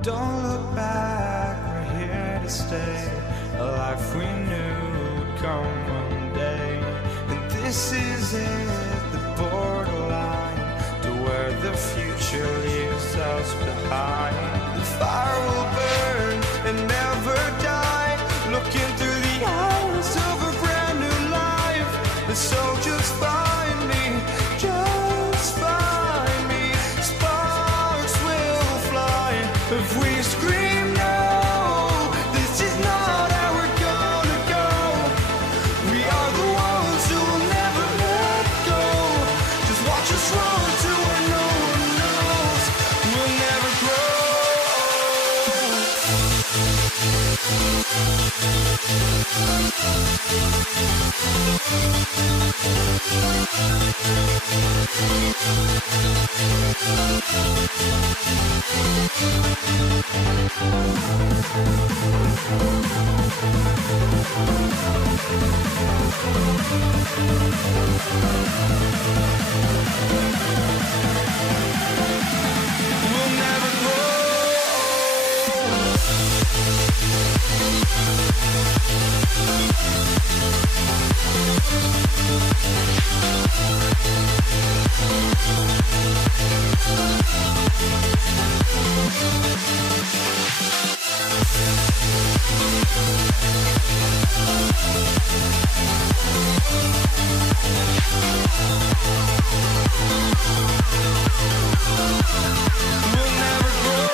Don't look back, we're here to stay. A life we knew would come one day. And this is it, the borderline to where the future leaves us behind. The fire will burn and never die, looking through the eyes of a brand new life. And so just find me, just find me. Sparks will fly if we scream no. This is not how we're gonna go. We are the ones who will never let go. Just watch us run to where no one knows. We'll never grow. We'll never grow. We'll never grow.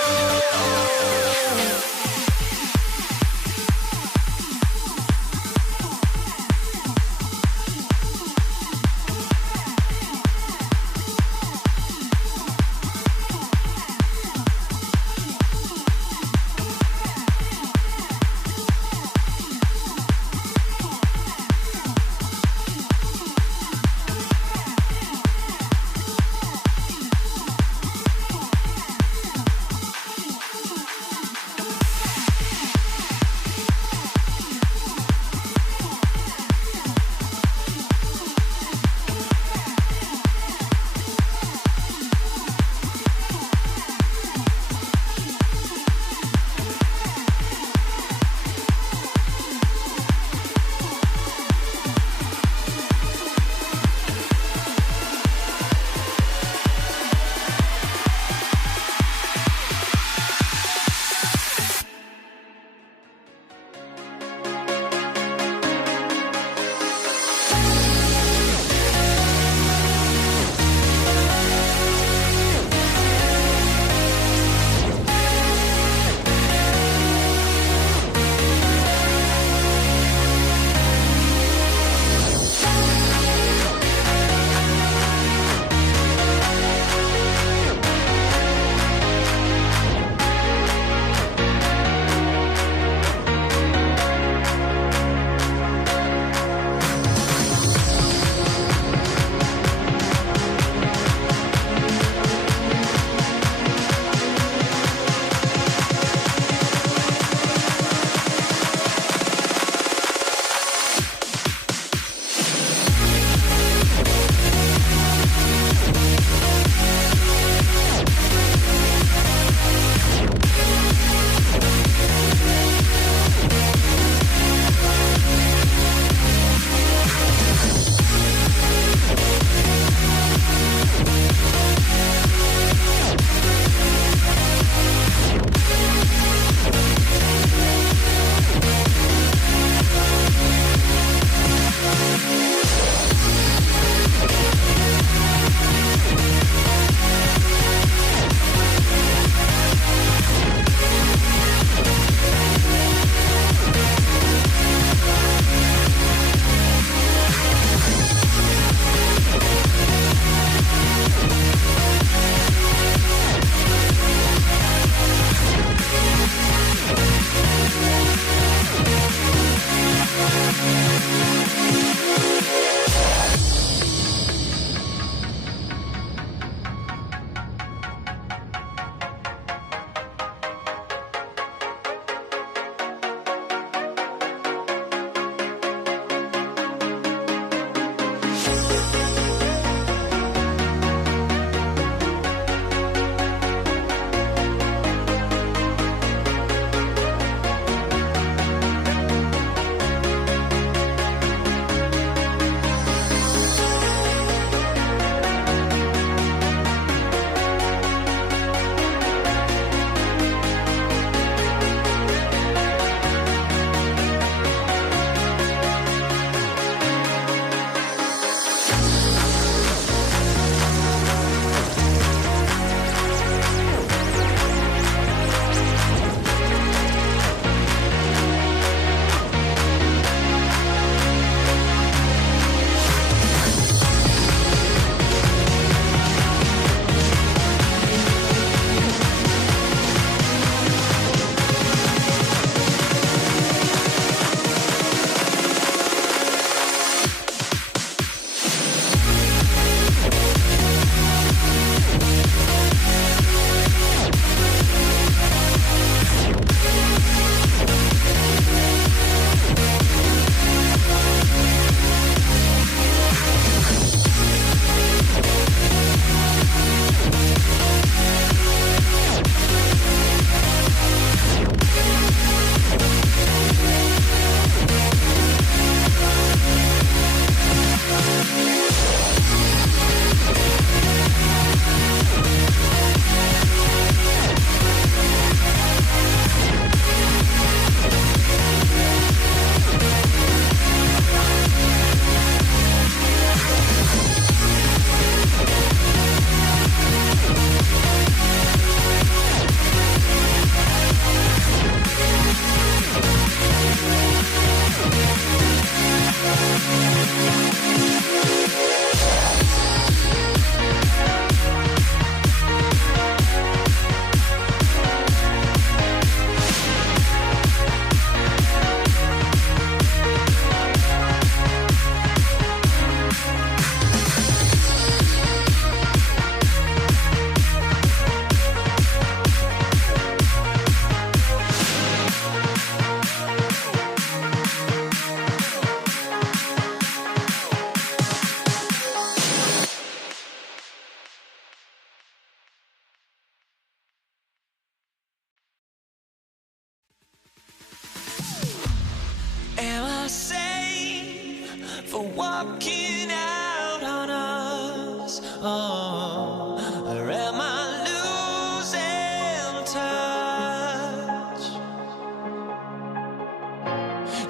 for walking out on us. Oh, or am I losing touch?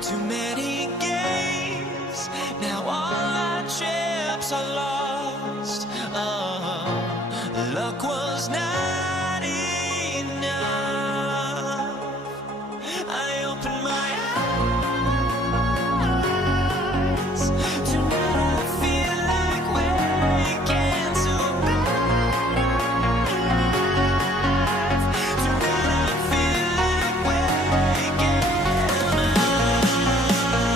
Too many games, now all our chips are lost. Oh, luck was not enough. I opened my eyes. Tonight I feel like waking to life. Tonight I feel like waking up.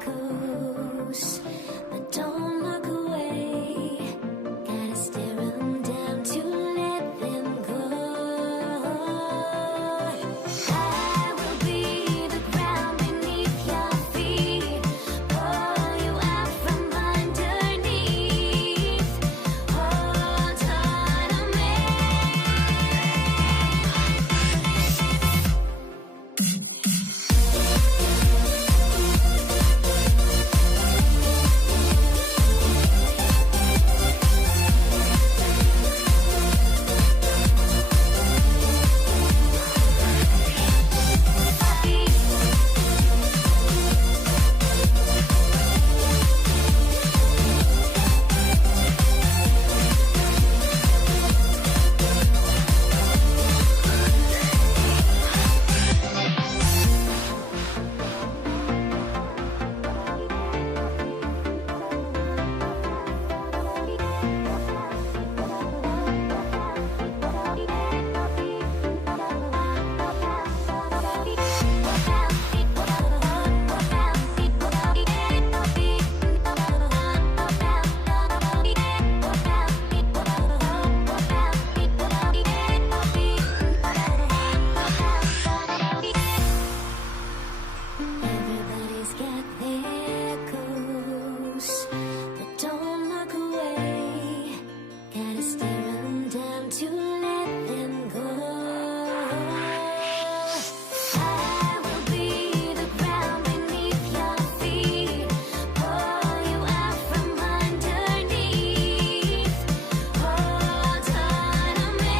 echoes, but don't look away. Gotta stare 'em down to let them go. I will be the ground beneath your feet, pull you out from underneath. Hold on to me. Everybody's got their goals, but don't look away. Gotta stare 'em down to let them go. I will be the ground beneath your feet, pull you out from underneath. Hold on to me.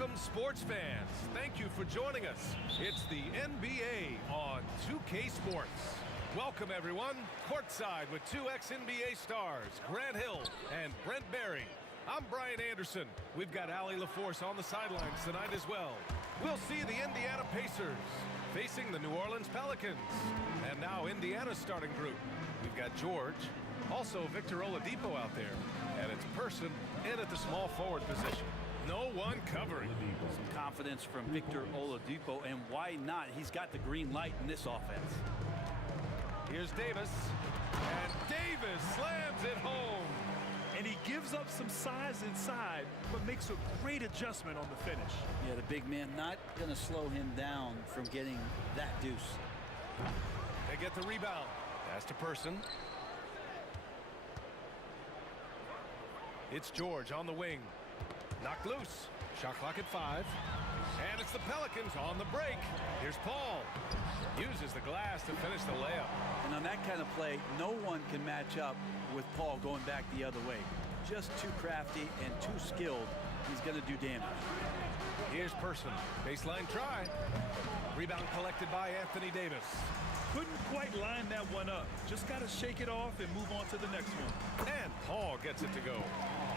Welcome, sports fans. Thank you for joining us. It's the NBA on 2K Sports. Welcome, everyone. Courtside with two ex-NBA stars, Grant Hill and Brent Barry. I'm Brian Anderson. We've got Allie LaForce on the sidelines tonight as well. We'll see the Indiana Pacers facing the New Orleans Pelicans. And now Indiana's starting group. We've got George, also Victor Oladipo out there, and it's Person in at the small forward position. No one covering. Some confidence from Victor Oladipo, and why not? He's got the green light in this offense. Here's Davis, and Davis slams it home. And he gives up some size inside, but makes a great adjustment on the finish. Yeah, the big man not going to slow him down from getting that deuce. They get the rebound. Pass to Person. It's George on the wing. Knocked loose. Shot clock at 5. And it's the Pelicans on the break. Here's Paul. Uses the glass to finish the layup. And on that kind of play, no one can match up with Paul going back the other way. Just too crafty and too skilled. He's going to do damage. Here's Person. Baseline try. Rebound collected by Anthony Davis. Couldn't quite line that one up. Just got to shake it off and move on to the next one. And Paul gets it to go.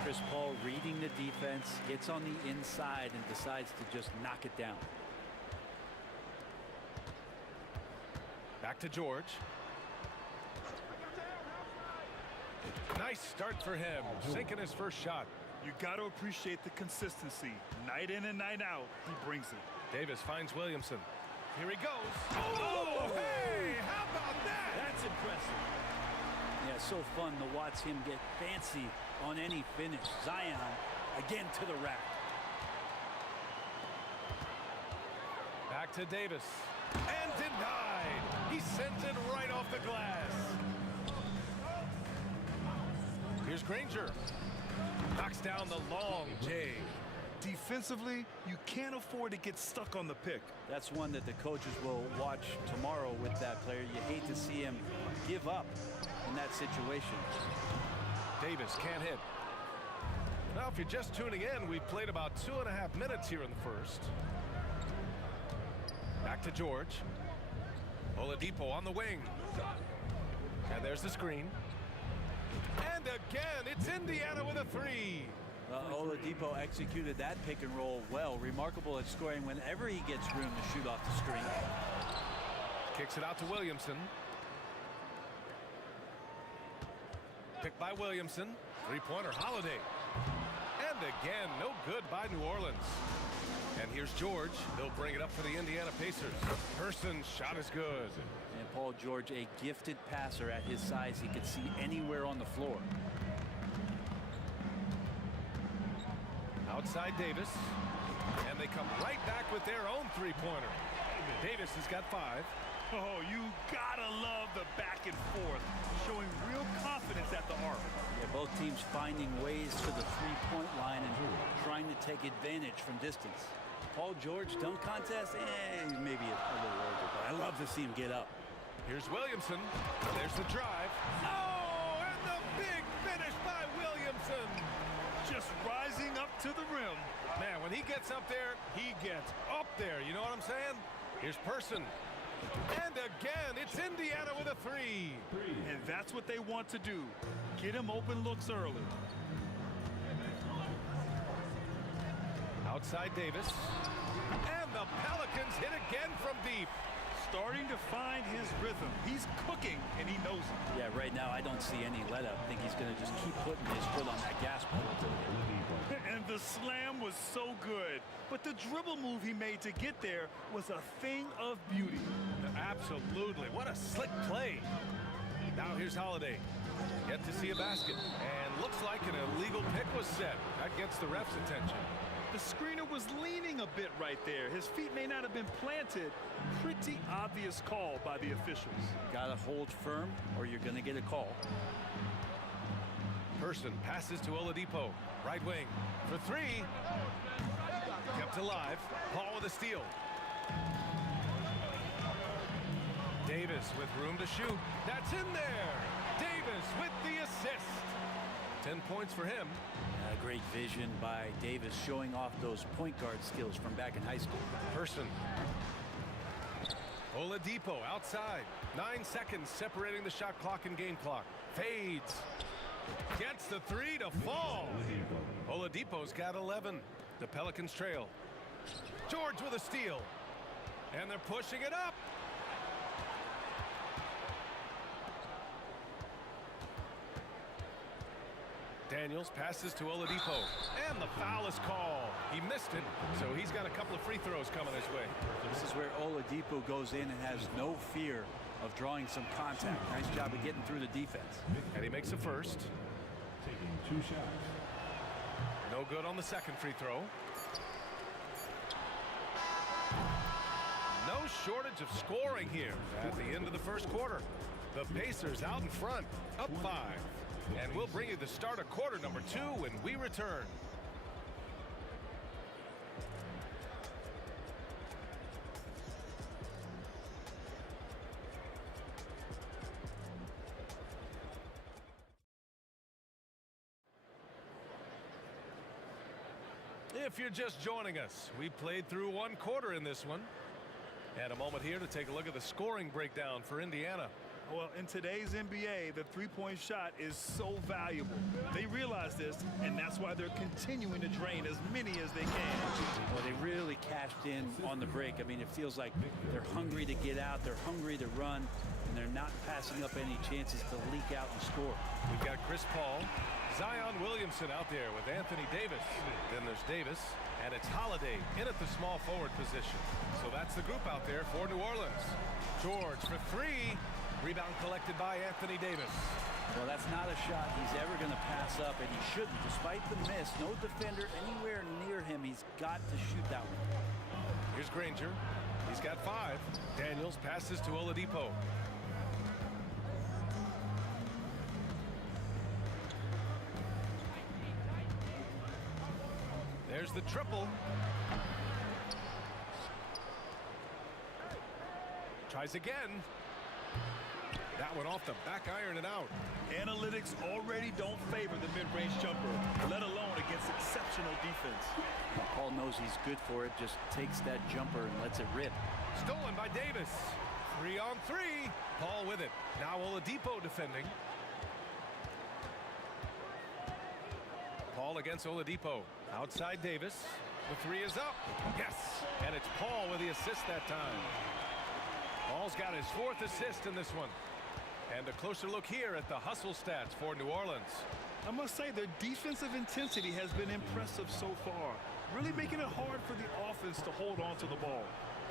Chris Paul reading the defense, gets on the inside and decides to just knock it down. Back to George. Nice start for him, sinking his first shot. You got to appreciate the consistency. Night in and night out, he brings it. Davis finds Williamson. Here he goes. Oh, hey, how about that? That's impressive. Yeah, so fun to watch him get fancy on any finish. Zion again to the rack. Back to Davis. And denied. He sends it right off the glass. Here's Granger. Knocks down the long J. Defensively, you can't afford to get stuck on the pick. That's one that the coaches will watch tomorrow with that player. You hate to see him give up in that situation. Davis can't hit. Now, if you're just tuning in, we've played about 2.5 minutes here in the first. Back to George. Oladipo on the wing. And there's the screen. And again, it's Indiana with a 3. Oladipo executed that pick and roll well. Remarkable at scoring whenever he gets room to shoot off the screen. Kicks it out to Williamson. Picked by Williamson. Three-pointer, Holiday. And again, no good by New Orleans. And here's George. He'll bring it up for the Indiana Pacers. Person's shot is good. And Paul George, a gifted passer at his size. He could see anywhere on the floor. Outside Davis. And they come right back with their own three-pointer. Davis has got 5. Oh, you gotta love the back and forth, showing real confidence at the arc. Yeah, both teams finding ways to the three-point line and trying to take advantage from distance. Paul George dunk contest, maybe a little over, but I love to see him get up. Here's Williamson. There's the drive. Oh, and the big finish by Williamson. Just rising up to the rim. Man, when he gets up there, he gets up there. You know what I'm saying? Here's Person. And again, it's Indiana with a 3. And that's what they want to do. Get him open looks early. Outside Davis. And the Pelicans hit again from deep. Starting to find his rhythm. He's cooking, and he knows it. Yeah, right now I don't see any let up. I think he's going to just keep putting his foot on that gas pedal. And the slam was so good. But the dribble move he made to get there was a thing of beauty. Absolutely. What a slick play. Now here's Holiday. Yet to see a basket. And looks like an illegal pick was set. That gets the ref's attention. The screener was leaning a bit right there. His feet may not have been planted. Pretty obvious call by the officials. Got to hold firm or you're going to get a call. Person passes to Oladipo. Right wing for 3. Kept alive. Paul with a steal. Davis with room to shoot. That's in there. Davis with the assist. 10 points for him. Great vision by Davis, showing off those point guard skills from back in high school. Person. Oladipo outside. 9 seconds separating the shot clock and game clock. Fades. Gets the three to fall. Oladipo's got 11. The Pelicans trail. George with a steal. And they're pushing it up. Daniels passes to Oladipo. And the foul is called. He missed it, so he's got a couple of free throws coming his way. This is where Oladipo goes in and has no fear of drawing some contact. Nice job of getting through the defense. And he makes a first. Taking 2 shots. No good on the second free throw. No shortage of scoring here at the end of the first quarter. The Pacers out in front, up 5. And we'll bring you the start of quarter number 2 when we return. If you're just joining us, we played through 1 quarter in this one. And a moment here to take a look at the scoring breakdown for Indiana. Well, in today's NBA, the three-point shot is so valuable. They realize this, and that's why they're continuing to drain as many as they can. Well, they really cashed in on the break. I mean, it feels like they're hungry to get out, they're hungry to run, and they're not passing up any chances to leak out and score. We've got Chris Paul, Zion Williamson out there with Anthony Davis. Then there's Davis, and it's Holiday in at the small forward position. So that's the group out there for New Orleans. George for 3. Rebound collected by Anthony Davis. Well, that's not a shot he's ever going to pass up, and he shouldn't. Despite the miss, no defender anywhere near him. He's got to shoot that one. Here's Granger. He's got 5. Daniels passes to Oladipo. There's the triple. Tries again. That one off the back iron and out. Analytics already don't favor the mid-range jumper, let alone against exceptional defense. Well, Paul knows he's good for it, just takes that jumper and lets it rip. Stolen by Davis. 3 on 3. Paul with it. Now Oladipo defending. Paul against Oladipo. Outside Davis. The 3 is up. Yes. And it's Paul with the assist that time. Paul's got his 4th assist in this one. And a closer look here at the hustle stats for New Orleans. I must say their defensive intensity has been impressive so far, really making it hard for the offense to hold on to the ball.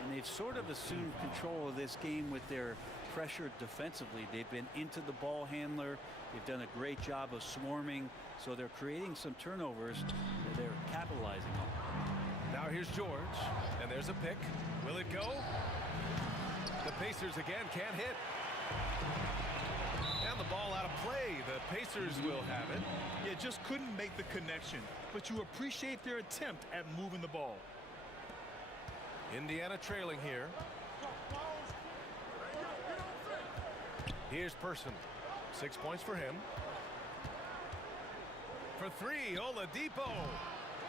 And they've sort of assumed control of this game with their pressure defensively. They've been into the ball handler. They've done a great job of swarming, so they're creating some turnovers that they're capitalizing on. Now here's George, and there's a pick. Will it go? The Pacers again can't hit. And the ball out of play. The Pacers will have it. Yeah, just couldn't make the connection, but you appreciate their attempt at moving the ball. Indiana trailing here. Here's Person. 6 points for him. For 3, Oladipo.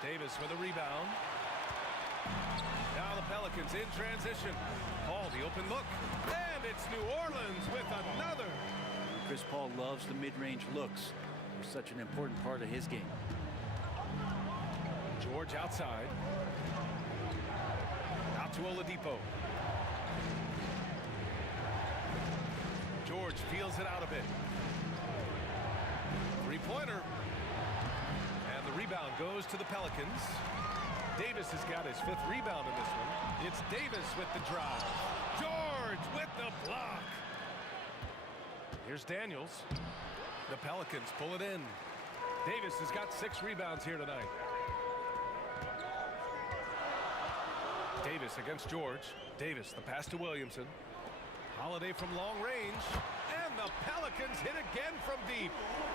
Davis with a rebound. Now the Pelicans in transition. Paul, the open look. And it's New Orleans with another. Chris Paul loves the mid-range looks. They're such an important part of his game. George outside. Out to Oladipo. George feels it out a bit. 3-pointer. And the rebound goes to the Pelicans. Davis has got his 5th rebound in this one. It's Davis with the drive. George with the block. Here's Daniels. The Pelicans pull it in. Davis has got 6 rebounds here tonight. Davis against George. Davis, the pass to Williamson. Holiday from long range. And the Pelicans hit again from deep.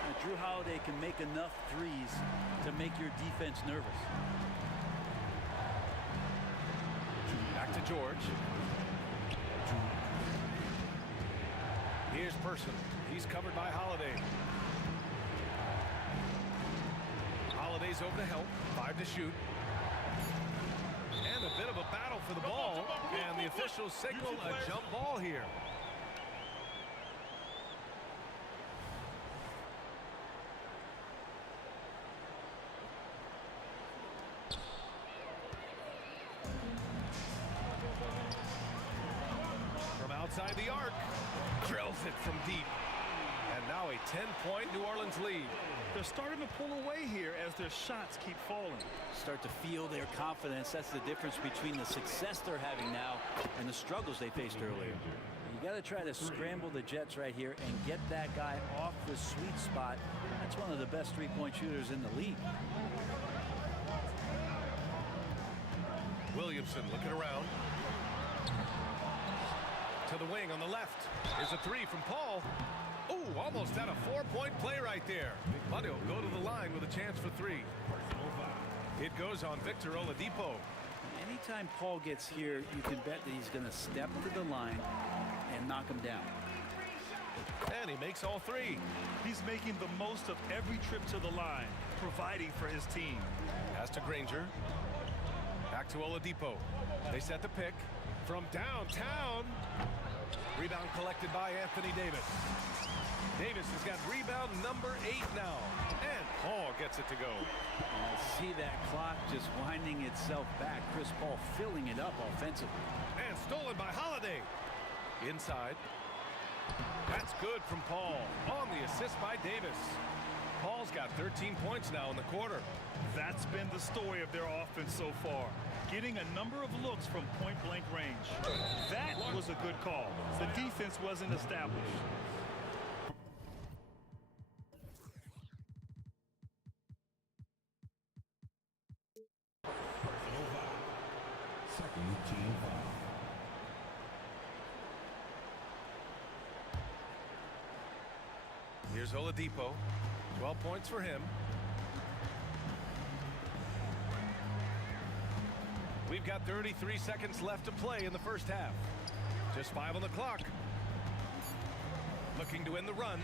Now, Drew Holiday can make enough threes to make your defense nervous. Back to George. Here's Person. He's covered by Holiday. Holiday plays over to help. 5 to shoot. And a bit of a battle for the ball. And the officials signal a jump ball here. From outside the arc. Drills it from deep. And now a 10-point New Orleans lead. They're starting to pull away here as their shots keep falling. Start to feel their confidence. That's the difference between the success they're having now and the struggles they faced earlier. You got to try to scramble the Jets right here and get that guy off the sweet spot. That's one of the best three-point shooters in the league. Williamson looking around. To the wing on the left. Here's a three from Paul. Ooh, almost had a 4-point play right there. But he'll go to the line with a chance for 3. It goes on Victor Oladipo. Anytime Paul gets here, you can bet that he's going to step to the line and knock him down. And he makes all 3. He's making the most of every trip to the line, providing for his team. Pass to Granger. Back to Oladipo. They set the pick from downtown. Rebound collected by Anthony Davis. Davis has got rebound number 8 now. And Paul gets it to go. And I see that clock just winding itself back. Chris Paul filling it up offensively. And stolen by Holiday. Inside. That's good from Paul. On the assist by Davis. Paul's got 13 points now in the quarter. That's been the story of their offense so far. Getting a number of looks from point-blank range. That was a good call. The defense wasn't established. Second team foul. Here's Oladipo. 12 points for him. We've got 33 seconds left to play in the first half. Just 5 on the clock. Looking to end the run.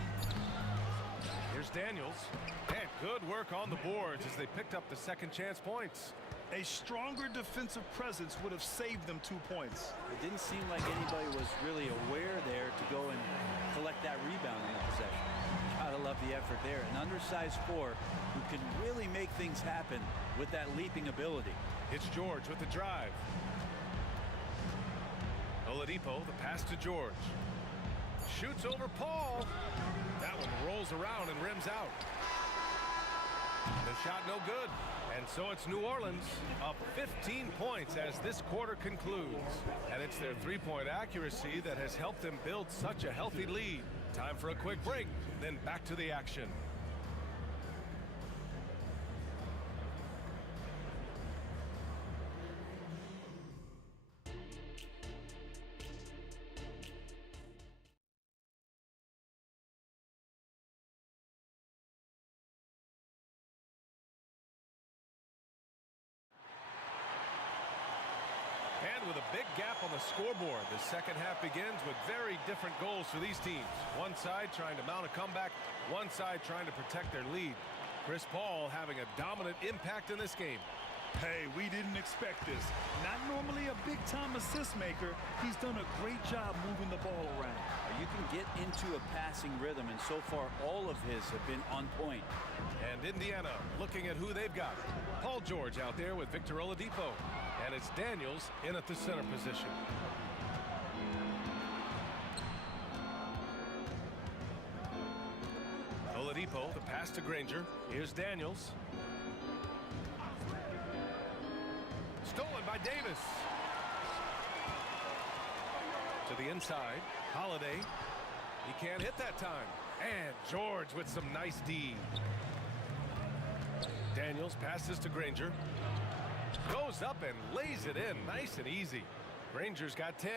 Here's Daniels. And good work on the boards as they picked up the second chance points. A stronger defensive presence would have saved them 2 points. It didn't seem like anybody was really aware there to go and collect that rebound in the possession. Gotta love the effort there. An undersized 4 who can really make things happen with that leaping ability. It's George with the drive. Oladipo, the pass to George. Shoots over Paul. That one rolls around and rims out. The shot no good. And so it's New Orleans up 15 points as this quarter concludes. And it's their three-point accuracy that has helped them build such a healthy lead. Time for a quick break, then back to the action. And with a big gap on the scoreboard, the second half begins with very different goals for these teams. One side trying to mount a comeback, one side trying to protect their lead. Chris Paul having a dominant impact in this game. Hey, we didn't expect this. Not normally a big-time assist maker. He's done a great job moving the ball around. You can get into a passing rhythm, and so far all of his have been on point. And Indiana looking at who they've got. Paul George out there with Victor Oladipo. And it's Daniels in at the center position. Oladipo, the pass to Granger. Here's Daniels. Stolen by Davis. To the inside. Holiday. He can't hit that time. And George with some nice D. Daniels passes to Granger. Goes up and lays it in nice and easy. Granger's got 10.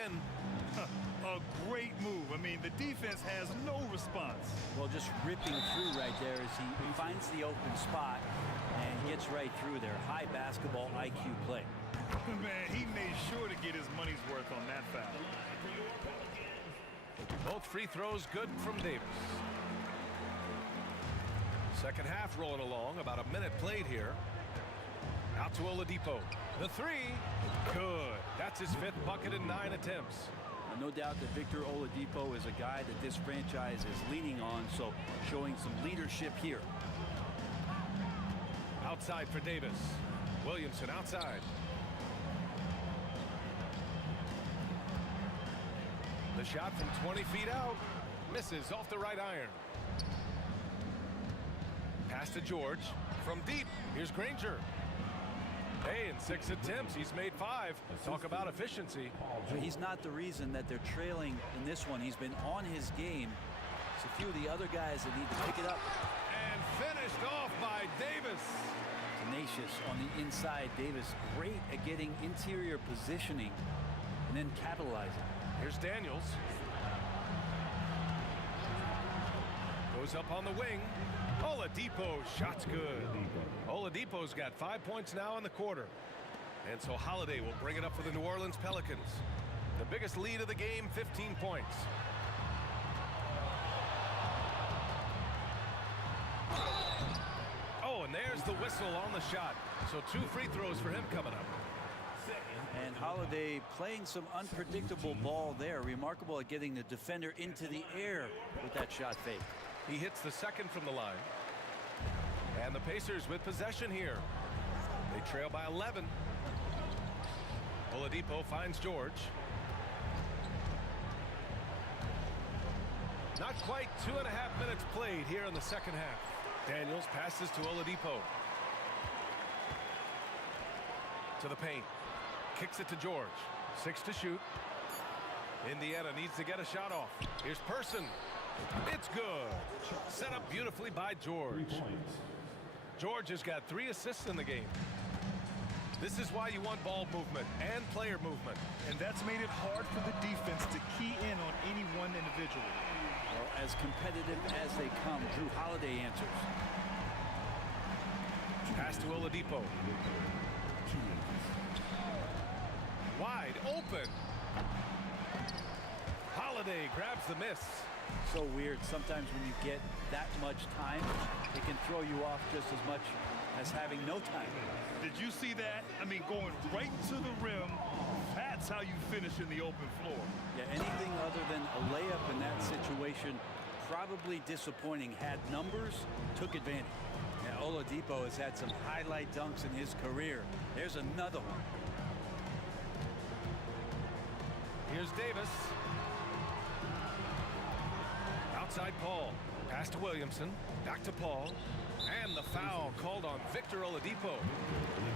A great move. I mean, the defense has no response. Well, just ripping through right there as he finds the open spot and gets right through there. High basketball IQ play. Man, he made sure to get his money's worth on that foul. Both free throws good from Davis. Second half rolling along, about a minute played here. Out to Oladipo. The three, good. That's his 5th bucket in 9 attempts. No doubt that Victor Oladipo is a guy that this franchise is leaning on, so showing some leadership here. Outside for Davis. Williamson outside. The shot from 20 feet out. Misses off the right iron. Pass to George. From deep, here's Granger. Hey, in 6 attempts, he's made 5. Talk about efficiency. He's not the reason that they're trailing in this one. He's been on his game. It's a few of the other guys that need to pick it up. And finished off by Davis. Tenacious on the inside. Davis great at getting interior positioning and then capitalizing. Here's Daniels. Goes up on the wing. Oladipo, shot's good. Oladipo's got 5 points now in the quarter. And so Holiday will bring it up for the New Orleans Pelicans. The biggest lead of the game, 15 points. Oh, and there's the whistle on the shot. So 2 free throws for him coming up. And Holiday playing some unpredictable ball there. Remarkable at getting the defender into the air with that shot fake. He hits the second from the line. And the Pacers with possession here. They trail by 11. Oladipo finds George. Not quite 2.5 minutes played here in the second half. Daniels passes to Oladipo. To the paint. Kicks it to George. 6 to shoot. Indiana needs to get a shot off. Here's Person. It's good. Set up beautifully by George. George has got 3 assists in the game. This is why you want ball movement and player movement. And that's made it hard for the defense to key in on any one individual. Well, as competitive as they come, Drew Holiday answers. Pass to Oladipo. Wide open. Holiday grabs the miss. So weird. Sometimes when you get that much time, it can throw you off just as much as having no time. Did you see that? I mean, going right to the rim. That's how you finish in the open floor. Yeah, anything other than a layup in that situation, probably disappointing. Had numbers, took advantage. And Oladipo has had some highlight dunks in his career. There's another one. Here's Davis. Outside Paul. Pass to Williamson. Back to Paul. And the foul called on Victor Oladipo.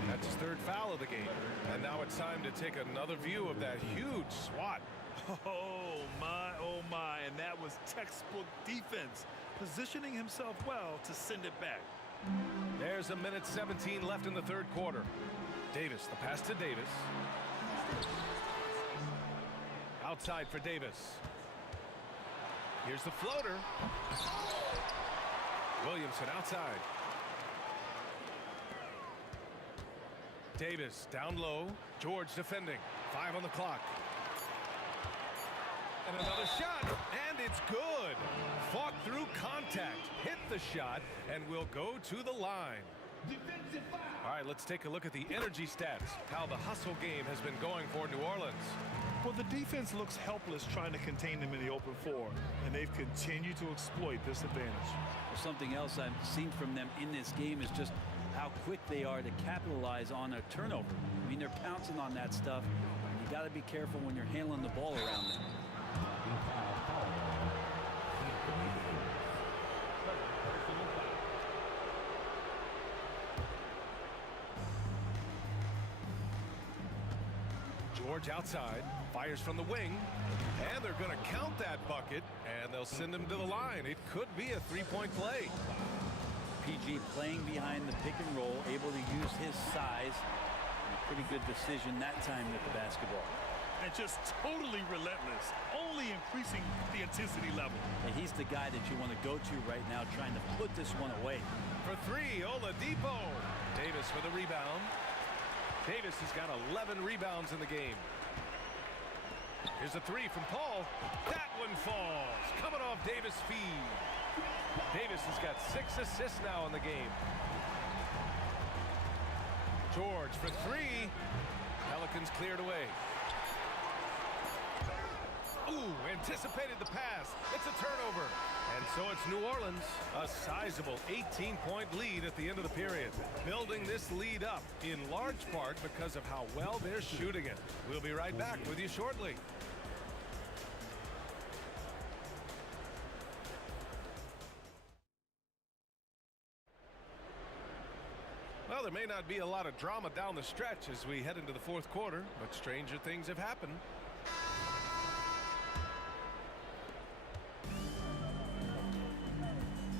That's his 3rd foul of the game. And now it's time to take another view of that huge swat. Oh my, and that was textbook defense. Positioning himself well to send it back. There's a minute 17 left in the 3rd quarter. Davis, the pass to Davis. Outside for Davis. Here's the floater. Williamson outside. Davis down low. George defending. 5 on the clock. And another shot. And it's good. Fought through contact. Hit the shot and will go to the line. All right, let's take a look at the energy stats. How the hustle game has been going for New Orleans. Well, the defense looks helpless trying to contain them in the open floor, and they've continued to exploit this advantage. Well, something else I've seen from them in this game is just how quick they are to capitalize on a turnover. I mean, they're pouncing on that stuff. You got to be careful when you're handling the ball around them. George outside, fires from the wing, and they're going to count that bucket, and they'll send him to the line. It could be a 3-point play. PG playing behind the pick and roll, able to use his size. And a pretty good decision that time with the basketball. And just totally relentless, only increasing the intensity level. And he's the guy that you want to go to right now, trying to put this one away. For 3, Oladipo. Davis with a rebound. Davis has got 11 rebounds in the game. Here's a 3 from Paul. That one falls. Coming off Davis' feed. Davis has got 6 assists now in the game. George for 3. Pelicans cleared away. Ooh, anticipated the pass. It's a turnover. And so it's New Orleans, a sizable 18-point lead at the end of the period. Building this lead up in large part because of how well they're shooting it. We'll be right back with you shortly. Well, there may not be a lot of drama down the stretch as we head into the fourth quarter, but stranger things have happened.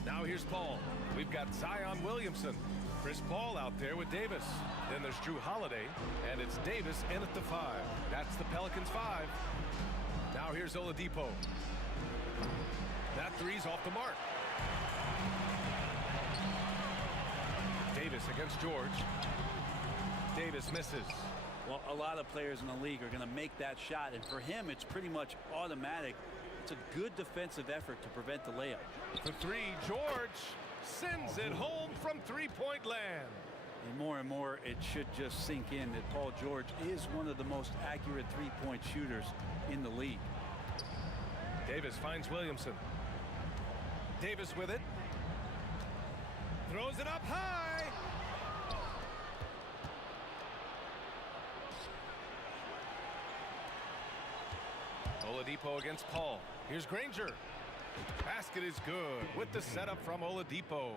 Now here's Paul. We've got Zion Williamson. Chris Paul out there with Davis. Then there's Drew Holiday, and it's Davis in at the 5. That's the Pelicans 5. Now here's Oladipo. That three's off the mark. Davis against George. Davis misses. Well, a lot of players in the league are going to make that shot, and for him, it's pretty much automatic. It's a good defensive effort to prevent the layup. For 3, George sends it home from three-point land. And more, it should just sink in that Paul George is one of the most accurate three-point shooters in the league. Davis finds Williamson. Davis with it. Throws it up high. Oladipo against Paul. Here's Granger. Basket is good with the setup from Oladipo.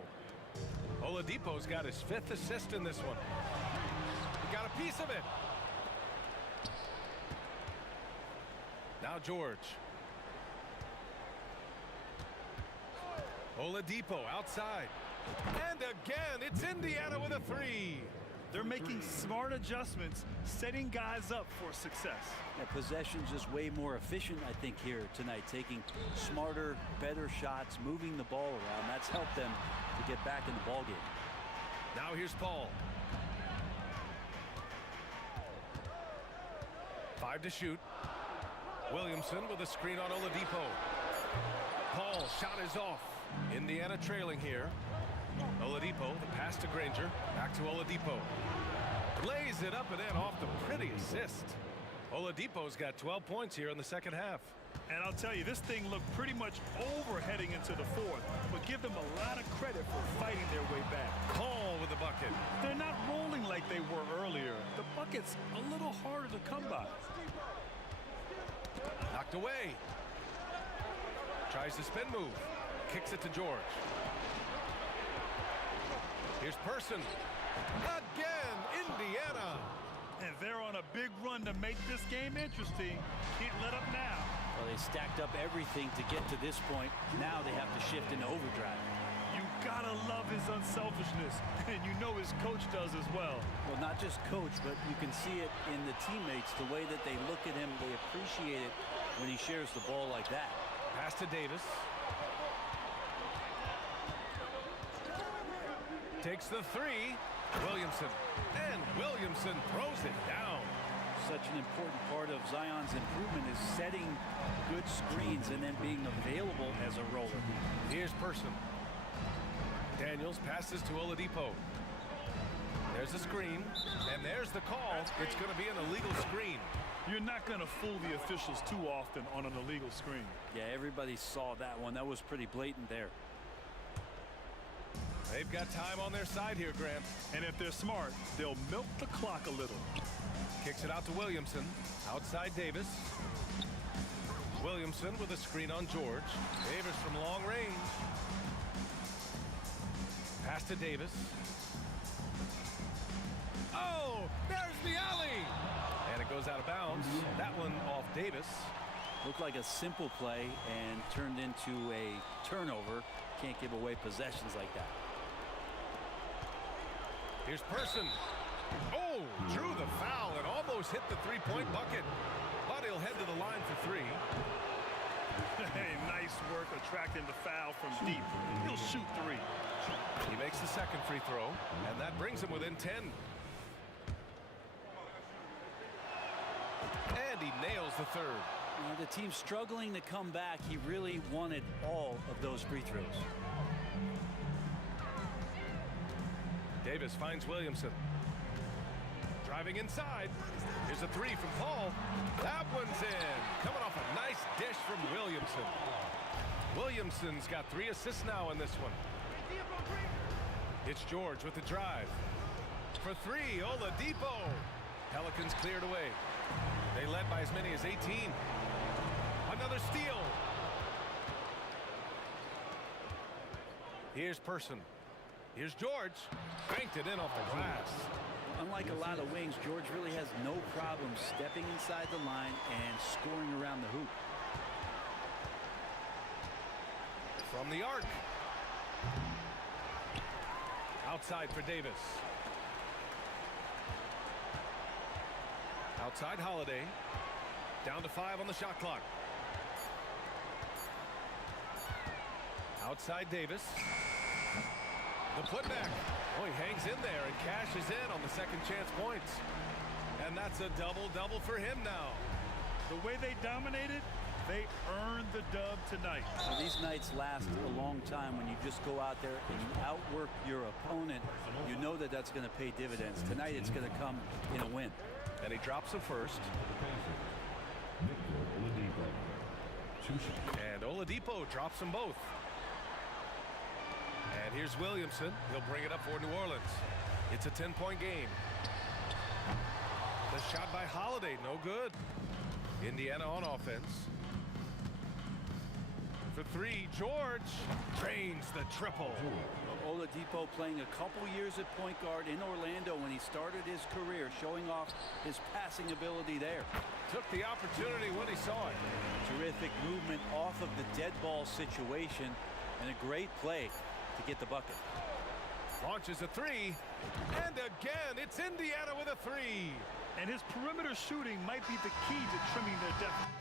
Oladipo's got his 5th assist in this one. He got a piece of it. Now George. Oladipo outside. And again, it's Indiana with a 3. They're making smart adjustments, setting guys up for success. Yeah, possession's just way more efficient, I think, here tonight. Taking smarter, better shots, moving the ball around. That's helped them to get back in the ball game. Now here's Paul. 5 to shoot. Williamson with a screen on Oladipo. Paul shot is off. Indiana trailing here. Oladipo, the pass to Granger. Back to Oladipo. Lays it up and in off the pretty assist. Oladipo's got 12 points here in the second half. And I'll tell you, this thing looked pretty much over heading into the fourth, but give them a lot of credit for fighting their way back. Paul with the bucket. They're not rolling like they were earlier. The bucket's a little harder to come by. Knocked away. Tries the spin move. Kicks it to George. Here's Person. Again, Indiana. And they're on a big run to make this game interesting. Can't let up now. Well, they stacked up everything to get to this point. Now they have to shift into overdrive. You gotta love his unselfishness, and you know his coach does as well. Well, not just coach, but you can see it in the teammates, the way that they look at him. They appreciate it when he shares the ball like that. Pass to Davis. Takes the 3. Williamson. And Williamson throws it down. Such an important part of Zion's improvement is setting good screens and then being available as a roller. Here's Person. Daniels passes to Oladipo. There's a screen, and there's the call. It's going to be an illegal screen. You're not going to fool the officials too often on an illegal screen. Yeah, everybody saw that one. That was pretty blatant there. They've got time on their side here, Grant. And if they're smart, they'll milk the clock a little. Kicks it out to Williamson. Outside Davis. Williamson with a screen on George. Davis from long range. Pass to Davis. Oh, there's the alley. And it goes out of bounds. That one off Davis. Looked like a simple play and turned into a turnover. Can't give away possessions like that. Here's Person. Oh, drew the foul and almost hit the three-point bucket. But he'll head to the line for 3. Hey, nice work attracting the foul from deep. He'll shoot 3. He makes the second free throw, and that brings him within 10. And he nails the third. The team's struggling to come back. He really wanted all of those free throws. Davis finds Williamson. Driving inside. Here's a three from Paul. That one's in. Coming off a nice dish from Williamson. Williamson's got 3 assists now in this one. It's George with the drive. For 3, Oladipo. Pelicans cleared away. They led by as many as 18. Another steal. Here's Person. Here's George. Banked it in off the glass. Unlike a lot of wings, George really has no problem stepping inside the line and scoring around the hoop. From the arc. Outside for Davis. Outside Holiday. Down to 5 on the shot clock. Outside Davis. The putback. Oh, he hangs in there and cashes in on the second chance points. And that's a double-double for him now. The way they dominated, they earned the dub tonight. Now, these nights last a long time when you just go out there and you outwork your opponent. You know that that's going to pay dividends. Tonight it's going to come in a win. And he drops them first. And Oladipo drops them both. And here's Williamson. He'll bring it up for New Orleans. It's a 10-point game. The shot by Holiday, no good. Indiana on offense. For 3, George drains the triple. Oladipo playing a couple years at point guard in Orlando when he started his career, showing off his passing ability there. Took the opportunity when he saw it. Terrific movement off of the dead ball situation and a great play to get the bucket. Launches a 3, and again it's Indiana with a 3. And his perimeter shooting might be the key to trimming their deficit.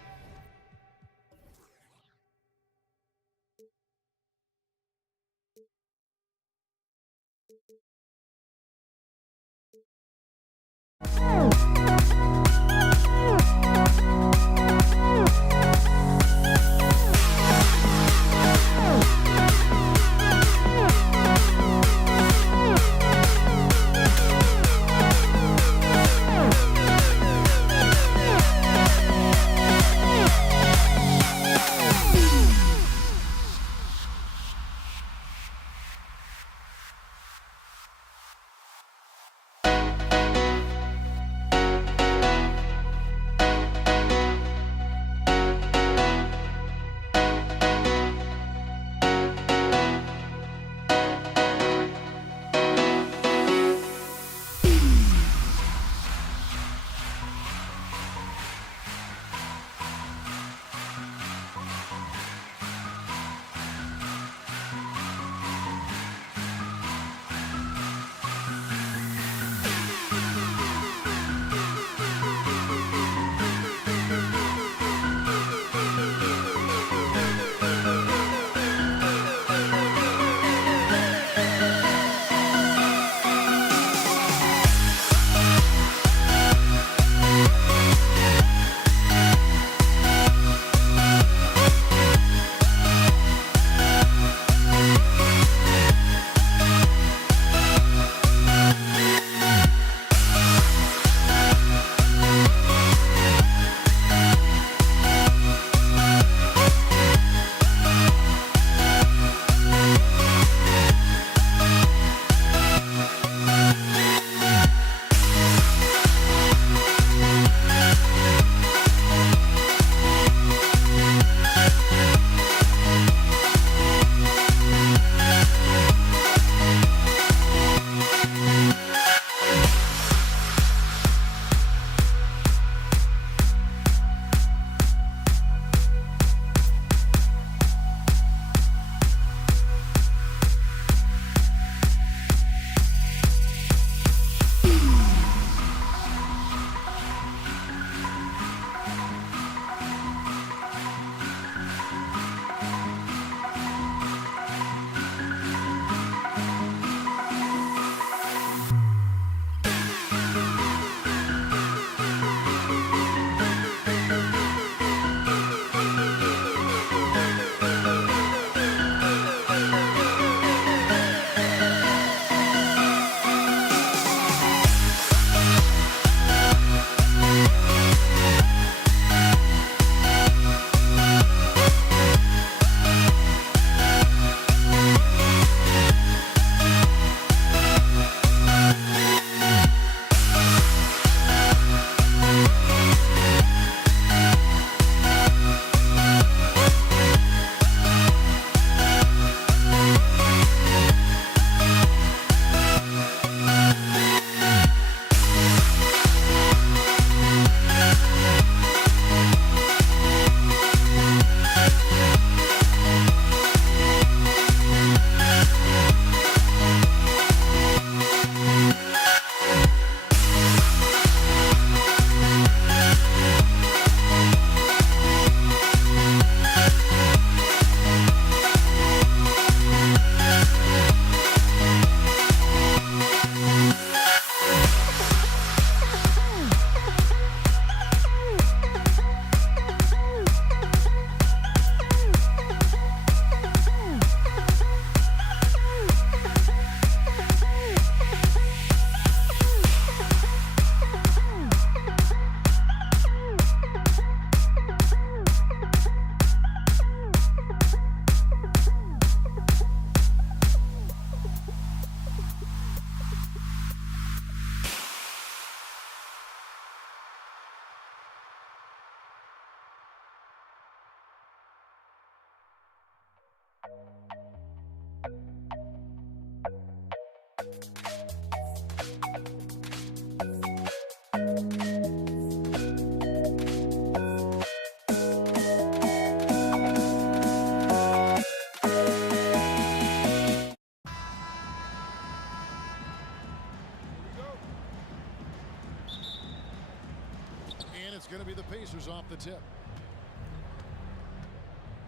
It's going to be the Pacers off the tip.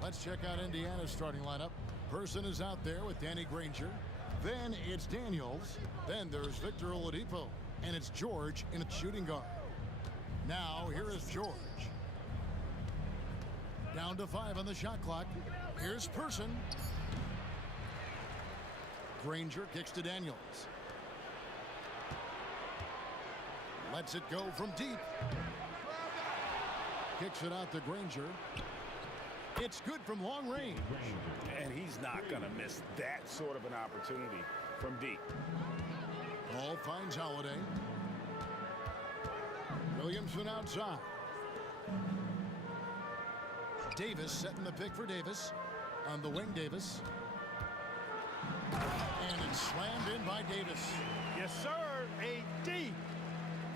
Let's check out Indiana's starting lineup. Person is out there with Danny Granger. Then it's Daniels. Then there's Victor Oladipo. And it's George in a shooting guard. Now here is George. Down to 5 on the shot clock. Here's Person. Granger kicks to Daniels. Lets it go from deep. Kicks it out to Granger. It's good from long range. And he's not going to miss that sort of an opportunity from deep. Ball finds Holiday. Williamson outside. Davis setting the pick for Davis. On the wing, Davis. And it's slammed in by Davis. Yes, sir. AD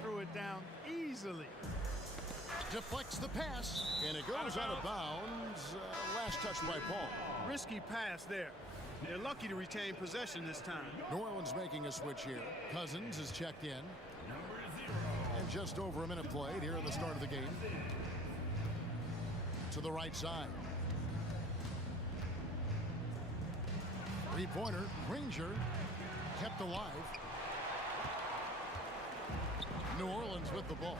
threw it down easily. Deflects the pass, and it goes out of bounds. Last touch by Paul. Risky pass there. They're lucky to retain possession this time. New Orleans making a switch here. Cousins is checked in. And just over a minute played here at the start of the game. To the right side. Three-pointer, Granger, kept alive. New Orleans with the ball.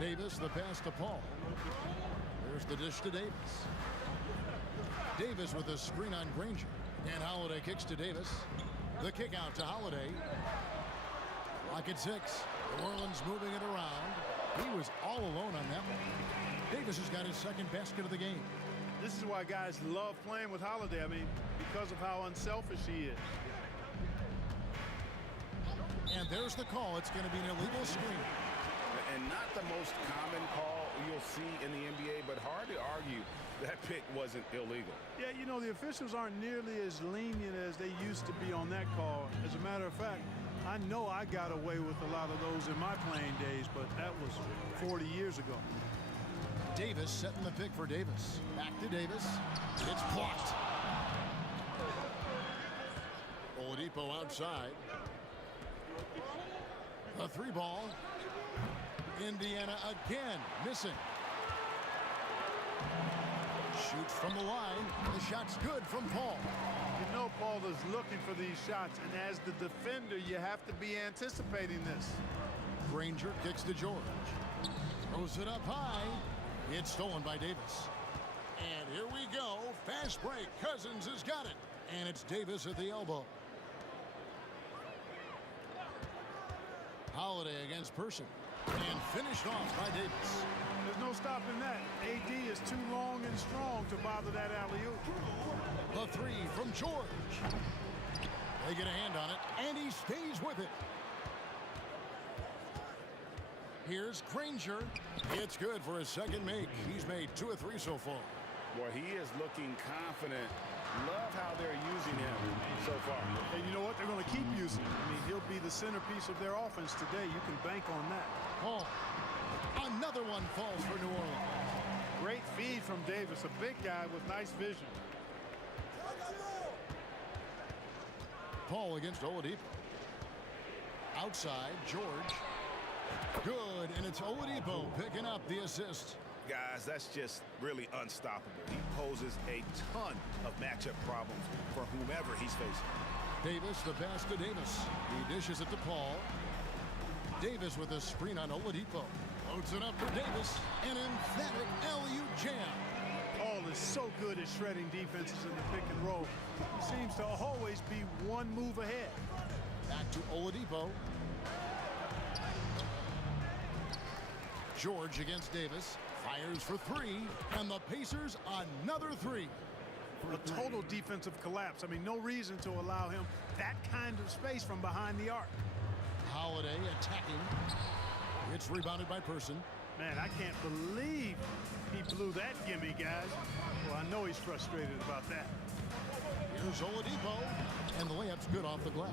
Davis, the pass to Paul. There's the dish to Davis. Davis with a screen on Granger. And Holiday kicks to Davis. The kick out to Holiday. Clock at 6. New Orleans moving it around. He was all alone on that one. Davis has got his second basket of the game. This is why guys love playing with Holiday. I mean, because of how unselfish he is. And there's the call. It's going to be an illegal screen. And not the most common call you'll see in the NBA, but hard to argue that pick wasn't illegal. Yeah, you know, the officials aren't nearly as lenient as they used to be on that call. As a matter of fact, I know I got away with a lot of those in my playing days, but that was 40 years ago. Davis setting the pick for Davis. Back to Davis. It's blocked. Oladipo outside. A 3-ball. Indiana again missing. Shoots from the line. The shot's good from Paul. You know Paul is looking for these shots, and as the defender, you have to be anticipating this. Granger kicks to George. Throws it up high. It's stolen by Davis. And here we go. Fast break. Cousins has got it. And it's Davis at the elbow. Holiday against Person. And finished off by Davis. There's no stopping that. AD is too long and strong to bother that alley-oop. The 3 from George. They get a hand on it, and he stays with it. Here's Granger. It's good for his second make. He's made 2 of 3 so far. Boy, he is looking confident. Love how they're using him so far. And you know what? They're going to keep using him. I mean, he'll be the centerpiece of their offense today. You can bank on that. Paul. Another one falls for New Orleans. Great feed from Davis, a big guy with nice vision. Paul against Oladipo. Outside, George. Good, and it's Oladipo picking up the assist. Guys, that's just really unstoppable. He poses a ton of matchup problems for whomever he's facing. Davis, the pass to Davis. He dishes it to Paul. Davis with a screen on Oladipo. Loads it up for Davis. An emphatic alley-oop jam. Paul is so good at shredding defenses in the pick and roll. He seems to always be one move ahead. Back to Oladipo. George against Davis. Fires for 3. And the Pacers another 3. A total defensive collapse. I mean, no reason to allow him that kind of space from behind the arc. Holiday attacking. It's rebounded by Person. Man, I can't believe he blew that gimme, guys. Well, I know he's frustrated about that. Here's Oladipo. And the layup's good off the glass.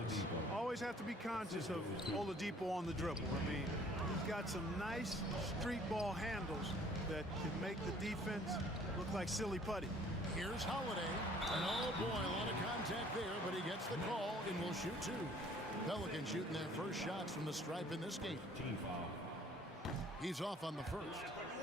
Always have to be conscious of Oladipo on the dribble. I mean, he's got some nice street ball handles that can make the defense look like silly putty. Here's Holiday. And oh boy, a lot of contact there, but he gets the call and will shoot 2. Pelicans shooting their first shots from the stripe in this game. Team foul. He's off on the first.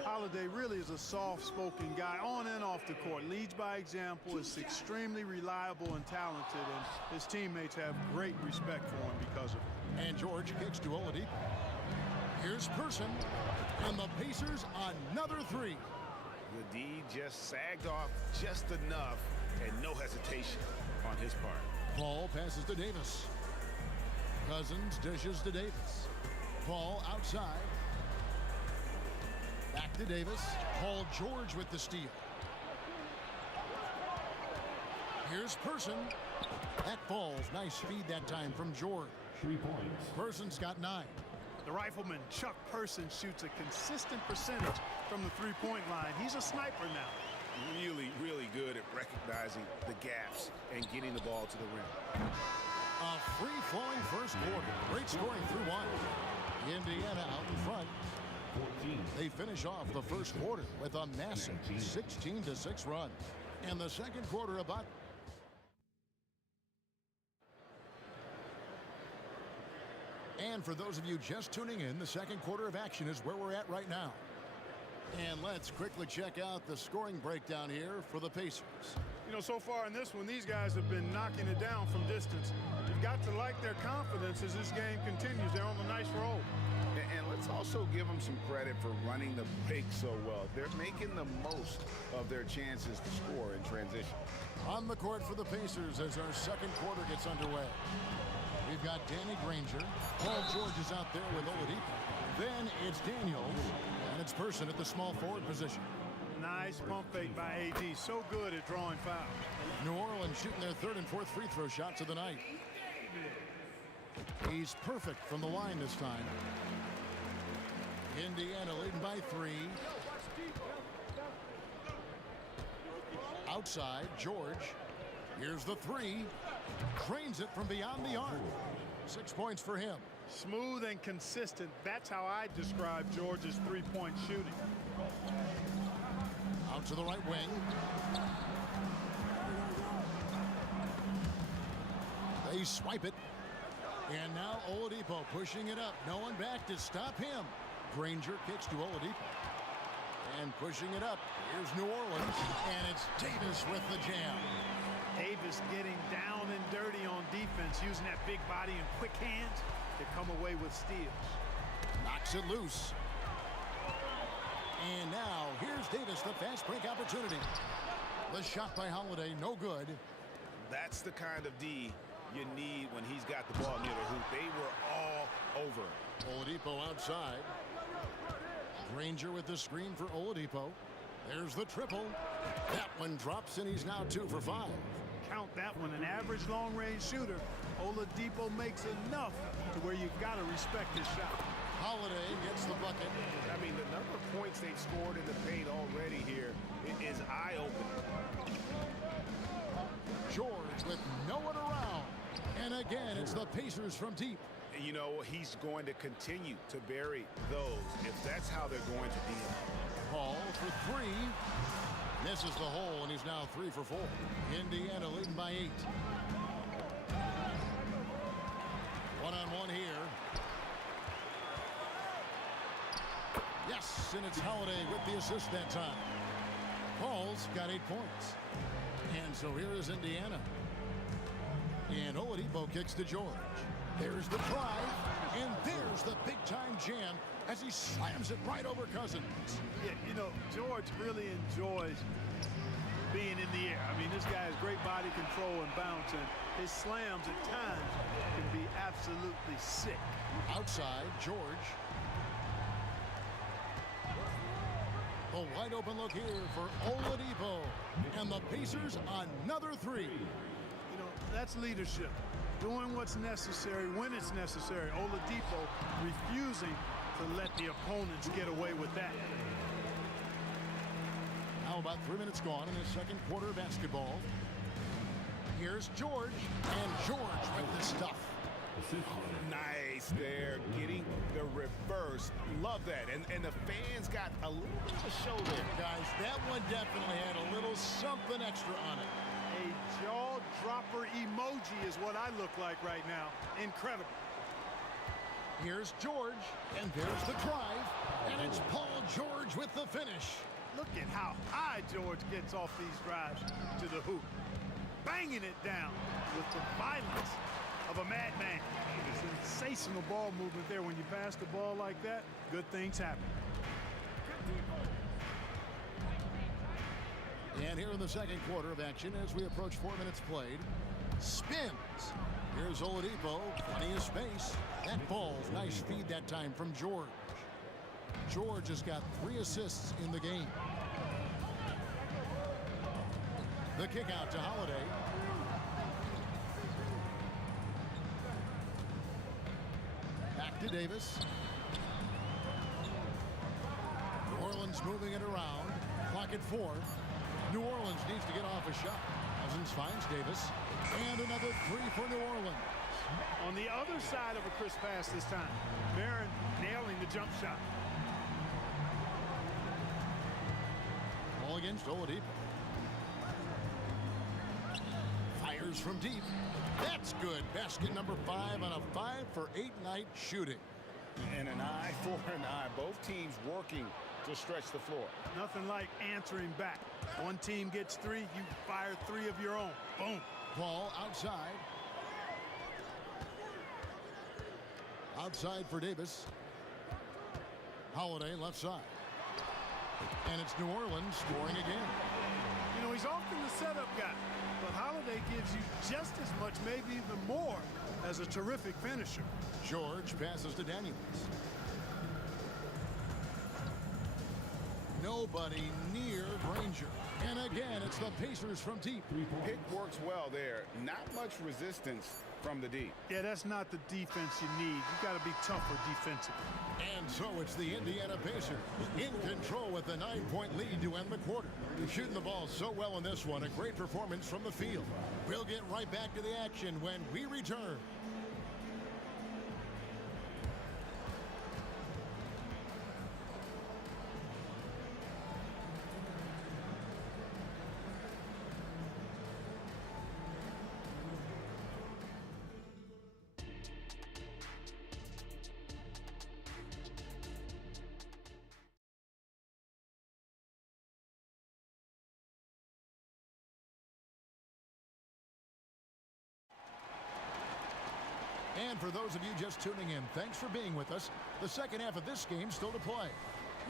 Holiday really is a soft-spoken guy on and off the court. Leads by example, is extremely reliable and talented, and his teammates have great respect for him because of it. And George kicks to Oladipo. Here's Person, and the Pacers another three. The D just sagged off just enough, and no hesitation on his part. Paul passes to Davis. Cousins dishes to Davis. Paul outside. Back to Davis. Paul George with the steal. Here's Person. That falls. Nice feed that time from George. 3 points. Person's got 9. The rifleman, Chuck Person, shoots a consistent percentage from the three-point line. He's a sniper now. Really, really good at recognizing the gaps and getting the ball to the rim. A free-flowing first quarter. Great scoring through one. Indiana out in front. 14. They finish off the first quarter with a massive 16-6 run. And the second quarter about. And for those of you just tuning in, the second quarter of action is where we're at right now. And let's quickly check out the scoring breakdown here for the Pacers. You know, so far in this one, these guys have been knocking it down from distance. You've got to like their confidence as this game continues. They're on a nice roll. And let's also give them some credit for running the break so well. They're making the most of their chances to score in transition. On the court for the Pacers as our second quarter gets underway. We've got Danny Granger. Paul George is out there with Oladipo. Then it's Daniels, and it's Person at the small forward position. Nice pump fake by AD. So good at drawing fouls. New Orleans shooting their third and fourth free throw shots of the night. He's perfect from the line this time. Indiana leading by 3. Outside, George. Here's the 3. Drains it from beyond the arc. 6 points for him. Smooth and consistent. That's how I describe George's three-point shooting. Out to the right wing. They swipe it. And now Oladipo pushing it up. No one back to stop him. Granger kicks to Oladipo. And pushing it up. Here's New Orleans. And it's Davis with the jam. Davis getting down and dirty on defense, using that big body and quick hands to come away with steals. Knocks it loose. And now here's Davis, the fast break opportunity. The shot by Holiday, no good. That's the kind of D you need when he's got the ball near the hoop. They were all over him. Oladipo outside. Granger with the screen for Oladipo. There's the triple. That one drops, and he's now 2 for 5. Count that one, an average long-range shooter. Oladipo makes enough to where you've got to respect his shot. Holiday gets the bucket. I mean, the number of points they've scored in the paint already here is eye-opening. George with no one around. And again, it's the Pacers from deep. You know, he's going to continue to bury those if that's how they're going to be. Paul for 3. Misses the hole, and he's now 3 for 4. Indiana leading by 8. One-on-one here. Yes, and it's Holiday with the assist that time. Paul's got 8 points. And so here is Indiana. And Oladipo kicks to George. There's the drive, and there's the big-time jam as he slams it right over Cousins. Yeah, you know, George really enjoys being in the air. I mean, this guy has great body control and bounce, and his slams at times can be absolutely sick. Outside, George. A wide open look here for Oladipo. And the Pacers another 3. You know, that's leadership. Doing what's necessary when it's necessary. Oladipo refusing to let the opponents get away with that. Now about 3 minutes gone in the second quarter of basketball. Here's George, and George with the stuff. Nice there, getting the reverse. Love that. And the fans got a little bit of a show there. Guys, that one definitely had a little something extra on it. A jaw-dropper emoji is what I look like right now. Incredible. Here's George, and there's the drive. And it's Paul George with the finish. Look at how high George gets off these drives to the hoop. Banging it down with the violence of a madman. Sensational ball movement there. When you pass the ball like that, good things happen. And here in the second quarter of action, as we approach 4 minutes played, spins. Here's Oladipo, plenty of space. That ball's nice feed that time from George. George has got 3 assists in the game. The kick out to Holiday. Back to Davis. New Orleans moving it around. Clock at 4. New Orleans needs to get off a shot. Cousins finds Davis. And another 3 for New Orleans. On the other side of a crisp pass this time. Barron nailing the jump shot. Ball against Oladipo. Fires from deep. That's good. Basket number 5 on a 5-for-8 night shooting. And an eye for an eye. Both teams working to stretch the floor. Nothing like answering back. One team gets 3, you fire 3 of your own. Boom. Ball outside. Outside for Davis. Holiday left side. And it's New Orleans scoring again. You know, he's often the setup guy, but Holiday gives you just as much, maybe even more, as a terrific finisher. George passes to Daniels. Nobody near Granger. And again, it's the Pacers from deep. Pick works well there. Not much resistance from the D. Yeah, that's not the defense you need. You got to be tougher defensively. And so it's the Indiana Pacers in control with a 9-point lead to end the quarter. They're shooting the ball so well in this one. A great performance from the field. We'll get right back to the action when we return. And for those of you just tuning in, thanks for being with us. The second half of this game still to play.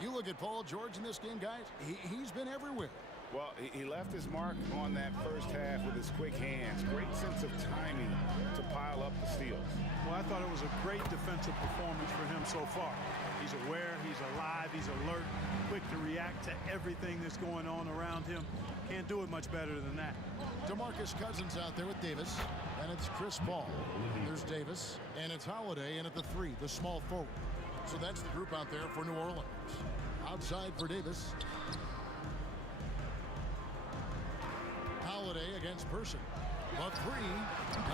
You look at Paul George in this game, guys, he's been everywhere. Well, he left his mark on that first half with his quick hands. Great sense of timing to pile up the steals. Well, I thought it was a great defensive performance for him so far. He's aware, he's alive, he's alert, quick to react to everything that's going on around him. Can't do it much better than that. DeMarcus Cousins out there with Davis, and it's Chris Paul. There's Davis, and it's Holiday, and at the 3, the small forward. So that's the group out there for New Orleans. Outside for Davis. Holiday against Person. A 3.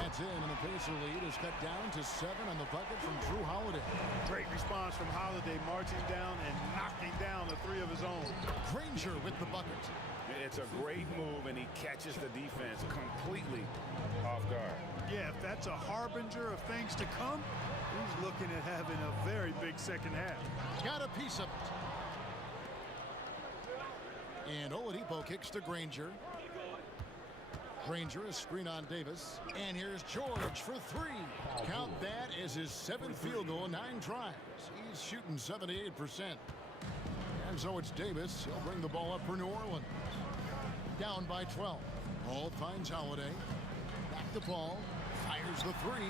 That's in, and the Pacer lead is cut down to 7 on the bucket from Drew Holiday. Great response from Holiday, marching down and knocking down a 3 of his own. Granger with the bucket. It's a great move, and he catches the defense completely off guard. Yeah, if that's a harbinger of things to come, he's looking at having a very big second half. Got a piece of it. And Oladipo kicks to Granger. Granger is screen on Davis. And here's George for 3. Count that as his 7th field goal, 9 tries. He's shooting 78%. And so it's Davis. He'll bring the ball up for New Orleans. Down by 12. Paul finds Holiday. Back to Paul. Fires the 3.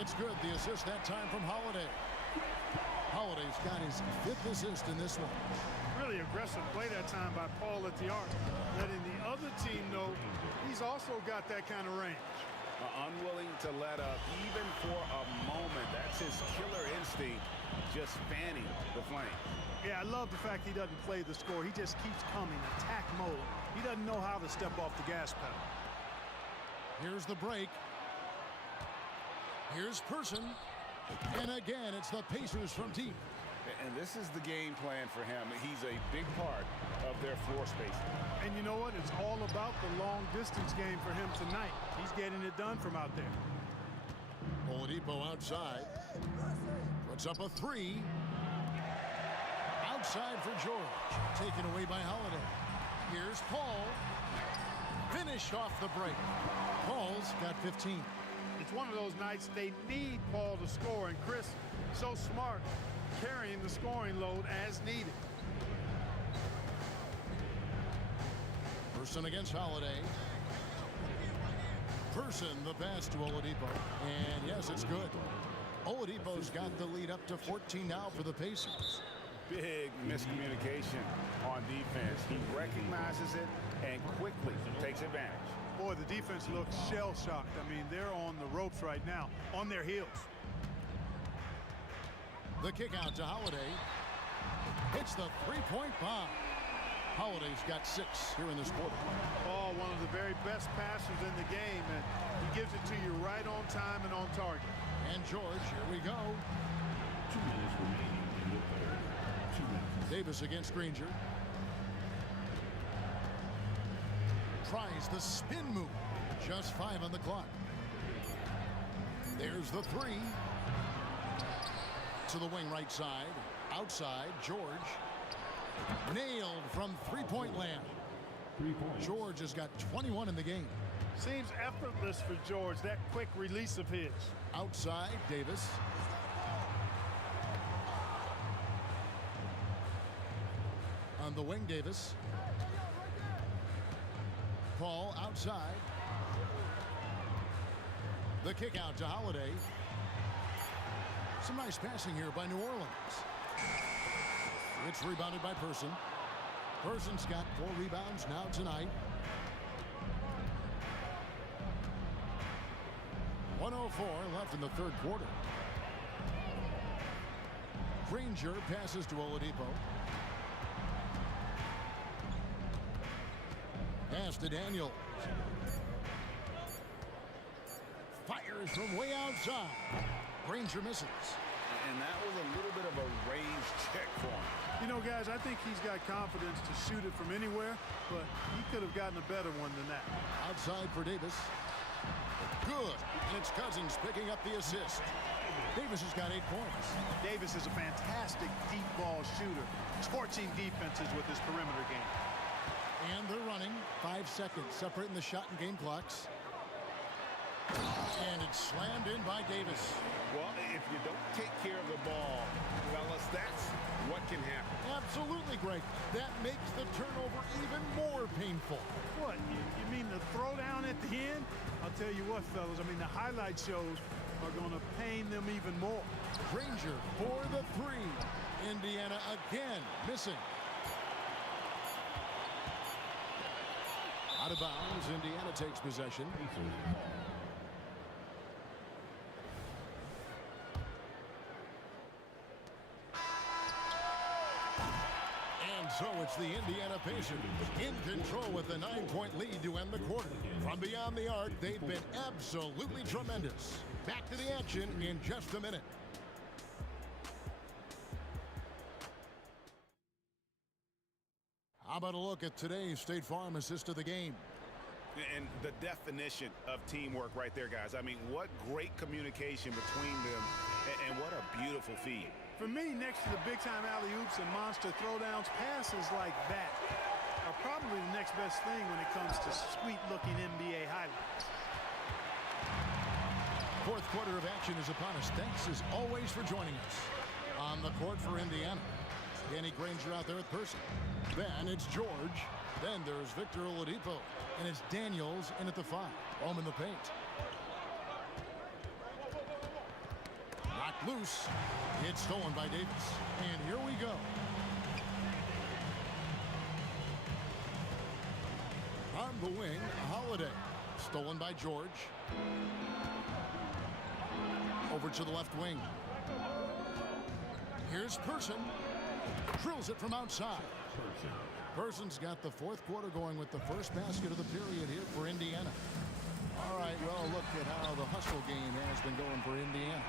It's good. The assist that time from Holiday. Holiday's got his 5th assist in this one. Really aggressive play that time by Paul at the arc. Letting the other team know he's also got that kind of range. Unwilling to let up even for a moment. That's his killer instinct, just fanning the flame. Yeah, I love the fact he doesn't play the score. He just keeps coming, attack mode. He doesn't know how to step off the gas pedal. Here's the break. Here's Person. And again, it's the Pacers from deep. And this is the game plan for him. He's a big part of their floor spacing. And you know what? It's all about the long distance game for him tonight. He's getting it done from out there. Oladipo outside. Puts up a 3. outside for George. Taken away by Holiday. Here's Paul. Finished off the break. Paul's got 15. It's one of those nights they need Paul to score, and Chris, so smart, carrying the scoring load as needed. Person against Holiday. Person the pass to Oladipo. And yes, it's good. Oladipo's got the lead up to 14 now for the Pacers. Big miscommunication on defense. He recognizes it and quickly takes advantage. Boy, the defense looks shell-shocked. I mean, they're on the ropes right now, on their heels. The kick out to Holiday. It's the three-point bomb. Holiday's got 6 here in this quarter. Oh, one of the very best passers in the game, and he gives it to you right on time and on target. And George, here we go. 2 minutes remaining in the third. 2 minutes. Davis against Granger. Tries the spin move. Just 5 on the clock. There's the 3. To the wing right side. Outside, George. Nailed from three-point land. 3 points. George has got 21 in the game. Seems effortless for George, that quick release of his. Outside, Davis. On the wing, Davis. Paul outside. The kick out to Holiday. Some nice passing here by New Orleans. It's rebounded by Person. Person's got 4 rebounds now tonight. 1:04 left in the third quarter. Granger passes to Oladipo. Pass to Daniels. Fires from way outside. Granger misses. And that was a little bit of a range check for him. You know, guys, I think he's got confidence to shoot it from anywhere, but he could have gotten a better one than that. Outside for Davis. Good. And it's Cousins picking up the assist. Davis has got 8 points. Davis is a fantastic deep ball shooter, torching defenses with his perimeter game. And they're running. 5 seconds separating the shot and game clocks. And it's slammed in by Davis. Well, if you don't take care of the ball, fellas, that's what can happen. Absolutely, Greg. That makes the turnover even more painful. What, you mean the throwdown at the end? I'll tell you what, fellas, I mean, the highlight shows are going to pain them even more. Granger for the 3. Indiana again missing. Out of bounds, Indiana takes possession. And so it's the Indiana Pacers in control with a 9-point lead to end the quarter. From beyond the arc, they've been absolutely tremendous. Back to the action in just a minute. How about a look at today's State Farm assist of the game? And the definition of teamwork right there, guys. I mean, what great communication between them, and what a beautiful feed. For me, next to the big-time alley-oops and monster throwdowns, passes like that are probably the next best thing when it comes to sweet-looking NBA highlights. Fourth quarter of action is upon us. Thanks, as always, for joining us. On the court for Indiana, Danny Granger out there at Person. Then it's George. Then there's Victor Oladipo. And it's Daniels in at the 5. Home in the paint. Knocked loose. It's stolen by Davis. And here we go. On the wing, Holiday. Stolen by George. Over to the left wing. Here's Person. Drills it from outside. Person's got the fourth quarter going with the first basket of the period here for Indiana. All right, well, look at how the hustle game has been going for Indiana.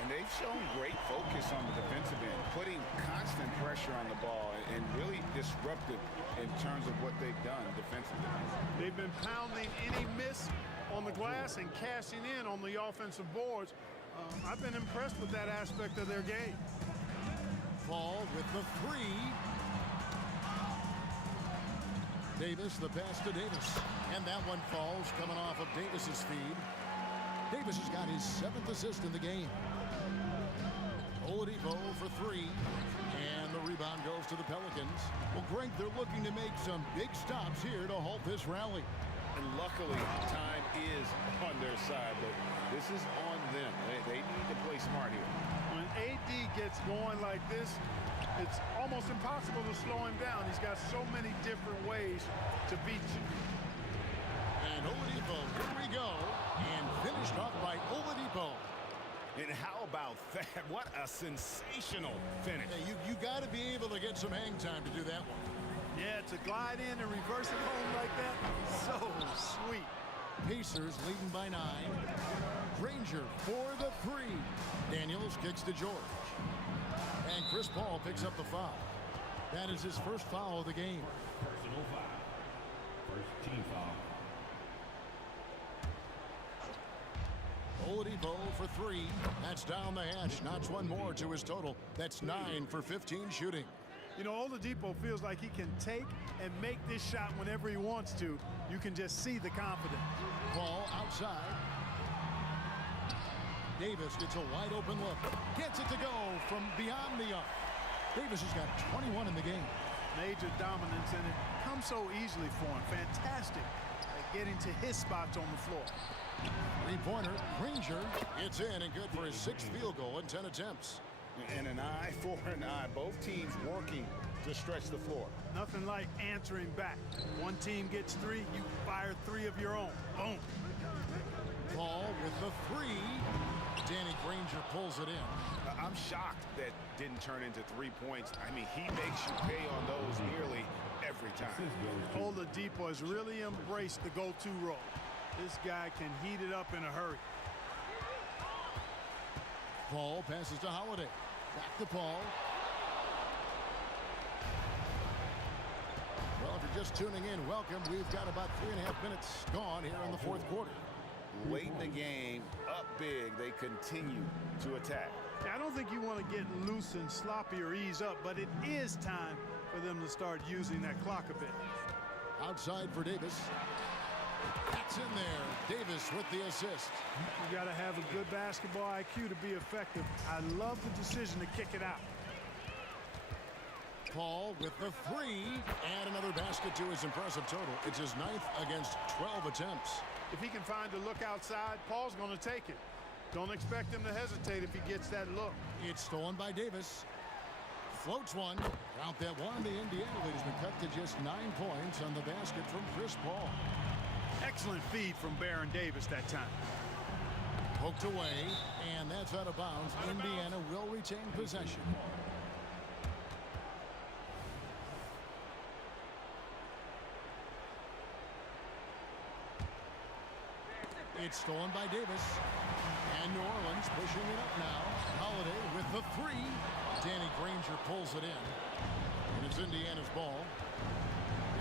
And they've shown great focus on the defensive end, putting constant pressure on the ball and really disruptive in terms of what they've done defensively. They've been pounding any miss on the glass and cashing in on the offensive boards. I've been impressed with that aspect of their game. Paul with the three. Davis, the pass to Davis. And that one falls coming off of Davis's feed. Davis has got his 7th assist in the game. Oladipo for three. And the rebound goes to the Pelicans. Well, Greg, they're looking to make some big stops here to halt this rally. And luckily, time is on their side, but this is on them. They need to play smart here. When AD gets going like this, it's almost impossible to slow him down. He's got so many different ways to beat you. And Oladipo, here we go. And finished off by Oladipo. And how about that? What a sensational finish. Hey, you got to be able to get some hang time to do that one. Yeah, to glide in and reverse it home like that, so sweet. Pacers leading by 9. Granger for the three. Daniels kicks to George. And Chris Paul picks up the foul. That is his first foul of the game. Personal foul. First team foul. Oladipo for three. That's down the hatch. Notch one more to his total. That's 9 for 15 shooting. You know, Oladipo feels like he can take and make this shot whenever he wants to. You can just see the confidence. Ball outside. Davis gets a wide open look. Gets it to go from beyond the arc. Davis has got 21 in the game. Major dominance, and it comes so easily for him. Fantastic at getting to his spots on the floor. Three-pointer, Granger. It's in and good for his 6th field goal in 10 attempts. And an eye for an eye. Both teams working to stretch the floor. Nothing like answering back. One team gets 3, you fire 3 of your own. Boom. Paul with the three. Danny Granger pulls it in. I'm shocked that didn't turn into 3 points. I mean, he makes you pay on those nearly every time. Oladipo has really embraced the go-to role. This guy can heat it up in a hurry. Paul passes to Holiday. Back to Paul. Well, if you're just tuning in, welcome. We've got about 3.5 minutes gone here in the 4th quarter. Late in the game, up big, they continue to attack. I don't think you want to get loose and sloppy or ease up, but it is time for them to start using that clock a bit. Outside for Davis. That's in there. Davis with the assist. You got to have a good basketball IQ to be effective. I love the decision to kick it out. Paul with the three. And another basket to his impressive total. It's his 9th against 12 attempts. If he can find a look outside, Paul's going to take it. Don't expect him to hesitate if he gets that look. It's stolen by Davis. Floats one. Count that one. The Indiana lead has been cut to just 9 points on the basket from Chris Paul. Excellent feed from Baron Davis that time. Poked away, and that's out of bounds. Indiana will retain possession. It's stolen by Davis. And New Orleans pushing it up now. Holiday with the three. Danny Granger pulls it in. And it's Indiana's ball.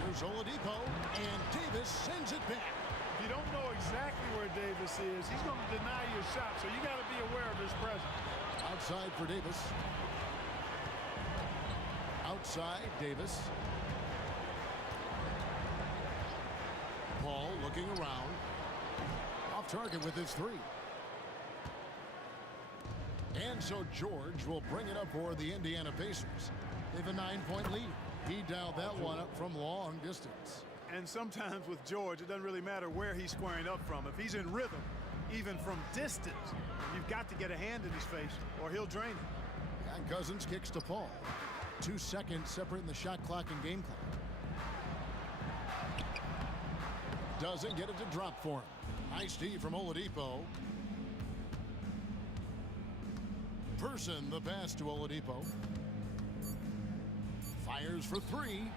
Here's Oladipo. And Davis sends it back. If you don't know exactly where Davis is, he's going to deny you a shot, so you got to be aware of his presence. Outside for Davis. Outside, Davis. Paul looking around. Off target with his three. And so George will bring it up for the Indiana Pacers. They have a 9-point lead. He dialed that one up from long distance. And sometimes with George, it doesn't really matter where he's squaring up from. If he's in rhythm, even from distance, you've got to get a hand in his face or he'll drain it. And Cousins kicks to Paul. 2 seconds separating the shot clock and game clock. Doesn't get it to drop for him. Nice D from Oladipo. Person the pass to Oladipo. Fires for three.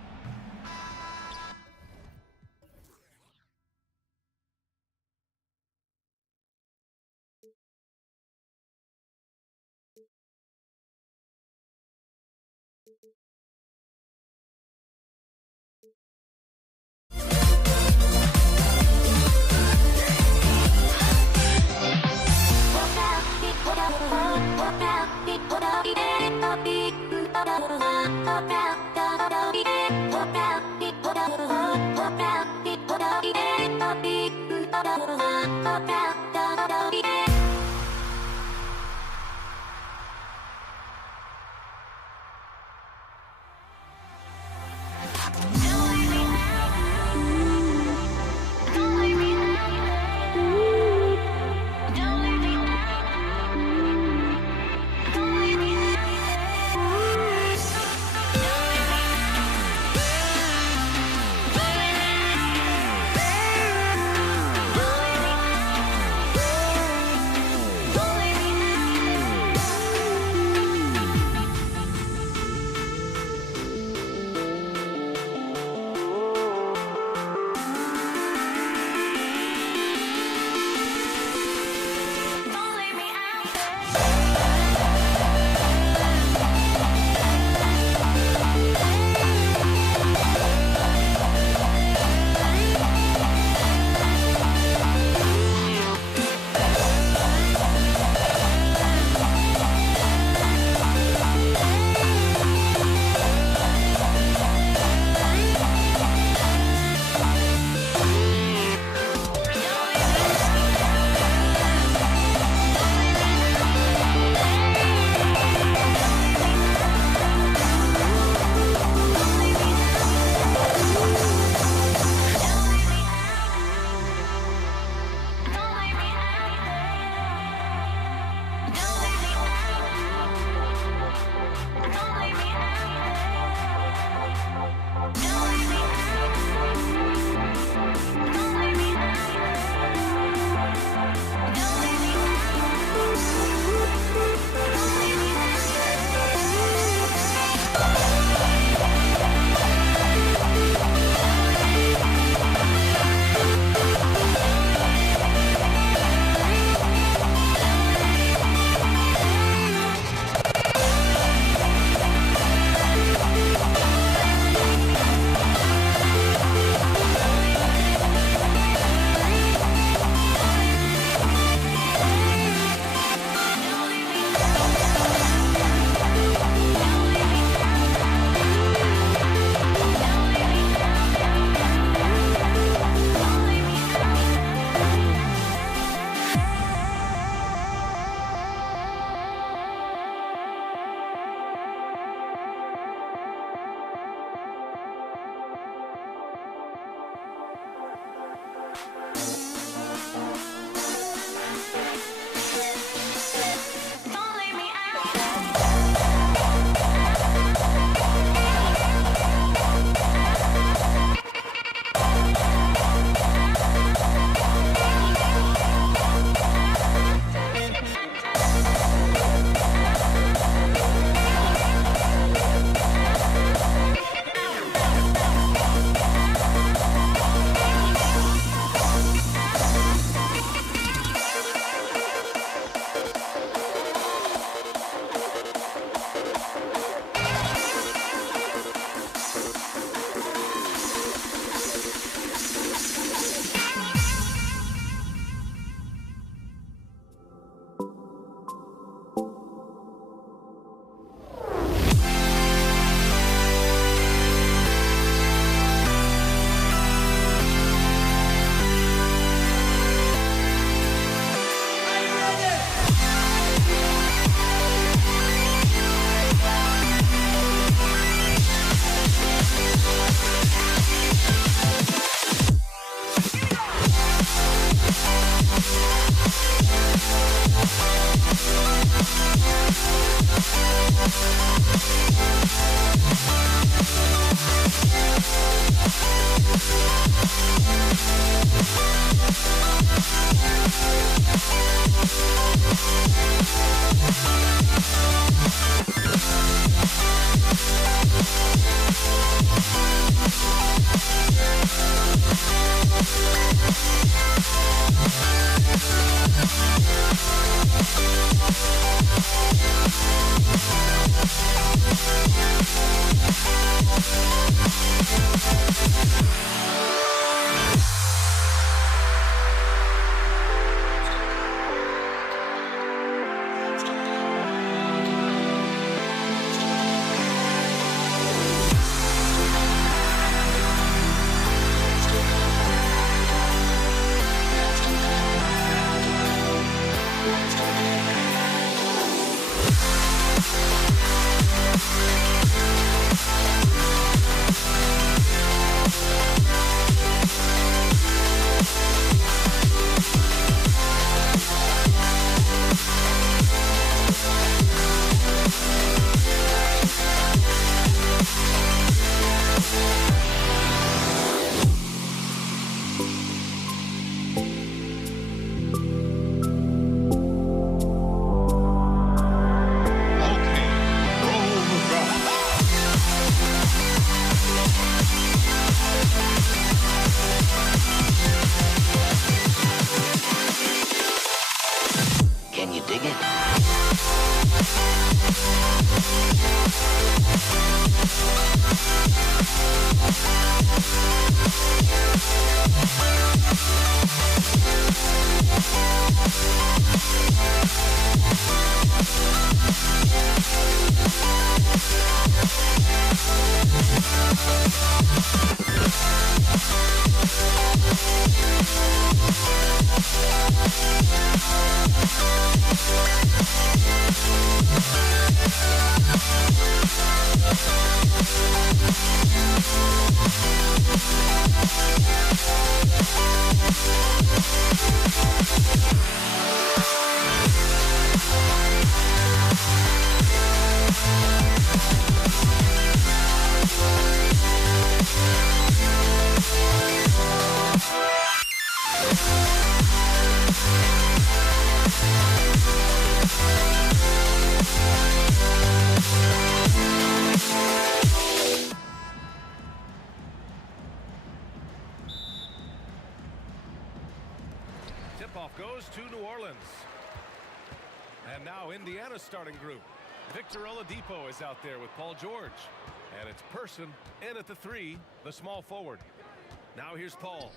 Tip-off goes to New Orleans. And now Indiana's starting group. Victor Oladipo is out there with Paul George. And it's Person in at the 3, the small forward. Now here's Paul.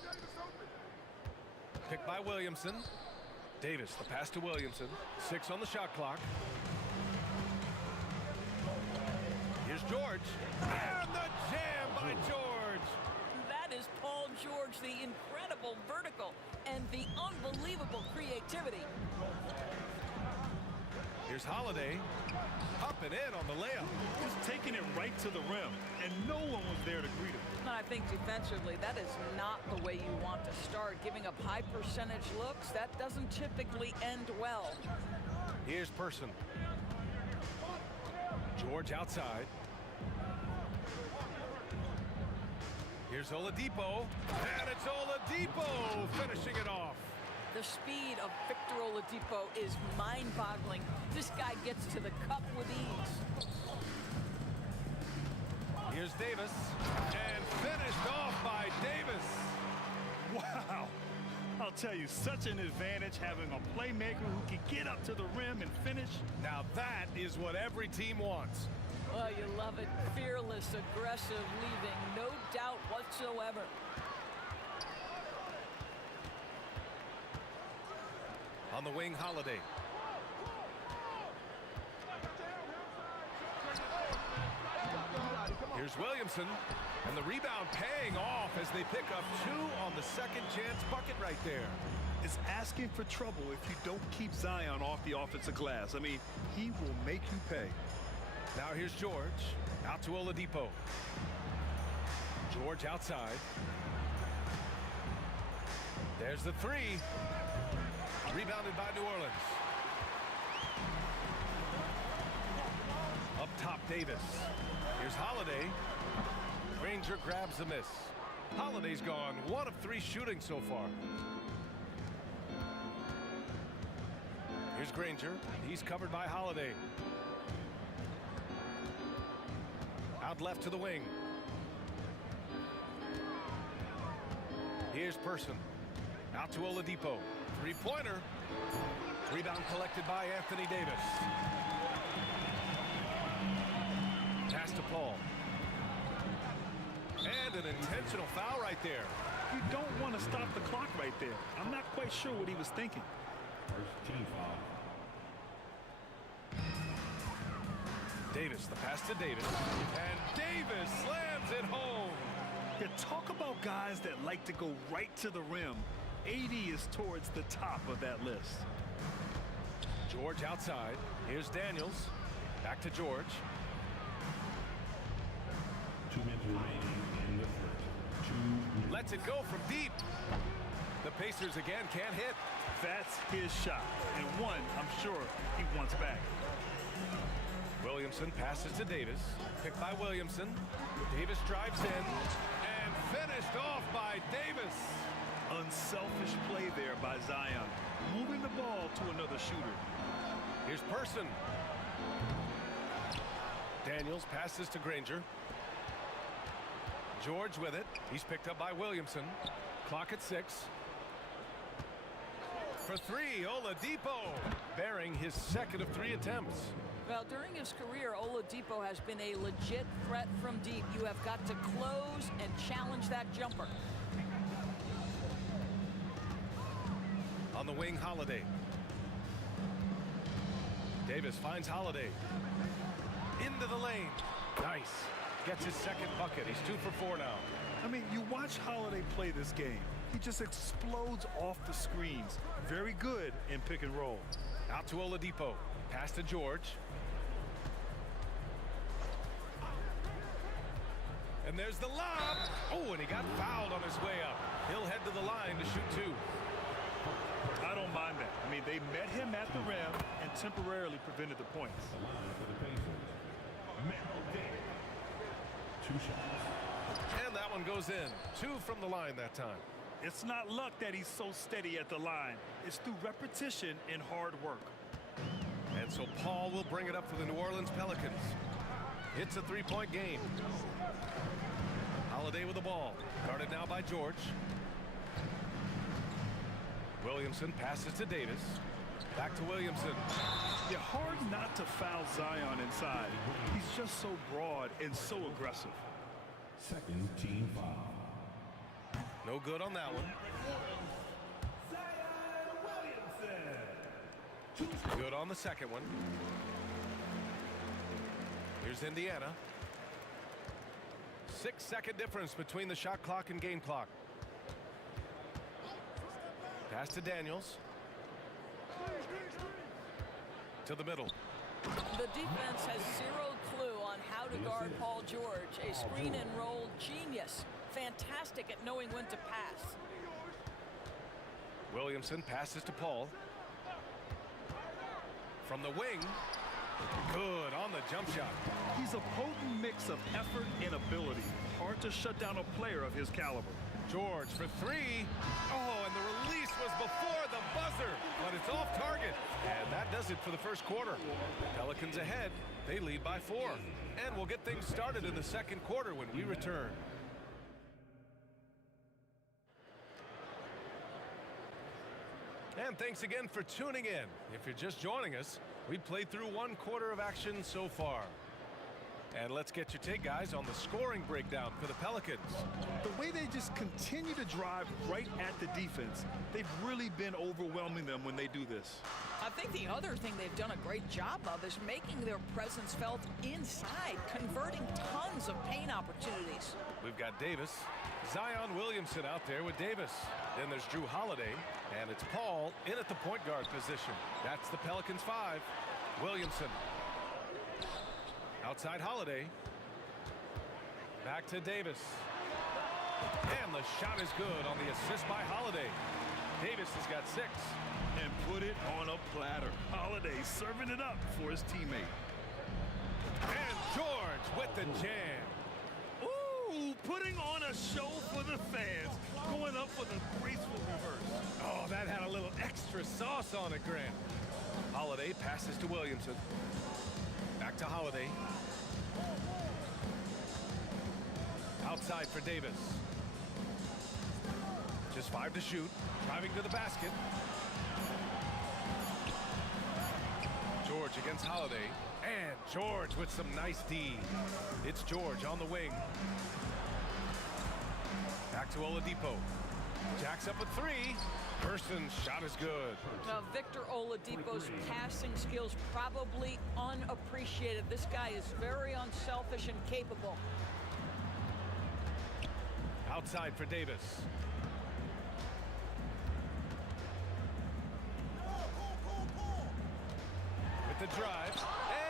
Picked by Williamson. Davis, the pass to Williamson. 6 on the shot clock. Here's George. And the jam by George. That is Paul George, the incredible vertical and the unbelievable creativity. Here's Holiday. Up and in on the layup. Just taking it right to the rim, and no one was there to greet him. I think defensively, that is not the way you want to start. Giving up high percentage looks, that doesn't typically end well. Here's Person. George outside. Here's Oladipo. And it's Oladipo finishing it off. The speed of Victor Oladipo is mind-boggling. This guy gets to the cup with ease. Here's Davis. And finished off by Davis. Wow. I'll tell you, such an advantage having a playmaker who can get up to the rim and finish. Now that is what every team wants. Well, you love it. Fearless, aggressive, leaving no doubt whatsoever. On the wing, Holiday. Here's Williamson. And the rebound paying off as they pick up 2 on the second chance bucket right there. It's asking for trouble if you don't keep Zion off the offensive glass. I mean, he will make you pay. Now here's George. Out to Oladipo. George outside. There's the 3. Rebounded by New Orleans. Up top, Davis. Here's Holiday. Granger grabs the miss. Holiday's gone 1 of 3 shooting so far. Here's Granger. He's covered by Holiday. Out left to the wing. Here's Person. Out to Oladipo. 3-pointer. Rebound collected by Anthony Davis. Pass to Paul. And an intentional foul right there. You don't want to stop the clock right there. I'm not quite sure what he was thinking. First team foul. Davis, the pass to Davis. And Davis slams it home. Yeah, talk about guys that like to go right to the rim. 80 is towards the top of that list. George outside. Here's Daniels. Back to George. 2 minutes remaining in the first. 2 minutes. Lets it go from deep. The Pacers again can't hit. That's his shot. And one, I'm sure he wants back. Williamson passes to Davis. Picked by Williamson. Davis drives in. And finished off by Davis. Unselfish play there by Zion. Moving the ball to another shooter. Here's Person. Daniels passes to Granger. George with it. He's picked up by Williamson. Clock at 6. For 3, Oladipo. Bearing his second of 3 attempts. Well, during his career, Oladipo has been a legit threat from deep. You have got to close and challenge that jumper. On the wing, Holiday. Davis finds Holiday. Into the lane. Nice. gets his second bucket. He's 2 for 4 now. I mean, you watch Holiday play this game. He just explodes off the screens. Very good in pick and roll. Out to Oladipo. Pass to George. And there's the lob. Oh, and he got fouled on his way up. He'll head to the line to shoot 2. I don't mind that. I mean, they met him at the rim and temporarily prevented the points. The line for the Pacers. 2 shots. And that one goes in. 2 from the line that time. It's not luck that he's so steady at the line. It's through repetition and hard work. And so Paul will bring it up for the New Orleans Pelicans. It's a 3-point game. Holiday with the ball. Guarded now by George. Williamson passes to Davis. Back to Williamson. Yeah, hard not to foul Zion inside. He's just so broad and so aggressive. Second team foul. No good on that one. Good on the second one. Here's Indiana. 6-second difference between the shot clock and game clock. Pass to Daniels. To the middle. The defense has zero clue on how to guard Paul George, a screen and roll genius. Fantastic at knowing when to pass. Williamson passes to Paul. From the wing. Good on the jump shot. He's a potent mix of effort and ability. Hard to shut down a player of his caliber. George for 3. Oh, and the release was before the buzzer, but it's off target. And that does it for the first quarter. Pelicans ahead. They lead by 4. And we'll get things started in the second quarter when we return. And thanks again for tuning in. If you're just joining us, we've played through 1 quarter of action so far. And let's get your take, guys, on the scoring breakdown for the Pelicans. The way they just continue to drive right at the defense, they've really been overwhelming them when they do this. I think the other thing they've done a great job of is making their presence felt inside, converting tons of paint opportunities. We've got Davis. Zion Williamson out there with Davis. Then there's Drew Holiday, and it's Paul in at the point guard position. That's the Pelicans 5. Williamson. Outside Holiday. Back to Davis. And the shot is good on the assist by Holiday. Davis has got 6. And put it on a platter. Holiday serving it up for his teammate. And George with the jam. Ooh, putting on a show for the fans. Going up for the graceful reverse. Oh, that had a little extra sauce on it, Grant. Holiday passes to Williamson. Back to Holiday. Outside for Davis. Just 5 to shoot. Driving to the basket. George against Holiday. And George with some nice D. It's George on the wing. Back to Oladipo. Jacks up a 3. Person's shot is good. Now, Victor Oladipo's passing skills probably unappreciated. This guy is very unselfish and capable. Outside for Davis. With the drive.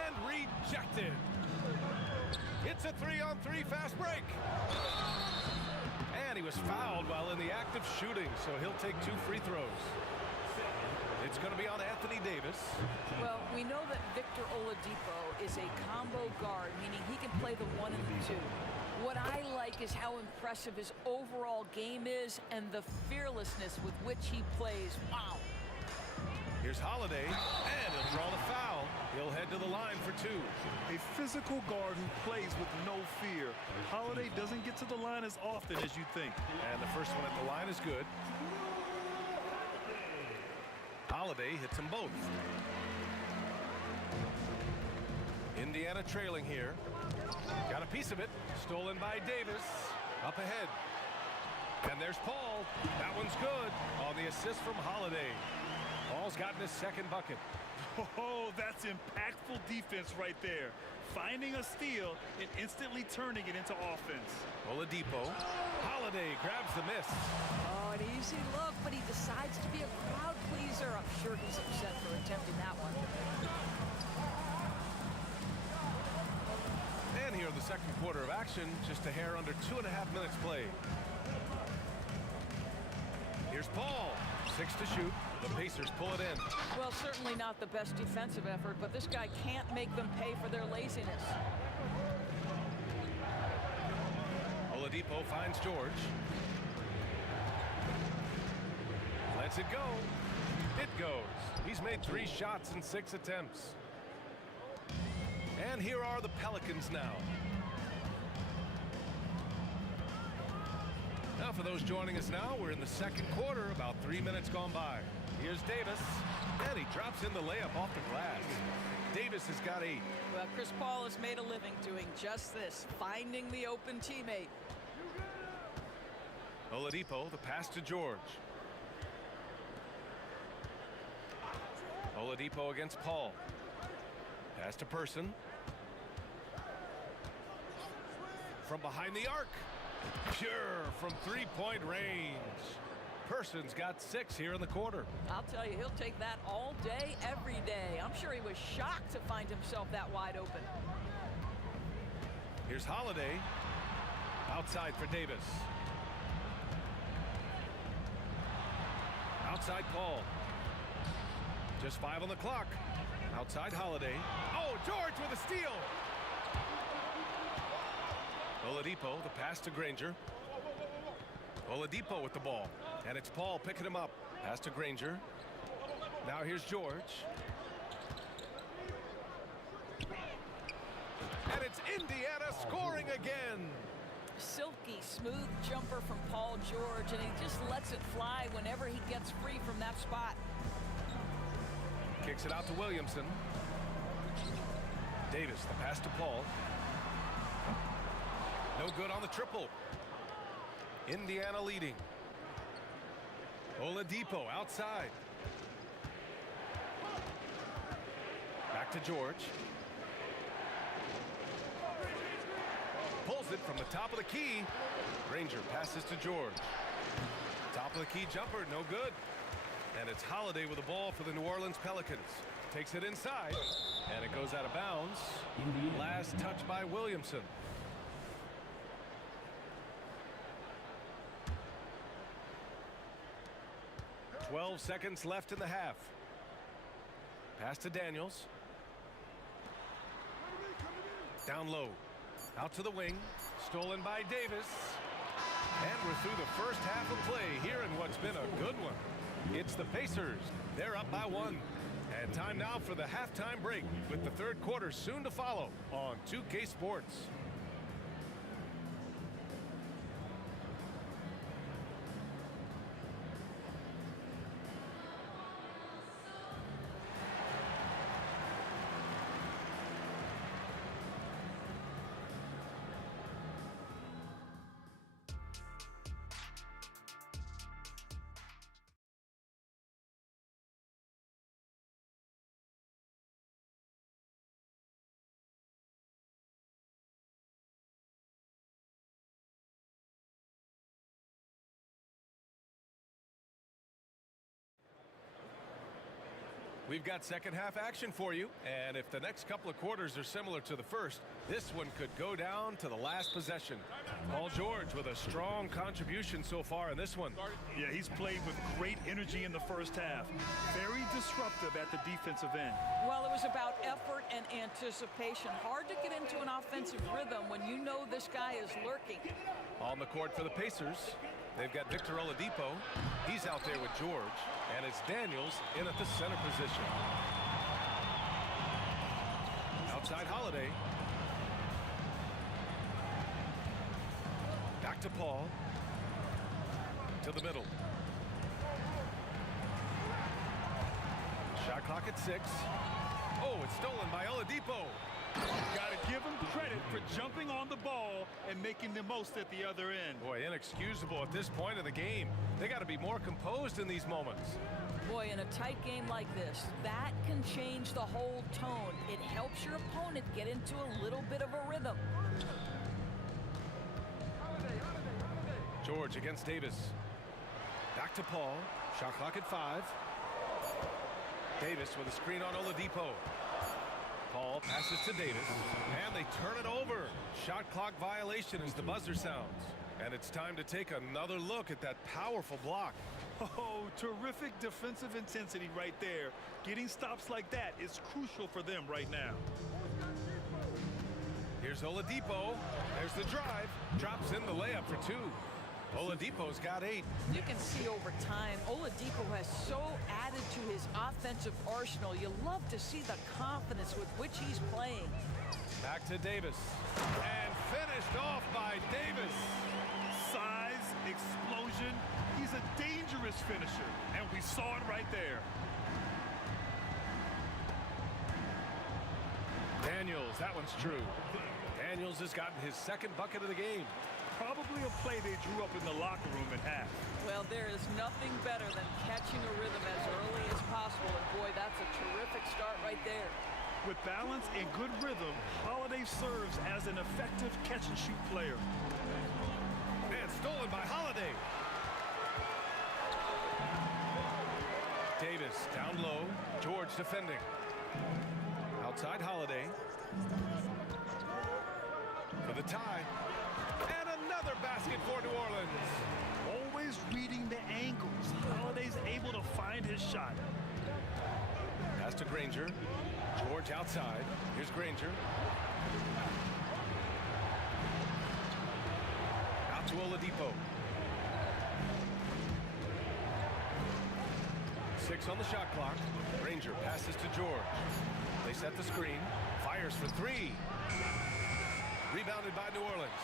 And rejected. It's a 3-on-3 fast break. And he was fouled while in the act of shooting, so he'll take 2 free throws. It's going to be on Anthony Davis. Well, we know that Victor Oladipo is a combo guard, meaning he can play the 1 and the 2. What I like is how impressive his overall game is and the fearlessness with which he plays. Wow. Here's Holiday, and he'll draw the foul. He'll head to the line for 2. A physical guard who plays with no fear. Holiday doesn't get to the line as often as you think. And the first one at the line is good. Holiday hits them both. Indiana trailing here. Got a piece of it. Stolen by Davis. Up ahead. And there's Paul. That one's good on the assist from Holiday. Paul's gotten his second bucket. Oh, that's impactful defense right there. Finding a steal and instantly turning it into offense. Oladipo. Holiday grabs the miss. Oh, an easy look, but he decides to be a crowd pleaser. I'm sure he's upset for attempting that one. And here in the second quarter of action, just a hair under 2.5 minutes played. Here's Paul. 6 to shoot. The Pacers pull it in. Well, certainly not the best defensive effort, but this guy can't make them pay for their laziness. Oladipo finds George. Lets it go. It goes. He's made 3 shots in 6 attempts. And here are the Pelicans now. Now for those joining us now, we're in the second quarter, about 3 minutes gone by. Here's Davis, and he drops in the layup off the glass. Davis has got 8. Well, Chris Paul has made a living doing just this, finding the open teammate. Oladipo, the pass to George. Oladipo against Paul. Pass to Person. From behind the arc. Pure from 3-point range. Person's got 6 here in the quarter. I'll tell you, he'll take that all day, every day. I'm sure he was shocked to find himself that wide open. Here's Holiday. Outside for Davis. Outside Paul. Just 5 on the clock. Outside Holiday. Oh, George with a steal. Oladipo, the pass to Granger. Oladipo with the ball. And it's Paul picking him up. Pass to Granger. Now here's George. And it's Indiana scoring again. Silky, smooth jumper from Paul George, and he just lets it fly whenever he gets free from that spot. Kicks it out to Williamson. Davis, the pass to Paul. No good on the triple. Indiana leading. Oladipo outside. Back to George. Pulls it from the top of the key. Granger passes to George. Top of the key jumper, no good. And it's Holiday with the ball for the New Orleans Pelicans. Takes it inside, and it goes out of bounds. Last touch by Williamson. .12 seconds left in the half. Pass to Daniels. Down low. Out to the wing. Stolen by Davis. And we're through the first half of play here in what's been a good one. It's the Pacers. They're up by 1. And time now for the halftime break with the third quarter soon to follow on 2K Sports. We've got second half action for you, and if the next couple of quarters are similar to the first, this one could go down to the last possession. Paul George with a strong contribution so far in this one. Yeah, he's played with great energy in the first half. Very disruptive at the defensive end. Well, it was about effort and anticipation. Hard to get into an offensive rhythm when you know this guy is lurking. On the court for the Pacers, they've got Victor Oladipo. He's out there with George, and it's Daniels in at the center position. Outside Holiday. Back to Paul. To the middle. Shot clock at 6. Oh, it's stolen by Oladipo. Got to give him credit for jumping on the ball and making the most at the other end. Boy, inexcusable at this point of the game. They got to be more composed in these moments. Boy, in a tight game like this, that can change the whole tone. It helps your opponent get into a little bit of a rhythm. George against Davis. Back to Paul. Shot clock at 5. Davis with a screen on Oladipo. Paul passes to Davis, and they turn it over. Shot clock violation as the buzzer sounds. And it's time to take another look at that powerful block. Oh, terrific defensive intensity right there. Getting stops like that is crucial for them right now. Here's Oladipo. There's the drive. Drops in the layup for 2. Oladipo's got 8. You can see over time, Oladipo has so added to his offensive arsenal. You love to see the confidence with which he's playing. Back to Davis. And finished off by Davis. Size, explosion. He's a dangerous finisher, and we saw it right there. Daniels, that one's true. Daniels has gotten his second bucket of the game. Probably a play they drew up in the locker room at half. Well, there is nothing better than catching a rhythm as early as possible, and boy, that's a terrific start right there. With balance and good rhythm, Holiday serves as an effective catch-and-shoot player. And stolen by Holiday. Davis down low. George defending. Outside Holiday. For the tie. And another basket for New Orleans. Always reading the angles. Holiday's able to find his shot. Pass to Granger. George outside. Here's Granger. Out to Oladipo. 6 on the shot clock. Granger passes to George. They set the screen. Fires for 3. Rebounded by New Orleans.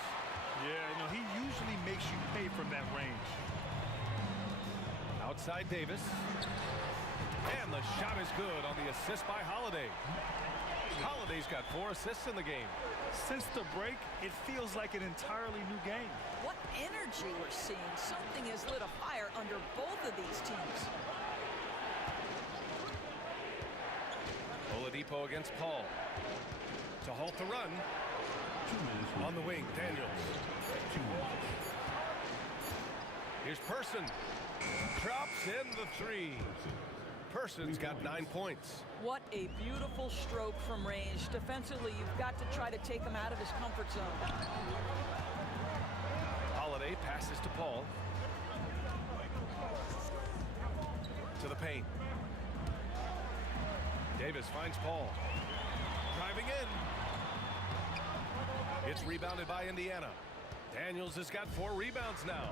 Yeah, he usually makes you pay from that range. Outside Davis. And the shot is good on the assist by Holiday. Holiday's got 4 assists in the game. Since the break, it feels like an entirely new game. What energy we're seeing. Something has lit a fire under both of these teams. Oladipo against Paul. To halt the run. 2 minutes On the wing, Daniels. 2 minutes. Here's Person. Drops in the 3. Person's got 9 points. What a beautiful stroke from range. Defensively, you've got to try to take him out of his comfort zone. Holiday passes to Paul. To the paint. Davis finds Paul. Driving in. It's rebounded by Indiana. Daniels has got 4 rebounds now.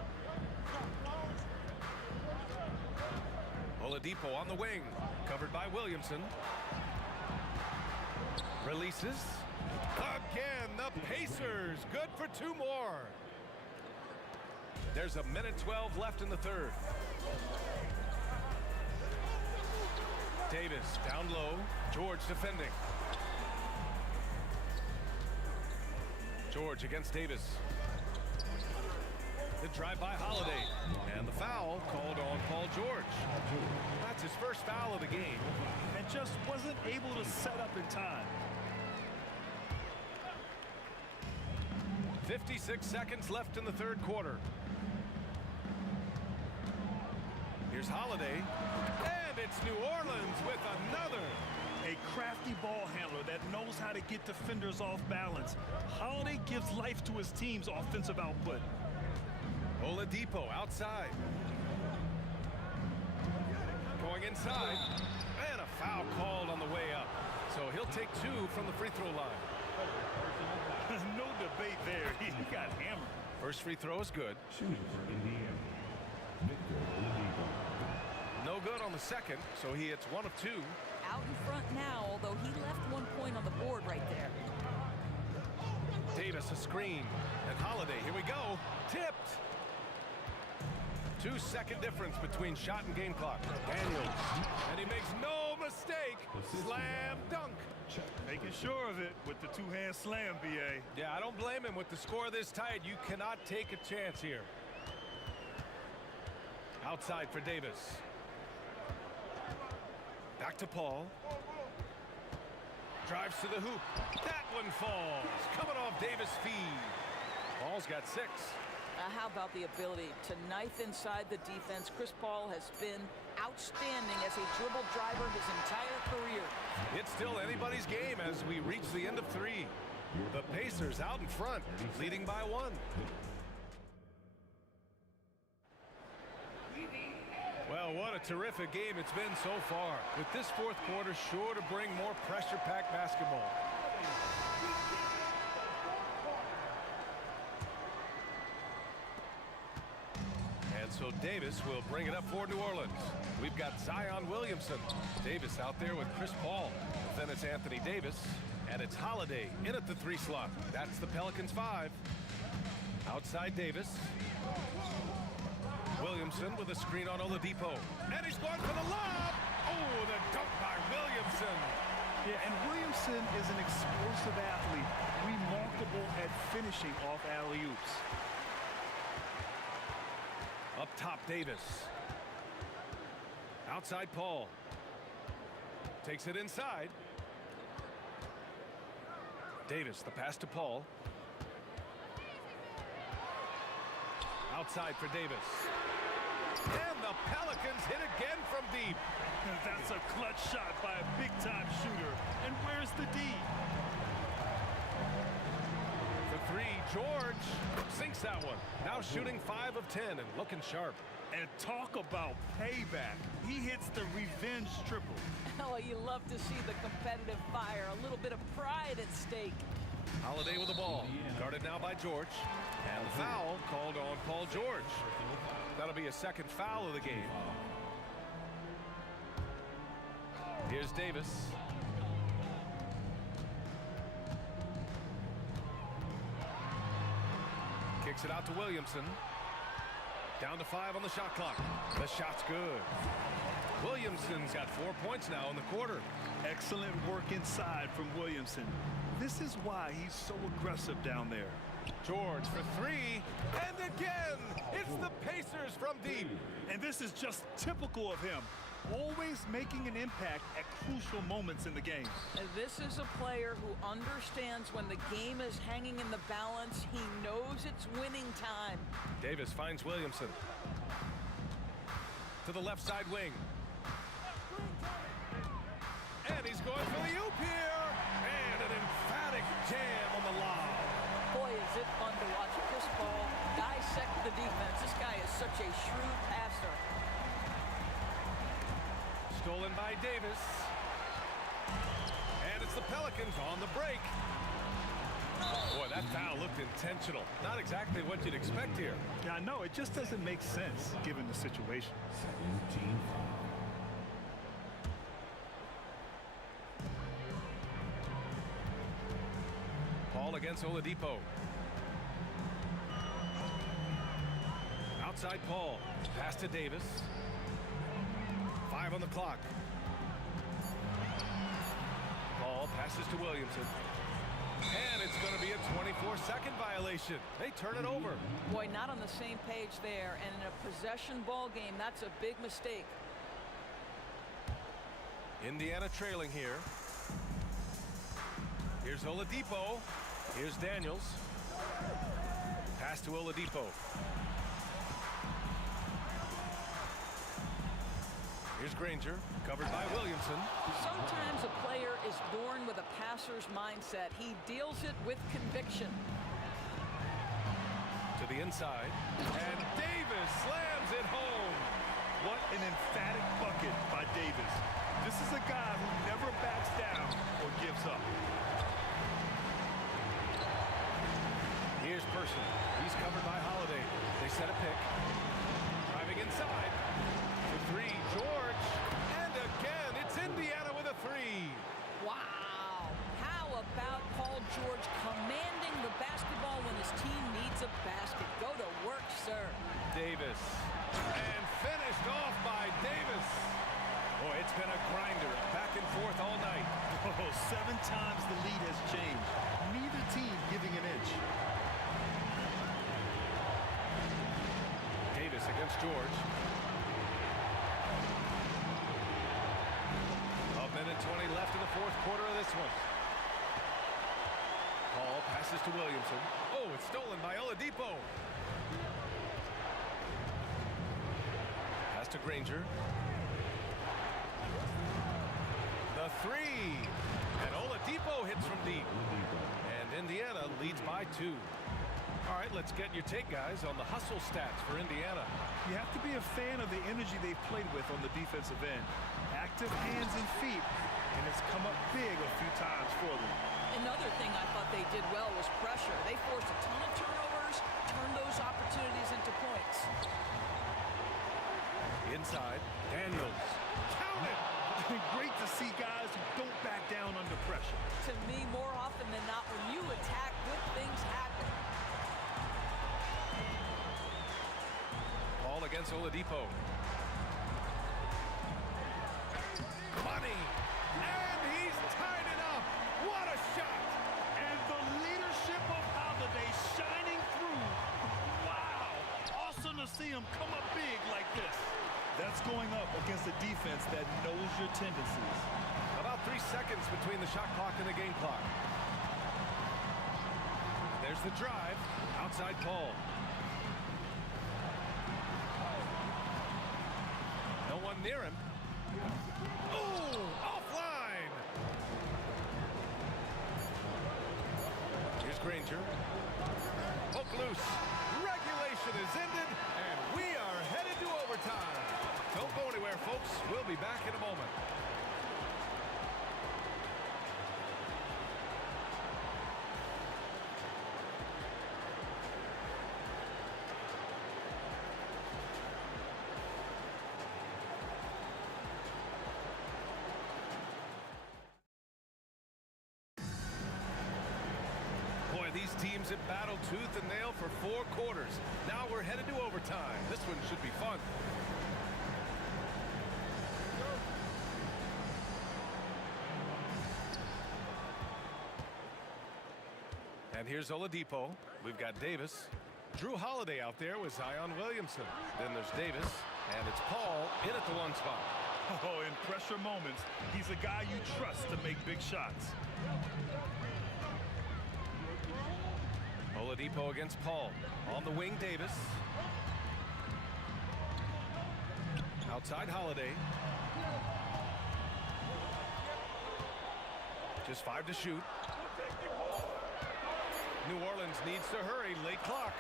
Oladipo on the wing. Covered by Williamson. Releases. Again, the Pacers. Good for 2 more. There's 1:12 left in the third. Davis down low. George defending. George against Davis. The drive by Holiday. And the foul called on Paul George. That's his first foul of the game. And just wasn't able to set up in time. 56 seconds left in the third quarter. Here's Holiday. And it's New Orleans with another. A crafty ball handler that knows how to get defenders off balance. Holiday gives life to his team's offensive output. Oladipo outside. Going inside. And a foul called on the way up. So he'll take 2 from the free throw line. No debate there. He got hammered. First free throw is good. Shooting for Indiana, Victor Oladipo. No good on the second, so he hits 1 of 2. Out in front now, although he left 1 point on the board right there. Davis a screen. And Holiday, here we go. Tipped. 2-second difference between shot and game clock. Daniels. And he makes no mistake. Slam dunk. Making sure of it with the two-hand slam, B.A. Yeah, I don't blame him. With the score this tight, you cannot take a chance here. Outside for Davis. Back to Paul. Drives to the hoop. That one falls. Coming off Davis' feed. Paul's got 6. How about the ability to knife inside the defense? Chris Paul has been outstanding as a dribble driver his entire career. It's still anybody's game as we reach the end of 3. The Pacers out in front, leading by 1. Well, what a terrific game it's been so far. With this fourth quarter sure to bring more pressure-packed basketball. And so Davis will bring it up for New Orleans. We've got Zion Williamson. Davis out there with Chris Paul. Then it's Anthony Davis. And it's Holiday in at the 3 slot. That's the Pelicans 5. Outside Davis. Williamson with a screen on Oladipo. And he's going for the lob. Oh, the dunk by Williamson. Yeah, and Williamson is an explosive athlete. Remarkable at finishing off alley-oops. Up top, Davis. Outside, Paul. Takes it inside. Davis, the pass to Paul. Outside for Davis. And the Pelicans hit again from deep. That's a clutch shot by a big-time shooter. And where's the D? For 3, George sinks that one. Now shooting 5 of 10 and looking sharp. And talk about payback. He hits the revenge triple. Oh, you love to see the competitive fire. A little bit of pride at stake. Holiday with the ball. Guarded now by George. And the foul called on Paul George. That'll be a second foul of the game. Here's Davis. Kicks it out to Williamson. Down to 5 on the shot clock. The shot's good. Williamson's got 4 points now in the quarter. Excellent work inside from Williamson. This is why he's so aggressive down there. George for 3. And again, it's the Pacers from deep. And this is just typical of him. Always making an impact at crucial moments in the game. And this is a player who understands when the game is hanging in the balance. He knows it's winning time. Davis finds Williamson. To the left side wing. And he's going for the oop here. And an emphatic jam on the lob. Boy, is it fun to watch Chris Paul dissect the defense. This guy is such a shrewd passer. Stolen by Davis. And it's the Pelicans on the break. Boy, that foul looked intentional. Not exactly what you'd expect here. Yeah, I know. It just doesn't make sense given the situation. Paul against Oladipo. Outside Paul. Pass to Davis. 5 on the clock. Paul passes to Williamson. And it's going to be a 24-second violation. They turn it over. Boy, not on the same page there. And in a possession ball game, that's a big mistake. Indiana trailing here. Here's Oladipo. Here's Daniels. Pass to Oladipo. Here's Granger, covered by Williamson. Sometimes a player is born with a passer's mindset. He deals it with conviction. To the inside. And Davis slams it home. What an emphatic bucket by Davis. This is a guy who never backs down or gives up. Here's Person. He's covered by Holiday. They set a pick. Driving inside. For 3, George. And again, it's Indiana with a 3. Wow. How about Paul George commanding the basketball when his team needs a basket? Go to work, sir. Davis. And finished off by Davis. Boy, it's been a grinder, back and forth all night. Oh, 7 times the lead has changed. Neither team giving an inch. Davis against George. A minute 20 left in the fourth quarter of this one. Paul passes to Williamson. Oh, it's stolen by Oladipo. Pass to Granger. The three. And Oladipo hits from deep. And Indiana leads by 2. All right, let's get your take, guys, on the hustle stats for Indiana. You have to be a fan of the energy they've played with on the defensive end. Active hands and feet, and it's come up big a few times for them. Another thing I thought they did well was pressure. They forced a ton of turnovers, turned those opportunities into points. Inside, Daniels. Count it! Great to see guys who don't back down under pressure. To me, more often than not, when you attack, good things happen. Ball against Oladipo. Money! And he's tied it up! What a shot! And the leadership of Holiday shining through. Wow! Awesome to see him come up big like this. That's going up against a defense that knows your tendencies. About 3 seconds between the shot clock and the game clock. There's the drive. Outside Paul. No one near him. Oh, offline. Here's Granger. Hook loose. Regulation is ended, and we are headed to overtime. Don't go anywhere, folks. We'll be back in a moment. Boy, these teams have battled tooth and nail for 4 quarters. Now we're headed to overtime. This one should be fun. And here's Oladipo. We've got Davis. Drew Holiday out there with Zion Williamson. Then there's Davis. And it's Paul in at the 1 spot. Oh, in pressure moments, he's a guy you trust to make big shots. Oladipo against Paul. On the wing, Davis. Outside Holiday. Just 5 to shoot. New Orleans needs to hurry. Late clock.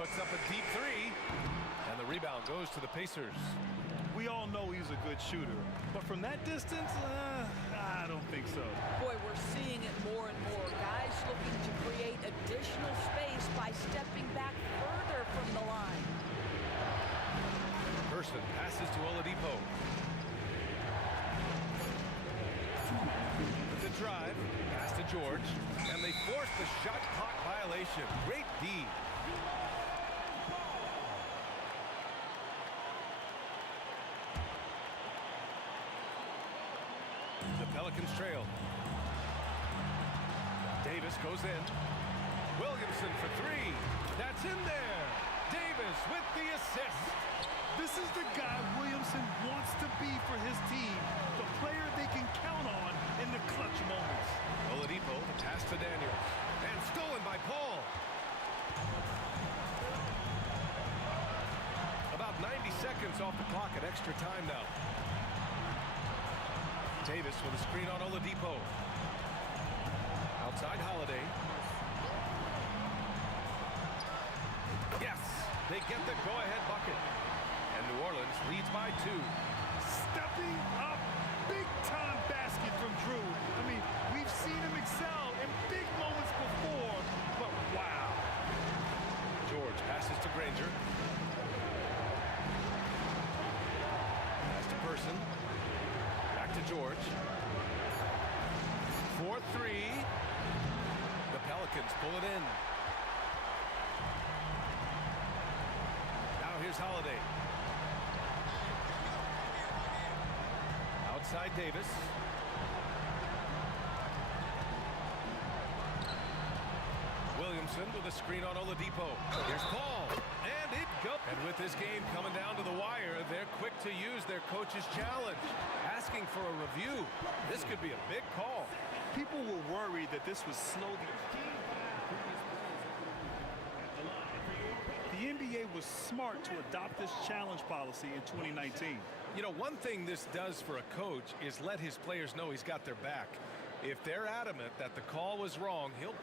Puts up a deep 3. And the rebound goes to the Pacers. We all know he's a good shooter. But from that distance, I don't think so. Boy, we're seeing it more and more. Guys looking to create additional space by stepping back further from the line. Person passes to Oladipo. The drive, pass to George, and they force the shot clock violation. Great D. The Pelicans trail. Davis goes in. Williamson for 3. That's in there. Davis with the assist. This is the guy Williamson wants to be for his team. The player they can count on in the clutch moments. Oladipo, the pass to Daniels. And stolen by Paul. About 90 seconds off the clock at extra time now. Davis with a screen on Oladipo. Outside Holiday. Yes, they get the go-ahead bucket. And New Orleans leads by 2. Stepping up, big-time basket from Drew. I mean, we've seen him excel in big moments before, but wow. George passes to Granger. Pass to Person. Back to George. 4-3. The Pelicans pull it in. Now here's Holiday. outside Davis. Williamson with a screen on Oladipo. Here's Paul, and it goes. And with this game coming down to the wire, they're quick to use their coach's challenge, asking for a review. This could be a big call. People were worried that this would slow the NBA was smart to adopt this challenge policy in 2019. You know, one thing this does for a coach is let his players know he's got their back. If they're adamant that the call was wrong, he'll back.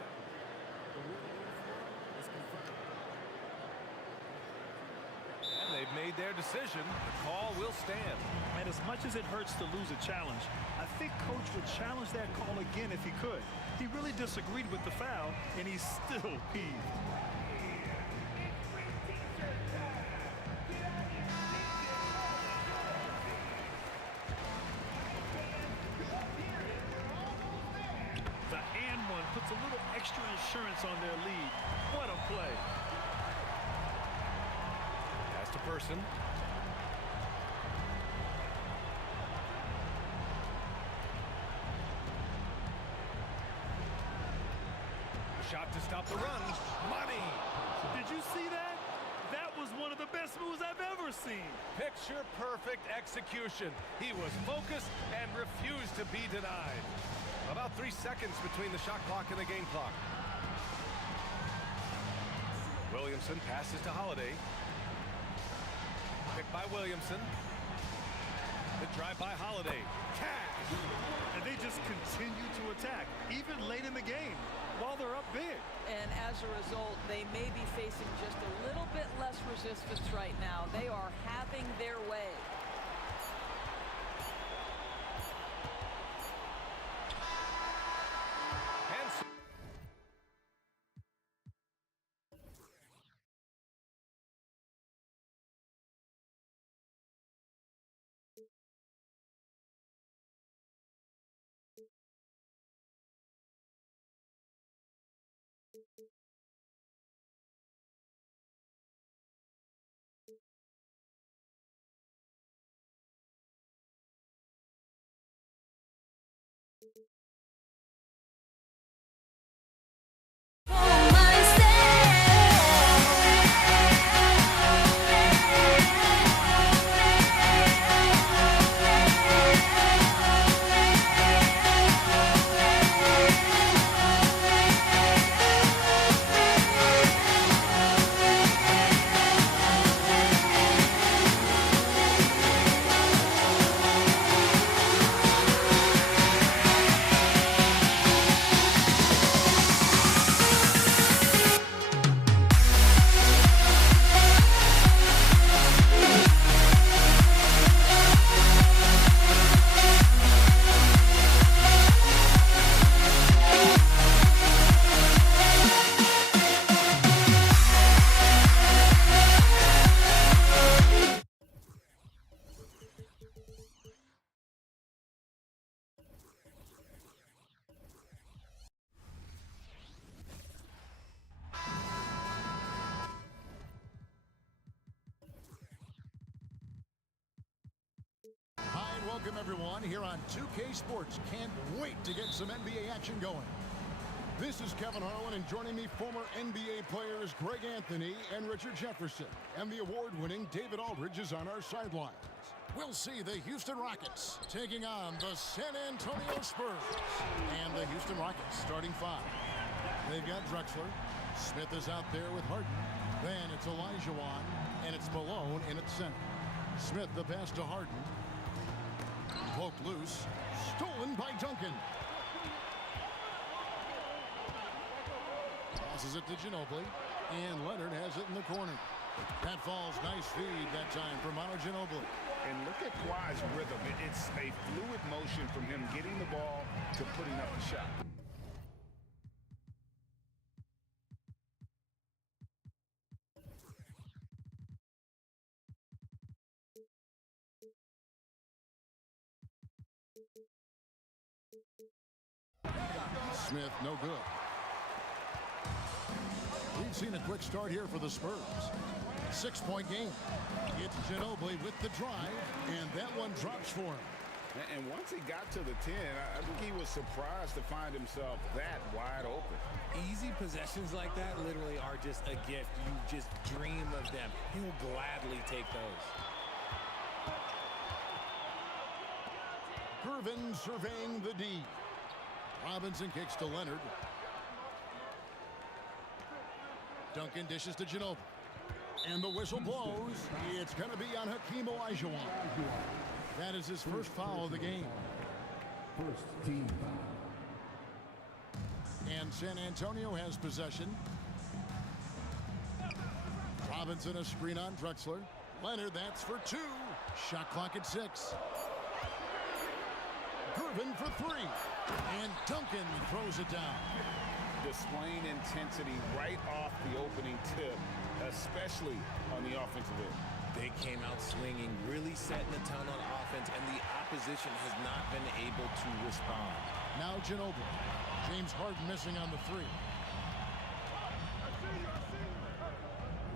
And they've made their decision. The call will stand. And as much as it hurts to lose a challenge, I think coach would challenge that call again if he could. He really disagreed with the foul, and he's still peeved. The and one puts a little extra insurance on their lead. What a play. Pass to Person. Shot to stop the run. Money. Did you see that? That was one of the best moves I've ever seen. Picture perfect execution. He was focused and refused to be denied. About 3 seconds between the shot clock and the game clock. Williamson passes to Holiday. Picked by Williamson. The drive by Holiday. Cash! And they just continue to attack, even late in the game, while they're up big. And as a result, they may be facing just a little bit less resistance right now. They are having their way. Welcome everyone here on 2K Sports. Can't wait to get some NBA action going. This is Kevin Harlan, and joining me, former NBA players Greg Anthony and Richard Jefferson. And the award-winning David Aldridge is on our sidelines. We'll see the Houston Rockets taking on the San Antonio Spurs. And the Houston Rockets starting five. They've got Drexler. Smith is out there with Harden. Then it's Olajuwon, and it's Malone in at center. Smith the pass to Harden. Poked loose. Stolen by Duncan. Passes it to Ginobili. And Leonard has it in the corner. That falls. Nice feed that time for Manu Ginobili. And look at Kawhi's rhythm. It's a fluid motion from him getting the ball to putting up the shot. Smith, no good. We've seen a quick start here for the Spurs. 6-point game. It's Ginobili with the drive, and that one drops for him. And once he got to the 10, I think he was surprised to find himself that wide open. Easy possessions like that literally are just a gift. You just dream of them. He'll gladly take those. Gervin surveying the D. Robinson kicks to Leonard. Duncan dishes to Ginobili. And the whistle blows. It's going to be on Hakeem Olajuwon. That is his first foul of the game. First team foul. And San Antonio has possession. Robinson a screen on Drexler. Leonard, that's for 2. Shot clock at 6. Gervin for 3. And Duncan throws it down. Displaying intensity right off the opening tip, especially on the offensive end. They came out swinging, really setting the tone on offense, and the opposition has not been able to respond. Now Ginobili. James Harden missing on the 3.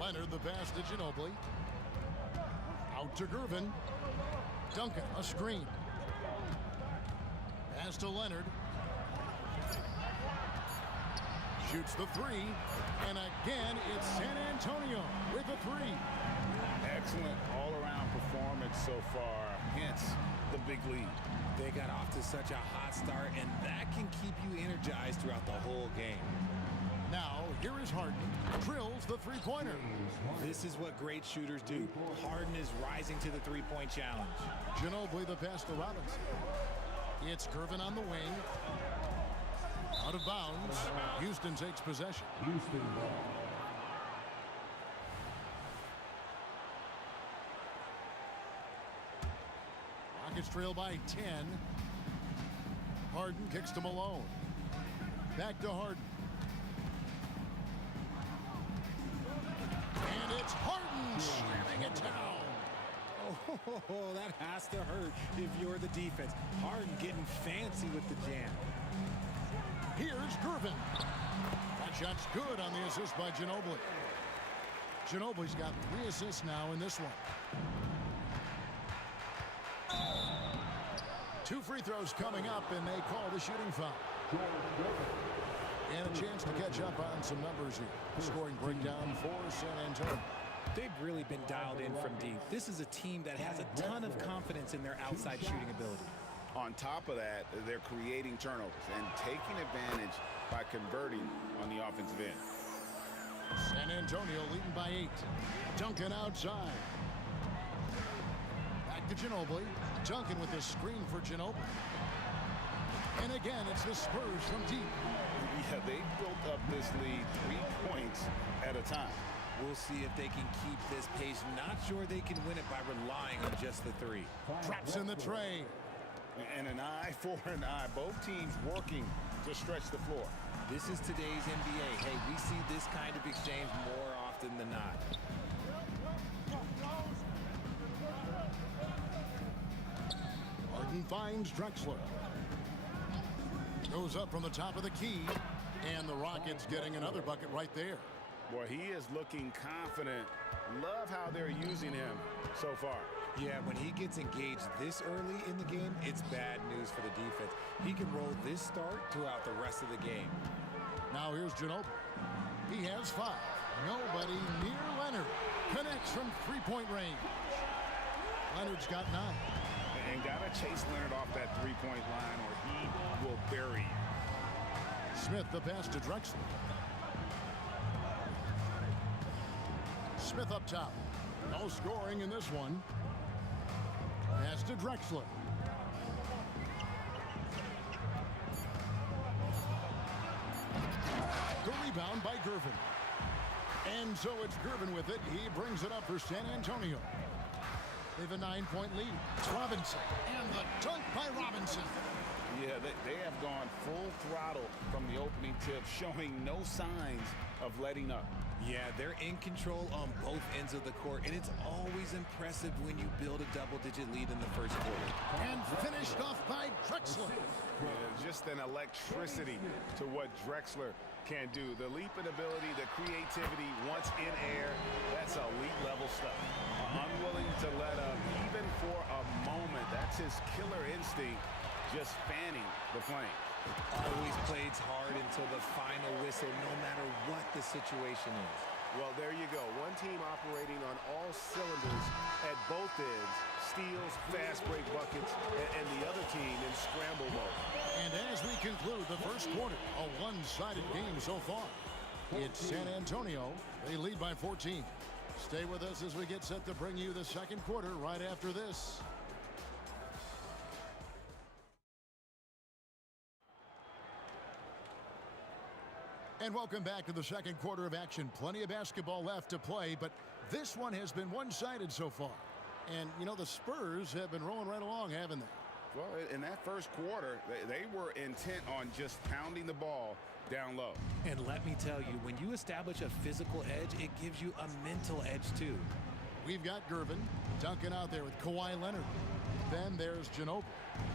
Leonard the pass to Ginobili. Out to Gervin. Duncan a screen. Pass to Leonard. Shoots the 3. And again, it's San Antonio with a 3. Excellent all-around performance so far, hence the big lead. They got off to such a hot start, and that can keep you energized throughout the whole game. Now, here is Harden. Drills the three-pointer. This is what great shooters do. Harden is rising to the three-point challenge. Ginobili the pass to Robinson. It's Gervin on the wing. Out of bounds. Houston takes possession. Houston ball. Rockets trail by 10. Harden kicks to Malone. Back to Harden. And it's Harden slamming it down. Oh, that has to hurt if you're the defense. Harden getting fancy with the jam. Here's Gervin. That shot's good on the assist by Ginobili. Ginobili's got 3 assists now in this one. 2 free throws coming up, and they call the shooting foul. And a chance to catch up on some numbers here. Scoring breakdown for San Antonio. They've really been dialed in from deep. This is a team that has a ton of confidence in their outside shooting ability. On top of that, they're creating turnovers and taking advantage by converting on the offensive end. San Antonio leading by 8. Duncan outside. Back to Ginobili. Duncan with the screen for Ginobili. And again, it's the Spurs from deep. Yeah, they built up this lead 3 points at a time. We'll see if they can keep this pace. Not sure they can win it by relying on just the 3. Drops in the tray. And an eye for an eye. Both teams working to stretch the floor. This is today's NBA. Hey, we see this kind of exchange more often than not. Harden finds Drexler. Goes up from the top of the key. And the Rockets getting another bucket right there. Boy, he is looking confident. Love how they're using him so far. Yeah, when he gets engaged this early in the game, it's bad news for the defense. He can roll this start throughout the rest of the game. Now here's Ginobili. He has 5. Nobody near Leonard. Connects from 3-point range. Leonard's got 9. And gotta chase Leonard off that 3-point line or he will bury you. Smith the pass to Drexler. Smith up top. No scoring in this one. Pass to Drexler. The rebound by Gervin. And so it's Gervin with it. He brings it up for San Antonio. They have a 9-point lead. It's Robinson. And the dunk by Robinson. Yeah, they have gone full throttle from the opening tip, showing no signs of letting up. Yeah, they're in control on both ends of the court, and it's always impressive when you build a double-digit lead in the first quarter. And finished off by Drexler. Yeah, just an electricity to what Drexler can do. The leaping ability, the creativity, once in air, that's elite level stuff. Unwilling to let up, even for a moment. That's his killer instinct just fanning the flame. Always plays hard until the final whistle, no matter what the situation is. Well, there you go. One team operating on all cylinders at both ends. Steals, fast break buckets, and the other team in scramble mode. And as we conclude the first quarter, a one-sided game so far. It's San Antonio. They lead by 14. Stay with us as we get set to bring you the second quarter right after this. And welcome back to the second quarter of action. Plenty of basketball left to play, but this one has been one-sided so far. And, you know, the Spurs have been rolling right along, haven't they? Well, in that first quarter, they were intent on just pounding the ball down low. And let me tell you, when you establish a physical edge, it gives you a mental edge, too. We've got Gervin, Duncan out there with Kawhi Leonard. Then there's Ginobili.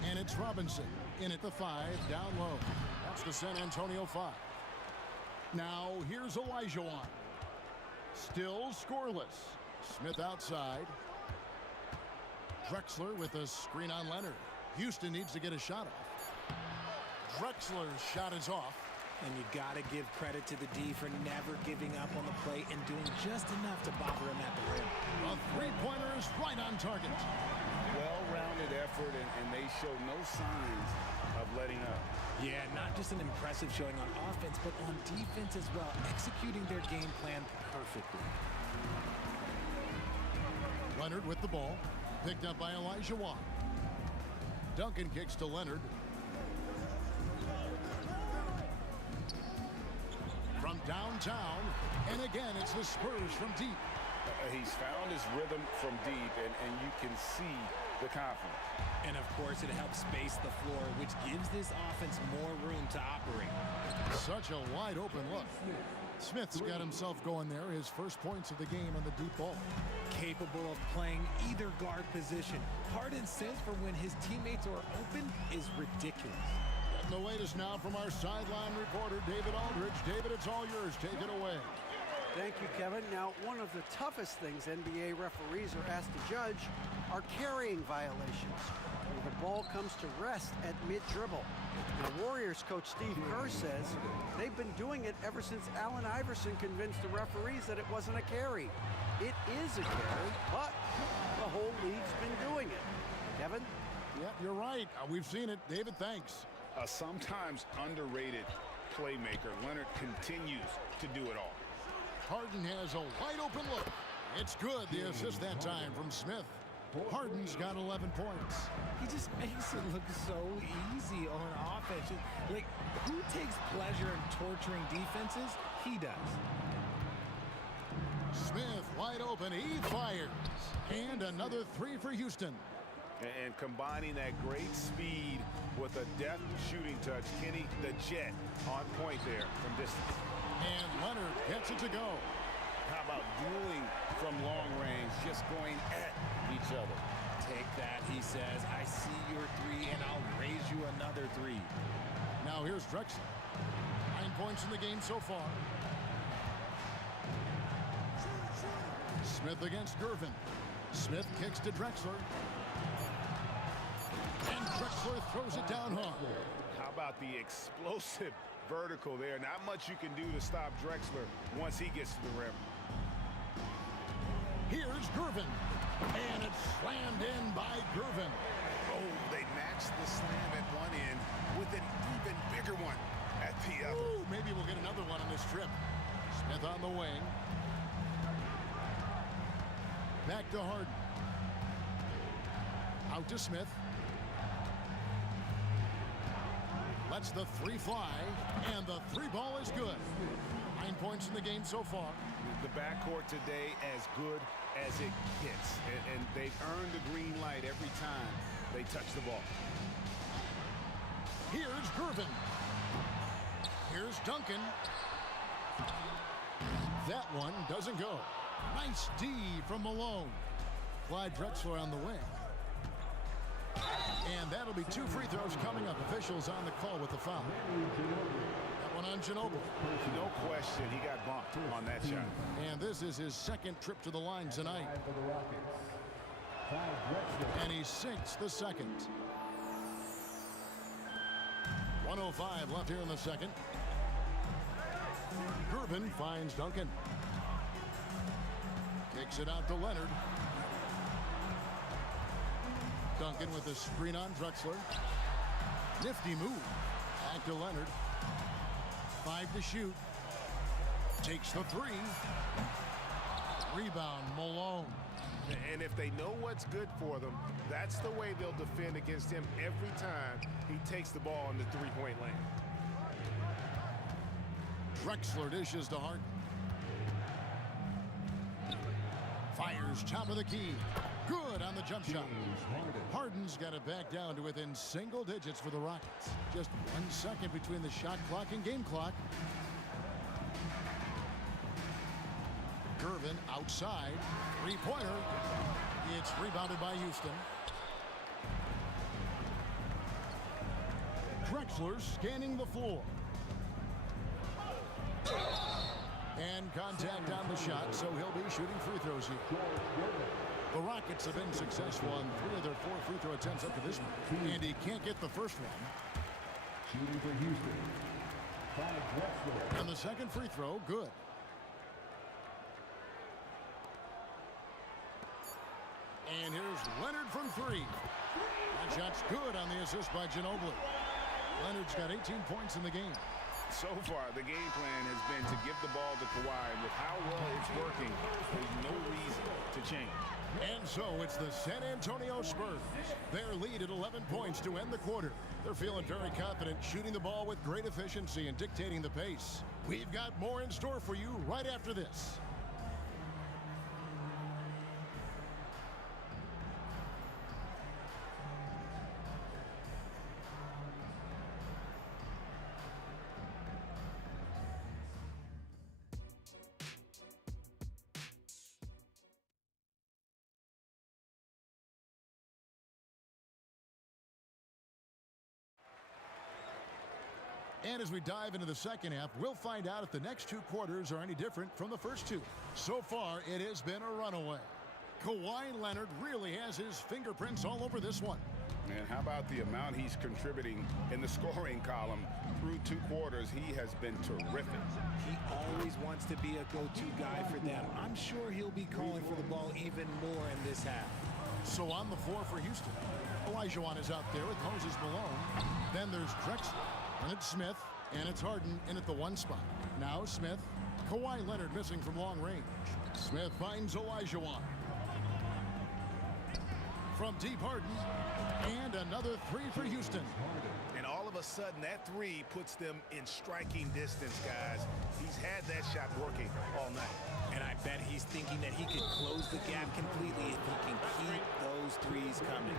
And it's Robinson in at the 5, down low. That's the San Antonio 5. Now, here's Olajuwon. Still scoreless. Smith outside. Drexler with a screen on Leonard. Houston needs to get a shot off. Drexler's shot is off. And you got to give credit to the D for never giving up on the play and doing just enough to bother him at the rim. A three-pointer is right on target. Well-rounded effort, and they show no signs of letting up. Yeah, not just an impressive showing on offense, but on defense as well, executing their game plan perfectly. Leonard with the ball, picked up by Olajuwon. Duncan kicks to Leonard. From downtown, and again, it's the Spurs from deep. He's found his rhythm from deep, and you can see the confidence. And, of course, it helps space the floor, which gives this offense more room to operate. Such a wide-open look. Smith's got himself going there, his first points of the game on the deep ball. Capable of playing either guard position. Harden's sense for when his teammates are open is ridiculous. Getting the latest now from our sideline reporter, David Aldridge. David, it's all yours. Take it away. Thank you, Kevin. Now, one of the toughest things NBA referees are asked to judge are carrying violations, where the ball comes to rest at mid-dribble. Now, Warriors coach Steve Kerr says they've been doing it ever since Allen Iverson convinced the referees that it wasn't a carry. It is a carry, but the whole league's been doing it. Kevin? Yep, you're right. We've seen it. David, thanks. A sometimes underrated playmaker, Leonard continues to do it all. Harden has a wide-open look. It's good, the assist that time from Smith. Harden's got 11 points. He just makes it look so easy on offense. Like, who takes pleasure in torturing defenses? He does. Smith wide open. He fires. And another three for Houston. And combining that great speed with a deft shooting touch, Kenny the Jet on point there from distance. And Leonard gets it to go. How about dueling from long range, just going at each other? Take that, he says. I see your three, and I'll raise you another three. Now here's Drexler. 9 points in the game so far. Smith against Gervin. Smith kicks to Drexler. And Drexler throws it down hard. How about the explosive vertical there? Not much you can do to stop Drexler once he gets to the rim. Here's Gervin. And it's slammed in by Gervin. Oh, they matched the slam at one end with an even bigger one at the other. Ooh, maybe we'll get another one on this trip. Smith on the wing. Back to Harden. Out to Smith. Lets the three fly, and the three ball is good. 9 points in the game so far. The backcourt today as good as it gets, and they've earned the green light every time they touch the ball. Here's Gervin. Here's Duncan. That one doesn't go. Nice D from Malone. Clyde Drexler on the wing. And that'll be 2 free throws coming up. Officials on the call with the foul. That one on Ginobili. No question, he got bumped on that shot. And this is his second trip to the line tonight. And he sinks the second. 1:05 left here in the second. Gervin finds Duncan. Kicks it out to Leonard. Duncan with the screen on Drexler. Nifty move. Back to Leonard. 5 to shoot. Takes the 3. Rebound, Malone. And if they know what's good for them, that's the way they'll defend against him every time he takes the ball in the three-point lane. Drexler dishes to Harden. Fires top of the key. Good on the jump shot. Harden's got it back down to within single digits for the Rockets. Just 1 second between the shot clock and game clock. Gervin outside. Three-pointer. It's rebounded by Houston. Drexler scanning the floor. And contact on the shot, so he'll be shooting free throws here. The Rockets have been successful on 3 of their 4 free throw attempts up to this point. And he can't get the first one. Shooting for Houston. And the second free throw, good. And here's Leonard from 3. That shot's good on the assist by Ginobili. Leonard's got 18 points in the game. So far, the game plan has been to give the ball to Kawhi. With how well it's working, there's no reason to change. And so it's the San Antonio Spurs. Their lead at 11 points to end the quarter. They're feeling very confident, shooting the ball with great efficiency and dictating the pace. We've got more in store for you right after this. And as we dive into the second half, we'll find out if the next 2 quarters are any different from the first 2. So far, it has been a runaway. Kawhi Leonard really has his fingerprints all over this one. And how about the amount he's contributing in the scoring column? Through 2 quarters, he has been terrific. He always wants to be a go-to guy for them. I'm sure he'll be calling for the ball even more in this half. So on the floor for Houston, Olajuwon is out there with Moses Malone. Then there's Drexler. And it's Smith, and it's Harden in at the 1 spot. Now Smith. Kawhi Leonard missing from long range. Smith finds Olajuwon. From deep, Harden. And another 3 for Houston. And all of a sudden, that 3 puts them in striking distance, guys. He's had that shot working all night. And I bet he's thinking that he could close the gap completely if he can keep those 3s coming.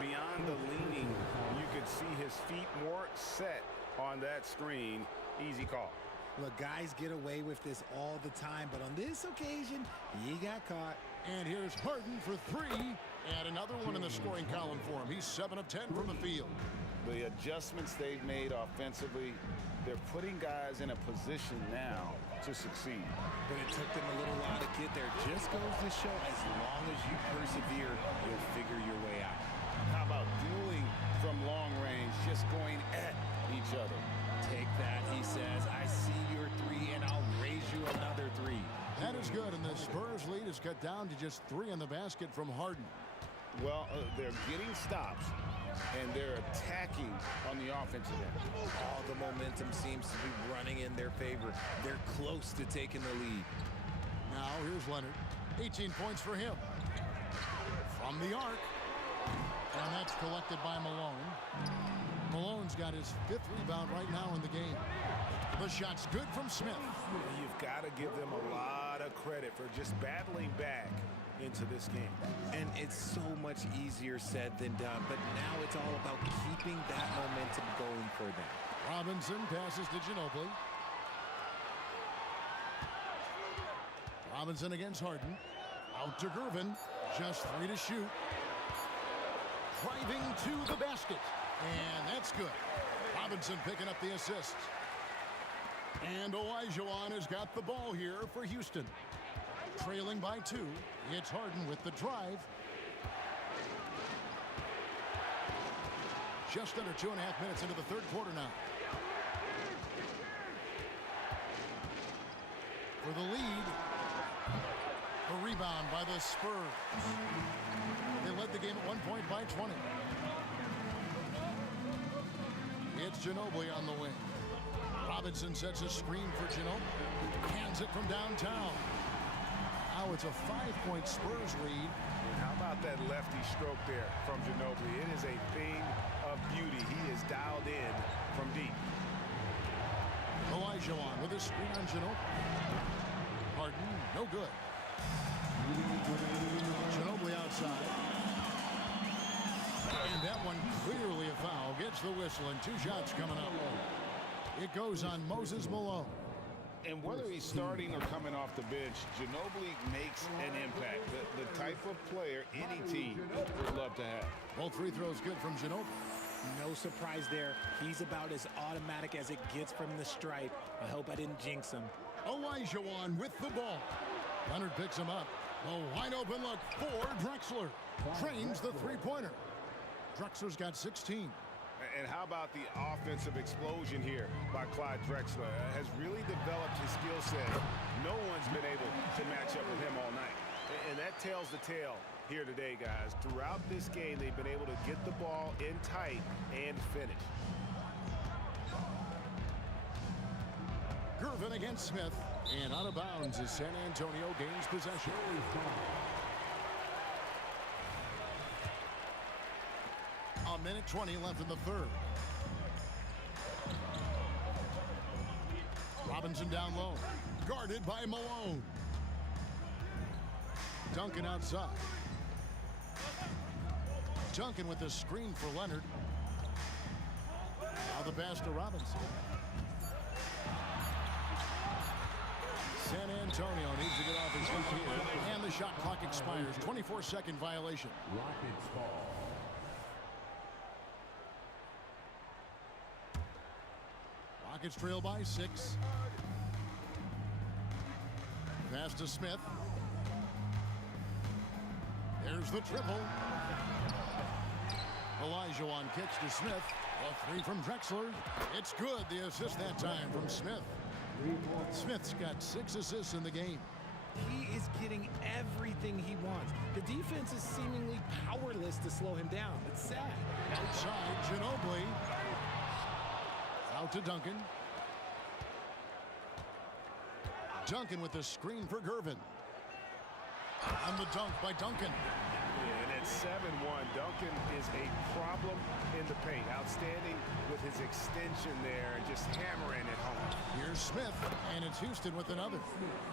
Beyond the leaning, you could see his feet more set on that screen. Easy call. Look, guys get away with this all the time, but on this occasion, he got caught. And here's Harden for 3. And another one in the scoring column for him. He's 7 of 10 from the field. The adjustments they've made offensively, they're putting guys in a position now to succeed. But it took them a little while to get there. Just goes to show, as long as you persevere, you'll figure your way out. How about dueling from long range, just going at each other? Take that, he says. I see your 3, and I'll raise you another 3. That is good, and the Spurs lead is cut down to just 3 in the basket from Harden. Well, they're getting stops, and they're attacking on the offensive end. All the momentum seems to be running in their favor. They're close to taking the lead. Now here's Leonard. 18 points for him. From the arc. And that's collected by Malone. Malone's got his 5th rebound right now in the game. The shot's good from Smith. You've got to give them a lot of credit for just battling back into this game. And it's so much easier said than done, but now it's all about keeping that momentum going for them. Robinson passes to Ginobili. Robinson against Harden. Out to Gervin. Just 3 to shoot. Driving to the basket. And that's good. Robinson picking up the assist. And Olajuwon has got the ball here for Houston. Trailing by 2. It's Harden with the drive. Just under 2.5 minutes into the third quarter now. For the lead. A rebound by the Spurs. They led the game at 1 point by 20. It's Ginobili on the wing. Robinson sets a screen for Ginobili. Hands it from downtown. Now it's a 5-point Spurs lead. How about that lefty stroke there from Ginobili? It is a thing of beauty. He is dialed in from deep. Olajuwon with a screen on Ginobili. Harden, no good. Ginobili outside. And that one clearly a foul. Gets the whistle and 2 shots coming up. It goes on Moses Malone. And whether he's starting or coming off the bench, Ginobili makes an impact. The type of player any team would love to have. Both free throws good from Ginobili. No surprise there. He's about as automatic as it gets from the stripe. I hope I didn't jinx him. Olajuwon with the ball. Leonard picks him up. A wide open look for Drexler. Trains the three-pointer. Drexler's got 16. And how about the offensive explosion here by Clyde Drexler? Has really developed his skill set. No one's been able to match up with him all night. And that tells the tale here today, guys. Throughout this game, they've been able to get the ball in tight and finish. Gervin against Smith. And out of bounds as San Antonio gains possession. A minute 20 left in the third. Robinson down low. Guarded by Malone. Duncan outside. Duncan with the screen for Leonard. Now the pass to Robinson. San Antonio needs to get off his feet here. And the shot clock expires. 24-second violation. Rockets ball. Rockets trail by 6. Pass to Smith. There's the triple. Olajuwon kicks to Smith. A 3 from Drexler. It's good. The assist that time from Smith. Smith's got 6 assists in the game. He is getting everything he wants. The defense is seemingly powerless to slow him down. It's sad. Outside, Ginobili. Out to Duncan. Duncan with the screen for Gervin. And the dunk by Duncan. Yeah, and at 7-1, Duncan is a problem in the paint. Outstanding with his extension there and just hammering it home. Here's Smith, and it's Houston with another.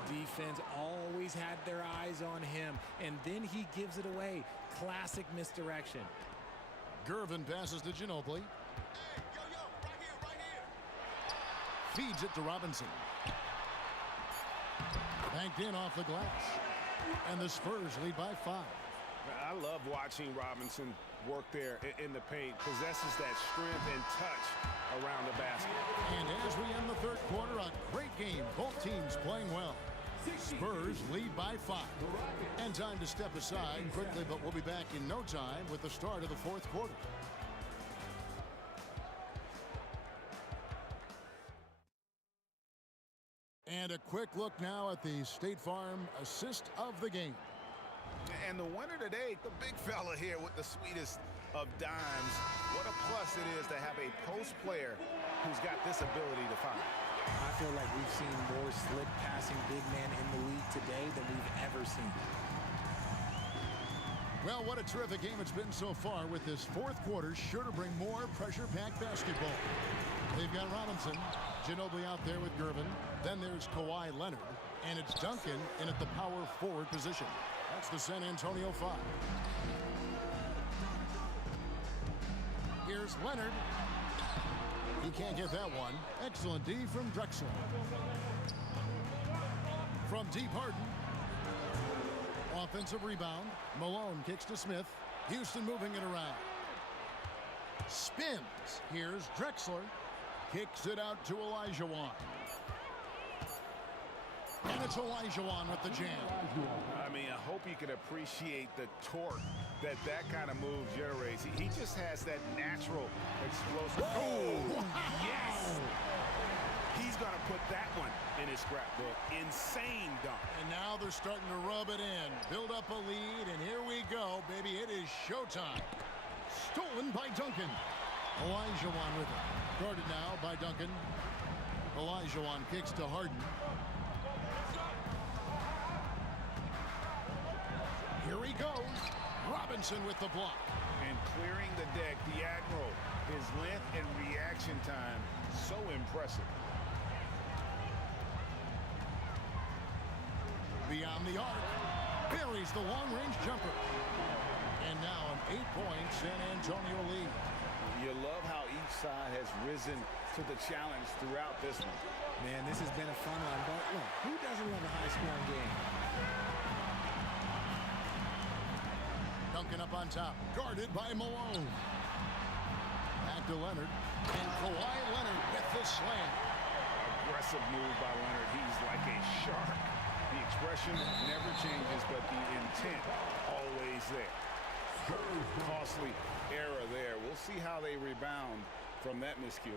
Defense always had their eyes on him, and then he gives it away. Classic misdirection. Gervin passes to Ginobili. Feeds it to Robinson. Banked in off the glass. And the Spurs lead by 5. I love watching Robinson work there in the paint. Possesses that strength and touch around the basket. And as we end the third quarter, a great game. Both teams playing well. Spurs lead by 5. And time to step aside quickly, but we'll be back in no time with the start of the fourth quarter. And a quick look now at the State Farm assist of the game. And the winner today, the big fella here with the sweetest of dimes. What a plus it is to have a post player who's got this ability to find. I feel like we've seen more slick passing big men in the league today than we've ever seen. Well, what a terrific game it's been so far, with this fourth quarter sure to bring more pressure-packed basketball. They've got Robinson, Ginobili out there with Gervin. Then there's Kawhi Leonard, and it's Duncan in at the power forward position. That's the San Antonio 5. Here's Leonard. He can't get that one. Excellent D from Drexler. From deep, Harden. Offensive rebound. Malone kicks to Smith. Houston moving it around. Spins. Here's Drexler. Kicks it out to Olajuwon. And it's Olajuwon with the jam. I mean, I hope you can appreciate the torque that kind of move generates. He just has that natural explosive. Oh, yes! He's going to put that one in his scrapbook. Insane dunk. And now they're starting to rub it in. Build up a lead, and here we go, baby. It is showtime. Stolen by Duncan. Olajuwon with it. Guarded now by Duncan. Olajuwon kicks to Harden. Here he goes. Robinson with the block. And clearing the deck, the Admiral. His length and reaction time, so impressive. Beyond the arc. Buries the long-range jumper. And now an 8-point San Antonio lead. You love how each side has risen to the challenge throughout this one. Man, this has been a fun one, but look, who doesn't love a high-scoring game? Duncan up on top, guarded by Malone. Back to Leonard, and Kawhi Leonard with the slam. Aggressive move by Leonard. He's like a shark. The expression never changes, but the intent always there. Costly error there. We'll see how they rebound from that miscue.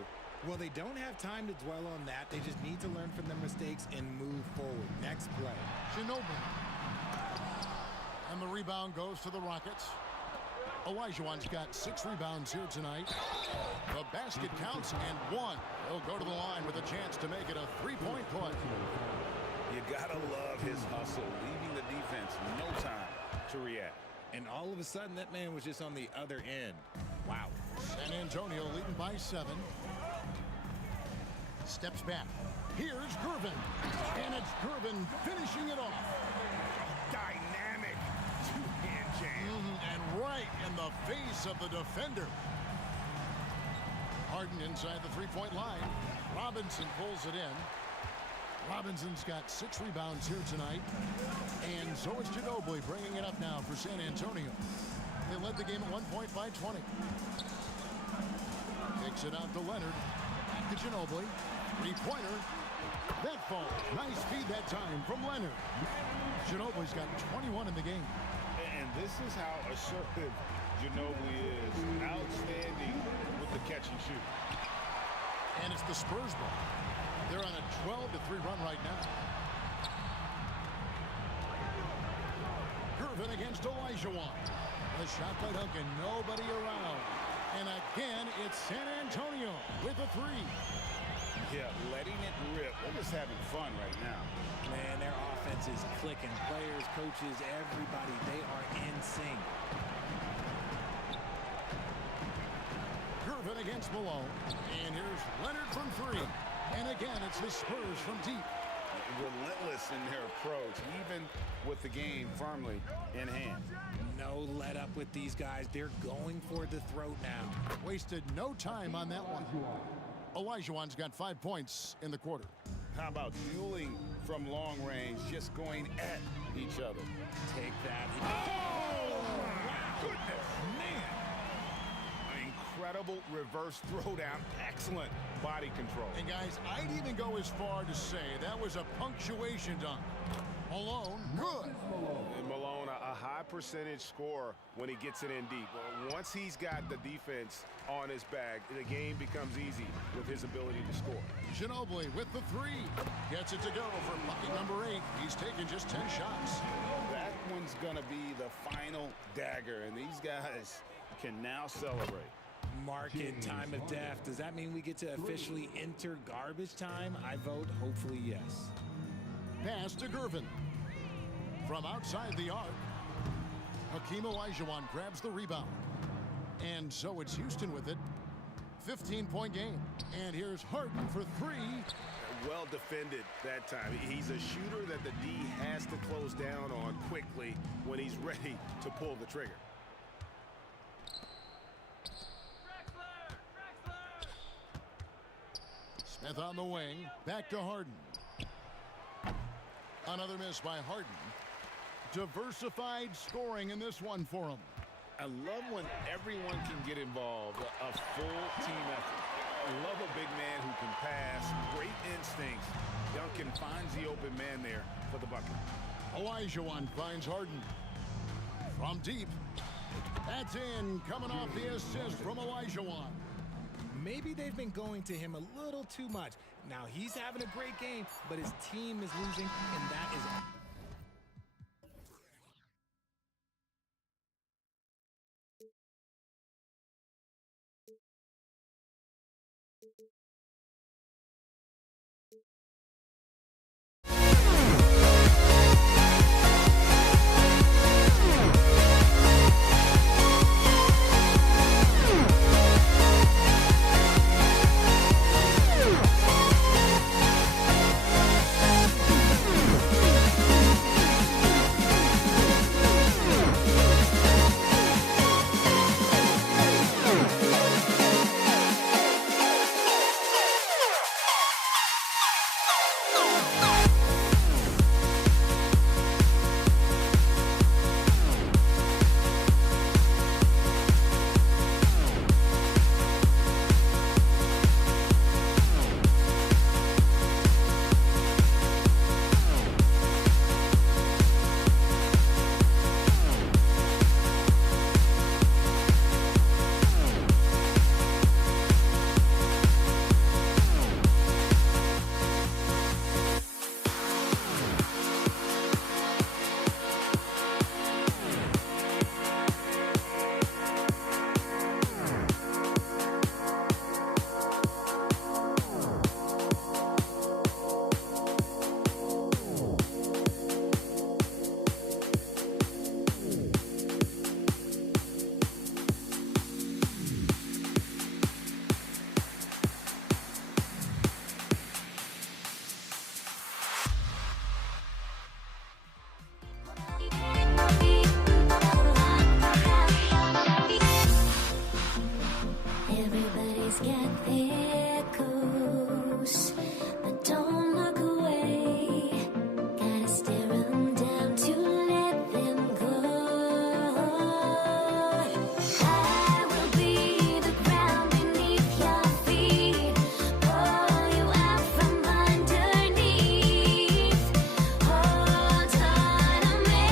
Well, they don't have time to dwell on that. They just need to learn from their mistakes and move forward. Next play. Ginobili. And the rebound goes to the Rockets. Olajuwon's got 6 rebounds here tonight. The basket counts and 1. He'll go to the line with a chance to make it a 3-point play. You gotta love his hustle, leaving the defense no time to react. And all of a sudden, that man was just on the other end. Wow. San Antonio leading by 7. Steps back. Here's Gervin. And it's Gervin finishing it off. Dynamic two-hand jam. And right in the face of the defender. Harden inside the 3-point line. Robinson pulls it in. Robinson's got 6 rebounds here tonight. And so is Ginobili, bringing it up now for San Antonio. They led the game at 1 point by 20. Takes it out to Leonard. Back to Ginobili. 3-pointer. That falls. Nice feed that time from Leonard. Ginobili's got 21 in the game. And this is how assertive Ginobili is. Outstanding with the catch and shoot. And it's the Spurs ball. They're on a 12-3 run right now. Gervin against Olajuwon. The shot by Duncan. Nobody around. And again, it's San Antonio with a 3. Yeah, letting it rip. They're just having fun right now. Man, their offense is clicking. Players, coaches, everybody, they are in sync. Gervin against Malone. And here's Leonard from 3. And again, it's the Spurs from deep. Relentless in their approach, even with the game firmly in hand. No let up with these guys. They're going for the throat now. Wasted no time on that one. Olajuwon's got 5 points in the quarter. How about dueling from long range, just going at each other? Take that. Oh, my goodness, man. Incredible reverse throwdown. Excellent body control. And guys, I'd even go as far to say that was a punctuation dunk. Malone, good. And Malone, a high percentage scorer when he gets it in deep. Once he's got the defense on his back, the game becomes easy with his ability to score. Ginobili with the 3. Gets it to go for bucket number 8. He's taken just 10 shots. That one's going to be the final dagger, and these guys can now celebrate. Market time of death. Does that mean we get to officially enter garbage time? I vote hopefully yes. Pass to Gervin. From outside the arc, Hakeem Olajuwon grabs the rebound. And so it's Houston with it. 15-point game. And here's Harden for 3. Well defended that time. He's a shooter that the D has to close down on quickly when he's ready to pull the trigger. Smith on the wing. Back to Harden. Another miss by Harden. Diversified scoring in this one for him. I love when everyone can get involved. A full team effort. I love a big man who can pass. Great instincts Duncan finds the open man there for the bucket. Olajuwon finds Harden. From deep. That's in, coming off the assist from Olajuwon. Maybe they've been going to him a little too much. Now he's having a great game, but his team is losing, and that is... Everybody's got their goals, but don't look away. Gotta stare 'em down to let them go. I will be the ground beneath your feet, pull you out from underneath. Hold on to me.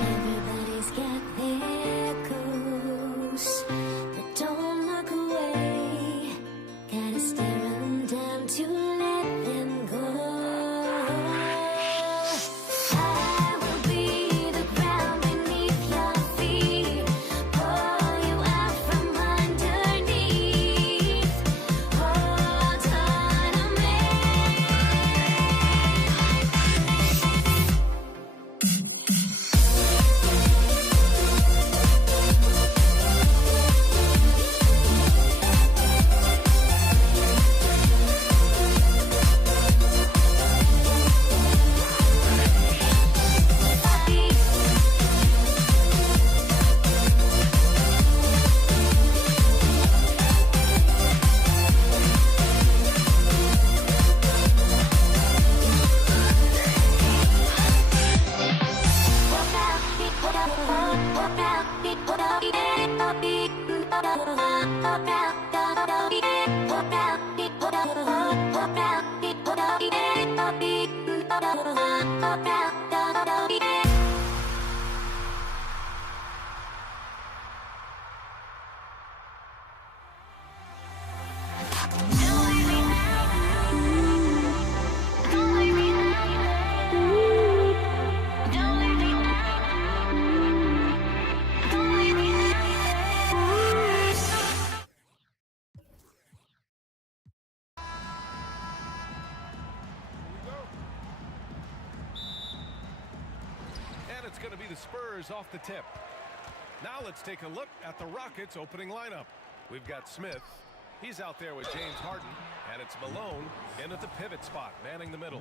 Everybody's got their goals, but don't look away. Gotta stare 'em down to let them go. I will be the ground beneath your feet, pull you out from underneath. Hold on to me. the Spurs off the tip. Now let's take a look at the Rockets' opening lineup. We've got Smith. He's out there with James Harden. And it's Malone in at the pivot spot, manning the middle.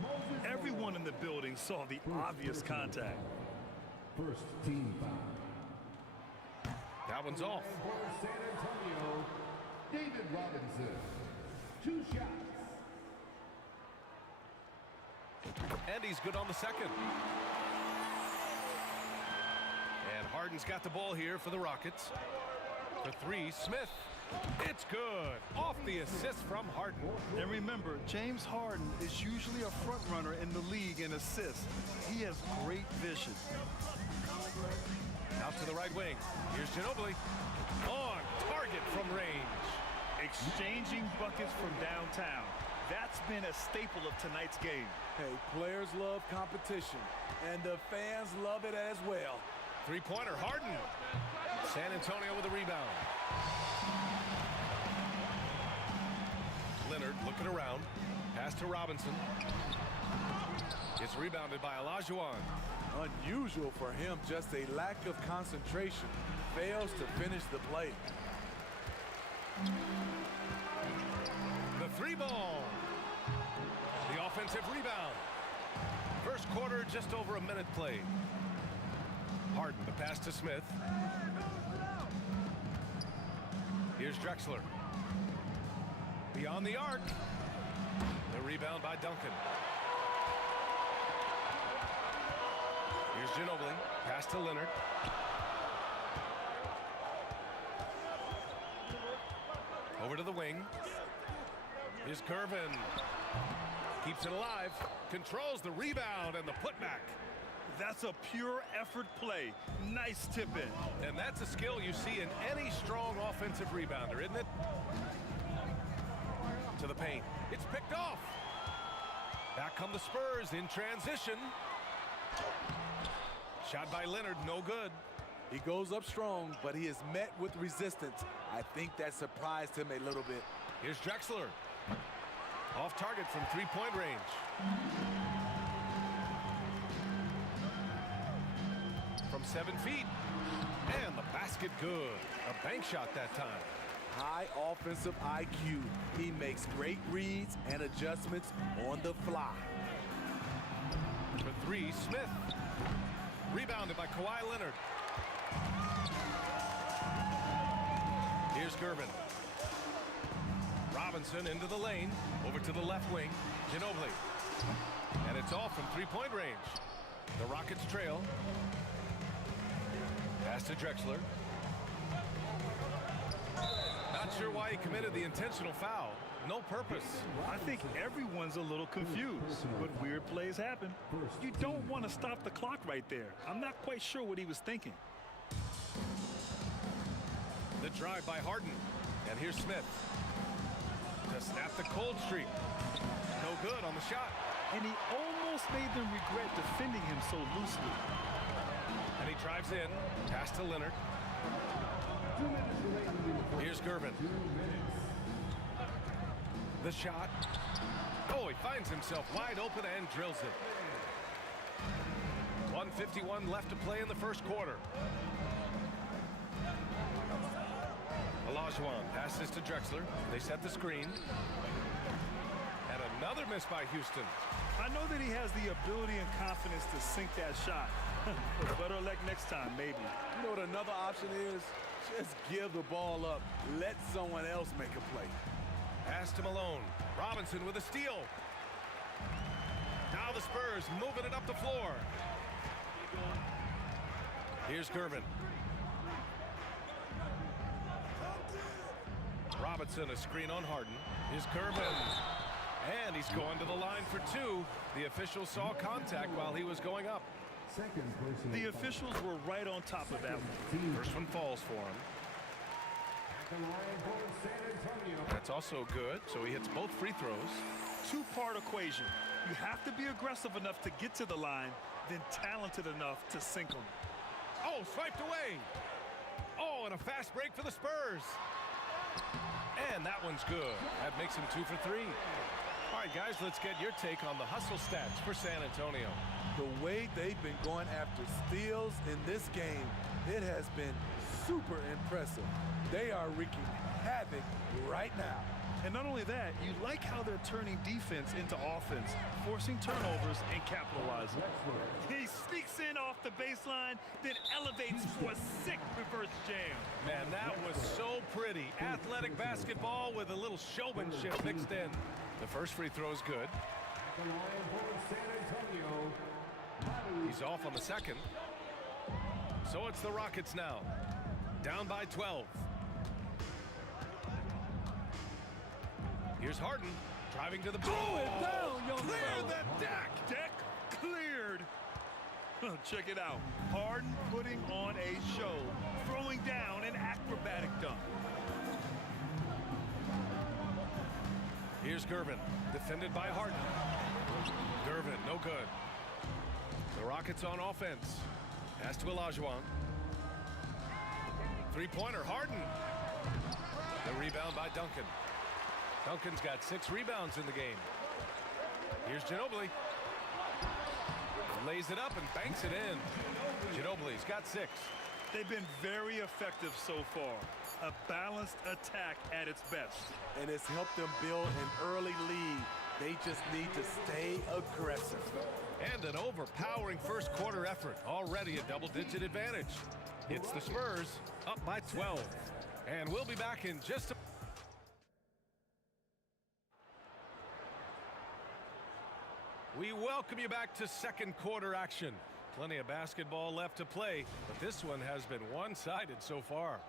Everyone in the building saw the obvious contact. First team foul. That one's off. And for San Antonio, David Robinson. 2 shots. And he's good on the second. And Harden's got the ball here for the Rockets. For 3, Smith. It's good. Off the assist from Harden. And remember, James Harden is usually a front runner in the league in assists. He has great vision. Out to the right wing. Here's Ginobili. On target from range. Exchanging buckets from downtown. That's been a staple of tonight's game. Hey, players love competition, and the fans love it as well. Three-pointer, Harden. San Antonio with a rebound. Leonard looking around. Pass to Robinson. It's rebounded by Olajuwon. Unusual for him, just a lack of concentration. Fails to finish the play. The 3-ball. The offensive rebound. First quarter, just over a minute played. Harden, the pass to Smith. Here's Drexler. Beyond the arc. The rebound by Duncan. Here's Ginobili. Pass to Leonard. Over to the wing. Here's Gervin. Keeps it alive. Controls the rebound and the putback. That's a pure effort play. Nice tip in. And that's a skill you see in any strong offensive rebounder, isn't it? To the paint. It's picked off. Back come the Spurs in transition. Shot by Leonard, no good. He goes up strong, but he is met with resistance. I think that surprised him a little bit. Here's Drexler. Off target from 3-point range. From 7 feet. And the basket good. A bank shot that time. High offensive IQ. He makes great reads and adjustments on the fly. For 3, Smith. Rebounded by Kawhi Leonard. Here's Gervin. Robinson into the lane. Over to the left wing. Ginobili. And it's off from 3-point range. The Rockets trail. Pass to Drexler. Not sure why he committed the intentional foul. No purpose. I think everyone's a little confused, but weird plays happen. You don't want to stop the clock right there. I'm not quite sure what he was thinking. The drive by Harden. And here's Smith. To snap the cold streak. No good on the shot. And he almost made them regret defending him so loosely. And he drives in. Pass to Leonard. Here's Gervin. The shot. Oh, he finds himself wide open and drills it. 1:51 left to play in the first quarter. Olajuwon passes to Drexler. They set the screen. And another miss by Houston. I know that he has the ability and confidence to sink that shot. But better luck next time, maybe. You know what another option is? Just give the ball up. Let someone else make a play. Pass to Malone. Robinson with a steal. Now the Spurs moving it up the floor. Here's Gervin. Robinson, a screen on Harden. Here's Gervin. And he's going to the line for 2. The officials saw contact while he was going up. The officials were right on top of that one. First one falls for him. That's also good, so he hits both free throws. Two-part equation. You have to be aggressive enough to get to the line, then talented enough to sink them. Oh, swiped away. Oh, and a fast break for the Spurs. And that one's good. That makes him 2 for 3. All right, right, guys, let's get your take on the hustle stats for San Antonio. The way they've been going after steals in this game, it has been super impressive. They are wreaking havoc right now. And not only that, you like how they're turning defense into offense, forcing turnovers and capitalizing. He sneaks in off the baseline, then elevates for a sick reverse jam. Man, that was so pretty. Athletic basketball with a little showmanship mixed in. The first free throw is good. He's off on the second. So it's the Rockets now. Down by 12. Here's Harden driving to the ball. Clear the deck. Deck cleared. Check it out. Harden putting on a show, throwing down an acrobatic dunk. Here's Gervin, defended by Harden. Gervin, no good. The Rockets on offense. Pass to Olajuwon. Three-pointer, Harden. The rebound by Duncan. Duncan's got 6 rebounds in the game. Here's Ginobili. Lays it up and banks it in. Ginobili's got 6. They've been very effective so far. A balanced attack at its best. And it's helped them build an early lead. They just need to stay aggressive. And an overpowering first quarter effort. Already a double-digit advantage. It's the Spurs up by 12. And we'll be back in just a We welcome you back to second quarter action. Plenty of basketball left to play, but this one has been one-sided so far.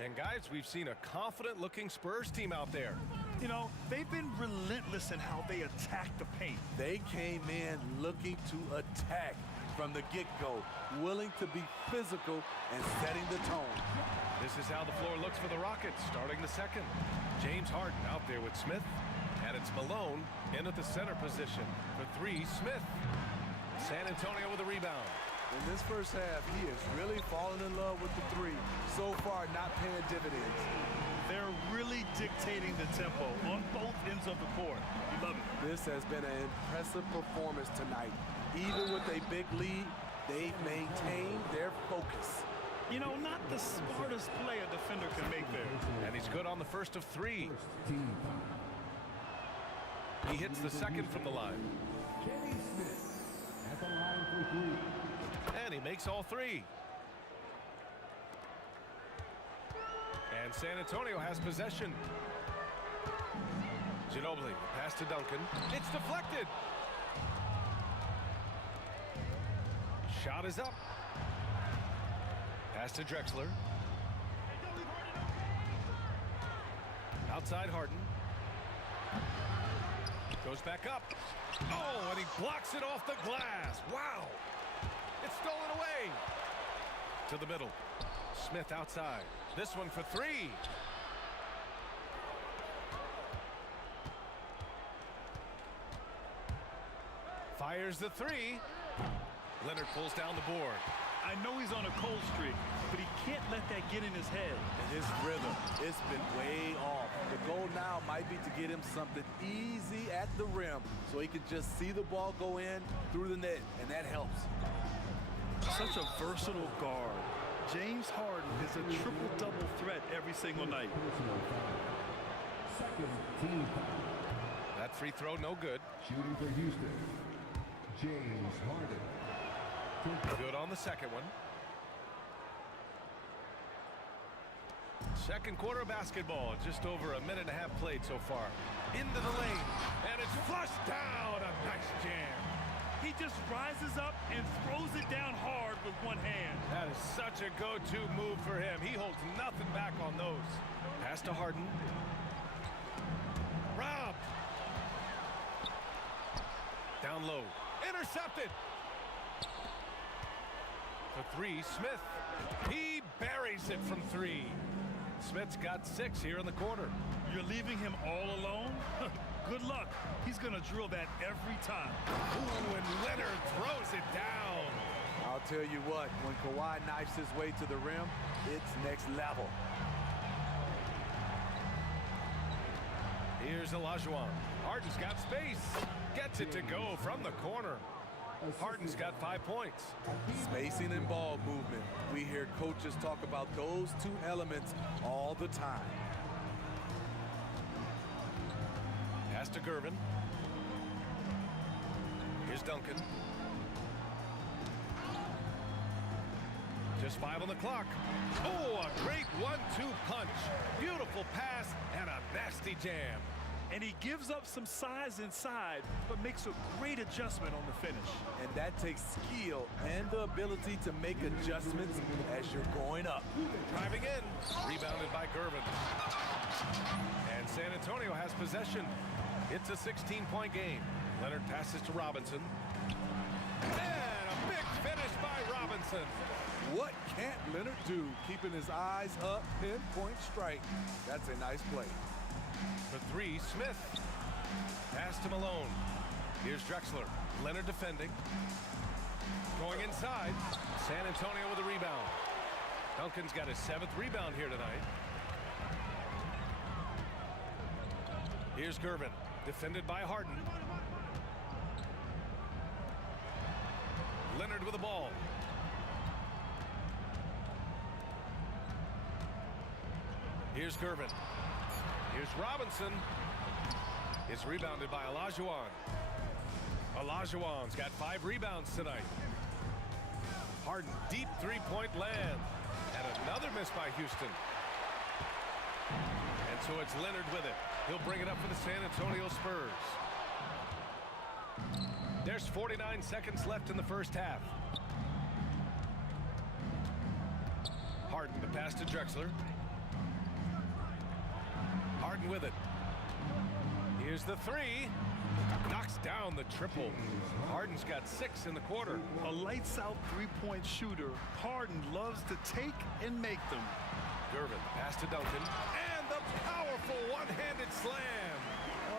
And guys, we've seen a confident-looking Spurs team out there. You know, they've been relentless in how they attack the paint. They came in looking to attack from the get-go, willing to be physical and setting the tone. This is how the floor looks for the Rockets, starting the second. James Harden out there with Smith. And it's Malone in at the center position. For 3, Smith. San Antonio with a rebound. In this first half, he is really falling in love with the 3. So far, not paying dividends. They're really dictating the tempo on both ends of the court. You love it. This has been an impressive performance tonight. Even with a big lead, they've maintained their focus. You know, not the smartest play a defender can make there. And he's good on the first of 3. He hits the second from the line. And he makes all 3. And San Antonio has possession. Ginobili, pass to Duncan. It's deflected. Shot is up. Pass to Drexler. Outside Harden. Goes back up. Oh, and he blocks it off the glass. Wow. It's stolen away. To the middle. Smith outside. This one for 3. Fires the 3. Leonard pulls down the board. I know he's on a cold streak, but he can't let that get in his head. And his rhythm, it's been way off. The goal now might be to get him something easy at the rim so he can just see the ball go in through the net, and that helps. Such a versatile guard. James Harden is a triple-double threat every single night. That free throw, no good. Shooting for Houston, James Harden. Good on the second one. Second quarter of basketball, just over a minute and a half played so far. Into the lane, and it's flushed down. A nice jam. He just rises up and throws it down hard with one hand. That is such a go-to move for him. He holds nothing back on those. Pass to Harden. Robbed. Down low. Intercepted. For 3, Smith. He buries it from 3. Smith's got 6 here in the quarter. You're leaving him all alone? Good luck. He's going to drill that every time. Ooh, and Leonard throws it down. I'll tell you what, when Kawhi knifes his way to the rim, it's next level. Here's Olajuwon. Harden's got space. Gets it to go from the corner. Harden's got 5 points. Spacing and ball movement. We hear coaches talk about those two elements all the time. Pass to Gervin. Here's Duncan. Just 5 on the clock. Oh, a great 1-2 punch. Beautiful pass and a nasty jam. And he gives up some size inside, but makes a great adjustment on the finish. And that takes skill and the ability to make adjustments as you're going up. Driving in. Rebounded by Gervin. And San Antonio has possession. It's a 16-point game. Leonard passes to Robinson. And a big finish by Robinson. What can't Leonard do? Keeping his eyes up, pinpoint strike. That's a nice play. For 3, Smith. Pass to Malone. Here's Drexler. Leonard defending. Going inside. San Antonio with a rebound. Duncan's got his 7th rebound here tonight. Here's Gervin. Defended by Harden. Leonard with the ball. Here's Gervin. Here's Robinson. It's rebounded by Olajuwon. Olajuwon's got 5 rebounds tonight. Harden, deep 3-point land. And another miss by Houston. And so it's Leonard with it. He'll bring it up for the San Antonio Spurs. There's 49 seconds left in the first half. Harden, the pass to Drexler. Harden with it. Here's the 3. Knocks down the triple. Harden's got 6 in the quarter. A lights-out three-point shooter. Harden loves to take and make them. Gervin, pass to Duncan. And the powerful one-handed slam.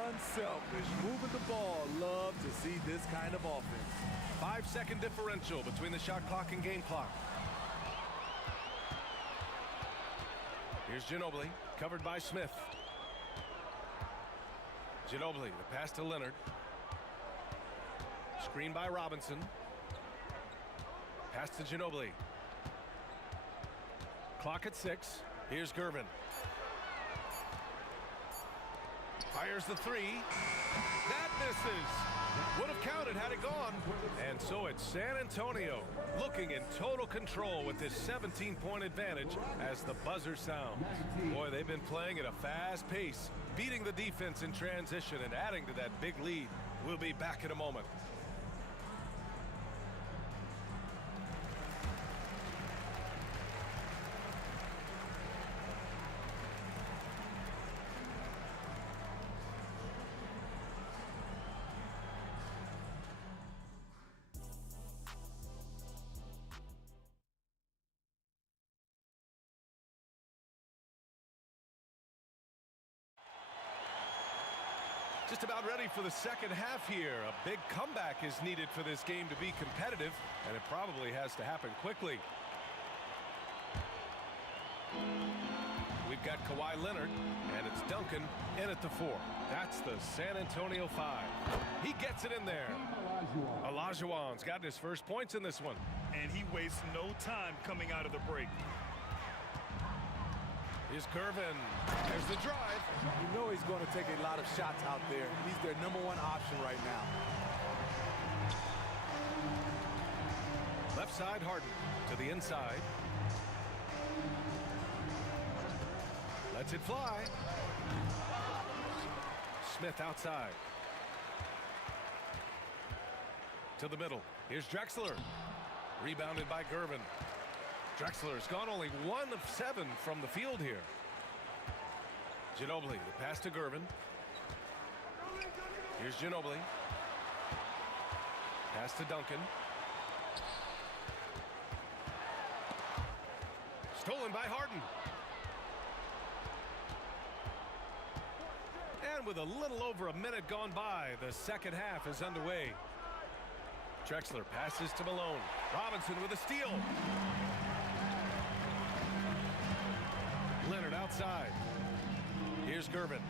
Unselfish, moving the ball. Love to see this kind of offense. 5-second differential between the shot clock and game clock. Here's Ginobili, covered by Smith. Ginobili, the pass to Leonard. Screen by Robinson. Pass to Ginobili. Clock at 6. Here's Gervin. Fires the 3. That misses. Would have counted had it gone. And so it's San Antonio looking in total control with this 17-point advantage as the buzzer sounds. Boy, they've been playing at a fast pace, beating the defense in transition and adding to that big lead. We'll be back in a moment. Just about ready for the second half here. A big comeback is needed for this game to be competitive, and it probably has to happen quickly. We've got Kawhi Leonard, and it's Duncan in at the 4. That's the San Antonio 5. He gets it in there. Olajuwon's got his first points in this one. And he wastes no time coming out of the break. Here's Gervin. There's the drive. You know he's going to take a lot of shots out there. He's their #1 option right now. Left side, Harden to the inside. Lets it fly. Smith outside. To the middle. Here's Drexler. Rebounded by Gervin. Drexler's gone only 1 of 7 from the field here. Ginobili, the pass to Gervin. Here's Ginobili. Pass to Duncan. Stolen by Harden. And with a little over a minute gone by, the second half is underway. Drexler passes to Malone. Robinson with a steal. Leonard outside. Here's Gervin.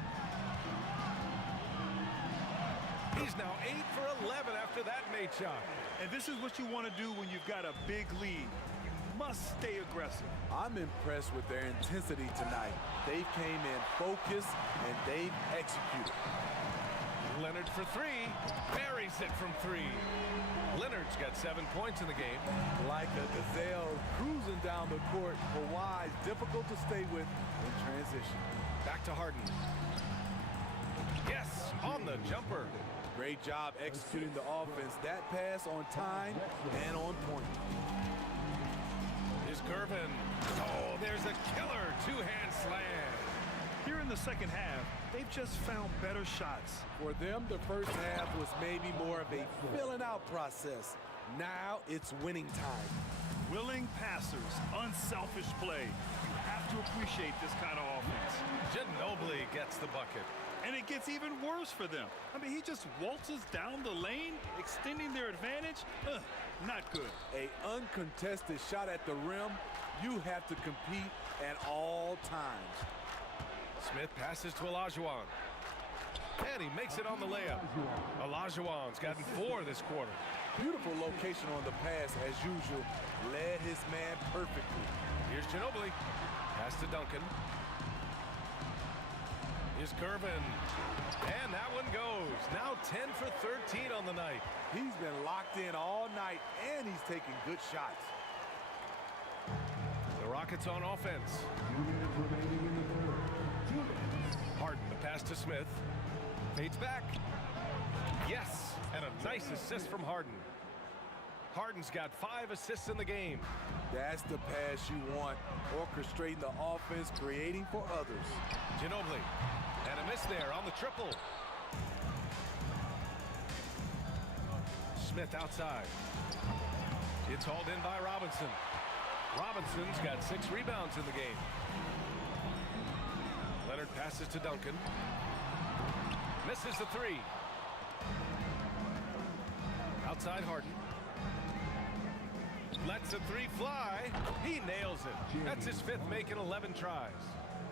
He's now 8 for 11 after that made shot. And this is what you want to do when you've got a big lead. You must stay aggressive. I'm impressed with their intensity tonight. They came in focused and they've executed. Leonard for three. Buries it from three. Leonard's got 7 points in the game. Like a gazelle cruising down the court, Kawhi's difficult to stay with in transition. Back to Harden. Yes, on the jumper. Great job executing the offense. That pass on time and on point. Here's Gervin. Oh, there's a killer two-hand slam. Here in the second half, they've just found better shots. For them, the first half was maybe more of a filling out process. Now it's winning time. Willing passers, unselfish play. You have to appreciate this kind of offense. Ginobili gets the bucket. And it gets even worse for them. I mean, he just waltzes down the lane, extending their advantage. Not good. A uncontested shot at the rim. You have to compete at all times. Smith passes to Olajuwon. And he makes it on the layup. Olajuwon's gotten 4 this quarter. Beautiful location on the pass as usual. Led his man perfectly. Here's Ginobili. Pass to Duncan. Here's Gervin. And that one goes. Now 10 for 13 on the night. He's been locked in all night, and he's taking good shots. The Rockets on offense. Harden, the pass to Smith. Fades back. Yes, and a nice assist from Harden. Harden's got 5 assists in the game. That's the pass you want. Orchestrating the offense, creating for others. Ginobili. And a miss there on the triple. Smith outside. It's hauled in by Robinson. Robinson's got 6 rebounds in the game. Leonard passes to Duncan. Misses the 3. Outside Harden. Lets a 3 fly. He nails it. That's his 5th make in 11 tries.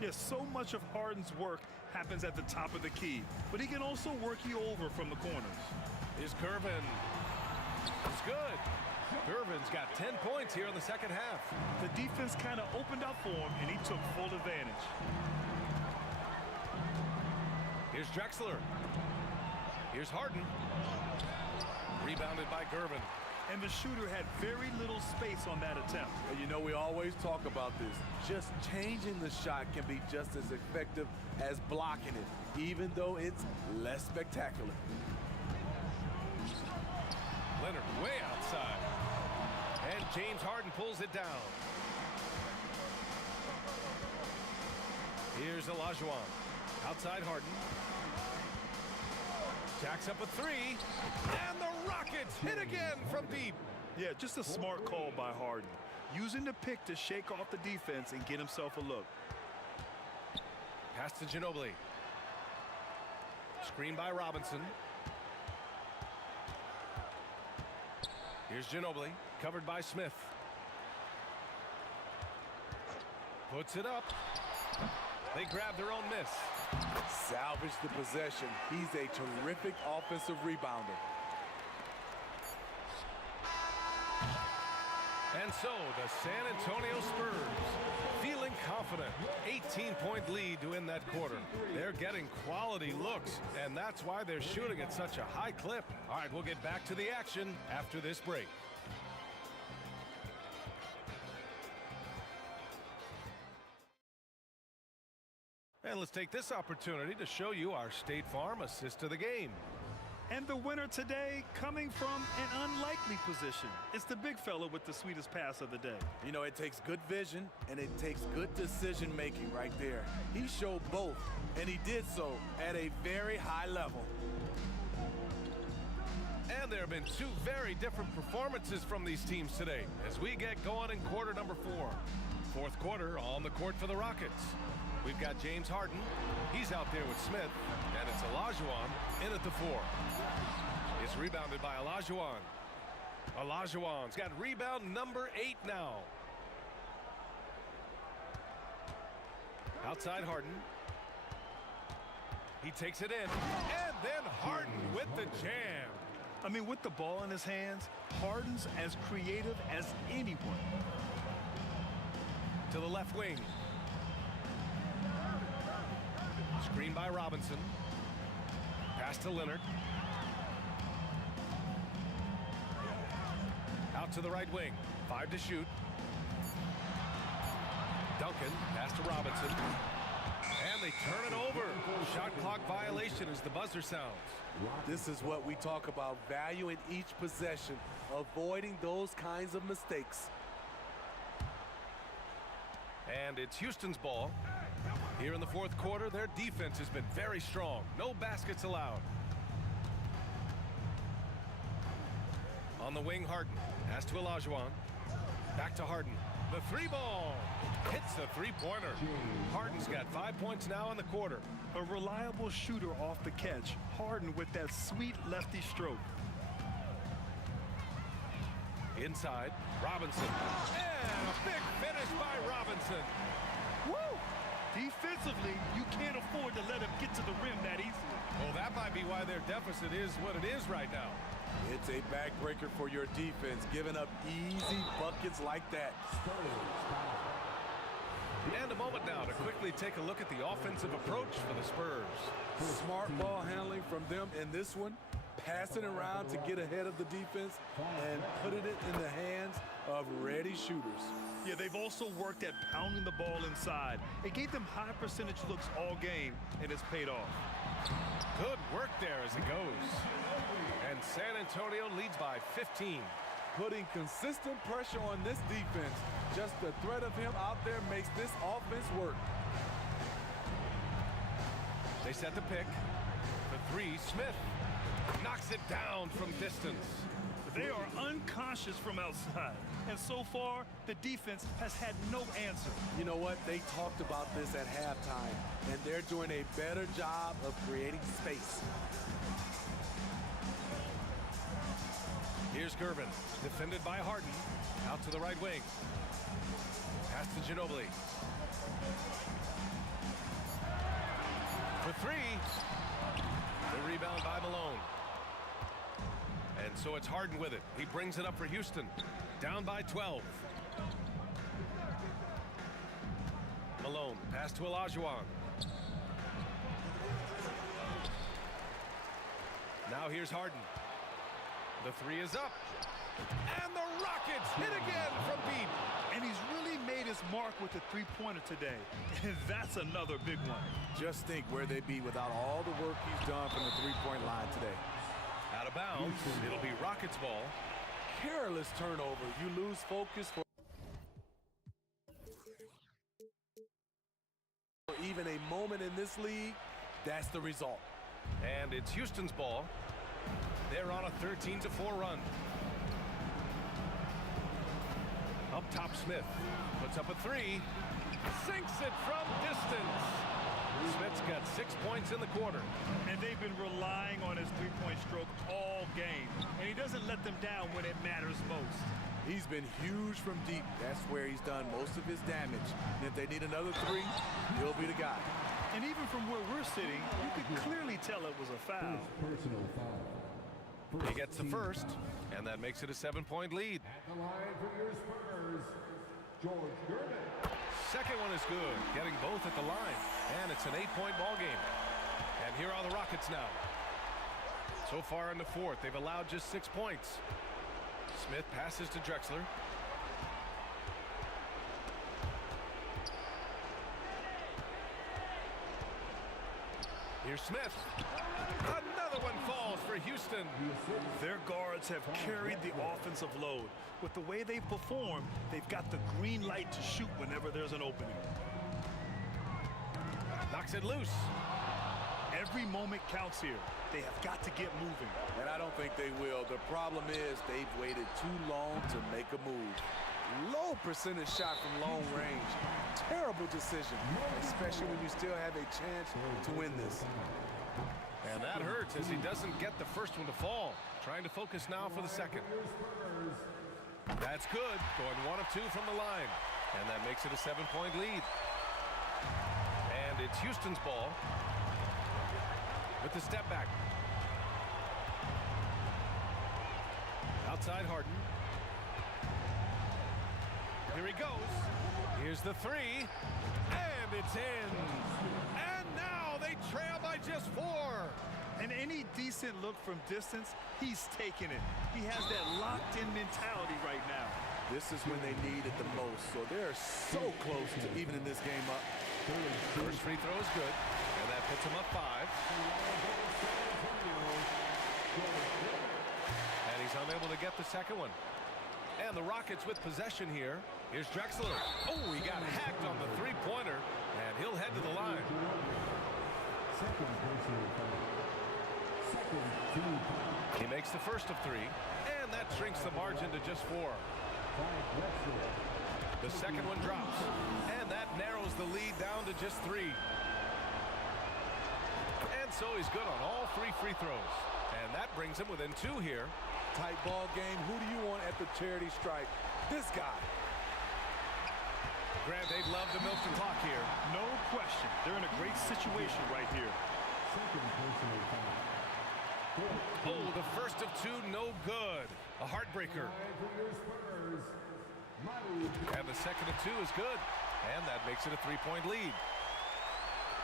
Yes, so much of Harden's work happens at the top of the key, but he can also work you over from the corners. Here's Gervin. It's good. Gervin's got 10 points here in the second half. The defense kind of opened up for him, and he took full advantage. Here's Drexler. Here's Harden. Rebounded by Gervin. And the shooter had very little space on that attempt. And you know, we always talk about this. Just changing the shot can be just as effective as blocking it, even though it's less spectacular. Leonard way outside. And James Harden pulls it down. Here's Olajuwon. Outside Harden. Jacks up a 3. And the Rockets hit again from deep. Yeah, just a smart call by Harden. Using the pick to shake off the defense and get himself a look. Pass to Ginobili. Screen by Robinson. Here's Ginobili, covered by Smith. Puts it up. They grab their own miss. Salvage the possession. He's a terrific offensive rebounder. And so the San Antonio Spurs, feeling confident, 18-point lead to win that quarter. They're getting quality looks, and that's why they're shooting at such a high clip. All right, we'll get back to the action after this break. And let's take this opportunity to show you our State Farm assist of the game. And the winner today coming from an unlikely position. It's the big fella with the sweetest pass of the day. You know, it takes good vision and it takes good decision making right there. He showed both, and he did so at a very high level. And there have been 2 very different performances from these teams today as we get going in quarter number 4. Fourth quarter on the court for the Rockets. We've got James Harden. He's out there with Smith. And it's Olajuwon in at the 4. It's rebounded by Olajuwon. Olajuwon's got rebound number 8 now. Outside Harden. He takes it in, and then Harden with the jam. I mean, with the ball in his hands, Harden's as creative as anyone. To the left wing. Screen by Robinson. Pass to Leonard. Out to the right wing. 5 to shoot. Duncan, pass to Robinson. And they turn it over. Shot clock violation as the buzzer sounds. This is what we talk about, valuing each possession, avoiding those kinds of mistakes. And it's Houston's ball. Here in the fourth quarter, their defense has been very strong. No baskets allowed. On the wing, Harden. Pass to Olajuwon. Back to Harden. The 3 ball. Hits the 3-pointer. Harden's got 5 points now in the quarter. A reliable shooter off the catch. Harden with that sweet lefty stroke. Inside, Robinson. And a big finish by Robinson. Woo! Defensively, you can't afford to let him get to the rim that easily. Well, that might be why their deficit is what it is right now. It's a backbreaker for your defense, giving up easy buckets like that. And a moment now to quickly take a look at the offensive approach for the Spurs. Smart ball handling from them in this one, passing around to get ahead of the defense and putting it in the hands of ready shooters. Yeah, they've also worked at pounding the ball inside. It gave them high percentage looks all game, and it's paid off. Good work there as it goes. And San Antonio leads by 15. Putting consistent pressure on this defense. Just the threat of him out there makes this offense work. They set the pick. The 3, Smith knocks it down from distance. They are unconscious from outside. And so far, the defense has had no answer. You know what? They talked about this at halftime, and they're doing a better job of creating space. Here's Gervin, defended by Harden. Out to the right wing. Pass to Ginobili. For 3. The rebound by Malone. And so it's Harden with it. He brings it up for Houston. Down by 12. Malone, pass to Olajuwon. Now here's Harden. The 3 is up. And the Rockets hit again from deep. And he's really made his mark with the 3-pointer today. And that's another big one. Just think where they'd be without all the work he's done from the 3-point line today. Out of bounds. It'll be Rockets ball. Careless turnover. You lose focus for even a moment in this league. That's the result. And it's Houston's ball. They're on a 13-4 run. Up top, Smith puts up a 3. Sinks it from distance. Smith's got 6 points in the quarter. And they've been relying on his 3-point stroke all game. And he doesn't let them down when it matters most. He's been huge from deep. That's where he's done most of his damage. And if they need another 3, he'll be the guy. And even from where we're sitting, you could clearly tell it was a foul. Personal foul. He gets the first, and that makes it a 7-point lead. At the line for your Spurs, George Gervin. Second one is good, getting both at the line. And it's an 8-point ball game. And here are the Rockets now. So far in the fourth, they've allowed just 6 points. Smith passes to Drexler. Here's Smith. Another one falls for Houston. Their guards have carried the offensive load. With the way they've performed, they've got the green light to shoot whenever there's an opening. Knocks it loose. Every moment counts here. They have got to get moving. And I don't think they will. The problem is they've waited too long to make a move. Low percentage shot from long range. Terrible decision, especially when you still have a chance to win this. And that hurts as he doesn't get the first one to fall. Trying to focus now for the second. That's good. Going 1 of 2 from the line. And that makes it a 7-point lead. And it's Houston's ball. with the step back. Outside Harden. Here he goes. Here's the three. And it's in. And now they trail by just 4. And any decent look from distance, he's taking it. He has that locked-in mentality right now. This is when they need it the most, so they're so close to evening this game up. First free throw is good, and that puts him up 5. And he's unable to get the second one. And the Rockets with possession here. Here's Drexler. Oh, he got hacked on the three-pointer, and he'll head to the line. He makes the first of 3, and that shrinks the margin to just 4. The second one drops, and that narrows the lead down to just 3. And so he's good on all 3 free throws, and that brings him within 2 here. Tight ball game. Who do you want at the charity stripe? This guy. Grant, they'd love to milk the clock here. No question. They're in a great situation right here. Oh, the first of 2, no good. A heartbreaker. And the second of 2 is good. And that makes it a 3-point lead.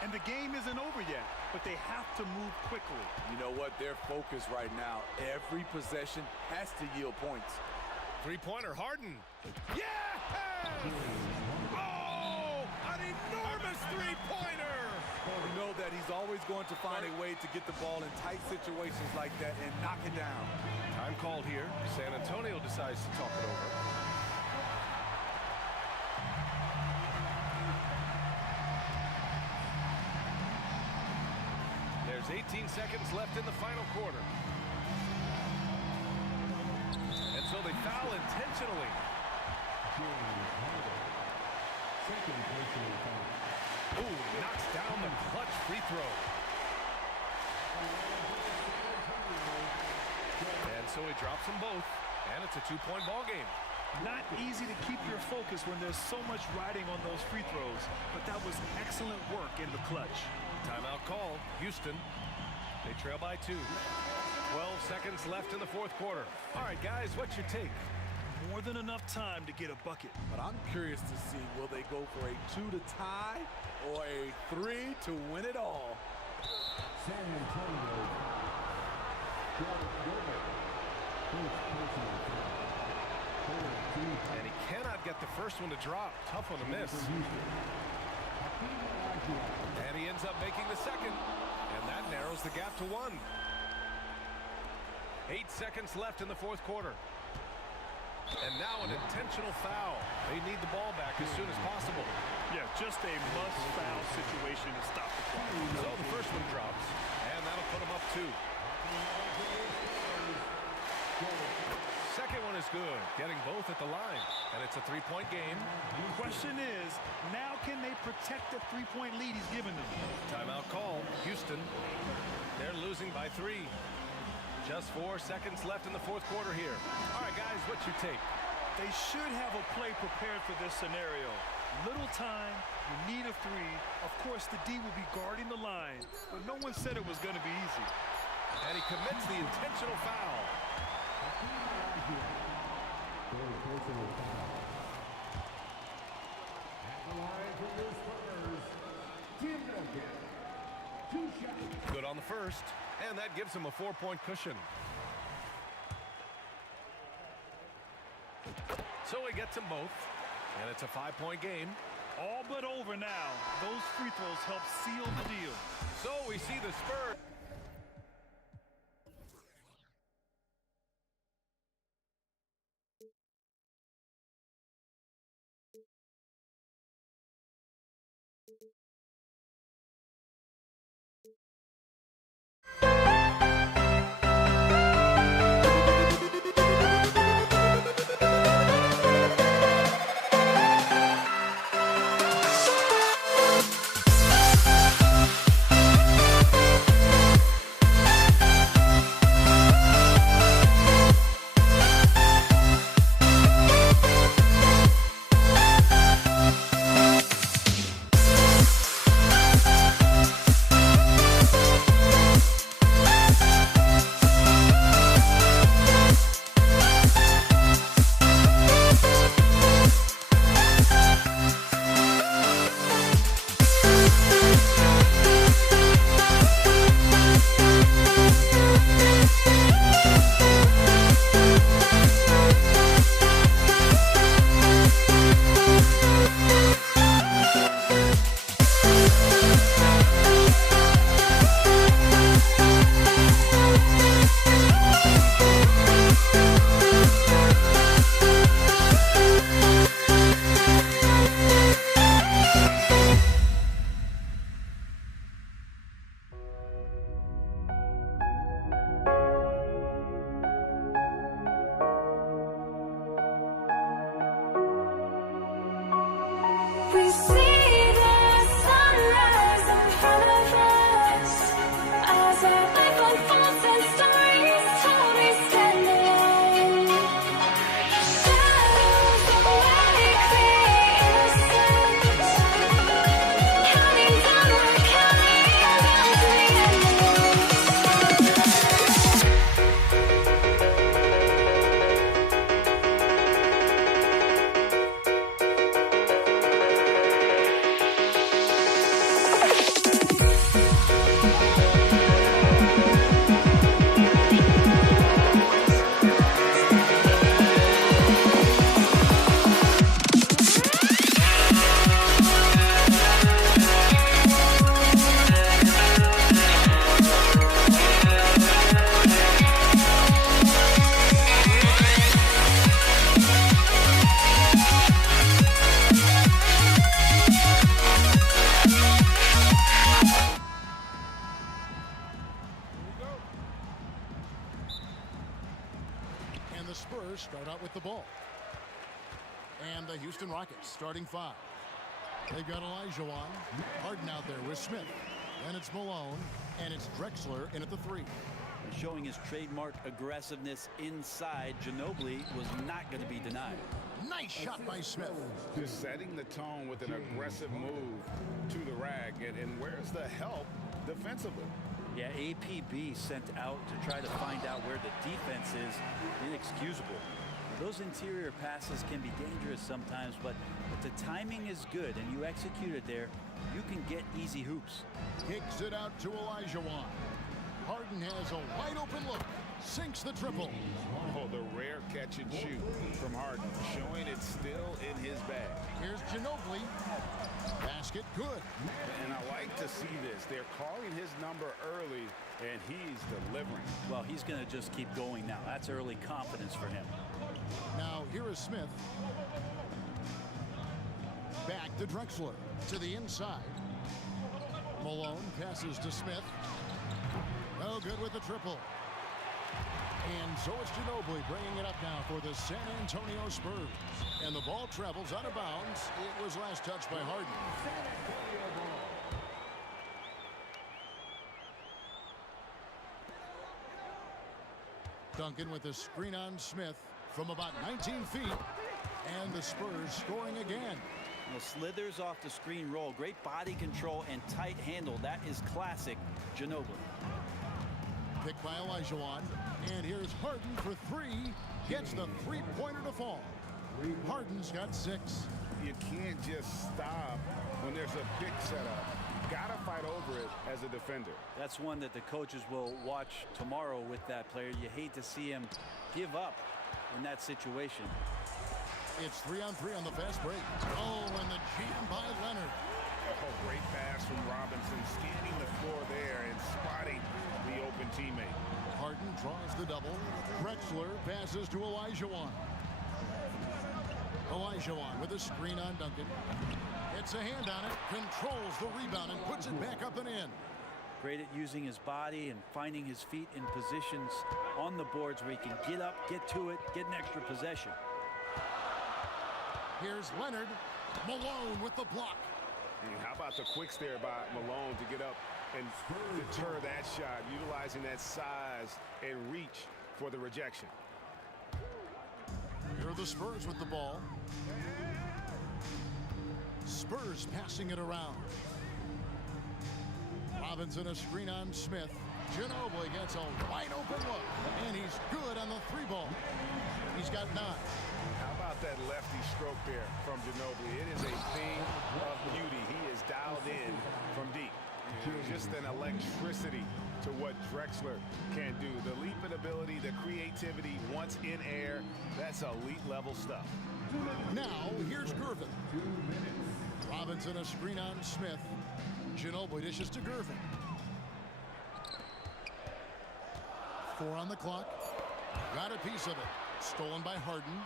And the game isn't over yet, but they have to move quickly. You know what? Their focus right now, every possession has to yield points. Three-pointer, Harden. Yes! Oh, an enormous three-pointer! You know that he's always going to find a way to get the ball in tight situations like that and knock it down. Time called here. San Antonio decides to talk it over. There's 18 seconds left in the final quarter. And so they foul intentionally. Ooh, knocks down the clutch free throw. And so he drops them both, and it's a 2-point ball game. Not easy to keep your focus when there's so much riding on those free throws, but that was excellent work in the clutch. Timeout call, Houston. They trail by 2. 12 seconds left in the fourth quarter. All right, guys, what's your take? More than enough time to get a bucket. But I'm curious to see, will they go for a 2 to tie or a 3 to win it all? San Antonio. And he cannot get the first one to drop. Tough one to miss. And he ends up making the second. And that narrows the gap to 1. 8 seconds left in the fourth quarter. And now an intentional foul. They need the ball back as soon as possible. Yeah, just a must-foul situation to stop the clock. So the first one drops, and that'll put them up 2. Second one is good, getting both at the line, and it's a 3-point game. The question is, now can they protect the 3-point lead he's given them? Timeout call, Houston. They're losing by 3. Just 4 seconds left in the fourth quarter here. All right, guys, what's your take? They should have a play prepared for this scenario. Little time, you need a 3. Of course, the D will be guarding the line, but no one said it was going to be easy. And he commits the intentional foul. Good on the first, and that gives him a 4-point cushion. So he gets them both, and it's a 5-point game. All but over now. Those free throws help seal the deal. So we see the Spurs. see the sunrise in front of us as our life unfolds and stories told we stand alone. Shadows awake the innocent, counting down, we're counting down to the end of And the Spurs start out with the ball. And the Houston Rockets starting 5. They've got Olajuwon, Harden out there with Smith. Then it's Malone, and it's Drexler in at the 3. Showing his trademark aggressiveness inside, Ginobili was not going to be denied. Nice shot by Smith. Just setting the tone with an aggressive move to the rack. And where's the help defensively? Yeah, APB sent out to try to find out where the defense is inexcusable. Those interior passes can be dangerous sometimes, but if the timing is good and you execute it there, you can get easy hoops. Kicks it out to Olajuwon. Harden has a wide open look. Sinks the triple. Oh, the rare catch and shoot from Harden, showing it's still in his bag. Here's Ginobili. Basket good. And I like to see this. They're calling his number early, and he's delivering. Well, he's going to just keep going now. That's early confidence for him. Now, here is Smith. Back to Drexler. To the inside. Malone passes to Smith. No good with the triple. And so it's Ginobili bringing it up now for the San Antonio Spurs. And the ball travels out of bounds. It was last touched by Harden. Duncan with a screen on Smith from about 19 feet. And the Spurs scoring again. Well, slithers off the screen roll. Great body control and tight handle. That is classic Ginobili. Picked by Olajuwon. And here's Harden for 3. Gets the three-pointer to fall. Harden's got 6. You can't just stop when there's a pick set up. Gotta fight over it as a defender. That's one that the coaches will watch tomorrow with that player. You hate to see him give up in that situation. It's 3-on-3 on the fast break. Oh, and the jam by Leonard. Oh, great pass from Robinson, scanning the floor there and spotting the open teammate. Harden draws the double. Drexler passes to Olajuwon. Olajuwon with a screen on Duncan. Gets a hand on it, controls the rebound, and puts it back up and in. Great at using his body and finding his feet in positions on the boards where he can get up, get to it, get an extra possession. Here's Leonard. Malone with the block. And how about the quicks there by Malone to get up and deter that shot, utilizing that size and reach for the rejection. Here are the Spurs with the ball. Spurs passing it around. Robinson a screen on Smith. Ginobili gets a wide open look, and he's good on the 3-ball. He's got 9. How about that lefty stroke there from Ginobili? It is a thing of beauty. He is dialed in from deep. Just an electricity to what Drexler can do. The leaping ability, the creativity once in air, that's elite level stuff. Now, here's Gervin. Robinson a screen on Smith. Ginobili dishes to Gervin. 4 on the clock. Got a piece of it. Stolen by Harden.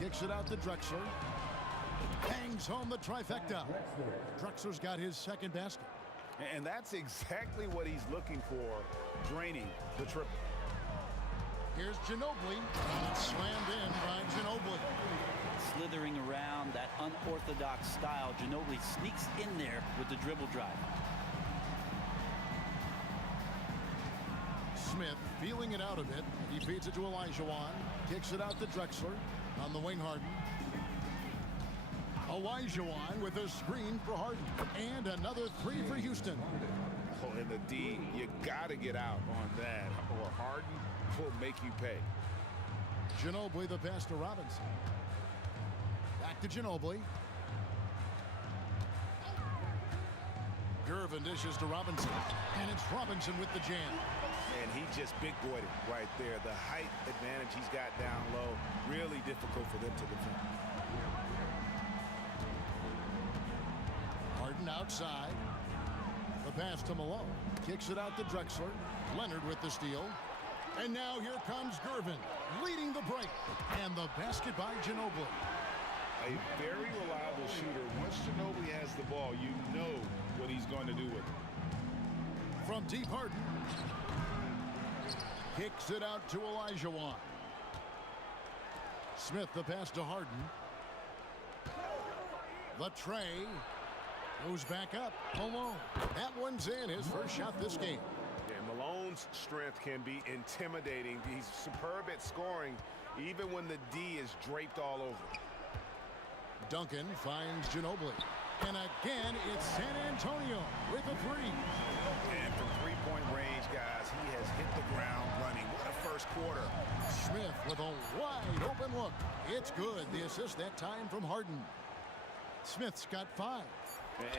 Kicks it out to Drexler. Hangs home the trifecta. Drexler's got his second basket. And that's exactly what he's looking for, draining the triple. Here's Ginobili. Slammed in by Ginobili. slithering around, that unorthodox style. Ginobili sneaks in there with the dribble drive. Smith feeling it out a bit. He feeds it to Olajuwon. Kicks it out to Drexler. On the wing, Harden. Olajuwon with a screen for Harden. And another three for Houston. Oh, and the D, you got to get out on that, or Harden will make you pay. Ginobili the pass to Robinson. Back to Ginobili. Gervin dishes to Robinson. And it's Robinson with the jam. And he just big-boyed it right there. The height advantage he's got down low, really difficult for them to defend. Harden outside. The pass to Malone. Kicks it out to Drexler. Leonard with the steal. And now here comes Gervin, leading the break. And the basket by Ginobili. A very reliable shooter. Once Ginobili has the ball, you know what he's going to do with it. From deep, Harden. Kicks it out to Olajuwon. Smith the pass to Harden. The tray goes back up. Malone. That one's in. His first shot this game. Yeah, Malone's strength can be intimidating. He's superb at scoring, even when the D is draped all over. Duncan finds Ginobili. And again, it's San Antonio with a three. And from three-point range, guys, he has hit the ground running. What a first quarter. Smith with a wide open look. It's good. The assist that time from Harden. Smith's got 5.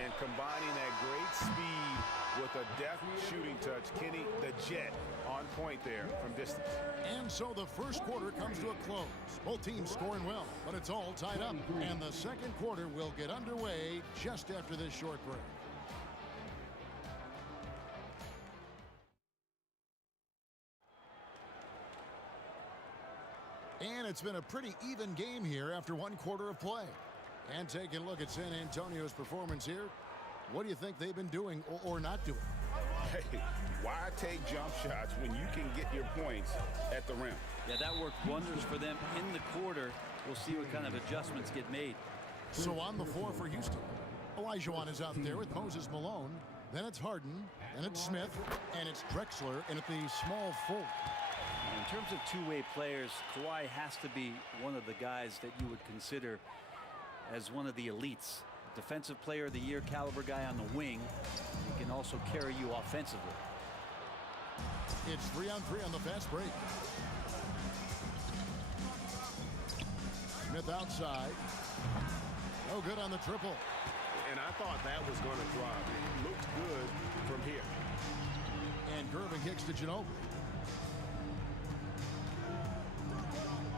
And combining that great speed with a deft shooting touch, Kenny, the Jet, on point there from distance. And so the first quarter comes to a close. Both teams scoring well, but it's all tied up. And the second quarter will get underway just after this short break. And it's been a pretty even game here after one quarter of play. And taking a look at San Antonio's performance here, what do you think they've been doing or not doing? Hey, why take jump shots when you can get your points at the rim? Yeah, that worked wonders for them in the quarter. We'll see what kind of adjustments get made. So on the floor for Houston, Olajuwon is out there with Moses Malone. Then it's Harden, then it's Smith, and it's Drexler, and at the small forward. In terms of two-way players, Kawhi has to be one of the guys that you would consider as one of the elites. Defensive player of the year caliber guy on the wing. He can also carry you offensively. It's 3-on-3 on the fast break. Smith outside. No good on the triple. And I thought that was going to drop. It looked good from here. And Gervin kicks to Ginobili.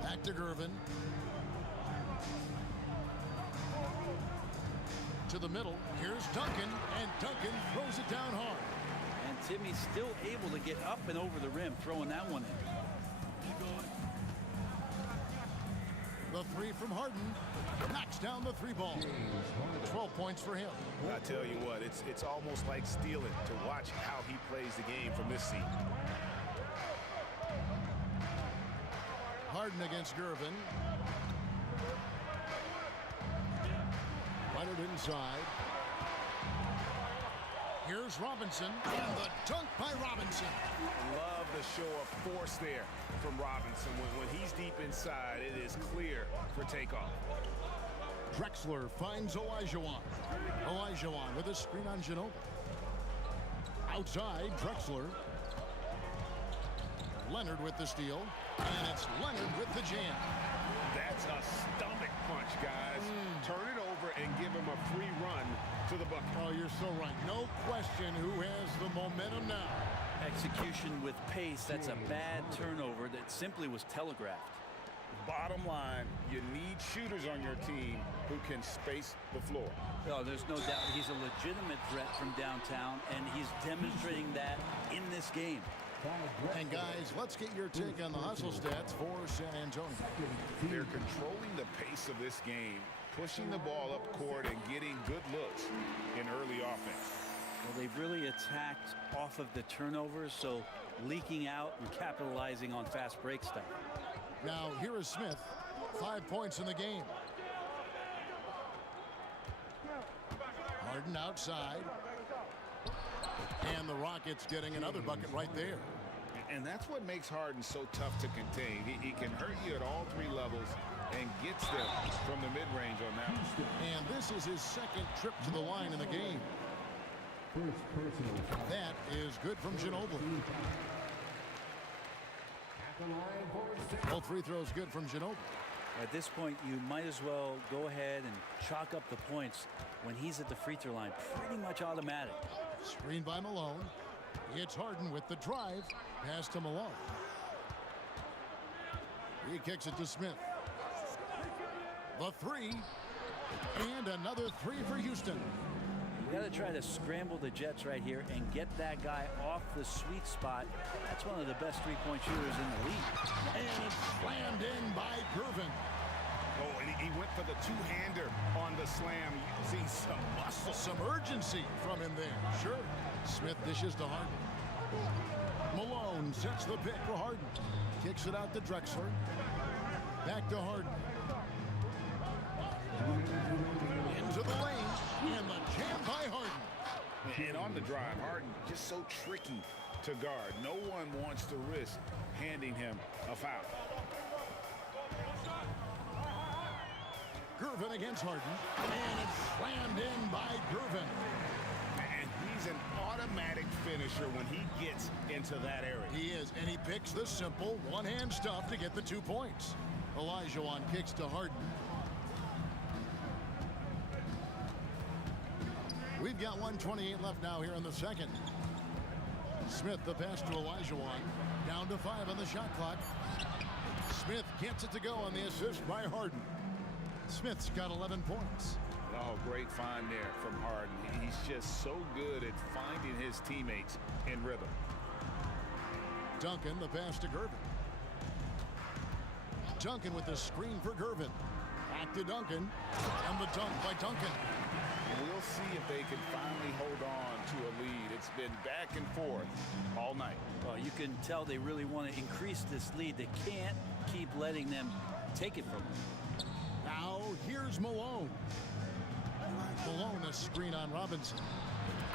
Back to Gervin. To the middle. Here's Duncan, and Duncan throws it down hard. And Timmy's still able to get up and over the rim, throwing that one in. The three from Harden knocks down the three ball. 12 points for him. I tell you what, it's almost like stealing to watch how he plays the game from this seat. Harden against Gervin. Leonard inside. Here's Robinson, and the dunk by Robinson. Love the show of force there from Robinson. When he's deep inside, it is clear for takeoff. Drexler finds Olajuwon. Olajuwon with a screen on Ginobili. Outside, Drexler. Leonard with the steal, and it's Leonard with the jam. That's a stomach punch, guys. Turn it over and give him a free run to the bucket. Oh, you're so right. No question who has the momentum now. Execution with pace. That's a bad turnover that simply was telegraphed. Bottom line, you need shooters on your team who can space the floor. Oh, there's no doubt he's a legitimate threat from downtown, and he's demonstrating that in this game. And guys, let's get your take on the hustle stats for San Antonio. They're controlling the pace of this game, pushing the ball up court and getting good looks in early offense. Well, they've really attacked off of the turnovers, so leaking out and capitalizing on fast break stuff. Now, here is Smith. 5 points in the game. Harden outside. And the Rockets getting another bucket right there. And that's what makes Harden so tough to contain. He can hurt you at all three levels and gets them from the mid-range on that one. And this is his second trip to the line in the game. That is good from Ginobili. Both free throws good from Ginobili. At this point, you might as well go ahead and chalk up the points when he's at the free throw line. Pretty much automatic. Screen by Malone. It's Harden with the drive. Pass to Malone. He kicks it to Smith. The three. And another three for Houston. You got to try to scramble the Jets right here and get that guy off the sweet spot. That's one of the best three-point shooters in the league. And it's slammed in by Gervin. Oh, and he went for the two-hander on the slam, using some muscle. Some urgency from him there. Sure. Smith dishes to Harden. Malone sets the pick for Harden. Kicks it out to Drexler. Back to Harden. Into the lane. And the jam by Harden. And on the drive, Harden just so tricky to guard. No one wants to risk handing him a foul. Gervin against Harden. And it's slammed in by Gervin. And he's an automatic finisher when he gets into that area. He is, and he picks the simple one-hand stuff to get the 2 points. Olajuwon kicks to Harden. We've got 1:28 left now here in the second. Smith the pass to Olajuwon. Down to 5 on the shot clock. Smith gets it to go on the assist by Harden. Smith's got 11 points. Oh, great find there from Harden. He's just so good at finding his teammates in rhythm. Duncan the pass to Gervin. Duncan with the screen for Gervin. Back to Duncan. And the dunk by Duncan. We'll see if they can finally hold on to a lead. It's been back and forth all night. Well, you can tell they really want to increase this lead. They can't keep letting them take it from them. Now here's Malone. Malone a screen on Robinson.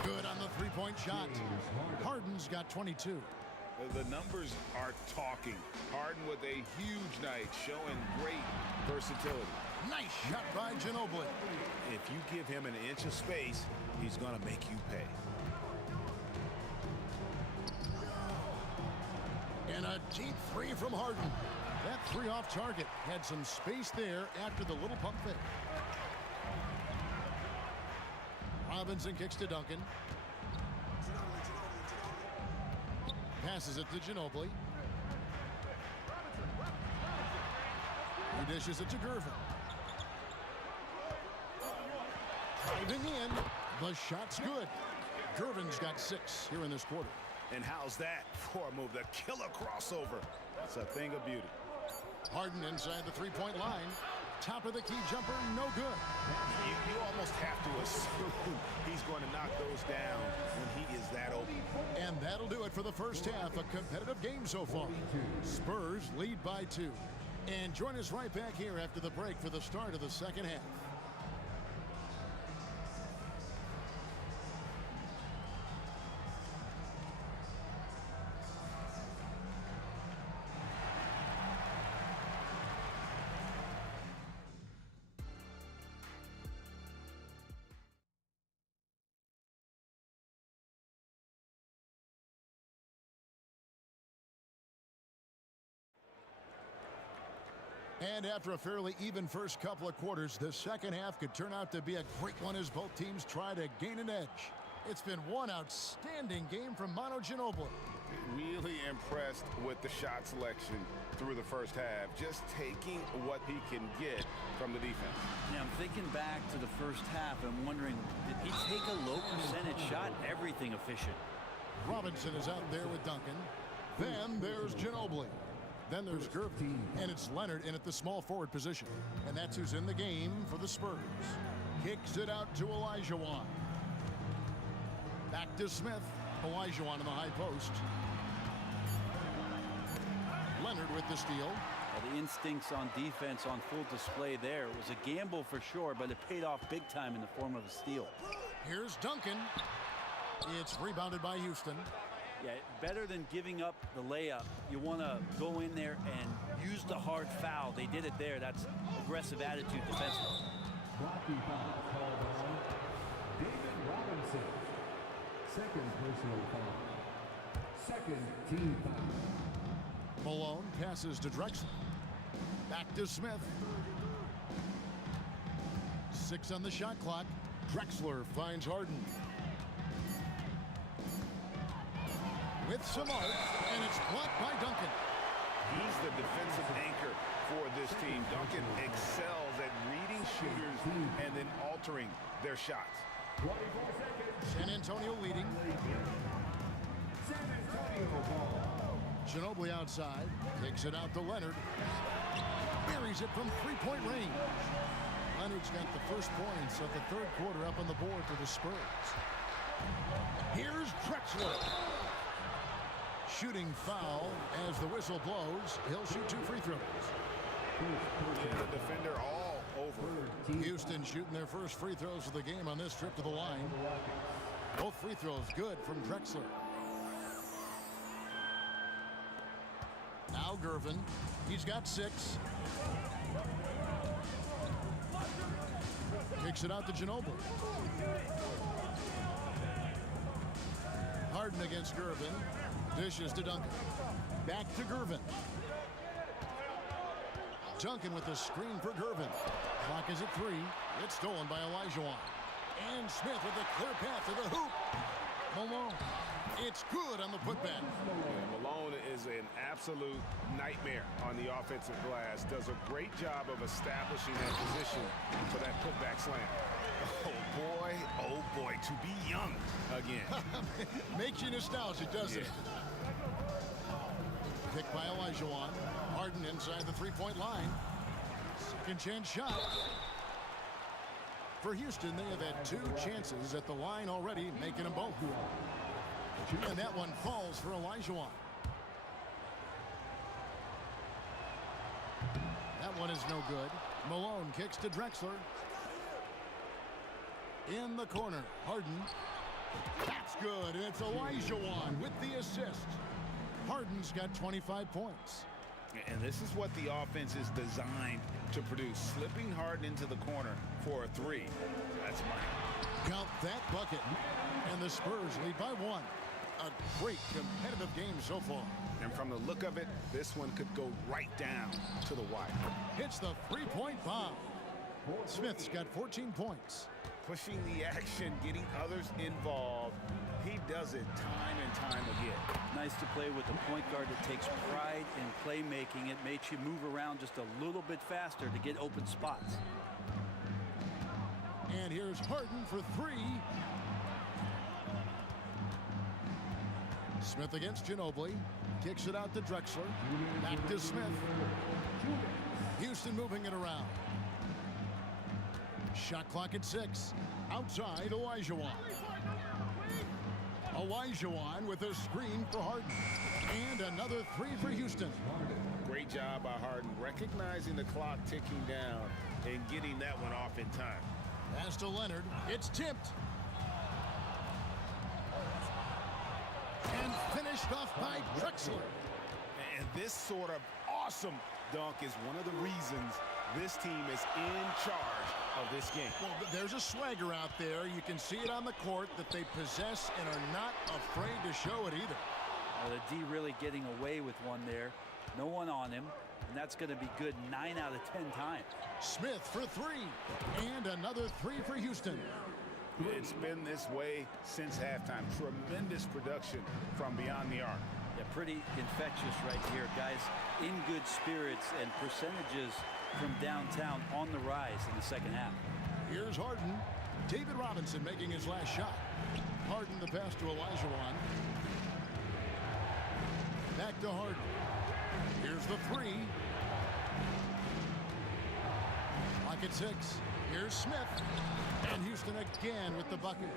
Good on the three-point shot. Harden's got 22. The numbers are talking. Harden with a huge night, showing great versatility. Nice shot by Ginobili. If you give him an inch of space, he's going to make you pay. And a deep three from Harden. That three off target. Had some space there after the little pump fake. Robinson kicks to Duncan. Passes it to Ginobili. He dishes it to Gervin. Driving in. The shot's good. Gervin's got 6 here in this quarter. And how's that for a move? The killer crossover. That's a thing of beauty. Harden inside the three-point line. Top of the key jumper, no good. You almost have to assume he's going to knock those down when he is that open. And that'll do it for the first half. A competitive game so far. Spurs lead by 2. And join us right back here after the break for the start of the second half. And after a fairly even first couple of quarters, the second half could turn out to be a great one as both teams try to gain an edge. It's been one outstanding game from Manu Ginobili. Really impressed with the shot selection through the first half, just taking what he can get from the defense. Yeah, I'm thinking back to the first half and wondering, did he take a low percentage shot? Everything efficient. Robinson is out there with Duncan. Then there's Ginobili. Then there's Gervin, and it's Leonard in at the small forward position. And that's who's in the game for the Spurs. Kicks it out to Olajuwon. Back to Smith. Olajuwon in the high post. Leonard with the steal. Well, the instincts on defense on full display there. It was a gamble for sure, but it paid off big time in the form of a steal. Here's Duncan. It's rebounded by Houston. Yeah, better than giving up the layup. You want to go in there and use the hard foul. They did it there. That's aggressive attitude defensively. Blocking foul called on David Robinson. Second personal foul. Second team foul. Malone passes to Drexler. Back to Smith. 6 on the shot clock. Drexler finds Harden. With some art, and it's blocked by Duncan. He's the defensive anchor for this team. Duncan excels at reading shooters and then altering their shots. 24 seconds. San Antonio leading. San Antonio ball. Ginobili outside. Takes it out to Leonard. Buries it from three-point range. Leonard's got the first points of the third quarter up on the board for the Spurs. Here's Drexler. Shooting foul as the whistle blows. He'll shoot 2 free throws. And the defender all over. Houston shooting their first free throws of the game on this trip to the line. Both free throws good from Drexler. Now Gervin. He's got 6. Kicks it out to Ginobili. Harden against Gervin. Dishes to Duncan. Back to Gervin. Duncan with the screen for Gervin. Clock is at 3. It's stolen by Olajuwon. And Smith with a clear path to the hoop. Malone. It's good on the putback. Yeah, Malone is an absolute nightmare on the offensive glass. Does a great job of establishing that position for that putback slam. Oh boy, to be young again. Makes you nostalgic, doesn't it? Picked by Olajuwon. Harden inside the three-point line. Second chance shot. For Houston, they have had 2 chances at the line already, making them both. And that one falls for Olajuwon. That one is no good. Malone kicks to Drexler. In the corner, Harden. That's good, and it's Olajuwon with the assist. Harden's got 25 points. And this is what the offense is designed to produce. Slipping Harden into the corner for a 3. That's money. Count that bucket. And the Spurs lead by 1. A great competitive game so far. And from the look of it, this one could go right down to the wire. Hits the three-point bomb. Smith's got 14 points. Pushing the action, getting others involved. He does it time and time again. Nice to play with a point guard that takes pride in playmaking. It makes you move around just a little bit faster to get open spots. And here's Harden for 3. Smith against Ginobili. Kicks it out to Drexler. Back to Smith. Houston moving it around. Shot clock at 6. Outside, Olajuwon. Olajuwon with a screen for Harden. And another 3 for Houston. Great job by Harden, recognizing the clock ticking down and getting that one off in time. Pass to Leonard. It's tipped. And finished off by Drexler. And this sort of awesome dunk is one of the reasons this team is in charge of this game. Well, there's a swagger out there. You can see it on the court that they possess and are not afraid to show it either. Well, the D really getting away with one there. No one on him, and that's going to be good 9 out of 10 times. Smith for 3, and another 3 for Houston. It's been this way since halftime. Tremendous production from beyond the arc. Yeah, pretty infectious right here. Guys in good spirits and percentages from downtown on the rise in the second half. Here's Harden. David Robinson making his last shot. Harden the pass to Olajuwon. Back to Harden. Here's the 3. Clock at 6. Here's Smith. And Houston again with the bucket.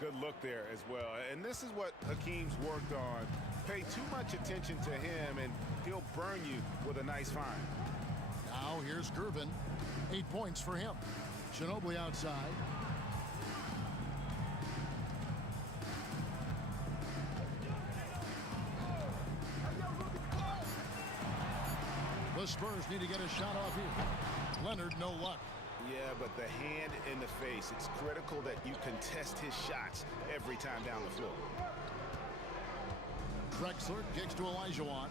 Good look there as well. And this is what Hakeem's worked on. Pay too much attention to him, and he'll burn you with a nice find. Now here's Gervin. 8 points for him. Ginobili outside. The Spurs need to get a shot off here. Leonard, no luck. Yeah, but the hand in the face, it's critical that you contest his shots every time down the floor. Drexler kicks to Olajuwon.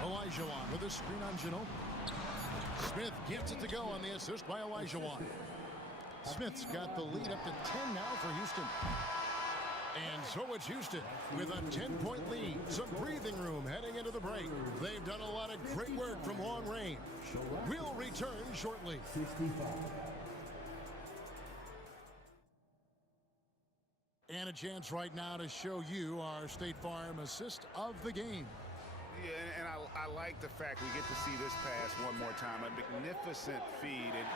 Olajuwon with a screen on Ginobili. Smith gets it to go on the assist by Olajuwon. Smith's got the lead up to 10 now for Houston. And so it's Houston with a 10-point lead. Some breathing room heading into the break. They've done a lot of great work from long range. We'll return shortly. And a chance right now to show you our State Farm assist of the game. Yeah, and I like the fact we get to see this pass one more time. A magnificent feed, and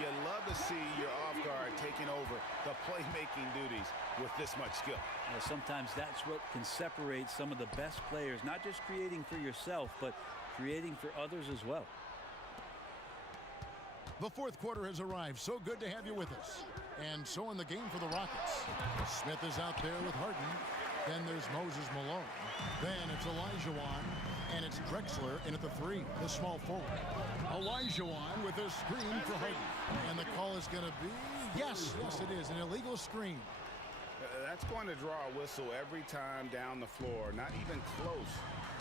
you love to see your off guard taking over the playmaking duties with this much skill. Well, sometimes that's what can separate some of the best players, not just creating for yourself, but creating for others as well. The fourth quarter has arrived. So good to have you with us. And so in the game for the Rockets. Smith is out there with Harden. Then there's Moses Malone. Then it's Olajuwon. And it's Drexler in at the three, the small forward. Olajuwon with a screen for Harden. And the call is going to be, yes, it is, an illegal screen. That's going to draw a whistle every time down the floor. Not even close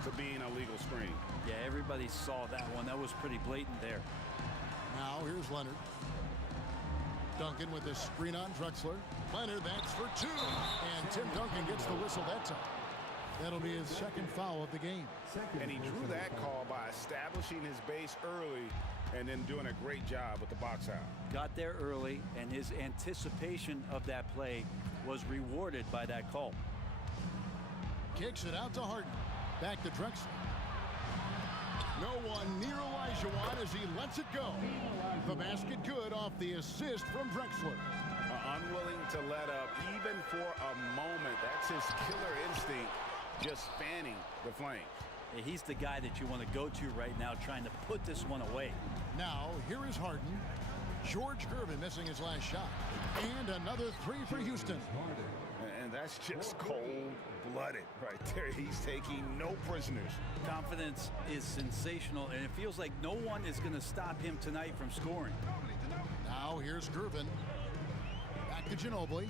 to being a legal screen. Yeah, everybody saw that one. That was pretty blatant there. Now here's Leonard. Duncan with a screen on Drexler. Leonard, that's for two. And Tim Duncan gets the whistle that time. That'll be his second foul of the game. And he drew that call by establishing his base early and then doing a great job with the box out. Got there early, and his anticipation of that play was rewarded by that call. Kicks it out to Harden. Back to Drexler. No one near Olajuwon as he lets it go. The basket good off the assist from Drexler. Unwilling to let up even for a moment. That's his killer instinct, just fanning the flames. He's the guy that you want to go to right now, trying to put this one away. Now, here is Harden. George Gervin missing his last shot. And another three for Houston. And that's just cold-blooded right there. He's taking no prisoners. Confidence is sensational, and it feels like no one is going to stop him tonight from scoring. Now here's Gervin. Back to Ginobili.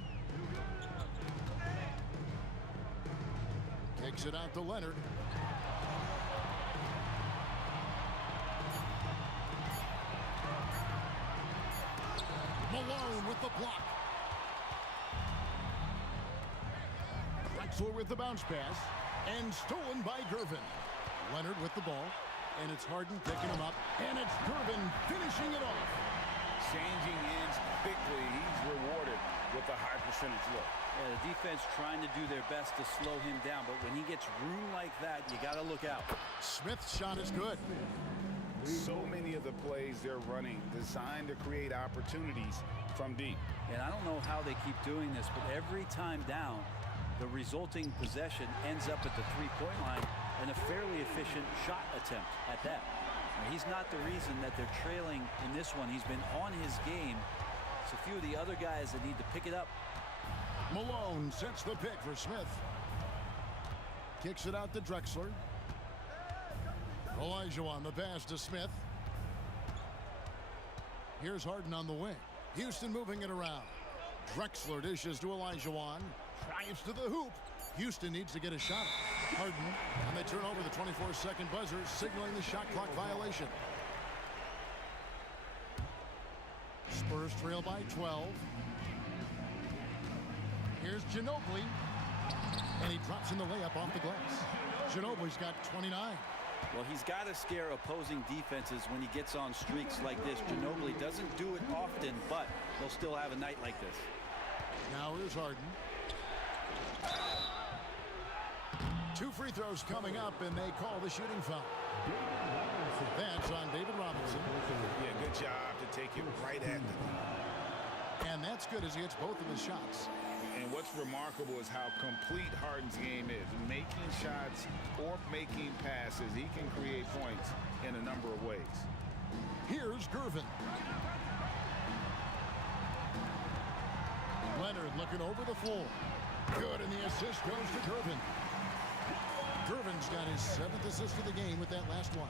Kicks it out to Leonard. Malone with the block. Drexler with the bounce pass. And stolen by Gervin. Leonard with the ball. And it's Harden picking him up. And it's Gervin finishing it off. Changing ends quickly. He's rewarded with a high percentage look. Yeah, the defense trying to do their best to slow him down. But when he gets room like that, you got to look out. Smith's shot is good. So many of the plays they're running designed to create opportunities from deep. And I don't know how they keep doing this, but every time down, the resulting possession ends up at the three-point line and a fairly efficient shot attempt at that. Now, he's not the reason that they're trailing in this one. He's been on his game. It's a few of the other guys that need to pick it up. Malone sets the pick for Smith. Kicks it out to Drexler. Olajuwon the pass to Smith. Here's Harden on the wing. Houston moving it around. Drexler dishes to Olajuwon. Drives to the hoop. Houston needs to get a shot. Harden, and they turn over the 24-second buzzer, signaling the shot clock violation. Spurs trail by 12. Here's Ginobili. And he drops in the layup off the glass. Ginobili's got 29. Well, he's got to scare opposing defenses when he gets on streaks like this. Ginobili doesn't do it often, but he'll still have a night like this. Now here's Harden. 2 free throws coming up, and they call the shooting foul. That's on David Robinson. Yeah, good job to take it right at the And that's good as he hits both of his shots. And what's remarkable is how complete Harden's game is. Making shots or making passes, he can create points in a number of ways. Here's Gervin. Leonard looking over the floor. Good, and the assist goes to Gervin. Gervin's got his 7th assist of the game with that last one.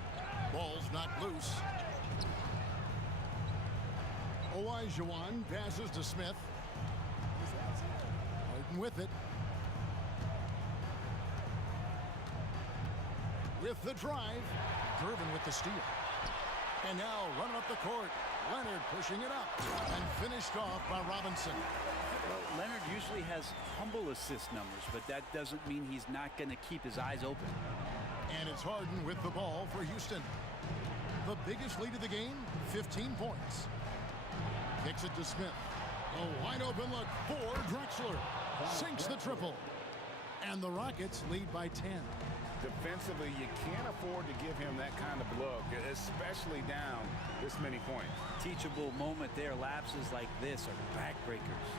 Ball's knocked loose. Olajuwon passes to Smith. Harden with it. With the drive. Gervin with the steal. And now running up the court. Leonard pushing it up. And finished off by Robinson. Well, Leonard usually has humble assist numbers, but that doesn't mean he's not going to keep his eyes open. And it's Harden with the ball for Houston. The biggest lead of the game, 15 points. Kicks it to Smith. A wide open look for Drexler. Sinks the triple. And the Rockets lead by 10. Defensively, you can't afford to give him that kind of look, especially down this many points. Teachable moment there. Lapses like this are backbreakers.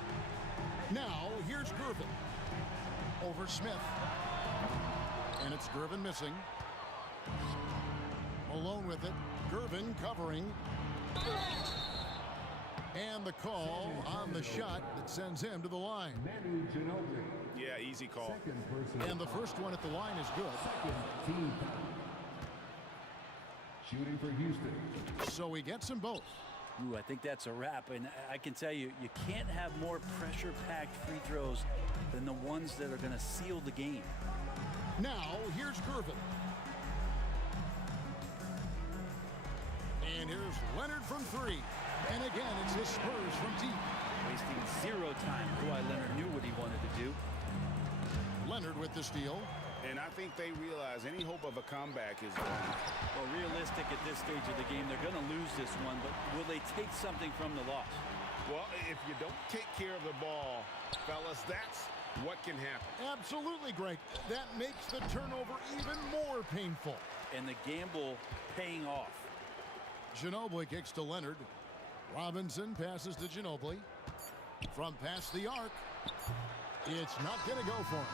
Now, here's Gervin. Over Smith. And it's Gervin missing. Malone with it. Gervin covering. And the call on the shot that sends him to the line. Yeah, easy call. And the first one at the line is good. Shooting for Houston. So he gets them both. Ooh, I think that's a wrap. And I can tell you, you can't have more pressure-packed free throws than the ones that are going to seal the game. Now, here's Gervin. And here's Leonard from three. And again, it's his Spurs from deep. Wasting zero time. Kawhi Leonard knew what he wanted to do. Leonard with the steal. And I think they realize any hope of a comeback is gone. Well, realistic at this stage of the game, they're going to lose this one, but will they take something from the loss? Well, if you don't take care of the ball, fellas, that's what can happen. Absolutely, Greg. That makes the turnover even more painful. And the gamble paying off. Ginobili kicks to Leonard. Robinson passes to Ginobili. From past the arc. It's not going to go for him.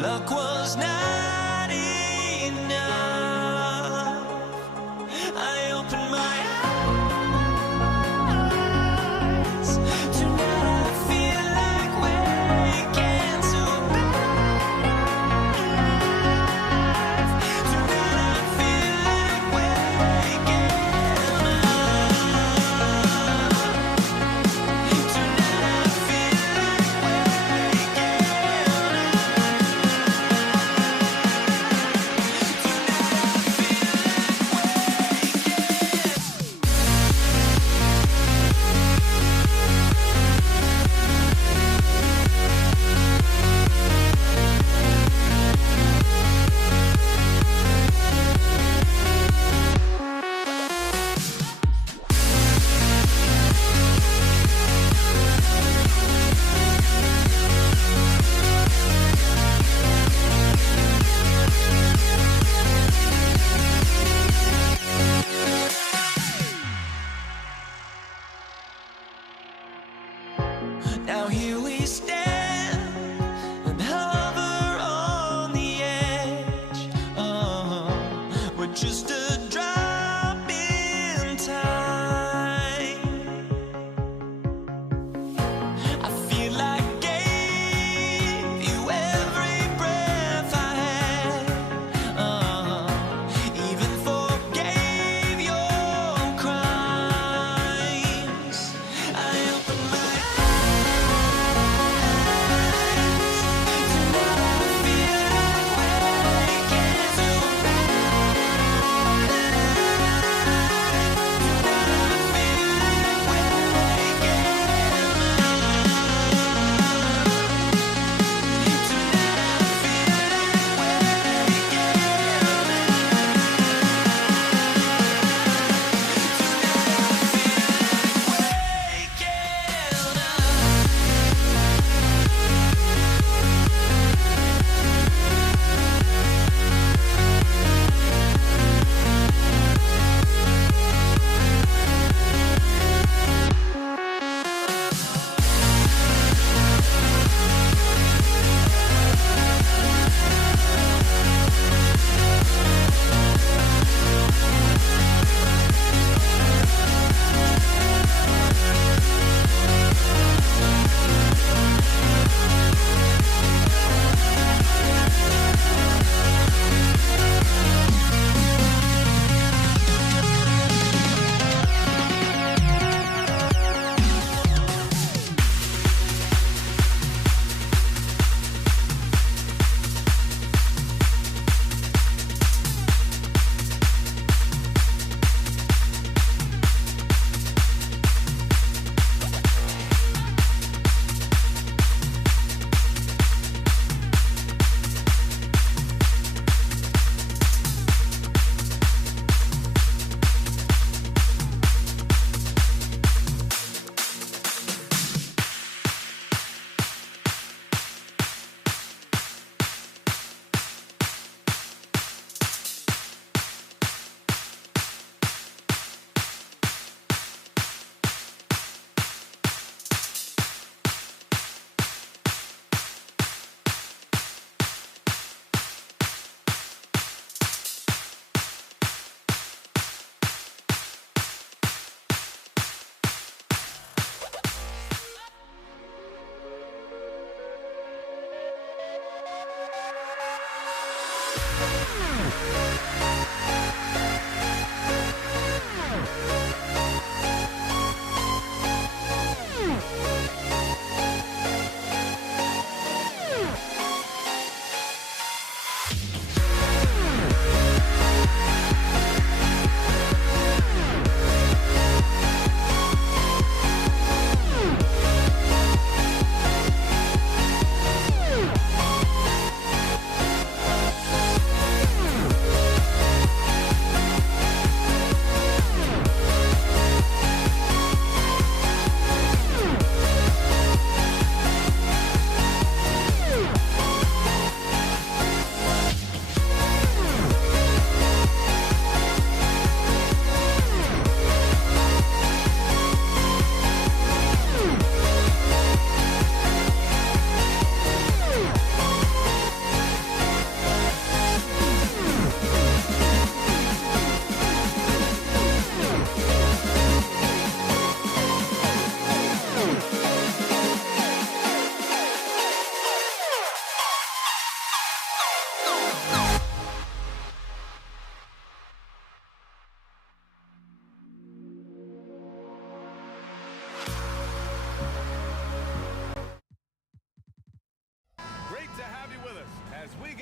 Luck was not enough. I opened my eyes. Tonight I feel like waking to life. Tonight I feel like waking up. Tonight I feel like waking up.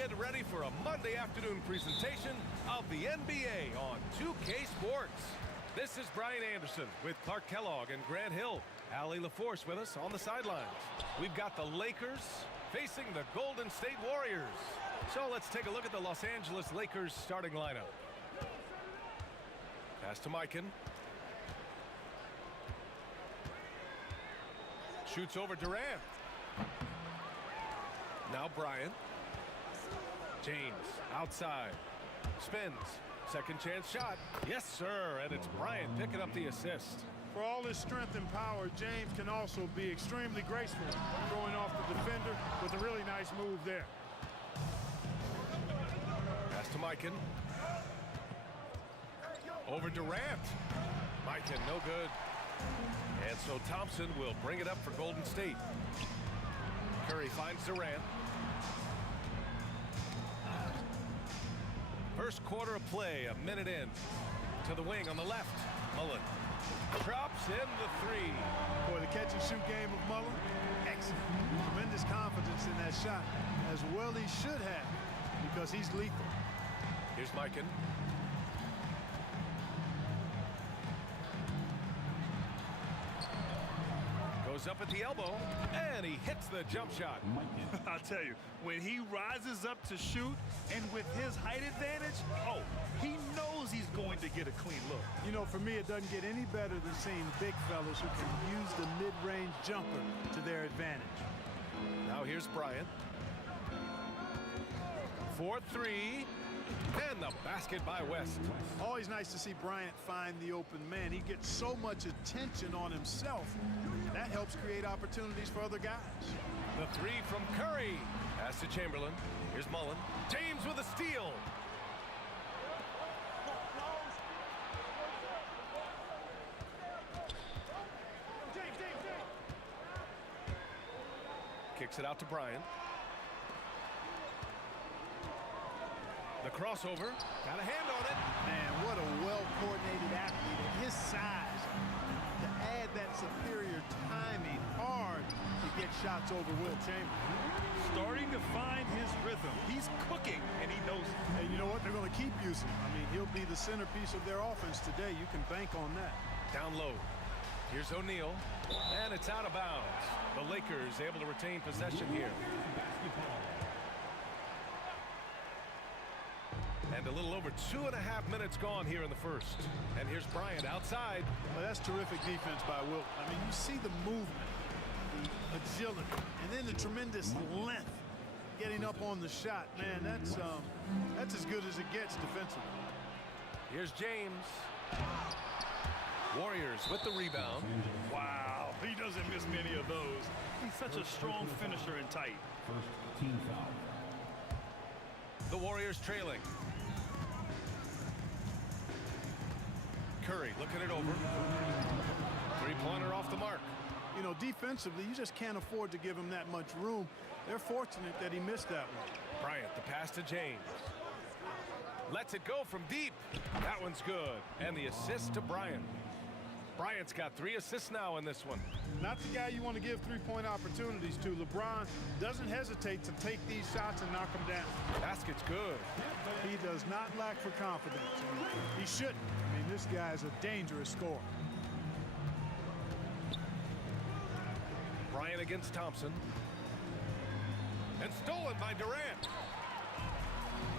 get ready for a Monday afternoon presentation of the NBA on 2K Sports. This is Brian Anderson with Clark Kellogg and Grant Hill. Allie LaForce with us on the sidelines. We've got the Lakers facing the Golden State Warriors. So let's take a look at the Los Angeles Lakers starting lineup. Pass to Mikan. Shoots over Durant. Now Bryant. James outside. Spins. Second chance shot. Yes, sir. And it's Bryant picking up the assist. For all his strength and power, James can also be extremely graceful, throwing off the defender with a really nice move there. Pass to Mikan. Over Durant. Mikan, no good. And so Thompson will bring it up for Golden State. Curry finds Durant. First quarter of play, a minute in. To the wing on the left. Mullen drops in the three. Boy, the catch and shoot game of Mullen, excellent. Tremendous confidence in that shot, as well he should have, because he's lethal. Here's Mikan. Goes up at the elbow, and he hits the jump shot. I'll tell you, when he rises up to shoot, and with his height advantage, oh, he knows he's going to get a clean look. You know, for me, it doesn't get any better than seeing big fellas who can use the mid-range jumper to their advantage. Now here's Bryant. 4-3, and the basket by West. Always nice to see Bryant find the open man. He gets so much attention on himself. That helps create opportunities for other guys. The three from Curry. Pass to Chamberlain. Here's Mullen. James with a steal. Kicks it out to Bryant. The crossover. Got a hand on it. Man, what a well-coordinated athlete at his size. To add that superior timing, hard to get shots over Will Chamberlain. Starting to find his rhythm. He's cooking, and he knows it. And you know what? They're going to keep using him. I mean, he'll be the centerpiece of their offense today. You can bank on that. Down low. Here's O'Neal, and it's out of bounds. The Lakers able to retain possession here. And a little over 2.5 minutes gone here in the first. And here's Bryant outside. Well, that's terrific defense by Wilt. I mean, you see the movement, the agility, and then the tremendous length getting up on the shot. Man, that's as good as it gets defensively. Here's James. Warriors with the rebound. Wow, he doesn't miss many of those. He's such a strong finisher and tight. First team foul. The Warriors trailing. Curry looking it over. Three-pointer off the mark. You know, defensively, you just can't afford to give him that much room. They're fortunate that he missed that one. Bryant, the pass to James. Lets it go from deep. That one's good. And the assist to Bryant. Bryant's got 3 assists now in this one. Not the guy you want to give three-point opportunities to. LeBron doesn't hesitate to take these shots and knock them down. Basket's good. He does not lack for confidence. He shouldn't. I mean, this guy is a dangerous scorer. Bryant against Thompson. And stolen by Durant.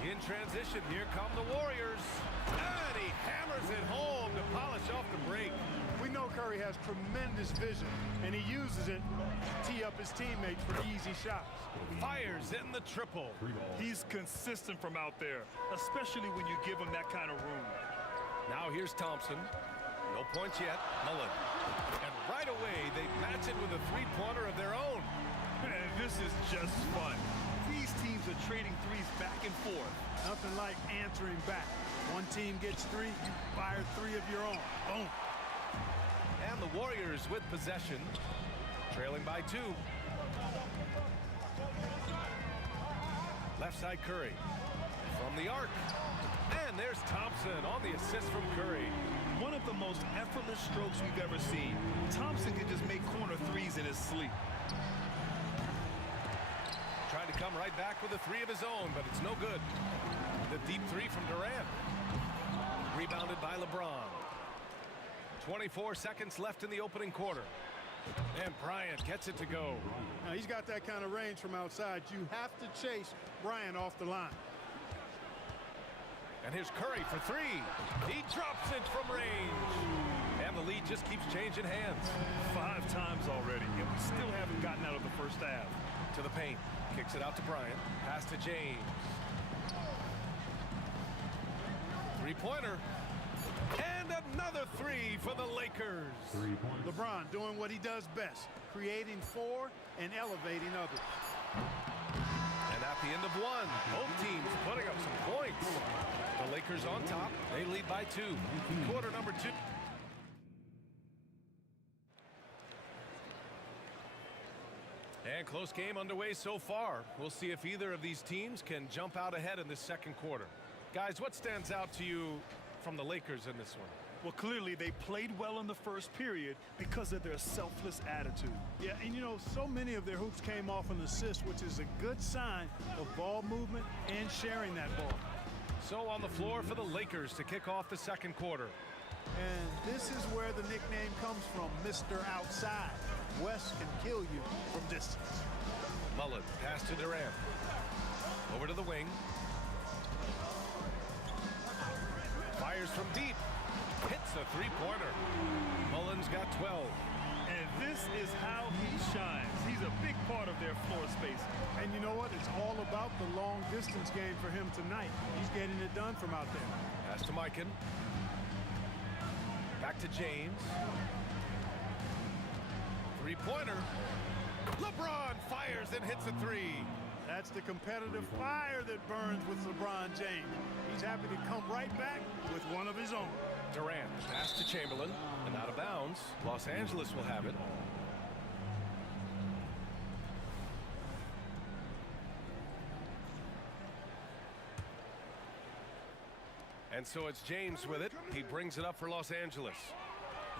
In transition, here come the Warriors. And he hammers it home to polish off the break. We know Curry has tremendous vision, and he uses it to tee up his teammates for easy shots. Fires in the triple. He's consistent from out there, especially when you give him that kind of room. Now here's Thompson. No points yet. Mullen. And right away, they match it with a three-pointer of their own. And this is just fun. These teams are trading threes back and forth. Nothing like answering back. One team gets 3, you fire 3 of your own. Boom. And the Warriors with possession, trailing by 2. Left side Curry from the arc. And there's Thompson on the assist from Curry. One of the most effortless strokes we've ever seen. Thompson can just make corner threes in his sleep. Trying to come right back with a three of his own, but it's no good. The deep three from Durant. Rebounded by LeBron. 24 seconds left in the opening quarter. And Bryant gets it to go. Now, he's got that kind of range from outside. You have to chase Bryant off the line. And here's Curry for three. He drops it from range. And the lead just keeps changing hands. 5 times already, and we still haven't gotten out of the first half. To the paint. Kicks it out to Bryant. Pass to James. Three-pointer. And another three for the Lakers. LeBron doing what he does best, creating for and elevating others. And at the end of one, both teams putting up some points. The Lakers on top. They lead by 2. Quarter number 2. And close game underway so far. We'll see if either of these teams can jump out ahead in this second quarter. Guys, what stands out to you from the Lakers in this one? Well, clearly they played well in the first period because of their selfless attitude. Yeah, and you know, so many of their hoops came off an assist, which is a good sign of ball movement and sharing that ball. So on the floor for the Lakers to kick off the second quarter. And this is where the nickname comes from, Mr. Outside. West can kill you from distance. Mullen, pass to Durant. Over to the wing. Fires from deep. Hits a three-pointer. Mullen's got 12. And this is how he shines. He's a big part of their floor space. And you know what? It's all about the long-distance game for him tonight. He's getting it done from out there. Pass to Mikan. Back to James. Three-pointer. LeBron fires and hits a three. That's the competitive fire that burns with LeBron James. He's happy to come right back with one of his own. Durant, pass to Chamberlain, and out of bounds. Los Angeles will have it. And so it's James with it. He brings it up for Los Angeles.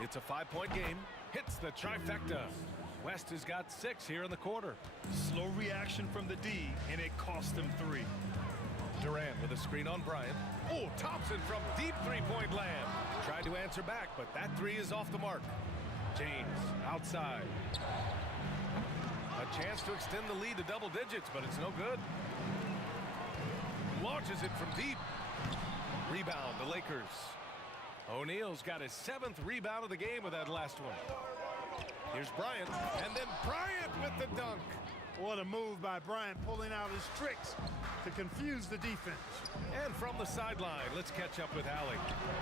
It's a 5-point game. Hits the trifecta. West has got 6 here in the quarter. Slow reaction from the D, and it cost him 3. Durant with a screen on Bryant. Oh, Thompson from deep three-point land. Tried to answer back, but that three is off the mark. James outside. A chance to extend the lead to double digits, but it's no good. Launches it from deep. Rebound, the Lakers. O'Neal's got his 7th rebound of the game with that last one. Here's Bryant, and then Bryant with the dunk. What a move by Bryant, pulling out his tricks to confuse the defense. And from the sideline, let's catch up with Allie.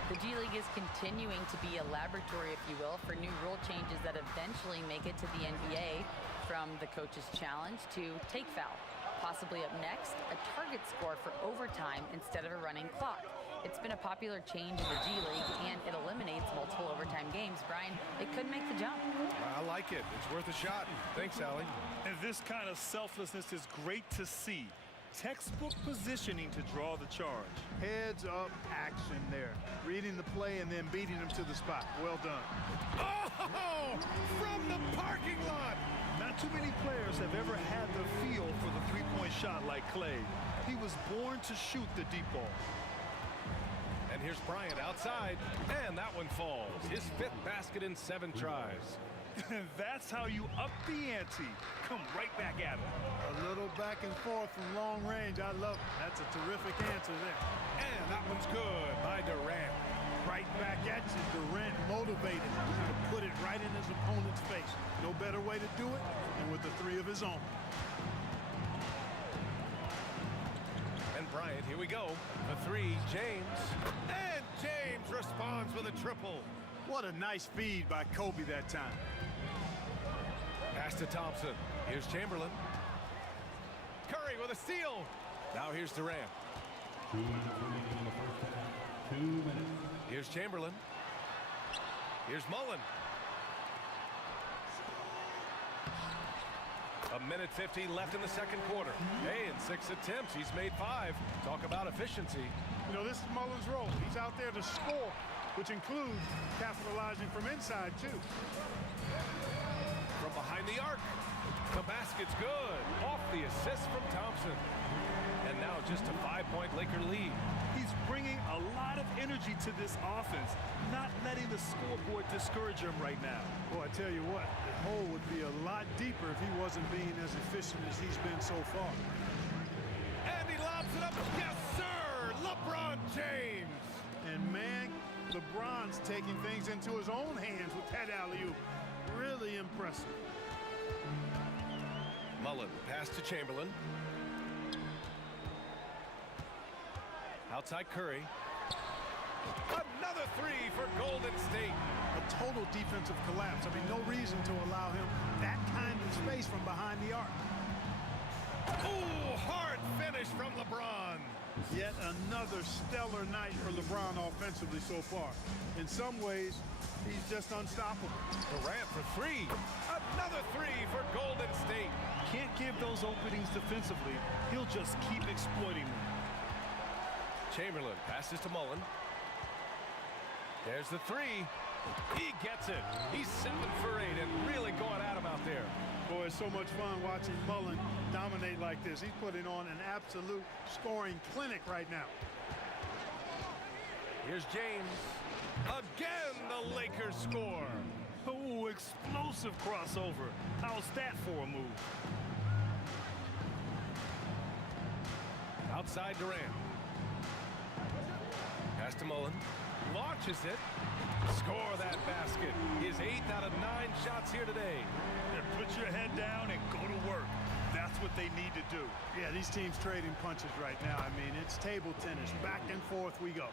The G League is continuing to be a laboratory, if you will, for new rule changes that eventually make it to the NBA, from the coach's challenge to take foul. Possibly up next, a target score for overtime instead of a running clock. It's been a popular change in the G League, and it eliminates multiple overtime games. Brian, it could make the jump. I like it. It's worth a shot. Thanks, Allie. And this kind of selflessness is great to see. Textbook positioning to draw the charge. Heads up action there. Reading the play and then beating him to the spot. Well done. Oh, from the parking lot. Not too many players have ever had the feel for the three-point shot like Clay. He was born to shoot the deep ball. And here's Bryant outside, and that one falls. His 5th basket in 7 tries. That's how you up the ante. Come right back at him. A little back and forth from long range. I love it. That's a terrific answer there. And that one's good by Durant. Right back at you. Durant motivated to put it right in his opponent's face. No better way to do it than with the 3 of his own. And Bryant, here we go. The 3, James. And James responds with a triple. What a nice feed by Kobe that time. Pass to Thompson. Here's Chamberlain. Curry with a steal. Now here's Durant. 2 minutes remaining in the first half. 2 minutes. Here's Chamberlain. Here's Mullen. A minute 50 left in the second quarter. Hey, in 6 attempts, he's made 5. Talk about efficiency. You know, this is Mullen's role. He's out there to score, which includes capitalizing from inside, too. From behind the arc. The basket's good. Off the assist from Thompson. And now just a 5-point Laker lead. He's bringing a lot of energy to this offense, not letting the scoreboard discourage him right now. Well, I tell you what, the hole would be a lot deeper if he wasn't being as efficient as he's been so far. And he lobs it up. Yes, sir! LeBron James! And man, LeBron's taking things into his own hands with that alley-oop. Really impressive. Mullen, pass to Chamberlain. Outside Curry. Another three for Golden State. A total defensive collapse. I mean, no reason to allow him that kind of space from behind the arc. Ooh, hard finish from LeBron. Yet another stellar night for LeBron offensively so far. In some ways, he's just unstoppable. Durant for three. Another three for Golden State. Can't give those openings defensively. He'll just keep exploiting them. Chamberlain passes to Mullen. There's the three. He gets it. He's 7 for 8 and really going at him out there. Boy, it's so much fun watching Mullen dominate like this. He's putting on an absolute scoring clinic right now. Here's James. Again, the Lakers score. Oh, explosive crossover. How's that for a move? Outside Durant. Pass to Mullen. Launches it. Score that basket. His 8th out of 9 shots here today. And put your head down and go to work. That's what they need to do. Yeah, these teams trading punches right now. I mean, it's table tennis. Back and forth we go.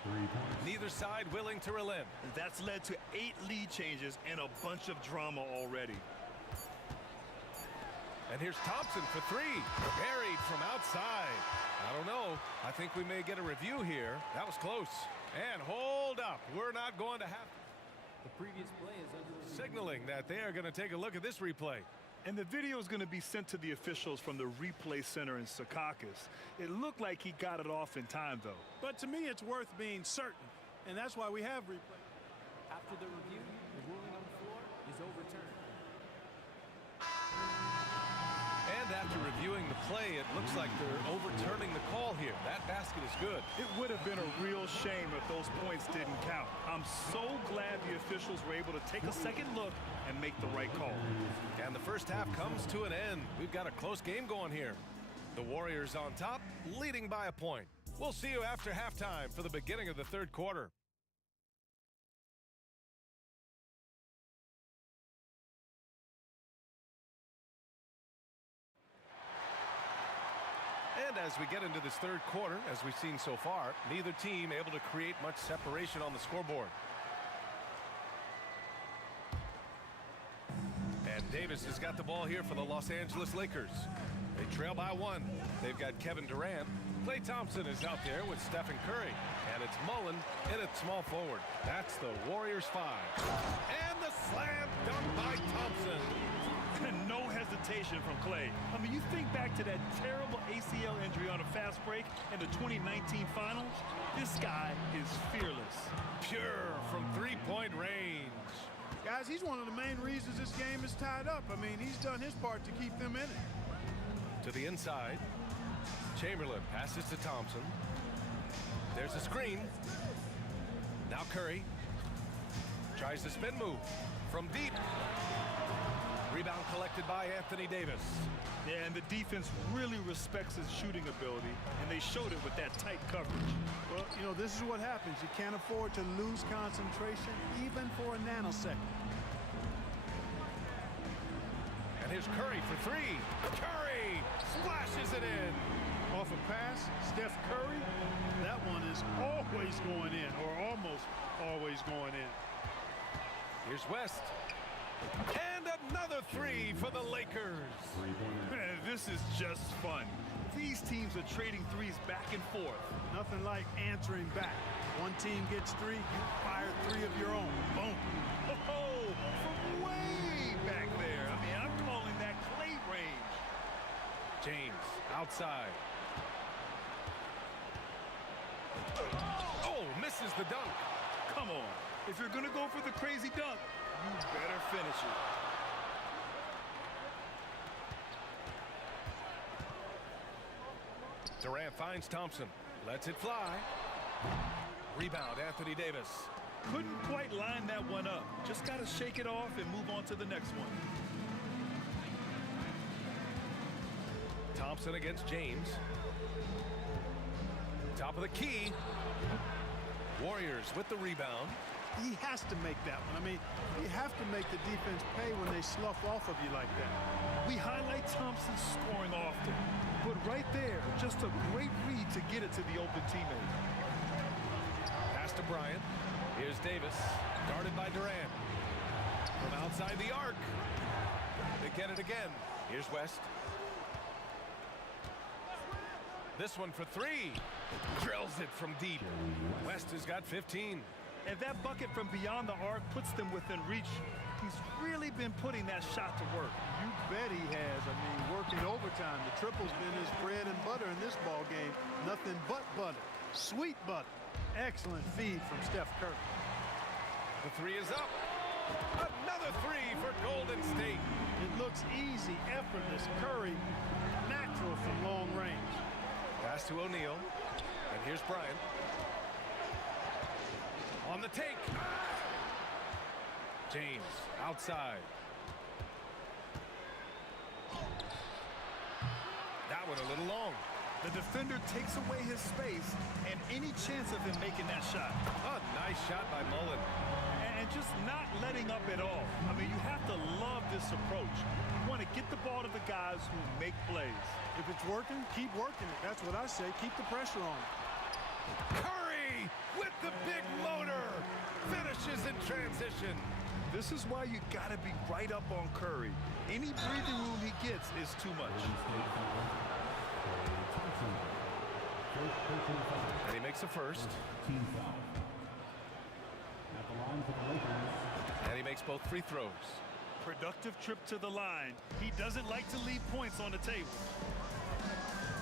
Neither side willing to relent. That's led to 8 lead changes and a bunch of drama already. And here's Thompson for three. Buried from outside. I don't know. I think we may get a review here. That was close. And hold up. We're not going to have... The previous play is under... Signaling that they are going to take a look at this replay. And the video is going to be sent to the officials from the replay center in Secaucus. It looked like he got it off in time, though. But to me, it's worth being certain. And that's why we have replay. After the review, the ruling on the floor is overturned. And after reviewing the play, it looks like they're overturning the call here. That basket is good. It would have been a real shame if those points didn't count. I'm so glad the officials were able to take a second look and make the right call. And the first half comes to an end. We've got a close game going here. The Warriors on top, leading by a point. We'll see you after halftime for the beginning of the third quarter. And as we get into this third quarter, as we've seen so far, neither team able to create much separation on the scoreboard. And Davis has got the ball here for the Los Angeles Lakers. They trail by 1. They've got Kevin Durant. Klay Thompson is out there with Stephen Curry. And it's Mullen in at small forward. That's the Warriors 5. And the slam dunk by Thompson. No hesitation from Klay. I mean, you think back to that terrible ACL injury on a fast break in the 2019 finals? This guy is fearless. Pure from three-point range. Guys, he's one of the main reasons this game is tied up. I mean, he's done his part to keep them in it. To the inside. Chamberlain passes to Thompson. There's a screen. Now Curry. Tries the spin move from deep. Rebound collected by Anthony Davis. Yeah, and the defense really respects his shooting ability, and they showed it with that tight coverage. Well, you know, this is what happens. You can't afford to lose concentration, even for a nanosecond. And here's Curry for three. Curry splashes it in. Off a pass, Steph Curry, that one is always going in, or almost always going in. Here's West. And another three for the Lakers. Man, this is just fun. These teams are trading threes back and forth. Nothing like answering back. One team gets 3, you fire 3 of your own. Boom. Oh, from way back there. I mean, I'm calling that Klay range. James outside. Oh, misses the dunk. Come on. If you're going to go for the crazy dunk, you better finish it. Durant finds Thompson. Lets it fly. Rebound, Anthony Davis. Couldn't quite line that one up. Just got to shake it off and move on to the next one. Thompson against James. Top of the key. Warriors with the rebound. He has to make that one. I mean, you have to make the defense pay when they slough off of you like that. We highlight Thompson's scoring often, but right there, just a great read to get it to the open teammate. Pass to Bryant. Here's Davis, guarded by Durant. From outside the arc. They get it again. Here's West. This one for three. Drills it from deep. West has got 15. And that bucket from beyond the arc puts them within reach. He's really been putting that shot to work. You bet he has. I mean, working overtime. The triple's been his bread and butter in this ball game. Nothing but butter. Sweet butter. Excellent feed from Steph Curry. The three is up. Another three for Golden State. It looks easy, effortless. Curry, natural from long range. Pass to O'Neal. And here's Bryant. On the take. James outside. That one a little long. The defender takes away his space and any chance of him making that shot. A nice shot by Mullen. And just not letting up at all. I mean, you have to love this approach. You want to get the ball to the guys who make plays. If it's working, keep working it. That's what I say. Keep the pressure on. Curry with the big motor. Finishes in transition. This is why you got to be right up on Curry. Any breathing room he gets is too much. And he makes a first. And he makes both free throws. Productive trip to the line. He doesn't like to leave points on the table.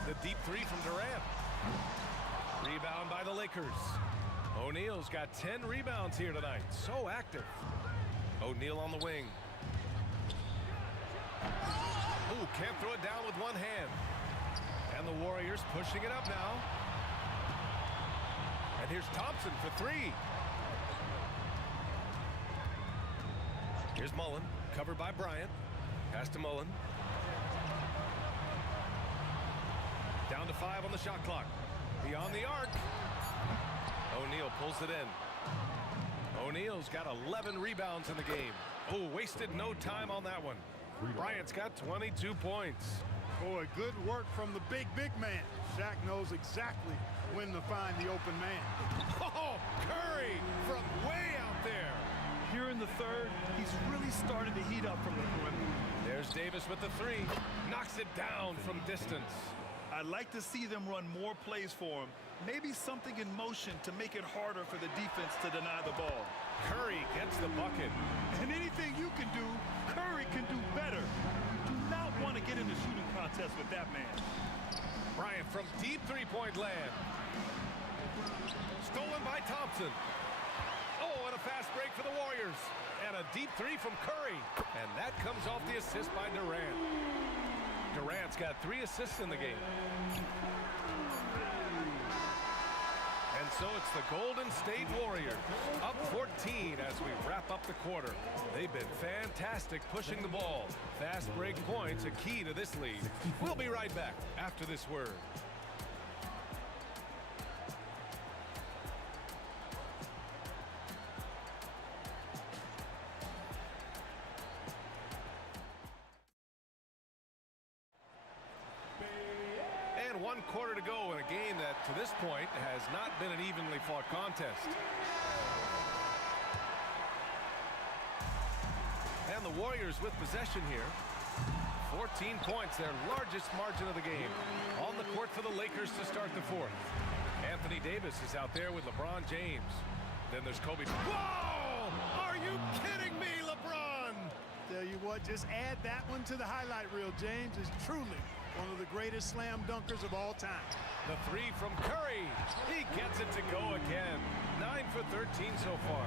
The deep three from Durant. Rebound by the Lakers. O'Neal's got 10 rebounds here tonight. So active. O'Neal on the wing. Ooh, can't throw it down with one hand. And the Warriors pushing it up now. And here's Thompson for three. Here's Mullen, covered by Bryant. Pass to Mullen. Down to 5 on the shot clock. Beyond the arc. O'Neal pulls it in. O'Neal's got 11 rebounds in the game. Oh, wasted no time on that one. Bryant's got 22 points. Boy, good work from the big man. Shaq knows exactly when to find the open man. Oh, Curry from way out there. Here in the third, he's really starting to heat up from the perimeter. There's Davis with the three. Knocks it down from distance. I'd like to see them run more plays for him. Maybe something in motion to make it harder for the defense to deny the ball. Curry gets the bucket. And anything you can do, Curry can do better. You do not want to get in the shooting contest with that man. Bryant from deep three-point land. Stolen by Thompson. Oh, and a fast break for the Warriors. And a deep three from Curry. And that comes off the assist by Durant. Durant's got 3 assists in the game. And so it's the Golden State Warriors up 14 as we wrap up the quarter. They've been fantastic pushing the ball. Fast break points a key to this lead. We'll be right back after this word. And 1 quarter to go in a game that, to this point, has not been an evenly fought contest. And the Warriors with possession here. 14 points, their largest margin of the game. On the court for the Lakers to start the fourth. Anthony Davis is out there with LeBron James. Then there's Kobe. Whoa! Are you kidding me, LeBron? Tell you what, just add that one to the highlight reel. James is truly one of the greatest slam dunkers of all time. The three from Curry. He gets it to go again. 9 for 13 so far.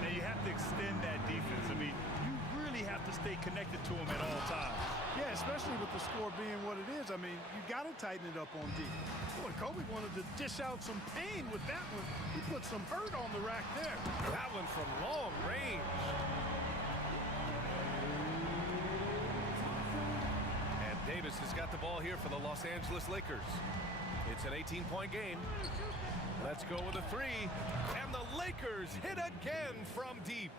Now you have to extend that defense. I mean, you really have to stay connected to him at all times. Yeah, especially with the score being what it is. I mean, you got to tighten it up on D. Boy, Kobe wanted to dish out some pain with that one. He put some hurt on the rack there. That one from long range. And Davis has got the ball here for the Los Angeles Lakers. It's an 18-point game. Let's go with a three. And the Lakers hit again from deep.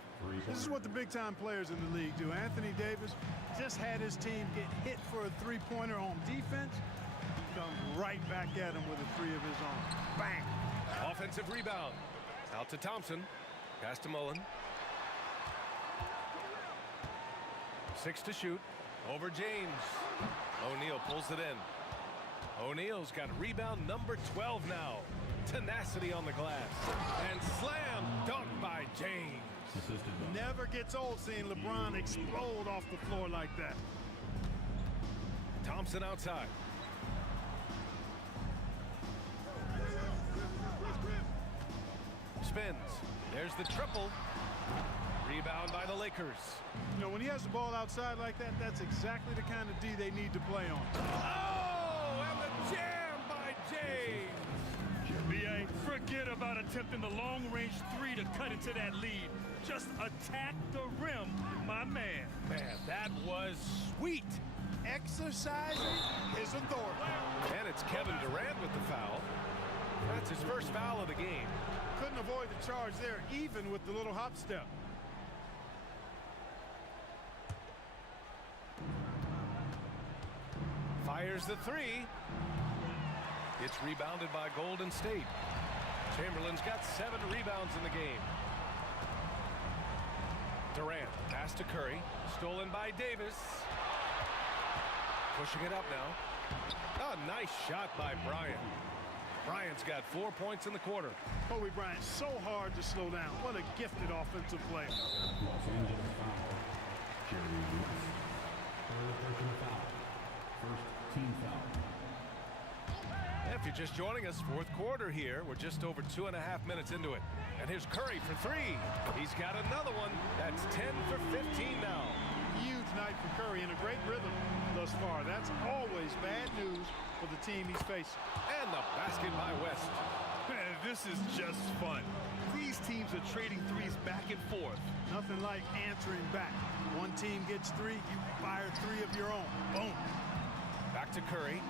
This is what the big-time players in the league do. Anthony Davis just had his team get hit for a three-pointer on defense. He comes right back at him with a three of his own. Bang! Offensive rebound. Out to Thompson. Pass to Mullen. 6 to shoot. Over James. O'Neal pulls it in. O'Neal's got rebound number 12 now. Tenacity on the glass. And slam dunk by James. Never gets old seeing LeBron explode off the floor like that. Thompson outside. Spins. There's the triple. Rebound by the Lakers. You know, when he has the ball outside like that, that's exactly the kind of D they need to play on. Oh, and the jam by James. B.A., forget about attempting the long-range three to cut into that lead. Just attack the rim, my man. Man, that was sweet. Exercising his authority. And it's Kevin Durant with the foul. That's his first foul of the game. Couldn't avoid the charge there, even with the little hop step. Fires the three. It's rebounded by Golden State. Chamberlain's got 7 rebounds in the game. Durant, pass to Curry. Stolen by Davis. Pushing it up now. Oh, nice shot by Bryant. Bryant's got 4 points in the quarter. Kobe Bryant, so hard to slow down. What a gifted offensive player. Los Angeles foul. Jerry Lewis. Third personal foul. First team foul. If you're just joining us, fourth quarter here. We're just over 2.5 minutes into it. And here's Curry for 3. He's got another one. That's 10 for 15 now. Huge night for Curry and a great rhythm thus far. That's always bad news for the team he's facing. And the basket by West. Man, this is just fun. These teams are trading threes back and forth. Nothing like answering back. One team gets 3, you fire 3 of your own. Boom. Back to Curry.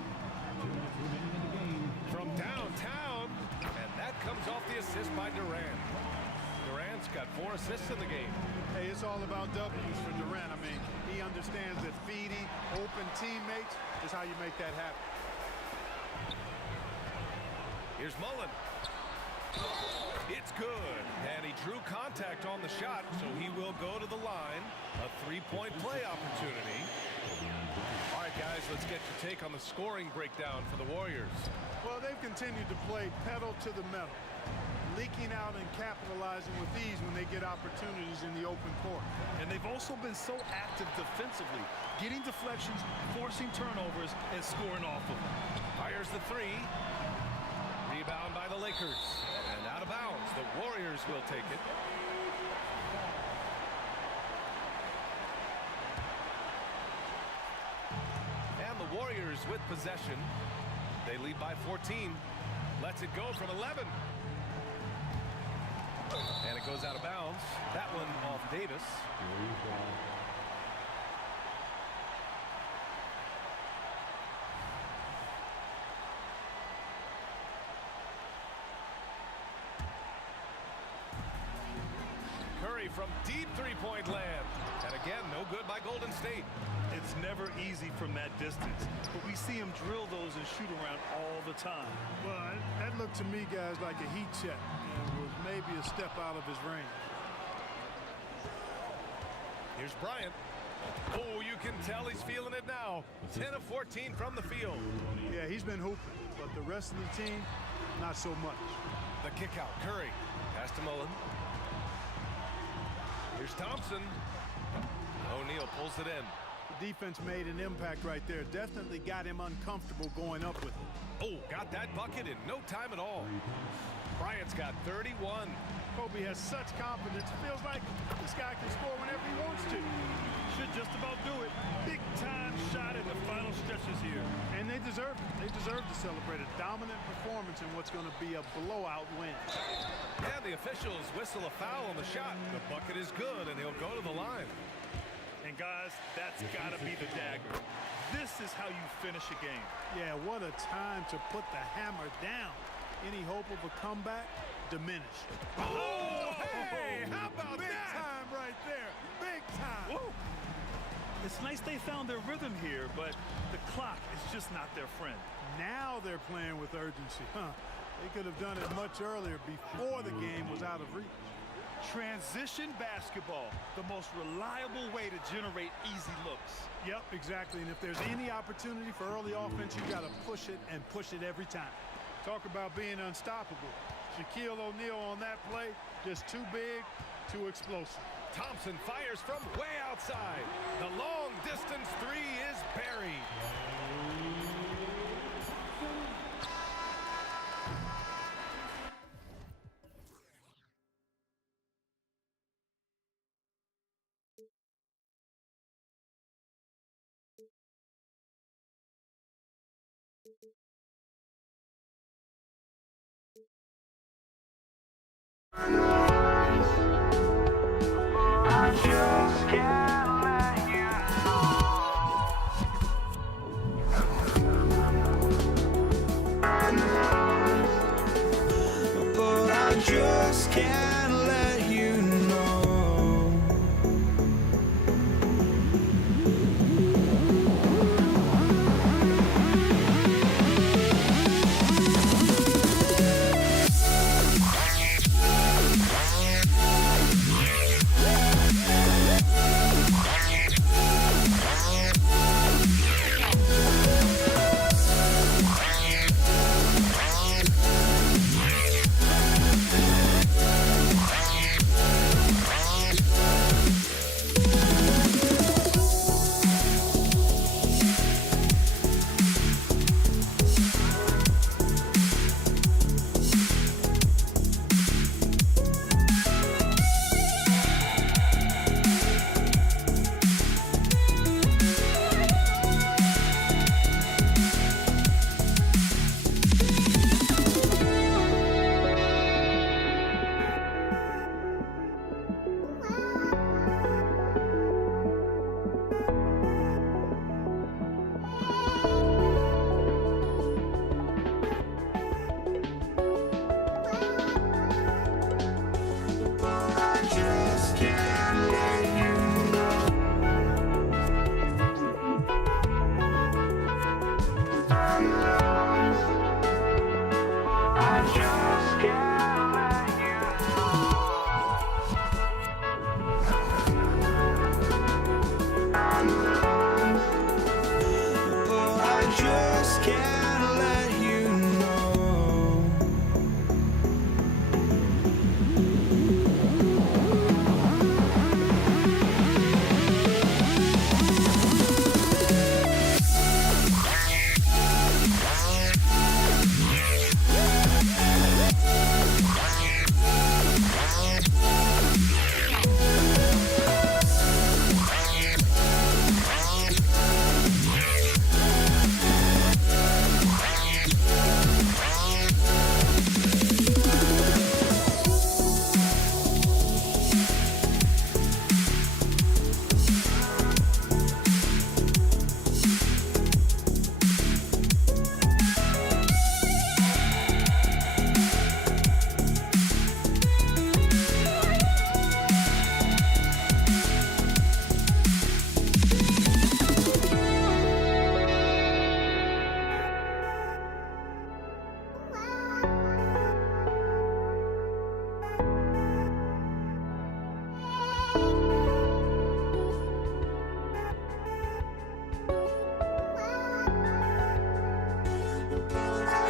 From downtown. And that comes off the assist by Durant. Durant's got 4 assists in the game. Hey, it's all about W's for Durant. I mean, he understands that feeding open teammates is how you make that happen. Here's Mullen. It's good. And he drew contact on the shot, so he will go to the line. A 3-point play opportunity. All right, guys, let's get your take on the scoring breakdown for the Warriors. Well, they've continued to play pedal to the metal, leaking out and capitalizing with ease when they get opportunities in the open court. And they've also been so active defensively, getting deflections, forcing turnovers, and scoring off of them. Fires the 3. Rebound by the Lakers. And out of bounds. The Warriors will take it. And the Warriors with possession. They lead by 14. Lets it go from 11. And it goes out of bounds. That one off Davis. Curry from deep 3-point land. And again, no good by Golden State. It's never easy from that distance, but we see him drill those and shoot around all the time. Well, that looked to me, guys, like a heat check. And was maybe a step out of his range. Here's Bryant. Oh, you can tell he's feeling it now. 10 of 14 from the field. Yeah, he's been hooping, but the rest of the team, not so much. The kick out, Curry. Pass to Mullen. Here's Thompson. O'Neal pulls it in. The defense made an impact right there. Definitely got him uncomfortable going up with it. Oh, got that bucket in no time at all. Bryant's got 31. Kobe has such confidence. Feels like this guy can score whenever he wants to. Should just about do it. Big time shot in the final stretches here. And they deserve it. They deserve to celebrate a dominant performance in what's going to be a blowout win. And the officials whistle a foul on the shot. The bucket is good, and he'll go to the line. And guys, that's got to be the dagger. This is how you finish a game. Yeah, what a time to put the hammer down. Any hope of a comeback diminished. Oh, hey, how about Big that? time right there. Big time. Whoa. It's nice they found their rhythm here, but the clock is just not their friend. Now they're playing with urgency. They could have done it much earlier before the game was out of reach. Transition basketball, the most reliable way to generate easy looks. Yep, exactly. And if there's any opportunity for early offense, you got to push it and push it every time. Talk about being unstoppable. Shaquille O'Neal on that play, just too big, too explosive. Thompson fires from way outside. The long distance three is buried. I just can't let you know. But I just can't let you know.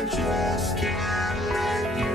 just can't let you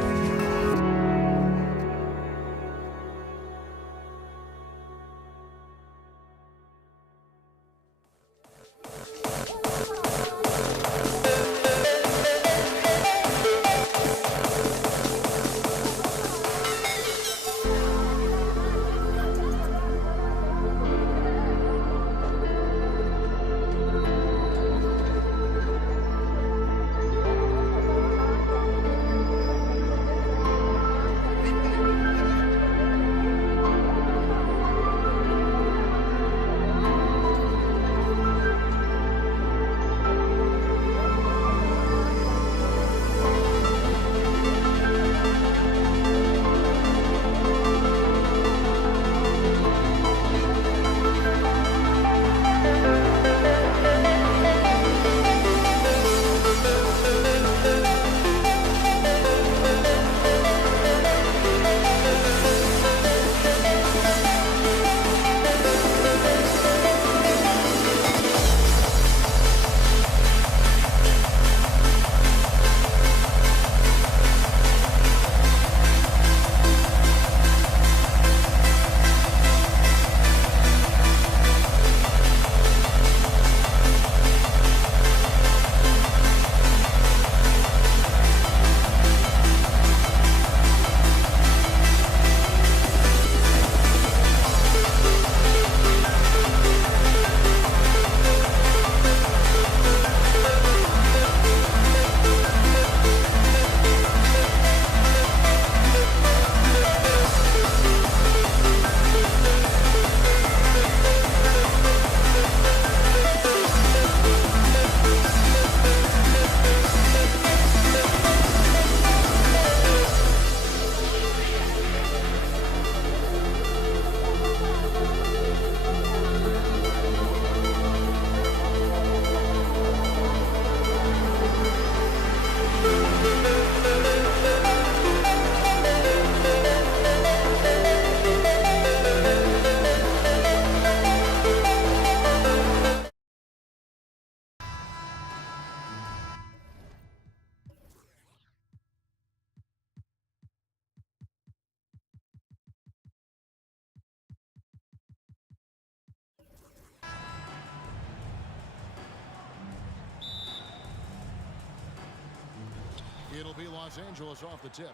It'll be Los Angeles off the tip.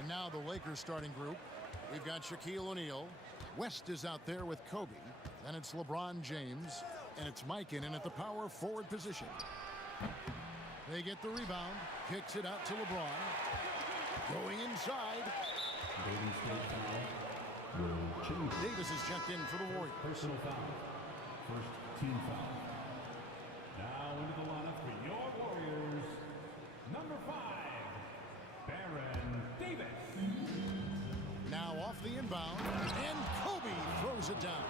And now the Lakers starting group. We've got Shaquille O'Neal. West is out there with Kobe. Then it's LeBron James. And it's Mikan in at the power forward position. They get the rebound. Kicks it out to LeBron. Going inside. Davis is checked in for the Warriors. Personal foul. First team foul. Now into the lineup for your Warriors. Number 5, Baron Davis. Now off the inbound. And Kobe throws it down.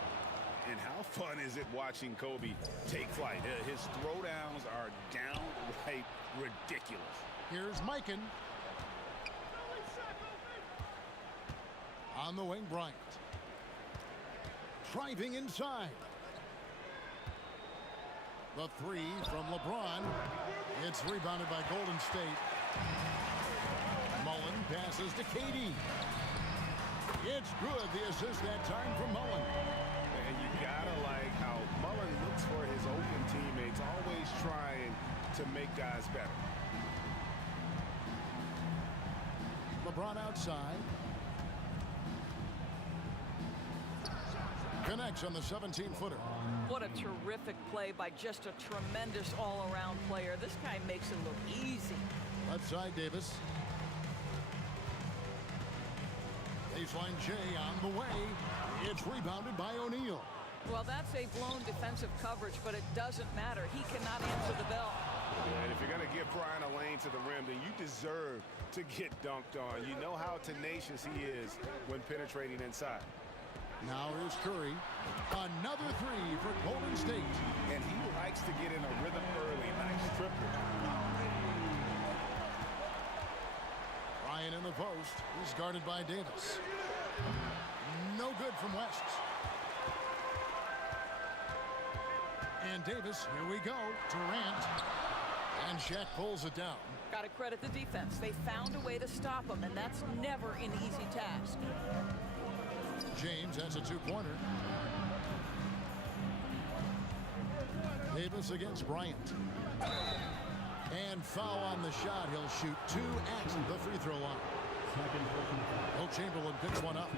And how fun is it watching Kobe take flight? His throwdowns are downright ridiculous. Here's Mikan. On the wing, Bryant. Driving inside. The three from LeBron. It's rebounded by Golden State. Mullen passes to KD. It's good. The assist that time from Mullen. And you gotta like how Mullen looks for his open teammates, always trying to make guys better. LeBron outside. Connects on the 17-footer. What a terrific play by just a tremendous all-around player. This guy makes it look easy. Left side, Davis. Baseline J on the way. It's rebounded by O'Neal. Well, that's a blown defensive coverage, but it doesn't matter. He cannot answer the bell. And if you're going to give Brian a lane to the rim, then you deserve to get dunked on. You know how tenacious he is when penetrating inside. Now here's Curry. Another three for Golden State. And he likes to get in a rhythm early. Nice triple. Ryan in the post. He's guarded by Davis. No good from West. And Davis, here we go. Durant. And Shaq pulls it down. Got to credit the defense. They found a way to stop him, and that's never an easy task. James has a two-pointer. Davis against Bryant. And foul on the shot. He'll shoot two at the free throw line. Will Chamberlain picks one up.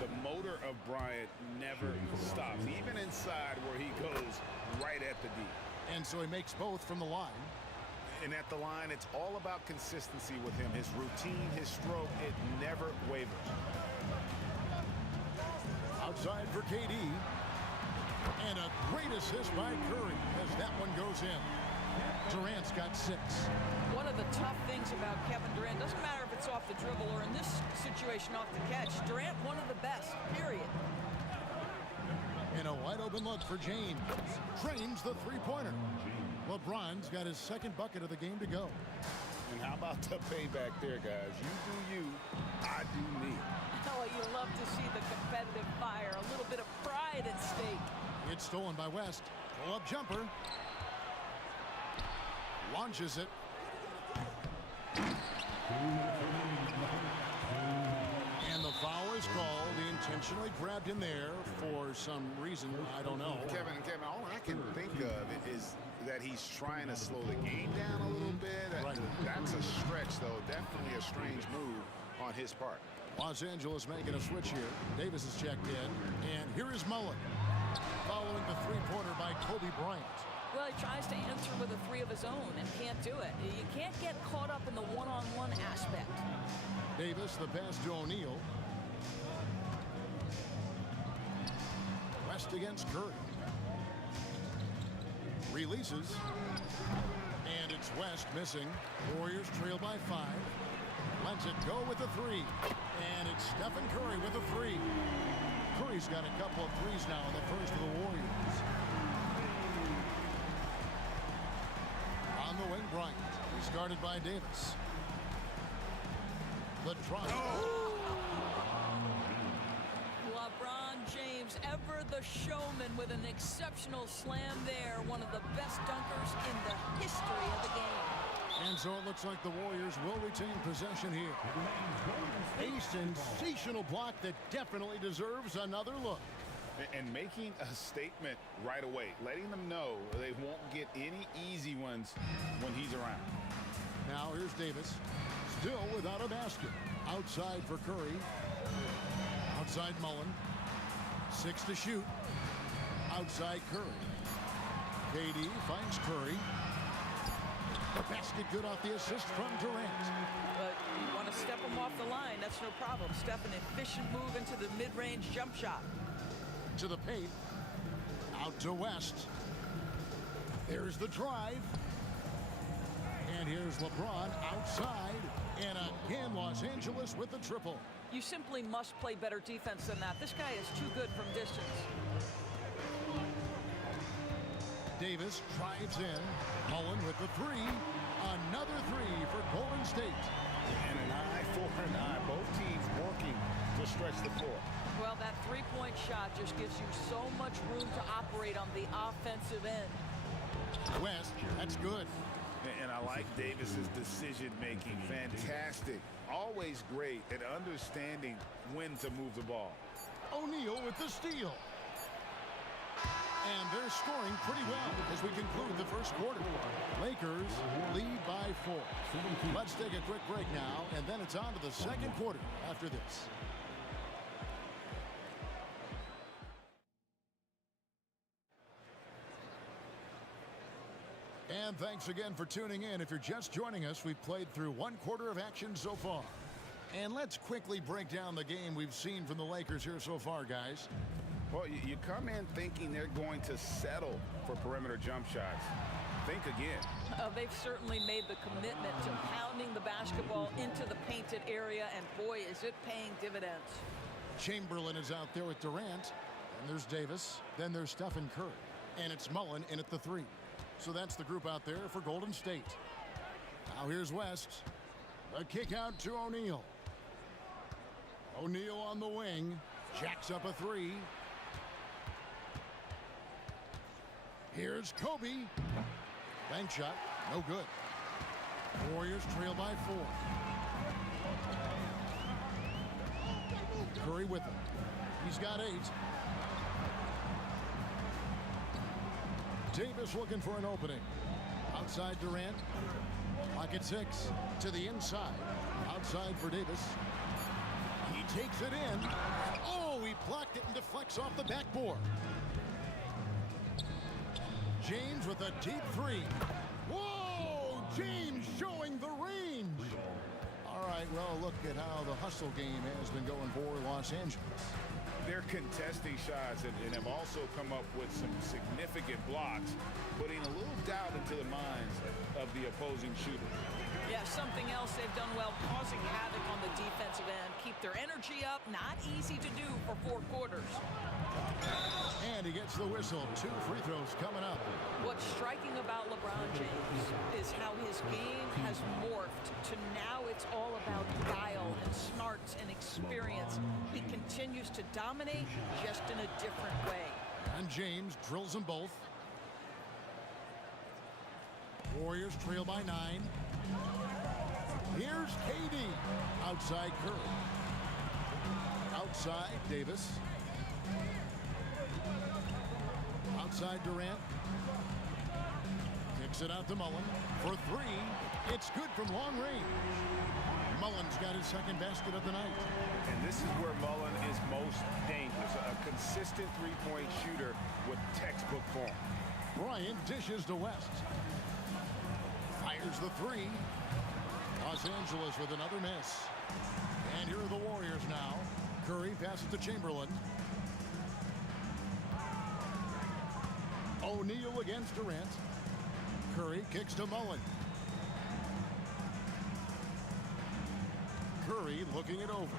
The motor of Bryant never stops, even inside where he goes right at the D. And so he makes both from the line. And at the line, it's all about consistency with him. His routine, his stroke, it never wavers. Outside for KD. And a great assist by Curry as that one goes in. Durant's got 6. One of the tough things about Kevin Durant, doesn't matter if it's off the dribble or in this situation off the catch, Durant one of the best, period. And a wide open look for James. Drains the three-pointer. LeBron's got his second bucket of the game to go. And how about the payback there, guys? You do you, I do me. Oh, you love to see the competitive fire, a little bit of pride at stake. It's stolen by West. Pull-up jumper. Launches it. And the foul is called. He intentionally grabbed him there for some reason. I don't know. Kevin, all I can think of is that he's trying to slow the game down a little bit. That's a stretch, though. Definitely a strange move on his part. Los Angeles making a switch here. Davis is checked in. And here is Mullen. Following the three-pointer by Kobe Bryant. Well, he tries to answer with a three of his own and can't do it. You can't get caught up in the one-on-one aspect. Davis, the pass to O'Neal. West against Curry. Releases. And it's West missing. Warriors trail by 5. Lets it go with a 3. And it's Stephen Curry with a 3. Curry's got a couple of threes now in the first of the Warriors. On the wing, Bryant. He's guarded by Davis. The drop. LeBron James, ever the showman, with an exceptional slam there. One of the best dunkers in the history of the game. And so it looks like the Warriors will retain possession here. A sensational block that definitely deserves another look. And making a statement right away, letting them know they won't get any easy ones when he's around. Now here's Davis. Still without a basket. Outside for Curry. Outside Mullen. 6 to shoot. Outside Curry. KD finds Curry. The basket good off the assist from Durant. But you want to step him off the line, that's no problem. Step an efficient move into the mid-range jump shot. To the paint. Out to West. There's the drive. And here's LeBron outside. And again, Los Angeles with the triple. You simply must play better defense than that. This guy is too good from distance. Davis drives in. Mullen with the three. Another three for Golden State. And an eye for an eye. Both teams working to stretch the floor. Well, that three-point shot just gives you so much room to operate on the offensive end. West, that's good. And I like Davis's decision-making. Fantastic. Always great at understanding when to move the ball. O'Neal with the steal. And they're scoring pretty well as we conclude the first quarter. Lakers lead by 4. Let's take a quick break now, and then it's on to the second quarter after this. And thanks again for tuning in. If you're just joining us, we've played through one quarter of action so far. And let's quickly break down the game we've seen from the Lakers here so far, guys. Well, you come in thinking they're going to settle for perimeter jump shots. Think again. They've certainly made the commitment to pounding the basketball into the painted area, and boy, is it paying dividends. Chamberlain is out there with Durant. And there's Davis. Then there's Stephen Curry. And it's Mullen in at the 3. So that's the group out there for Golden State. Now here's West. The kick out to O'Neal. O'Neal on the wing. Jacks up a 3. Here's Kobe. Bank shot. No good. Warriors trail by 4. Curry with him. He's got 8. Davis looking for an opening. Outside Durant. Pocket 6 to the inside. Outside for Davis. He takes it in. Oh, he blocked it and deflects off the backboard. James with a deep 3. Whoa! James showing the range. All right, well, look at how the hustle game has been going for Los Angeles. They're contesting shots and have also come up with some significant blocks, putting a little doubt into the minds of the opposing shooter. Yeah, something else they've done well, causing havoc on the defensive end. Keep their energy up. Not easy to do for 4 quarters. And he gets the whistle. 2 free throws coming up. What's striking about LeBron James is how his game has morphed to now it's all about guile and smarts and experience. He continues to dominate just in a different way. And James drills them both. Warriors trail by 9. Here's KD. Outside Curry. Outside Davis. Outside Durant. Kicks it out to Mullen for 3. It's good from long range. Mullen's got his second basket of the night. And this is where Mullen is most dangerous. A consistent three-point shooter with textbook form. Bryant dishes to West. Fires the 3. Los Angeles with another miss. And here are the Warriors now. Curry passes to Chamberlain. O'Neal against Durant. Curry kicks to Mullen. Curry looking it over.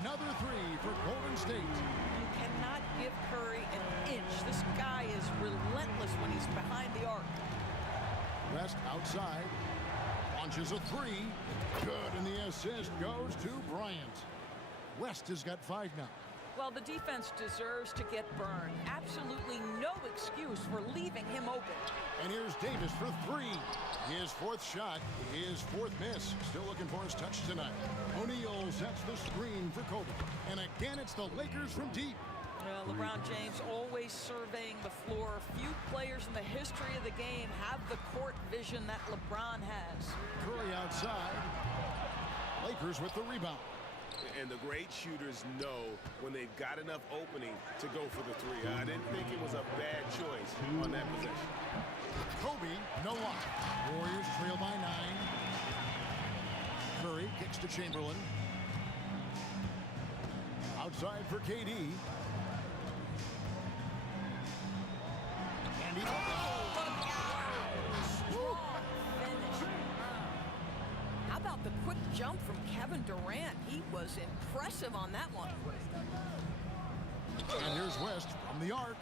Another 3 for Golden State. You cannot give Curry an inch. This guy is relentless when he's behind the arc. West outside. Launches a 3. Good, and the assist goes to Bryant. West has got 5 now. Well, the defense deserves to get burned. Absolutely no excuse for leaving him open. And here's Davis for 3. His 4th shot, his 4th miss. Still looking for his touch tonight. O'Neal sets the screen for Kobe. And again, it's the Lakers from deep. Well, LeBron James always surveying the floor. Few players in the history of the game have the court vision that LeBron has. Curry outside. Lakers with the rebound. And the great shooters know when they've got enough opening to go for the three. I didn't think it was a bad choice on that possession. Kobe, no lock. Warriors trail by 9. Curry kicks to Chamberlain. Outside for KD. And he How about the quick jump from Kevin Durant? He was impressive on that one. And here's West from the arc.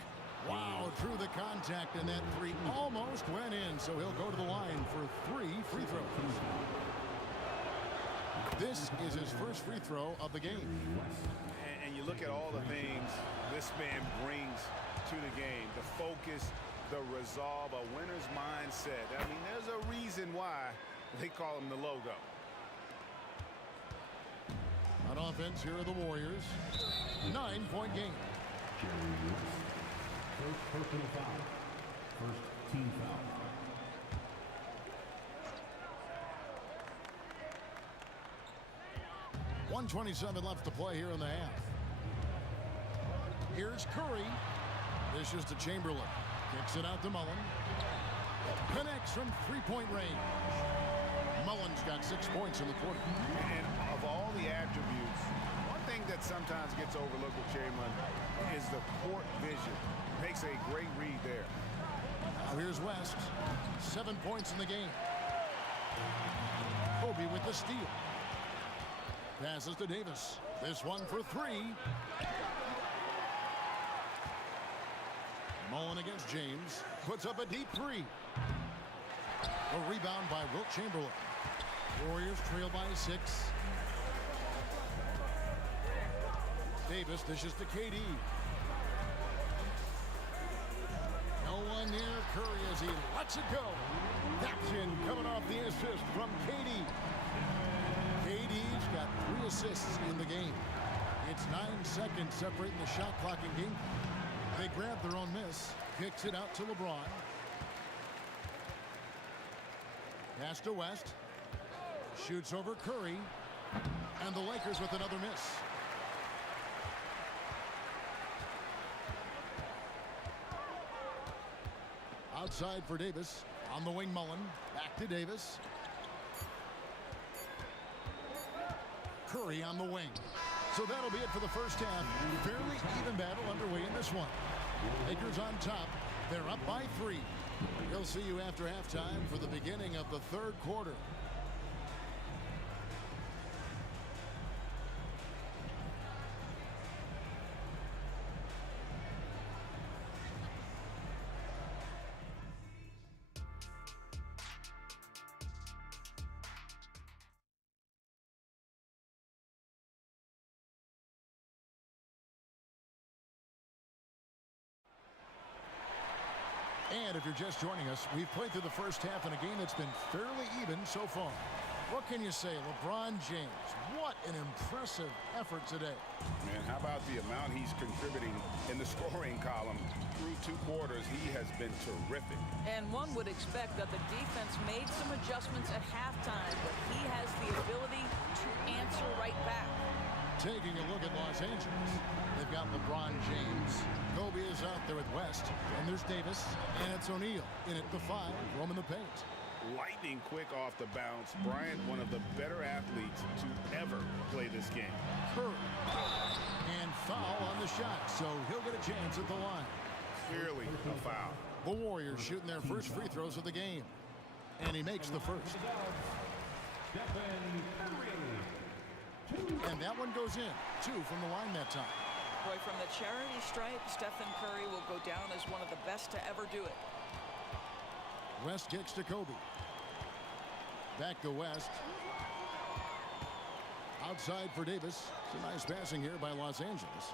Wow, through the contact, and that three almost went in, so he'll go to the line for 3 free throws. This is his first free throw of the game. And you look at all the things this man brings to the game. The focus, the resolve, a winner's mindset. I mean, there's a reason why they call him the logo. On offense, here are the Warriors. 9-point game. First personal foul. First team foul. .127 left to play here in the half. Here's Curry. Dishes to Chamberlain. Kicks it out to Mullen. Connects from three-point range. Mullen's got 6 points in the quarter. And of all the attributes, one thing that sometimes gets overlooked with Chamberlain is the court vision. Makes a great read there. Now here's West. 7 points in the game. Kobe with the steal. Passes to Davis. This one for 3. Mullen against James. Puts up a deep 3. A rebound by Wilt Chamberlain. Warriors trail by 6. Davis dishes to KD. No one near Curry as he lets it go. That's in, coming off the assist from KD. KD's got 3 assists in the game. It's 9 seconds separating the shot clock and game. They grab their own miss. Kicks it out to LeBron. Pass to West. Shoots over Curry. And the Lakers with another miss. Outside for Davis. On the wing, Mullen. Back to Davis. Curry on the wing. So that'll be it for the first half. Fairly even battle underway in this one. Lakers on top. They're up by 3. We'll see you after halftime for the beginning of the third quarter. And if you're just joining us, we've played through the first half in a game that's been fairly even so far. What can you say, LeBron James? What an impressive effort today. Man, how about the amount he's contributing in the scoring column? Through 2 quarters, he has been terrific. And one would expect that the defense made some adjustments at halftime, but he has the ability to answer right back. Taking a look at Los Angeles, they've got LeBron James. Kobe is out there with West, and there's Davis, and it's O'Neal in at the 5, roaming the paint. Lightning quick off the bounce. Bryant, one of the better athletes to ever play this game. Curry. And foul on the shot, so he'll get a chance at the line. Clearly a foul. The Warriors shooting their first free throws of the game. And he makes the first. And that one goes in. 2 from the line that time. Boy, from the charity stripe, Stephen Curry will go down as one of the best to ever do it. West kicks to Kobe. Back to West. Outside for Davis. It's a nice passing here by Los Angeles.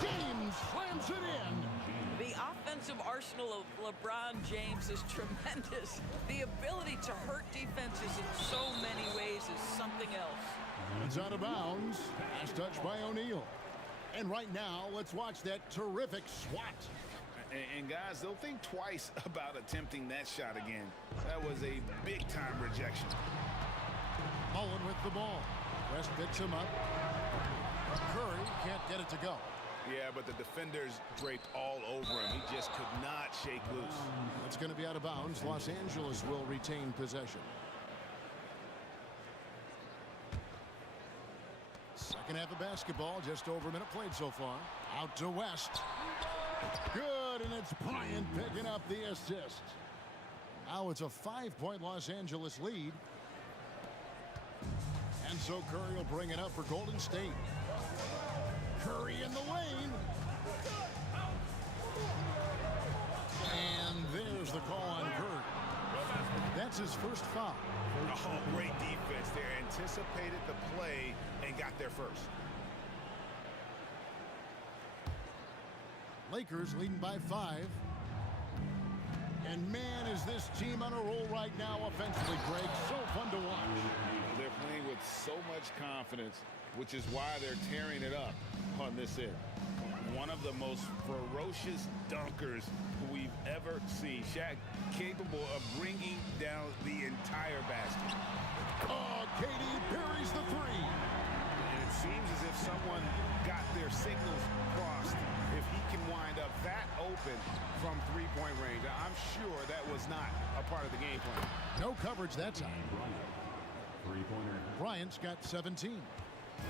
James slams it in. The offensive arsenal of LeBron James is tremendous. The ability to hurt defenses in so many ways is something else. It's out of bounds. Last touch by O'Neal. And right now, let's watch that terrific swat. And guys, they'll think twice about attempting that shot again. That was a big-time rejection. Mullen with the ball. West picks him up. Curry can't get it to go. Yeah, but the defenders draped all over him. He just could not shake loose. It's going to be out of bounds. Los Angeles will retain possession. Second half of basketball, just over a minute played so far. Out to West. Good, and it's Bryant picking up the assist. Now it's a 5-point Los Angeles lead. And so Curry will bring it up for Golden State. Curry in the lane. And there's the call on Curry. That's his first foul. Oh, great defense there. Anticipated the play and got there first. Lakers leading by 5. And man, is this team on a roll right now offensively, Greg. So fun to watch. They're playing with so much confidence, which is why they're tearing it up on this end. One of the most ferocious dunkers we've ever seen. Shaq capable of bringing down the entire basket. Oh, KD buries the three. And it seems as if someone got their signals crossed. If he can wind up that open from three-point range, I'm sure that was not a part of the game plan. No coverage that time. Bryant's got 17.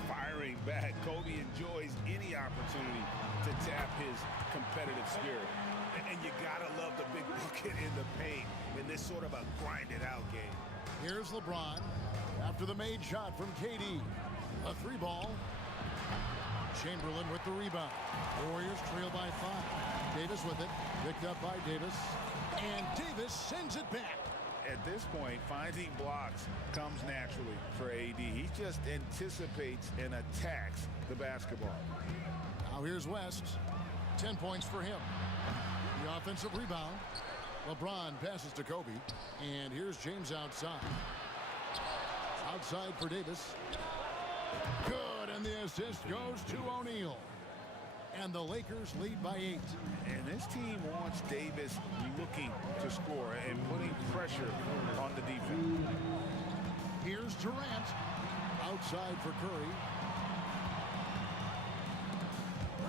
Firing back, Kobe enjoys any opportunity to tap his competitive spirit. And you gotta love the big bucket in the paint in this sort of a grinded-out game. Here's LeBron after the made shot from KD. A 3-ball. Chamberlain with the rebound. Warriors trail by 5. Davis with it. Picked up by Davis. And Davis sends it back. At this point, finding blocks comes naturally for AD. He just anticipates and attacks the basketball. Now here's West. 10 points for him. The offensive rebound. LeBron passes to Kobe. And here's James outside. Outside for Davis. Good, and the assist goes to O'Neal. And the Lakers lead by 8. And this team wants Davis looking to score and putting pressure on the defense. Here's Durant. Outside for Curry.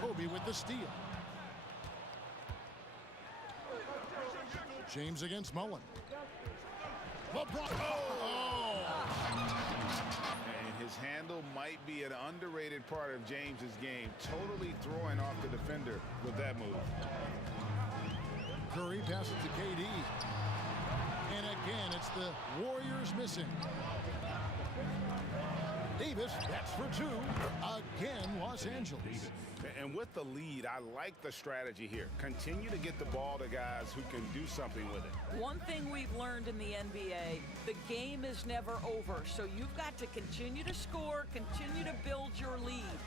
Kobe with the steal. James against Mullen. LeBron. Oh! And his handle might be an underrated part of James's game. Totally throwing off the defender with that move. Curry passes to KD. And again, it's the Warriors missing. Davis, that's for 2. Again, Los Angeles. And with the lead, I like the strategy here. Continue to get the ball to guys who can do something with it. One thing we've learned in the NBA, the game is never over. So you've got to continue to score, continue to build your lead.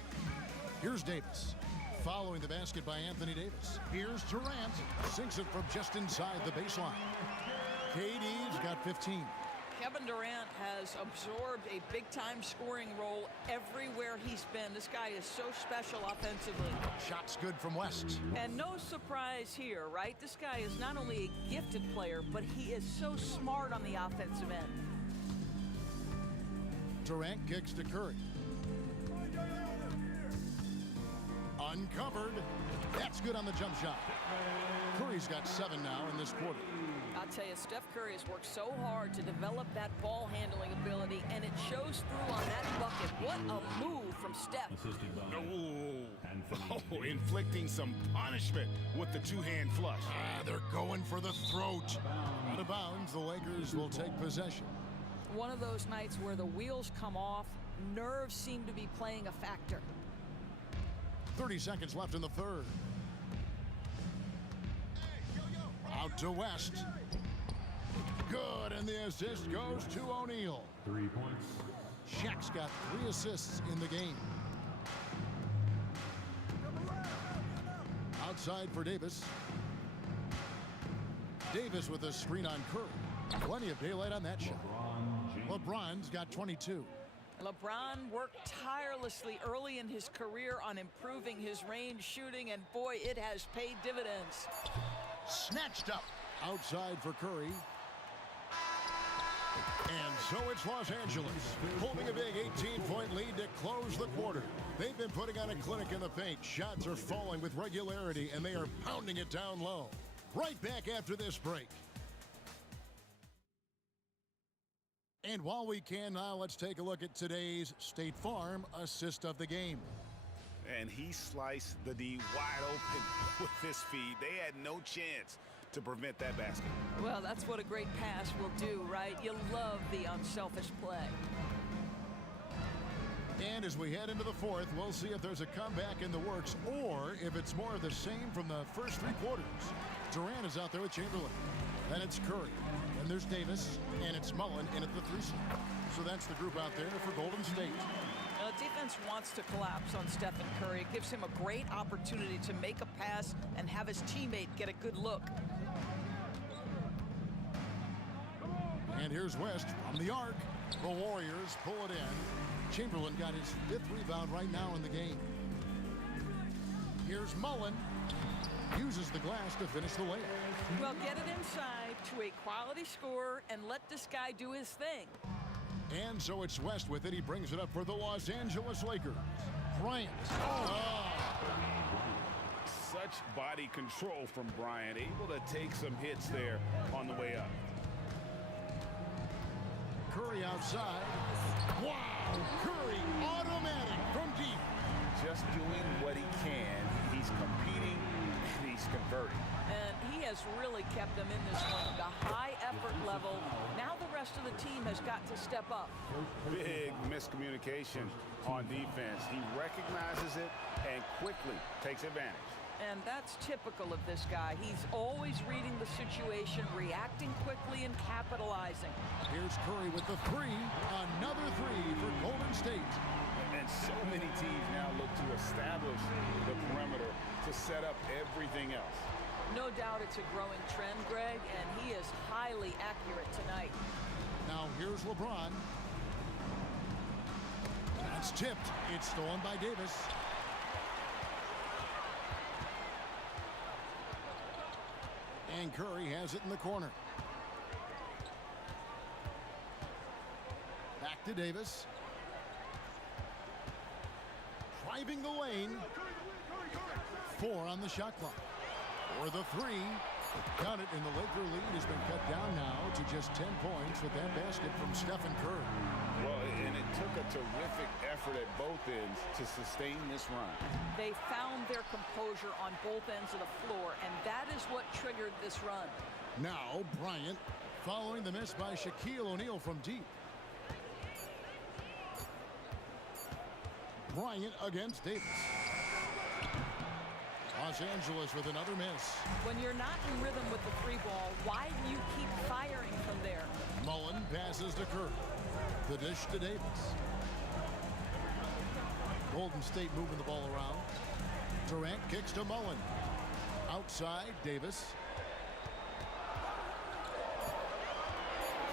Here's Davis. Following the basket by Anthony Davis. Here's Durant. Sinks it from just inside the baseline. KD's got 15. Kevin Durant has absorbed a big-time scoring role everywhere he's been. This guy is so special offensively. Shots good from West. And no surprise here, right? This guy is not only a gifted player, but he is so smart on the offensive end. Durant kicks to Curry. Uncovered. That's good on the jump shot. Curry's got 7 now in this quarter. I'll tell you, Steph Curry has worked so hard to develop that ball handling ability, and it shows through on that bucket. What a move from Steph. Oh, inflicting some punishment with the two-hand flush. They're going for the throat. Out of bounds, the Lakers will take possession. One of those nights where the wheels come off, nerves seem to be playing a factor. 30 seconds left in the third. Out to West. Good, and the assist goes to O'Neal. 3 points. Shaq's got 3 assists in the game. Outside for Davis. Davis with a screen on Curry. Plenty of daylight on that shot. LeBron's got 22. LeBron worked tirelessly early in his career on improving his range shooting, and boy, it has paid dividends. Snatched up outside for Curry. And so it's Los Angeles holding a big 18-point lead to close the quarter. They've been putting on a clinic in the paint. Shots are falling with regularity, and they are pounding it down low. Right back after this break. And while we can now, let's take a look at today's State Farm assist of the game. And he sliced the D wide open with this feed. They had no chance to prevent that basket. Well, that's what a great pass will do, right? You love the unselfish play. And as we head into the fourth, we'll see if there's a comeback in the works or if it's more of the same from the first three quarters. Durant is out there with Chamberlain. Then it's Curry. Then there's Davis. And it's Mullen in at the 3 slot. So that's the group out there for Golden State. Defense wants to collapse on Stephen Curry. It gives him a great opportunity to make a pass and have his teammate get a good look. And here's West from the arc. The Warriors pull it in. Chamberlain got his 5th rebound right now in the game. Here's Mullen. Uses the glass to finish the layup. Well, get it inside to a quality scorer and let this guy do his thing. And so it's West with it. He brings it up for the Los Angeles Lakers. Bryant. Such body control from Bryant. Able to take some hits there on the way up. Curry outside. Wow! Curry automatic from deep. Just doing what he can. He's competing and he's converting. And he has really kept them in this one. The high effort level. Now the rest of the team has got to step up. Big miscommunication on defense. He recognizes it and quickly takes advantage. And that's typical of this guy. He's always reading the situation, reacting quickly and capitalizing. Here's Curry with the 3. Another 3 for Golden State. And so many teams now look to establish the perimeter to set up everything else. No doubt it's a growing trend, Greg, and he is highly accurate tonight. Now here's LeBron. That's tipped. It's stolen by Davis. And Curry has it in the corner. Back to Davis. Driving the lane. 4 on the shot clock. For the 3. Count it, and the Laker lead has been cut down now to just 10 points with that basket from Stephen Curry. Well, and it took a terrific effort at both ends to sustain this run. They found their composure on both ends of the floor, and that is what triggered this run. Now Bryant following the miss by Shaquille O'Neal from deep. Bryant against Davis. Los Angeles with another miss. When you're not in rhythm with the 3 ball, why do you keep firing from there? Mullen passes to Curry. The dish to Davis. Golden State moving the ball around. Durant kicks to Mullen. Outside, Davis.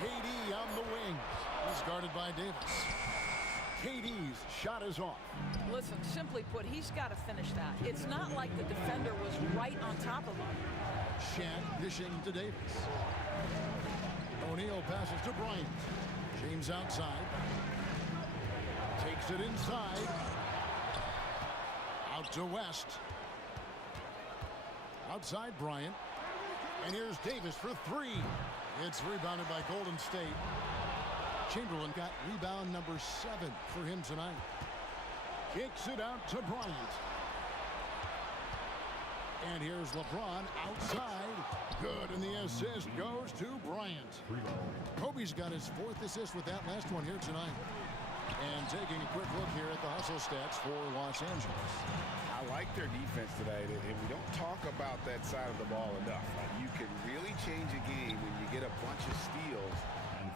KD on the wing. He's guarded by Davis. KD's shot is off. Listen, simply put, he's got to finish that. It's not like the defender was right on top of him. Shaq dishing to Davis. O'Neal passes to Bryant. James outside. Takes it inside. Out to West. Outside Bryant. And here's Davis for 3. It's rebounded by Golden State. Chamberlain got rebound number 7 for him tonight. Kicks it out to Bryant. And here's LeBron outside. Good, and the assist goes to Bryant. Kobe's got his 4th assist with that last one here tonight. And taking a quick look here at the hustle stats for Los Angeles. I like their defense today, and we don't talk about that side of the ball enough. You can really change a game when you get a bunch of steals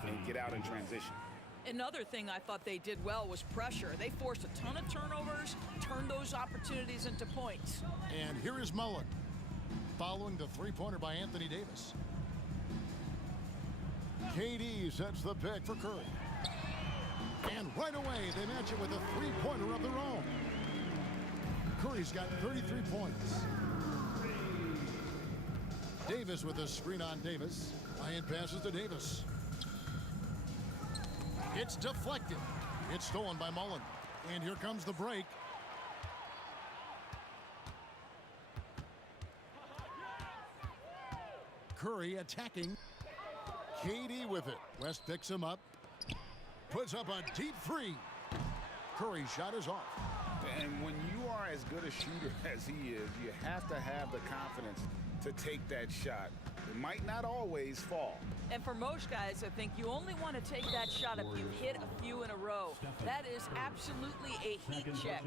and get out in transition. Another thing I thought they did well was pressure. They forced a ton of turnovers, turned those opportunities into points. And here is Mullen, following the 3-pointer by Anthony Davis. KD sets the pick for Curry. And right away, they match it with a three-pointer of their own. Curry's got 33 points. Davis with a screen on Davis. High-end passes to Davis. It's deflected. It's stolen by Mullen. And here comes the break. Curry attacking. KD with it. West picks him up. Puts up a deep three. Curry's shot is off. And when you are as good a shooter as he is, you have to have the confidence to take that shot. It might not always fall. And for most guys, I think you only want to take that shot if you hit a few in a row. That is absolutely a heat check.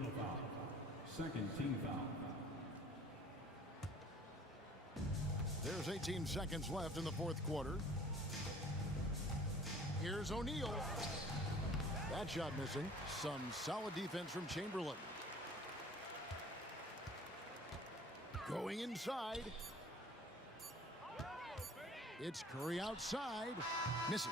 Second team foul. There's 18 seconds left in the fourth quarter. Here's O'Neal. That shot missing. Some solid defense from Chamberlain. Going inside. It's Curry outside. Misses.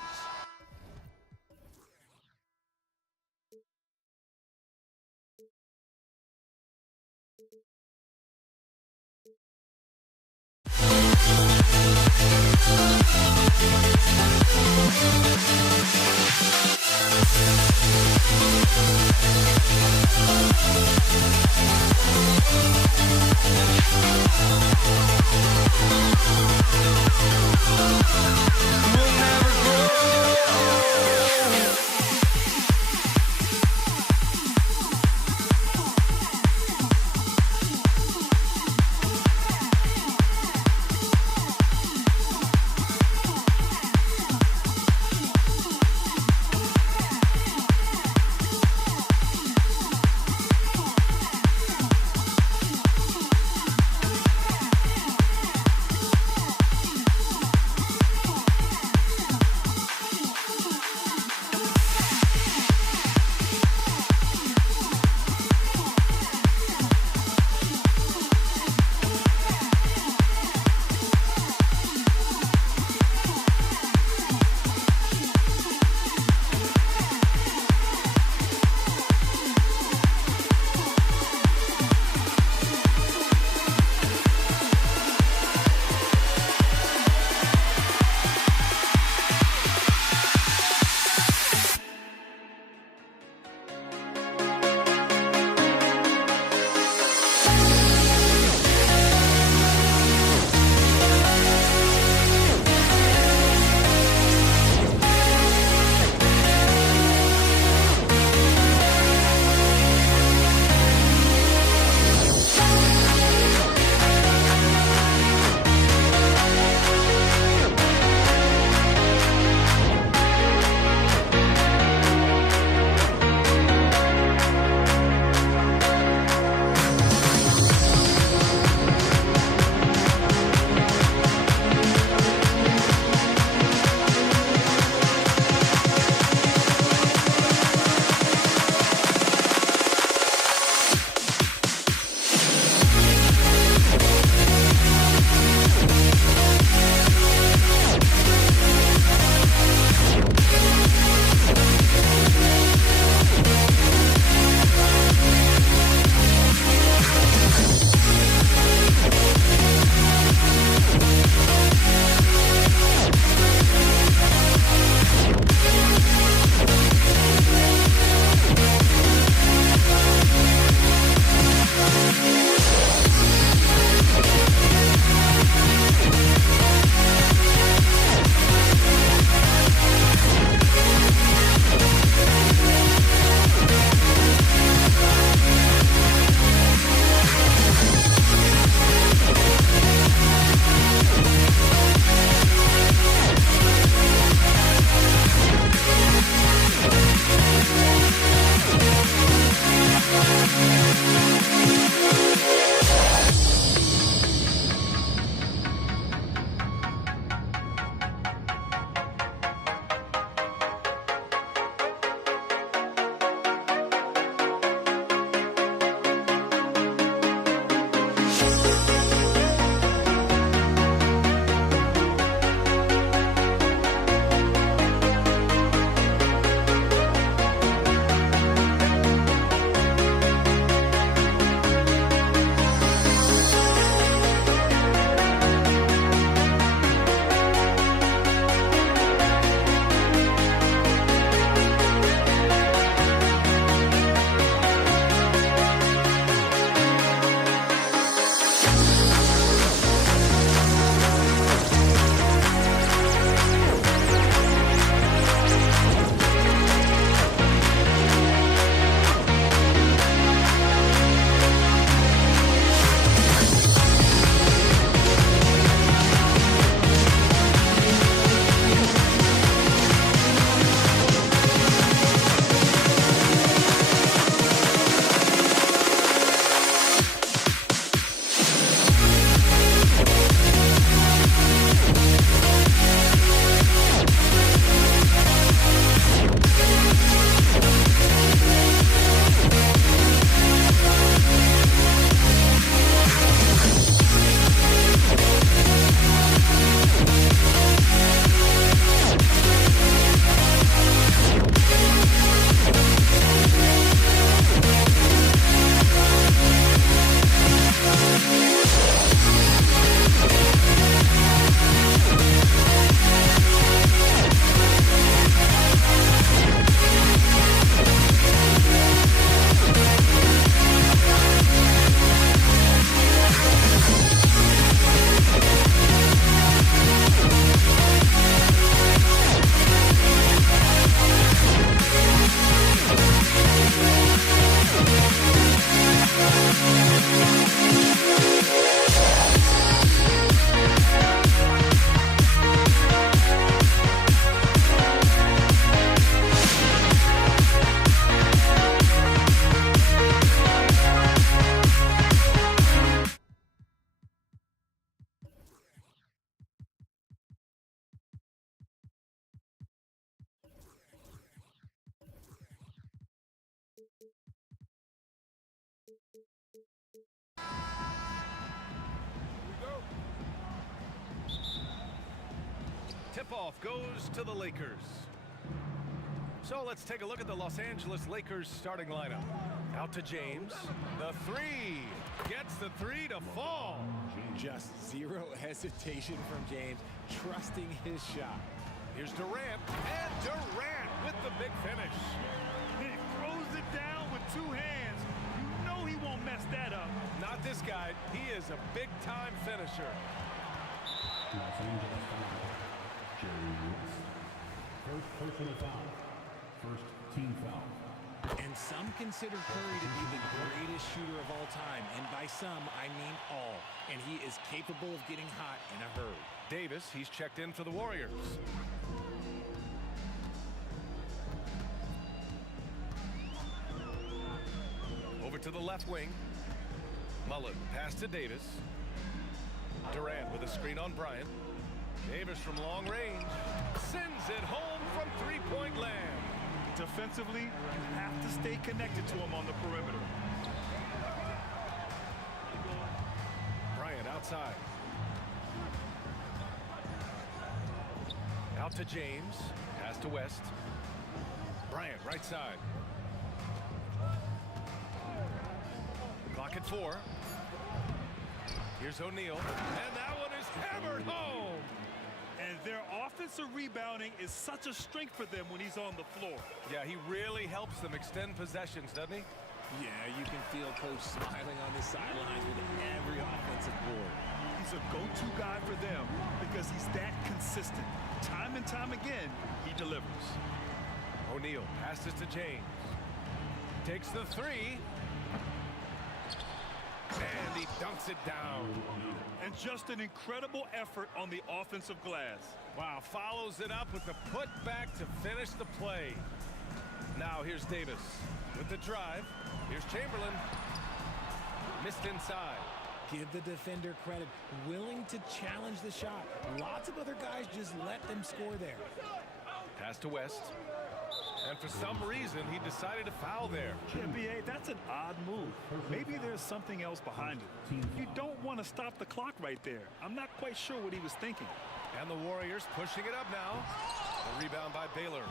Tip-off goes to the Lakers. So let's take a look at the Los Angeles Lakers starting lineup. Out to James. The three. Gets the three to fall. Just zero hesitation from James, trusting his shot. Here's Durant. And Durant with the big finish. He throws it down with two hands. You know he won't mess that up. Not this guy. He is a big-time finisher. Los Angeles foul. Jerry Woods. First personal foul. First team foul. And some consider Curry to be the greatest shooter of all time. And by some, I mean all. And he is capable of getting hot in a hurry. Davis, he's checked in for the Warriors. Over to the left wing. Mullen, pass to Davis. Durant with a screen on Bryant. Davis from long range. Sends it home from three-point land. Defensively, you have to stay connected to him on the perimeter. Bryant outside. Out to James. Pass to West. Bryant right side. Clock at 4. Here's O'Neal. And that one is hammered home. And their offensive rebounding is such a strength for them when he's on the floor. Yeah, he really helps them extend possessions, doesn't he? Yeah, you can feel Coach smiling on the sidelines with every offensive board. He's a go-to guy for them because he's that consistent. Time and time again, he delivers. O'Neal passes to James. Takes the three. And he dunks it down. And just an incredible effort on the offensive glass. Wow, follows it up with the putback to finish the play. Now here's Davis with the drive. Here's Chamberlain. Missed inside. Give the defender credit. Willing to challenge the shot. Lots of other guys just let them score there. Pass to West. And for some reason, he decided to foul there. Yeah, B.A., that's an odd move. Maybe there's something else behind it. You don't want to stop the clock right there. I'm not quite sure what he was thinking. And the Warriors pushing it up now. The rebound by Baylor.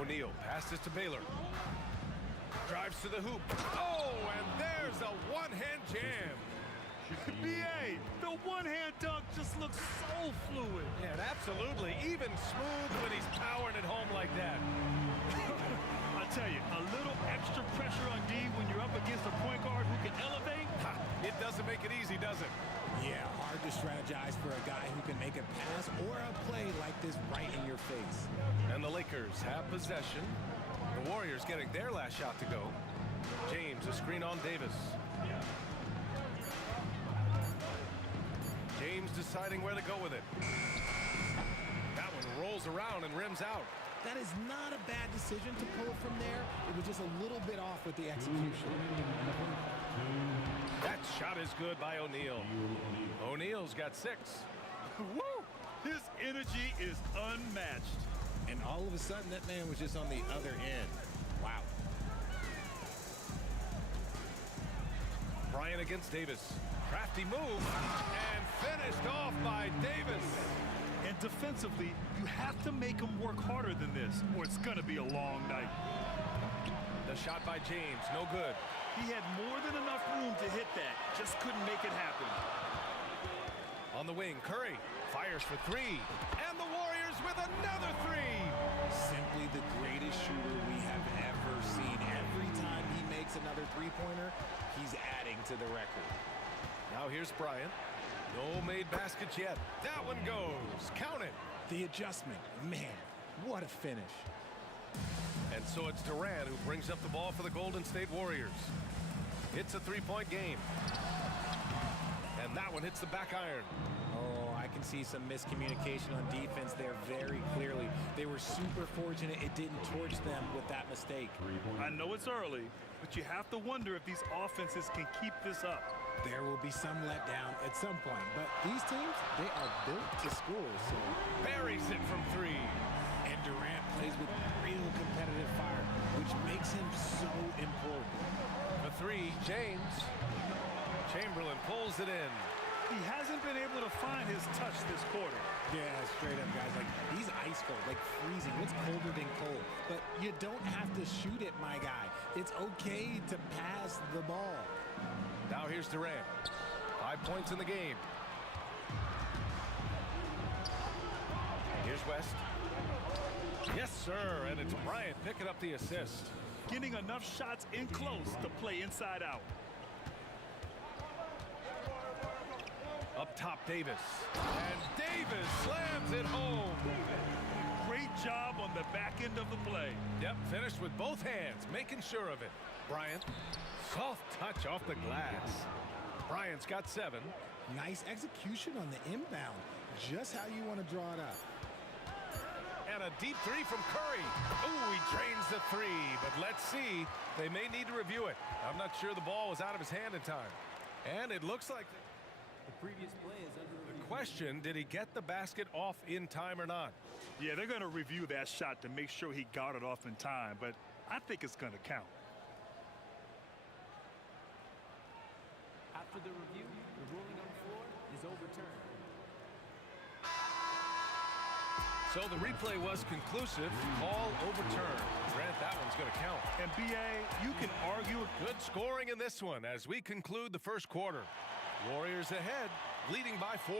O'Neal passes to Baylor. Drives to the hoop. Oh, and there's a one-hand jam. B.A., the one-hand dunk just looks so fluid. Yeah, absolutely. Even smooth when he's powering it home like that. I tell you, a little extra pressure on D when you're up against a point guard who can elevate. It doesn't make it easy, does it? Yeah, hard to strategize for a guy who can make a pass or a play like this right in your face. And the Lakers have possession. The Warriors getting their last shot to go. James, a screen on Davis. James deciding where to go with it. That one rolls around and rims out. That is not a bad decision to pull from there. It was just a little bit off with the execution. That shot is good by O'Neal. O'Neal's got 6. Woo! His energy is unmatched. And all of a sudden, that man was just on the other end. Wow. Bryant against Davis. Crafty move. And finished off by Davis. And defensively, you have to make him work harder than this, or it's going to be a long night. The shot by James, no good. He had more than enough room to hit that, just couldn't make it happen. On the wing, Curry fires for 3. And the Warriors with another 3. Simply the greatest shooter we have ever seen. Every time he makes another three-pointer, he's adding to the record. Now here's Bryant. No made baskets yet. That one goes. Count it. The adjustment. Man, what a finish. And so it's Durant who brings up the ball for the Golden State Warriors. It's a 3-point game. And that one hits the back iron. Oh, I can see some miscommunication on defense there very clearly. They were super fortunate it didn't torch them with that mistake. I know it's early, but you have to wonder if these offenses can keep this up. There will be some letdown at some point, but these teams, they are built to score. So buries it from 3. And Durant plays with real drills it in. He hasn't been able to find his touch this quarter. Yeah, straight up, guys. Like, he's ice cold, like freezing. What's colder than cold? But you don't have to shoot it, my guy. It's okay to pass the ball. Now here's Durant. 5 points in the game. Here's West. Yes, sir, and it's Bryant picking up the assist. Getting enough shots in close to play inside out. Up top, Davis. And Davis slams it home. Great job on the back end of the play. Yep, finished with both hands, making sure of it. Bryant, soft touch off the glass. Bryant's got 7. Nice execution on the inbound. Just how you want to draw it up. And a deep 3 from Curry. Ooh, he drains the 3, but let's see. They may need to review it. I'm not sure the ball was out of his hand in time. And it looks like The previous play is under the review. question, did he get the basket off in time or not? Yeah, they're going to review that shot to make sure he got it off in time, but I think it's going to count. After the review, the ruling on the floor is overturned. So the replay was conclusive. Call overturned. Grant, that one's going to count. And BA, you can argue. Good scoring in this one as we conclude the first quarter. Warriors ahead, leading by 4.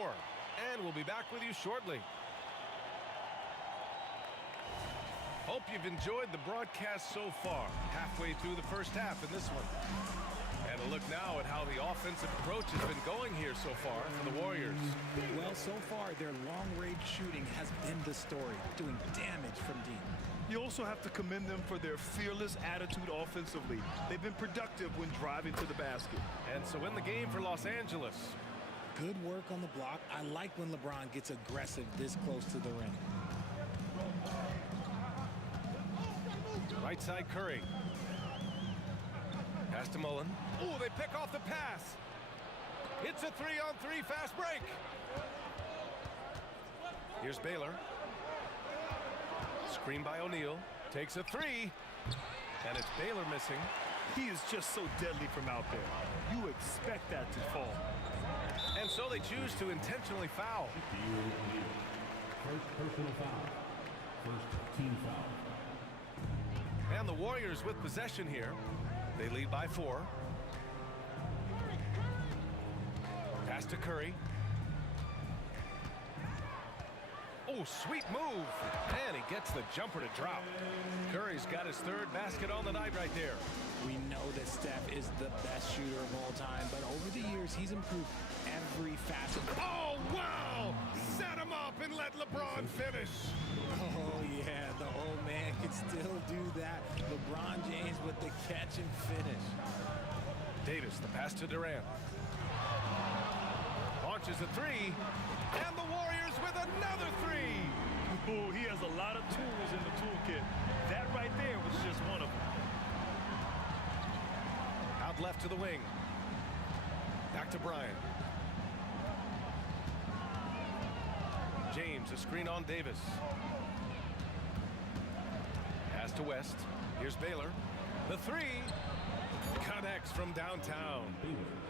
And we'll be back with you shortly. Hope you've enjoyed the broadcast so far. Halfway through the first half in this one. And a look now at how the offensive approach has been going here so far for the Warriors. Well, so far, their long-range shooting has been the story, doing damage from deep. You also have to commend them for their fearless attitude offensively. They've been productive when driving to the basket. And so in the game for Los Angeles. Good work on the block. I like when LeBron gets aggressive this close to the rim. Right side Curry. Pass to Mullen. Ooh, they pick off the pass. It's a 3-on-3 fast break. Here's Baylor. Screen by O'Neal. Takes a 3. And it's Baylor missing. He is just so deadly from out there. You expect that to fall. And so they choose to intentionally foul. First personal foul. First team foul. And the Warriors with possession here. They lead by 4. Pass to Curry. Oh, sweet move. And he gets the jumper to drop. Curry's got his 3rd basket on the night right there. We know that Steph is the best shooter of all time, but over the years, he's improved every facet. Oh, wow! Set him up and let LeBron finish. Oh, yeah, the old man can still do that. LeBron James with the catch and finish. Davis, the pass to Durant. Launches a 3, and the Warriors with another 3. Oh, he has a lot of tools in the toolkit. That right there was just one of them. Out left to the wing. Back to Bryant. James, a screen on Davis. Pass to West. Here's Baylor. The 3 connects from downtown.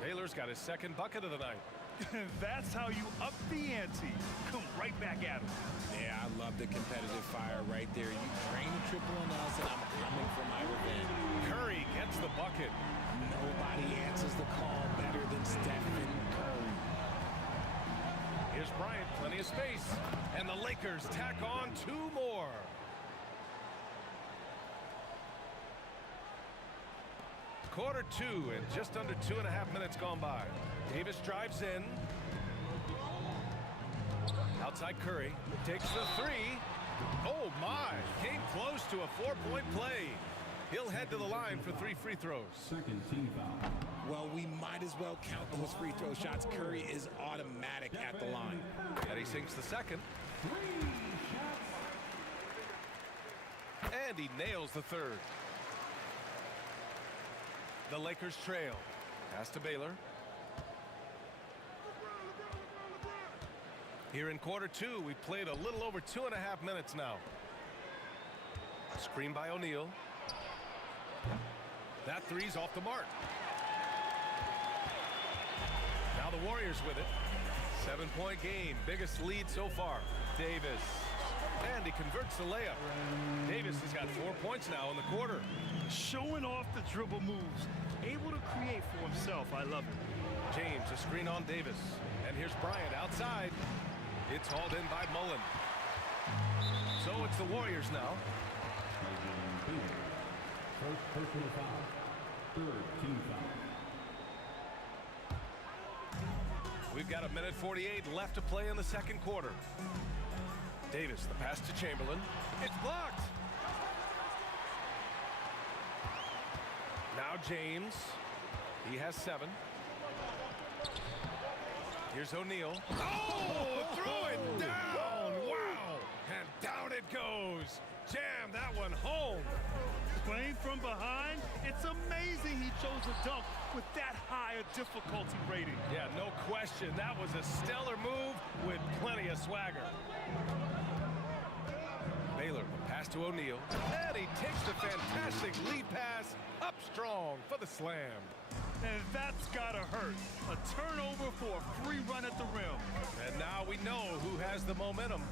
Baylor's got his 2nd bucket of the night. That's how you up the ante. Come right back at him. Yeah, I love the competitive fire right there. You drain the triple on us, and I'm coming for my revenge. Curry gets the bucket. Nobody answers the call better than Stephen Curry. Here's Bryant, plenty of space. And the Lakers tack on 2 more. Quarter 2 and just under 2.5 minutes gone by. Davis drives in. Outside Curry. Takes the 3. Oh my! Came close to a 4-point play. He'll head to the line for 3 free throws. Second team foul. Well, we might as well count those free throw shots. Curry is automatic at the line. And he sinks the 2nd. 3 shots. And he nails the 3rd. The Lakers trail. Pass to Baylor. Here in quarter 2, we played a little over 2.5 minutes now. Screen by O'Neal. That 3's off the mark. Now the Warriors with it. 7-point game, biggest lead so far. Davis. And he converts the layup. Davis has got 4 points now in the quarter. Showing off the dribble moves. Able to create for himself. I love it. James, a screen on Davis. And here's Bryant outside. It's hauled in by Mullen. So it's the Warriors now. First personal foul. Third team foul. We've got 1:48 left to play in the second quarter. Davis, the pass to Chamberlain. It's blocked. Now James. He has 7. Here's O'Neal. Oh, throw it down. Wow. And down it goes. Jam that one home. Playing from behind, it's amazing he chose a dunk with that high a difficulty rating. Yeah, no question. That was a stellar move with plenty of swagger. Baylor, pass to O'Neal. And he takes the fantastic lead pass up strong for the slam. And that's gotta hurt. A turnover for a free run at the rim. And now we know who has the momentum.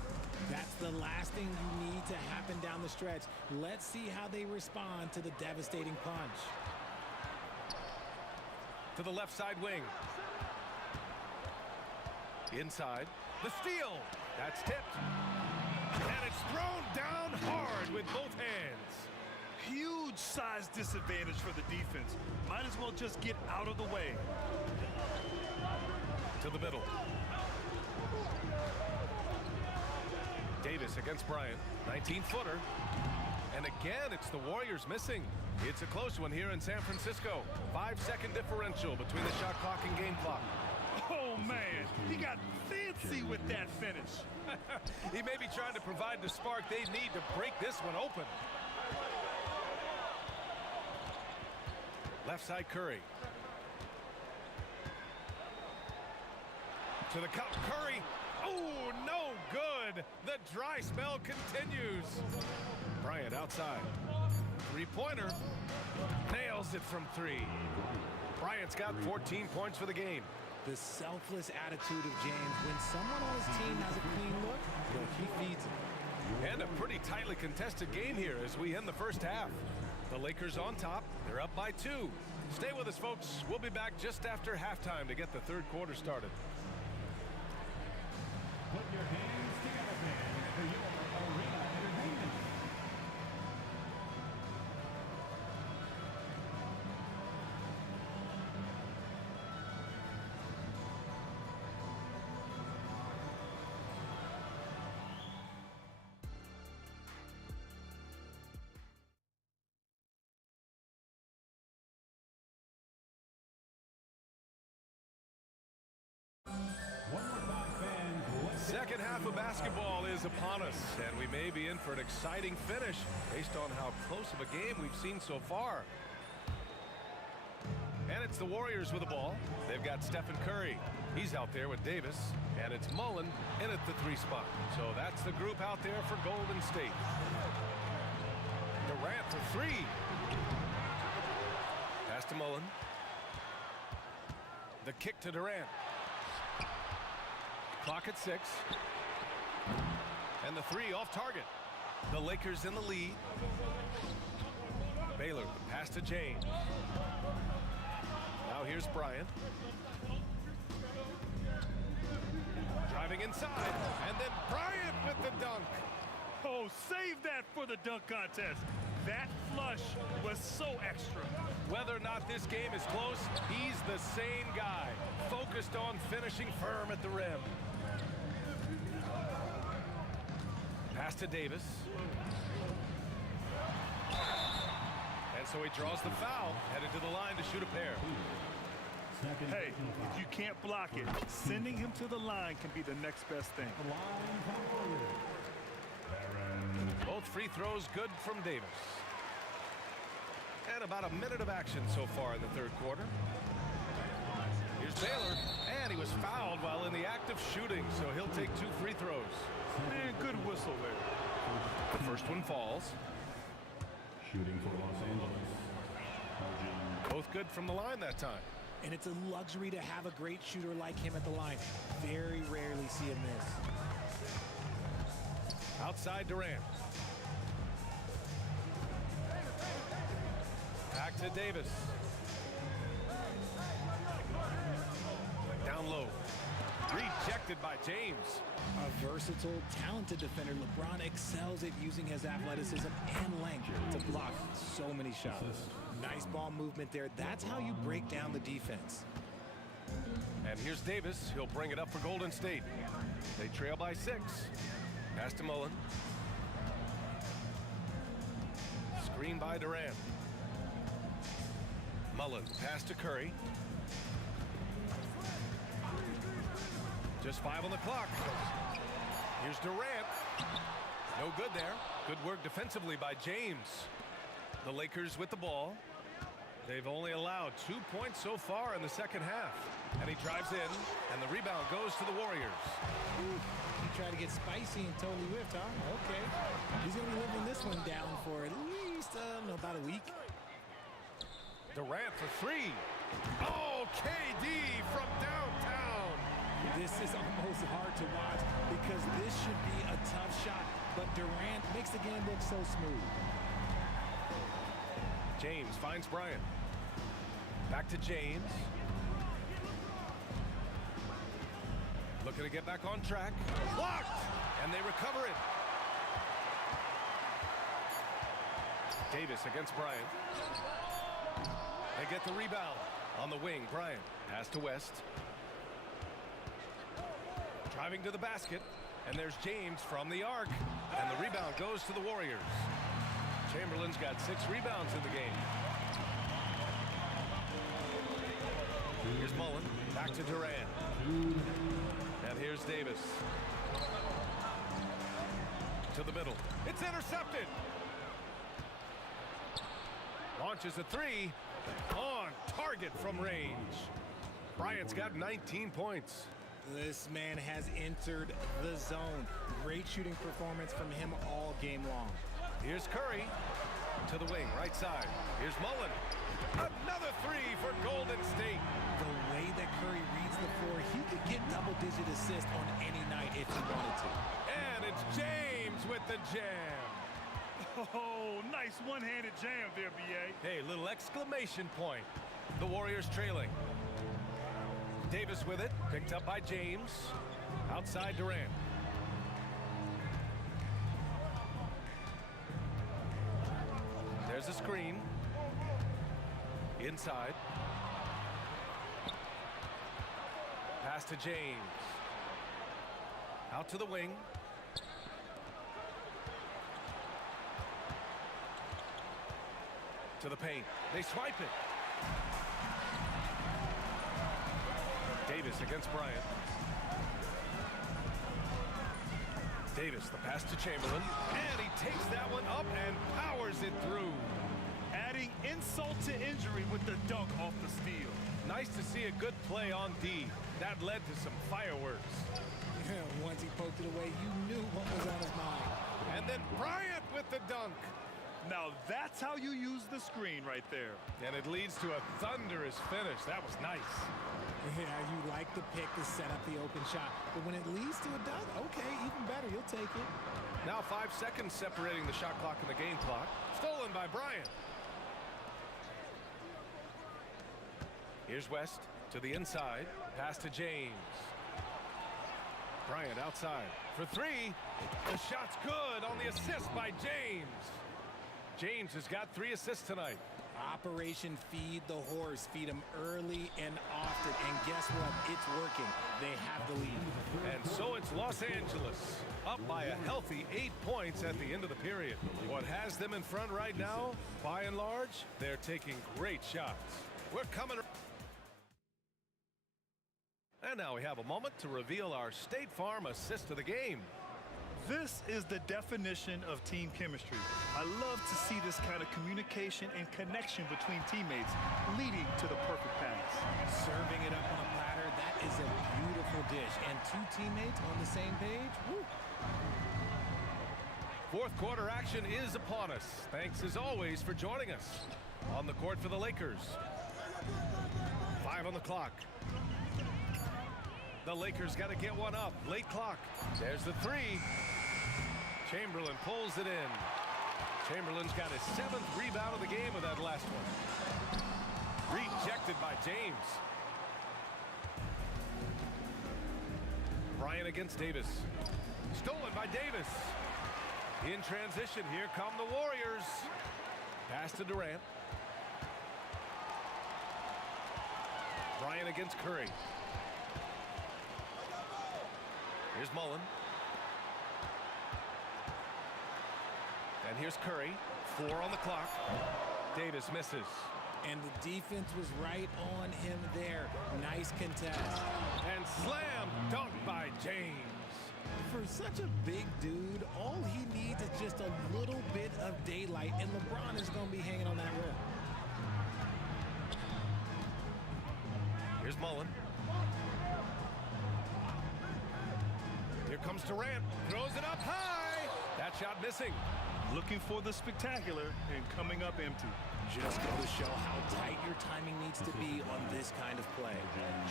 That's the last thing you need to happen down the stretch. Let's see how they respond to the devastating punch. To the left side wing. Inside. The steal. That's tipped. And it's thrown down hard with both hands. Huge size disadvantage for the defense. Might as well just get out of the way. To the middle. Davis against Bryant. 19-footer. And again, it's the Warriors missing. It's a close one here in San Francisco. 5-second differential between the shot clock and game clock. Oh, man. He got fancy with that finish. He may be trying to provide the spark they need to break this one open. Left side Curry. To the cup, Curry. Oh, no good. The dry spell continues. Bryant outside. Three-pointer. Nails it from 3. Bryant's got 14 points for the game. The selfless attitude of James. When someone on his team has a clean look, he feeds it. And a pretty tightly contested game here as we end the first half. The Lakers on top. They're up by 2. Stay with us, folks. We'll be back just after halftime to get the third quarter started. Put your hands together, fans, for your arena entertainment. Second half of basketball is upon us, and we may be in for an exciting finish based on how close of a game we've seen so far. And it's the Warriors with the ball. They've got Stephen Curry. He's out there with Davis, and it's Mullen in at the 3 spot. So that's the group out there for Golden State. Durant for 3. Pass to Mullen. The kick to Durant. Clock at 6. And the 3 off target. The Lakers in the lead. Baylor, pass to James. Now here's Bryant. Driving inside. And then Bryant with the dunk. Oh, save that for the dunk contest. That flush was so extra. Whether or not this game is close, he's the same guy. Focused on finishing firm at the rim. Pass to Davis. And so he draws the foul, headed to the line to shoot a pair. Hey, if you can't block it, sending him to the line can be the next best thing. Both free throws good from Davis. And about a minute of action so far in the third quarter. Here's Baylor, and he was fouled while in the act of shooting, so he'll take 2 free throws. Man, good whistle there. The first one falls. Shooting for Los Angeles. Both good from the line that time. And it's a luxury to have a great shooter like him at the line. Very rarely see him miss. Outside Durant. Back to Davis. Down low. Rejected by James. A versatile, talented defender, LeBron excels at using his athleticism and length to block so many shots. Nice ball movement there. That's how you break down the defense. And here's Davis. He'll bring it up for Golden State. They trail by 6. Pass to Mullen. Screen by Durant. Mullen, pass to Curry. Just 5 on the clock. Here's Durant. No good there. Good work defensively by James. The Lakers with the ball. They've only allowed 2 points so far in the second half. And he drives in, and the rebound goes to the Warriors. He tried to get spicy and totally whiffed, huh? Okay. He's going to be living this one down for at least, about a week. Durant for 3. Oh, KD from downtown. This is almost hard to watch because this should be a tough shot. But Durant makes the game look so smooth. James finds Bryant. Back to James. Looking to get back on track. Blocked! And they recover it. Davis against Bryant. They get the rebound. On the wing, Bryant. Pass to West. Driving to the basket. And there's James from the arc. And the rebound goes to the Warriors. Chamberlain's got 6 rebounds in the game. Here's Mullen. Back to Durant. And here's Davis. To the middle. It's intercepted. Launches a 3. On target from range. Bryant's got 19 points. This man has entered the zone. Great shooting performance from him all game long. Here's Curry. To the wing, right side. Here's Mullen. Another 3 for Golden State. The way that Curry reads the floor, he could get double-digit assists on any night if he wanted to. And it's James with the jam. Oh, nice one-handed jam there, B.A. Hey, little exclamation point. The Warriors trailing. Davis with it, picked up by James. Outside Durant. There's a screen. Inside. Pass to James. Out to the wing. To the paint. They swipe it. Davis against Bryant. Davis, the pass to Chamberlain. And he takes that one up and powers it through. Adding insult to injury with the dunk off the steal. Nice to see a good play on D. That led to some fireworks. Once he poked it away, you knew what was on his mind. And then Bryant with the dunk. Now that's how you use the screen right there. And it leads to a thunderous finish. That was nice. Yeah, you like the pick to set up the open shot. But when it leads to a dunk, okay, even better. You'll take it. Now 5 seconds separating the shot clock and the game clock. Stolen by Bryant. Here's West to the inside. Pass to James. Bryant outside for 3. The shot's good on the assist by James. James has got 3 assists tonight. Operation Feed the Horse. Feed him early and often. And guess what? It's working. They have the lead. And so it's Los Angeles up by a healthy 8 points at the end of the period. What has them in front right now, by and large, they're taking great shots. We're coming. And now we have a moment to reveal our State Farm assist of the game. This is the definition of team chemistry. I love to see this kind of communication and connection between teammates leading to the perfect pass. Serving it up on a platter, that is a beautiful dish. And 2 teammates on the same page, woo. Fourth quarter action is upon us. Thanks as always for joining us. On the court for the Lakers. 5 on the clock. The Lakers got to get one up. Late clock. There's the three. Chamberlain pulls it in. Chamberlain's got his 7th rebound of the game with that last one. Rejected by James. Bryant against Davis. Stolen by Davis. In transition, here come the Warriors. Pass to Durant. Bryant against Curry. Here's Mullen. And here's Curry. 4 on the clock. Davis misses. And the defense was right on him there. Nice contest. And slam dunk by James. For such a big dude, all he needs is just a little bit of daylight, and LeBron is going to be hanging on that rim. Here's Mullen. Here comes Durant. Throws it up high. That shot missing. Looking for the spectacular and coming up empty. Just go to show how tight your timing needs to be on this kind of play.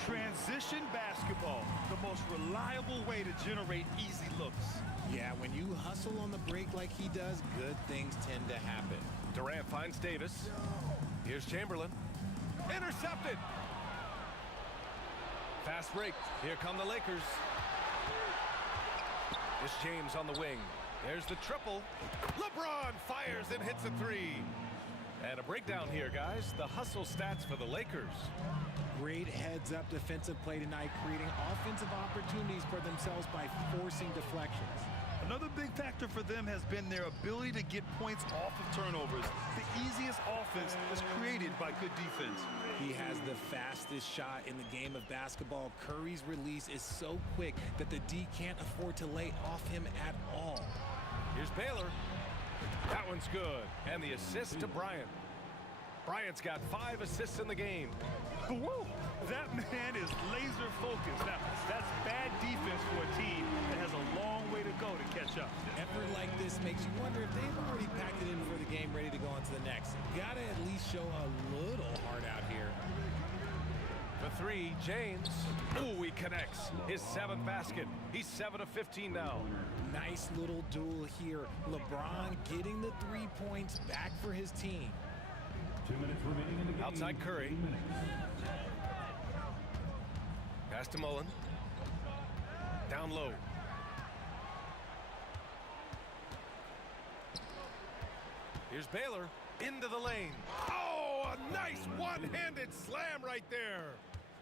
Transition basketball, the most reliable way to generate easy looks. Yeah, when you hustle on the break like he does, good things tend to happen. Durant finds Davis. Here's Chamberlain. Intercepted. Fast break. Here come the Lakers. It's James on the wing. There's the triple. LeBron fires and hits a three. And a breakdown here, guys. The hustle stats for the Lakers. Great heads-up defensive play tonight, creating offensive opportunities for themselves by forcing deflections. Another big factor for them has been their ability to get points off of turnovers. The easiest offense is created by good defense. He has the fastest shot in the game of basketball. Curry's release is so quick that the D can't afford to lay off him at all. Here's Baylor. That one's good. And the assist to Bryant. Bryant's got 5 assists in the game. Whoa, that man is laser focused. Now, that's bad defense for a team that has a long way to go to catch up. Effort like this makes you wonder if they've already packed it in for the game, ready to go on to the next. Gotta at least show a little heart out here. The three, James. Ooh, he connects. His 7th basket. He's 7 of 15 now. Nice little duel here. LeBron getting the 3 points back for his team. 2 minutes remaining in the game. Outside Curry. Pass to Mullen. Down low. Here's Baylor. Into the lane. Oh, a nice one-handed slam right there.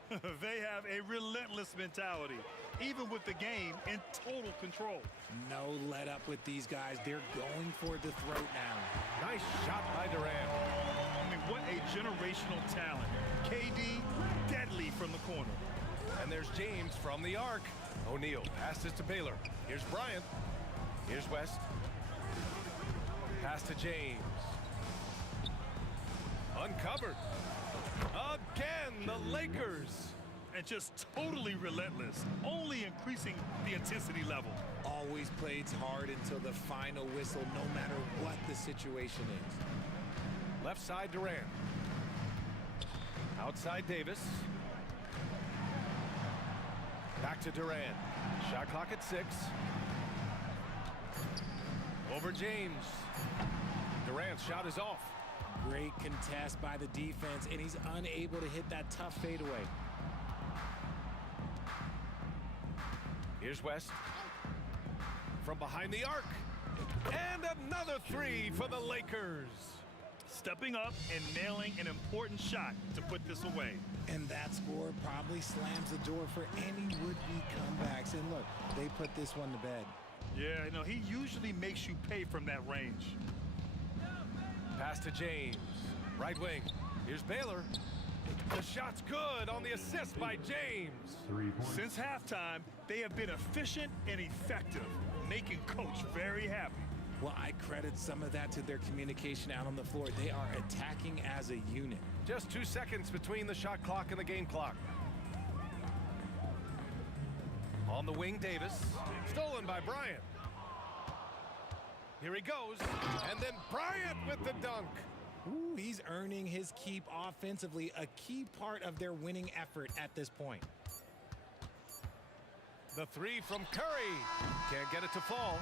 They have a relentless mentality, even with the game in total control. No let up with these guys. They're going for the throat now. Nice shot by Durant. I mean, what a generational talent. KD, deadly from the corner. And there's James from the arc. O'Neal passes to Baylor. Here's Bryant. Here's West. Pass to James. Uncovered. Again, the Lakers. And just totally relentless, only increasing the intensity level. Always plays hard until the final whistle, no matter what the situation is. Left side Durant. Outside Davis. Back to Durant. Shot clock at 6. Over James. Durant's shot is off. Great contest by the defense, and he's unable to hit that tough fadeaway. Here's West. From behind the arc. And another three for the Lakers. Stepping up and nailing an important shot to put this away. And that score probably slams the door for any would-be comebacks. And look, they put this one to bed. Yeah, you know, he usually makes you pay from that range. Pass to James. Right wing. Here's Baylor. The shot's good on the assist by James. 3 points. Since halftime, they have been efficient and effective, making Coach very happy. Well, I credit some of that to their communication out on the floor. They are attacking as a unit. Just 2 seconds between the shot clock and the game clock. On the wing, Davis. Stolen by Bryant. Here he goes. And then Bryant with the dunk. Ooh, he's earning his keep offensively, a key part of their winning effort at this point. The three from Curry. Can't get it to fall.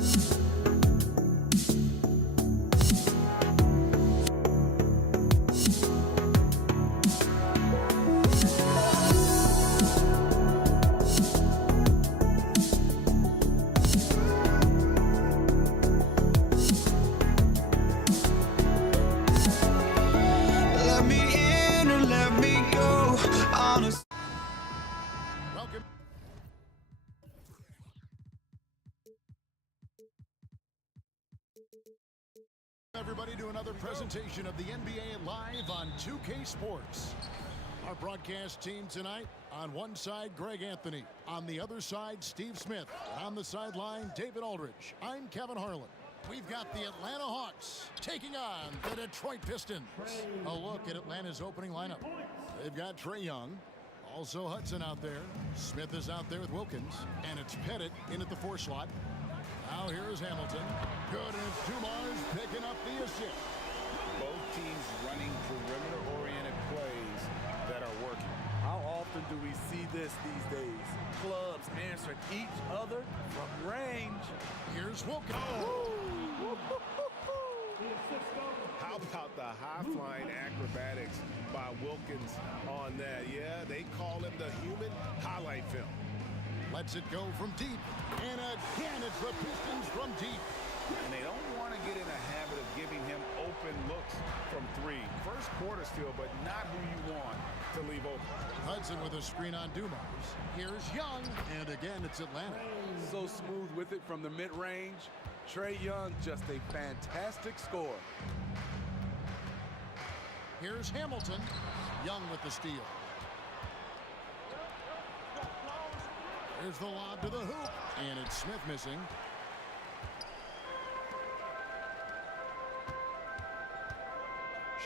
Let me in or let me go. Honest. Welcome. Everybody to another presentation of the NBA live on 2K Sports. Our broadcast team tonight, on one side, Greg Anthony. On the other side, Steve Smith. And on the sideline, David Aldridge. I'm Kevin Harlan. We've got the Atlanta Hawks taking on the Detroit Pistons. A look at Atlanta's opening lineup. They've got Trae Young. Also Hudson out there. Smith is out there with Wilkins. And it's Pettit in at the 4 slot. Now here is Hamilton. Good, and it's Dumars picking up the assist. Both teams running perimeter-oriented plays that are working. How often do we see this these days? Clubs answering each other from range. Here's Wilkins. How about the high-flying acrobatics by Wilkins on that? Yeah, they call him the human highlight film. Lets it go from deep. And again, it's the Pistons from deep. And they don't want to get in a habit of giving him open looks from 3. First quarter still, but not who you want to leave open. Hudson with a screen on Dumars. Here's Young. And again, it's Atlanta. So smooth with it from the mid-range. Trae Young, just a fantastic scorer. Here's Hamilton. Young with the steal. Here's the lob to the hoop. And it's Smith missing.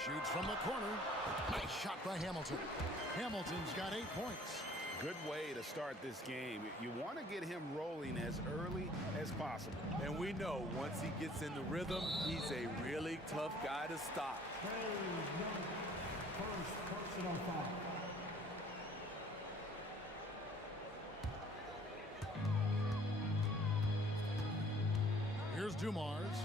Shoots from the corner. Nice shot by Hamilton. Hamilton's got 8 points. Good way to start this game. You want to get him rolling as early as possible. And we know once he gets in the rhythm, he's a really tough guy to stop. First personal foul. Here's Dumars.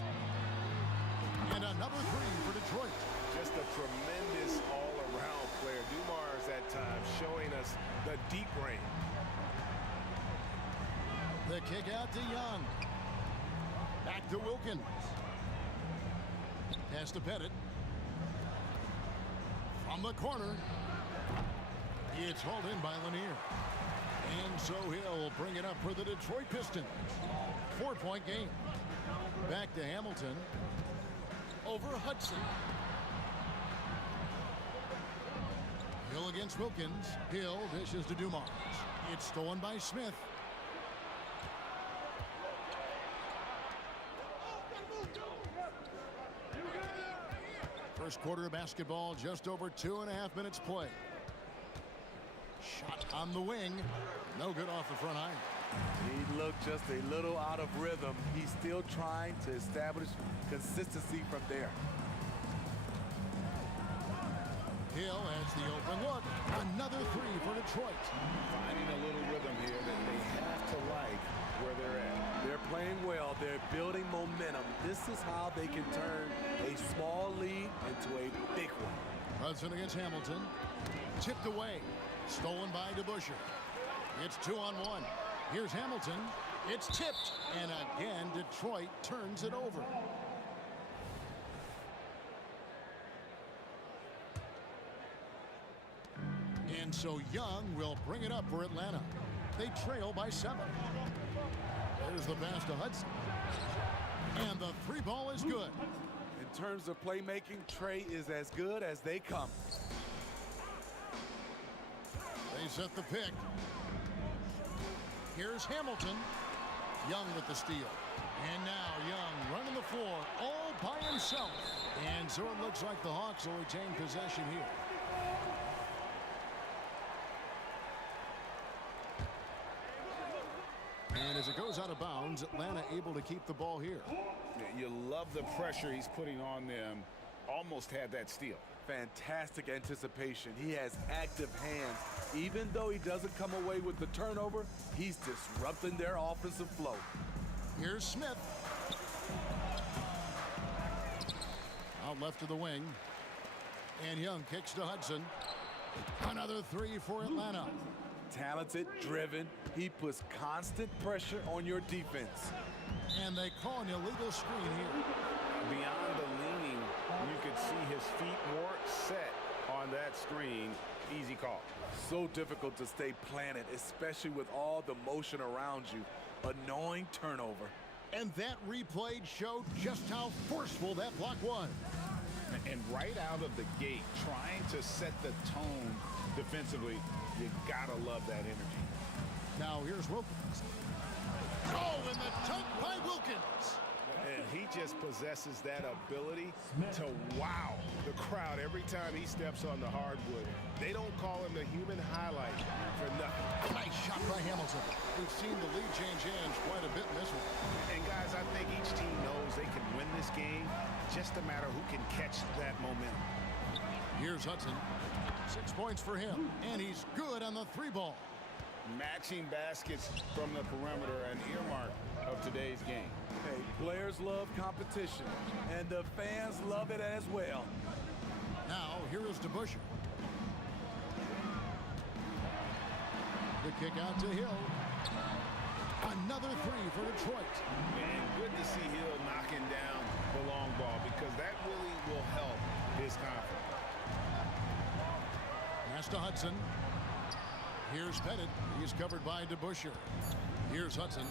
And another 3 for Detroit. Just a tremendous all-around player. Dumars at times showing us the deep range. The kick out to Young. Back to Wilkins. Pass to Pettit. From the corner. It's hauled in by Lanier. And so he'll bring it up for the Detroit Pistons. 4-point game. Back to Hamilton. Over Hudson. Hill against Wilkins. Hill dishes to Dumars. It's stolen by Smith. First quarter of basketball, just over 2.5 minutes play. Shot on the wing. No good off the front iron. He looked just a little out of rhythm. He's still trying to establish consistency from there. Hill has the open look. Another 3 for Detroit. Finding a little rhythm here that they have to like where they're at. They're playing well. They're building momentum. This is how they can turn a small lead into a big one. Hudson against Hamilton. Tipped away. Stolen by DeBusschere. It's 2-on-1. Here's Hamilton. It's tipped. And again, Detroit turns it over. And so Young will bring it up for Atlanta. They trail by 7. There's the pass to Hudson. And the 3 ball is good. In terms of playmaking, Trae is as good as they come. They set the pick. Here's Hamilton. Young with the steal. And now Young running the floor all by himself. And so it looks like the Hawks will retain possession here. And as it goes out of bounds, Atlanta able to keep the ball here. You love the pressure he's putting on them. Almost had that steal. Fantastic anticipation. He has active hands. Even though he doesn't come away with the turnover, he's disrupting their offensive flow. Here's Smith. Out left to the wing. And Young kicks to Hudson. Another three for Atlanta. Talented, driven. He puts constant pressure on your defense. And they call an illegal screen here. Beyond the leaning, you could see his feet more set on that screen. Easy call. So difficult to stay planted, especially with all the motion around you. Annoying turnover. And that replay showed just how forceful that block was. And right out of the gate, trying to set the tone defensively, you gotta love that energy. Now here's Wilkins. Oh, and the dunk by Wilkins. And he just possesses that ability to wow the crowd every time he steps on the hardwood. They don't call him the human highlight for nothing. Nice shot by Hamilton. We've seen the lead change hands quite a bit in this one. And guys, I think each team knows they can win this game. Just a matter who can catch that momentum. Here's Hudson. 6 points for him. And he's good on the three ball. Matching baskets from the perimeter, an earmark of today's game. Hey, players love competition, and the fans love it as well. Now, here is DeBusschere. The kick out to Hill. Another three for Detroit. And good to see Hill knocking down the long ball because that really will help his confidence. Pass to Hudson. Here's Pettit. He's covered by DeBusschere. Here's Hudson.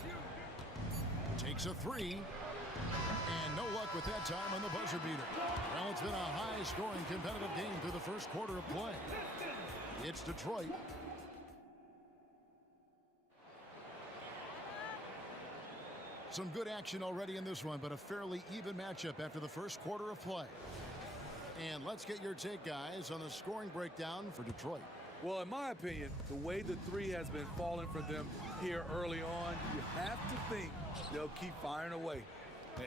Takes a three. And no luck with that time on the buzzer beater. Well, it's been a high-scoring competitive game through the first quarter of play. It's Detroit. Some good action already in this one, but a fairly even matchup after the first quarter of play. And let's get your take, guys, on the scoring breakdown for Detroit. Well, in my opinion, the way the three has been falling for them here early on, you have to think they'll keep firing away.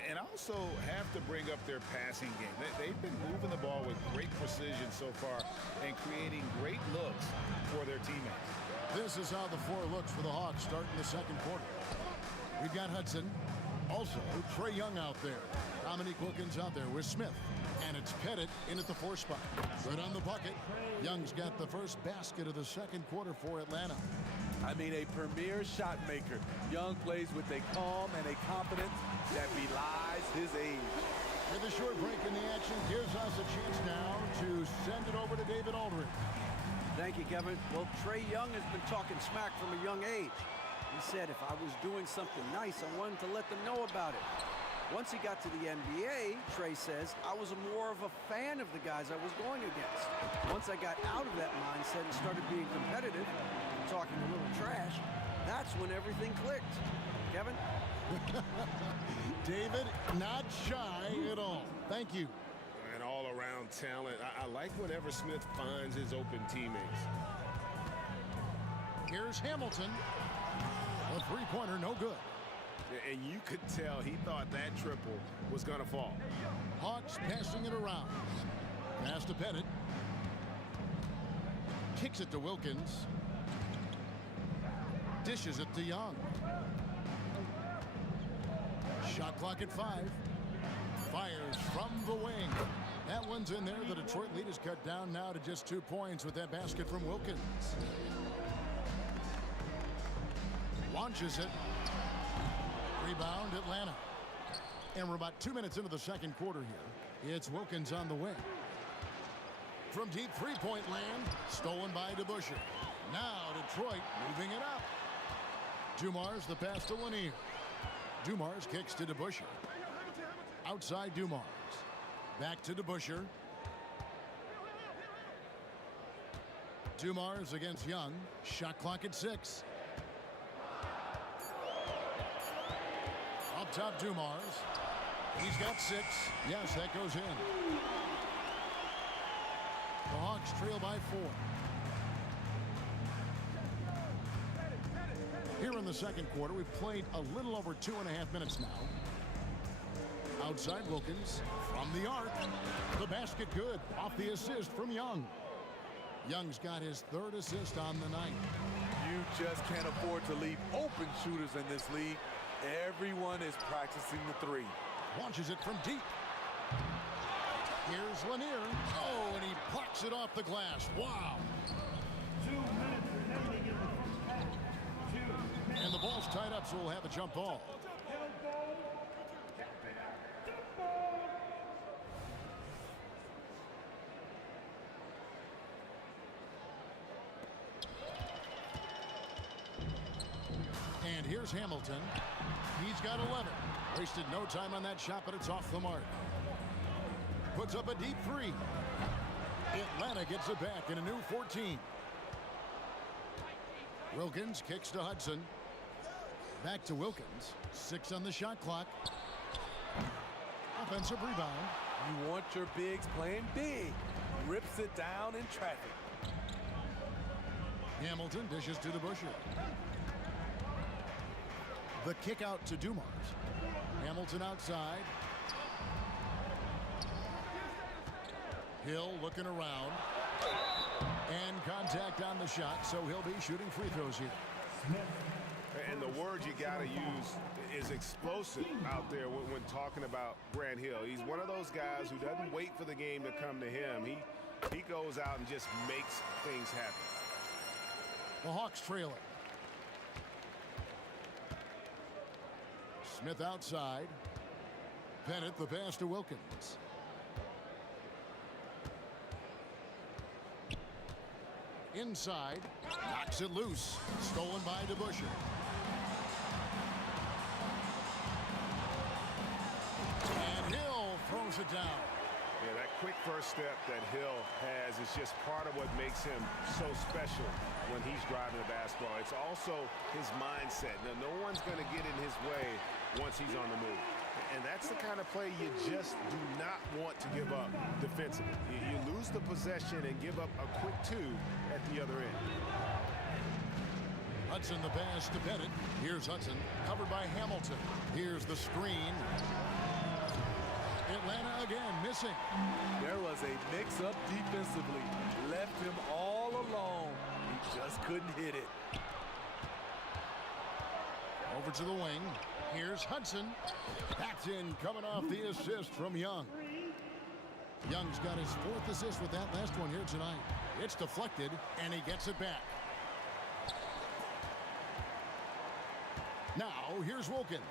And also have to bring up their passing game. They've been moving the ball with great precision so far and creating great looks for their teammates. This is how the floor looks for the Hawks starting the second quarter. We've got Hudson. Also, Trae Young out there. Dominique Wilkins out there with Smith. And it's Pettit in at the 4 spot. Good on the bucket. Young's got the first basket of the second quarter for Atlanta. I mean, a premier shot maker. Young plays with a calm and a confidence that belies his age. With a short break in the action, gives us a chance now to send it over to David Aldridge. Thank you, Kevin. Well, Trae Young has been talking smack from a young age. He said if I was doing something nice, I wanted to let them know about it. Once he got to the NBA, Trae says, I was more of a fan of the guys I was going against. Once I got out of that mindset and started being competitive, and talking a little trash, that's when everything clicked. Kevin? David, not shy at all. Thank you. And all-around talent. I like whenever Smith finds his open teammates. Here's Hamilton. A three-pointer, no good. And you could tell he thought that triple was going to fall. Hawks passing it around. Pass to Pettit. Kicks it to Wilkins. Dishes it to Young. Shot clock at 5. Fires from the wing. That one's in there. The Detroit lead is cut down now to just 2 points with that basket from Wilkins. Launches it. Rebound, Atlanta. And we're about 2 minutes into the second quarter here. It's Wilkins on the wing. From deep three-point land, stolen by DeBusschere. Now Detroit moving it up. Dumars the pass to Lanier. Dumars kicks to DeBusschere. Outside Dumars. Back to DeBusschere. Dumars against Young. Shot clock at 6. Up top, Dumars. He's got 6. Yes, that goes in. The Hawks trail by 4. Here in the second quarter, we've played a little over 2.5 minutes now. Outside Wilkins from the arc. The basket good off the assist from Young. Young's got his 3rd assist on the night. You just can't afford to leave open shooters in this league. Everyone is practicing the three. Launches it from deep. Here's Lanier. Oh, and he blocks it off the glass. Wow. 2 minutes remaining in the first half. And the ball's tied up, so we'll have a jump ball. And here's Hamilton. He's got 11. Wasted no time on that shot, but it's off the mark. Puts up a deep three. Atlanta gets it back in a new 14. Wilkins kicks to Hudson. Back to Wilkins. 6 on the shot clock. Offensive rebound. You want your bigs playing big. Rips it down in traffic. Hamilton dishes to DeBusschere. The kick out to Dumars. Hamilton outside. Hill looking around. And contact on the shot, so he'll be shooting free throws here. And the word you got to use is explosive out there when talking about Grant Hill. He's one of those guys who doesn't wait for the game to come to him. He goes out and just makes things happen. The Hawks trail it. Smith outside. Bennett the pass to Wilkins. Inside. Knocks it loose. Stolen by DeBusschere. And Hill throws it down. Yeah, that quick first step that Hill has is just part of what makes him so special when he's driving the basketball. It's also his mindset. Now, no one's going to get in his way once he's on the move. And that's the kind of play you just do not want to give up defensively. You lose the possession and give up a quick two at the other end. Hudson the pass to Bennett. Here's Hudson, covered by Hamilton. Here's the screen. Atlanta again missing. There was a mix-up defensively. Left him all alone. He just couldn't hit it. Over to the wing. Here's Hudson. That's in, coming off the assist from Young. Young's got his 4th assist with that last one here tonight. It's deflected, and he gets it back. Now, here's Wilkins.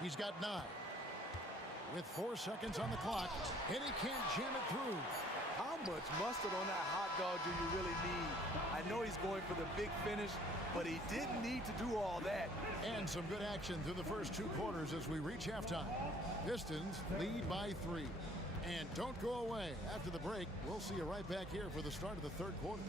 He's got 9. With 4 seconds on the clock, and he can't jam it through. How much mustard on that hot dog do you really need? I know he's going for the big finish, but he didn't need to do all that. And some good action through the first 2 quarters as we reach halftime. Pistons lead by 3. And don't go away. After the break, we'll see you right back here for the start of the 3rd quarter.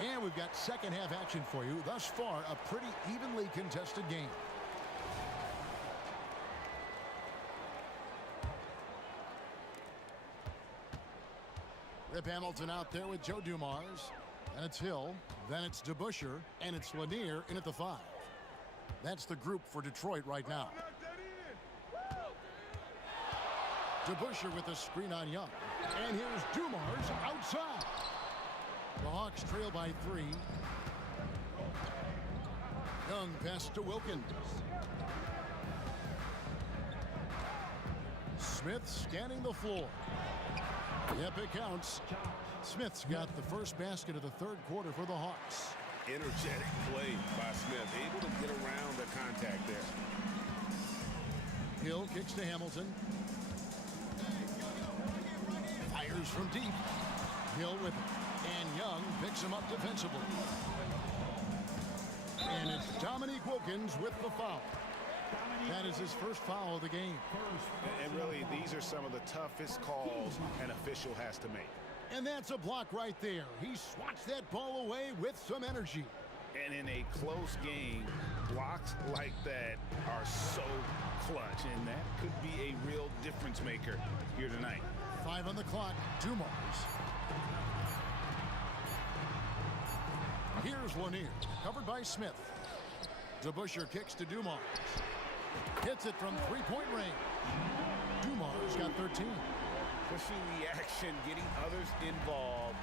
And we've got second half action for you. Thus far, a pretty evenly contested game. Rip Hamilton out there with Joe Dumars. And it's Hill. Then it's DeBusschere. And it's Lanier in at the 5. That's the group for Detroit right now. DeBusschere with a screen on Young. And here's Dumars outside. The Hawks trail by 3. Young pass to Wilkins. Smith scanning the floor. Yep, it counts. Smith's got the first basket of the 3rd quarter for the Hawks. Energetic play by Smith. Able to get around the contact there. Hill kicks to Hamilton. Fires from deep. Hill with it. And Young picks him up defensively. And it's Dominique Wilkins with the foul. That is his first foul of the game. And really, these are some of the toughest calls an official has to make. And that's a block right there. He swats that ball away with some energy. And in a close game, blocks like that are so clutch. And that could be a real difference maker here tonight. 5 on the clock. Dumars. Here's Lanier, covered by Smith. DeBusschere kicks to Dumars. Hits it from three-point range. Dumars got 13. Pushing the action, getting others involved.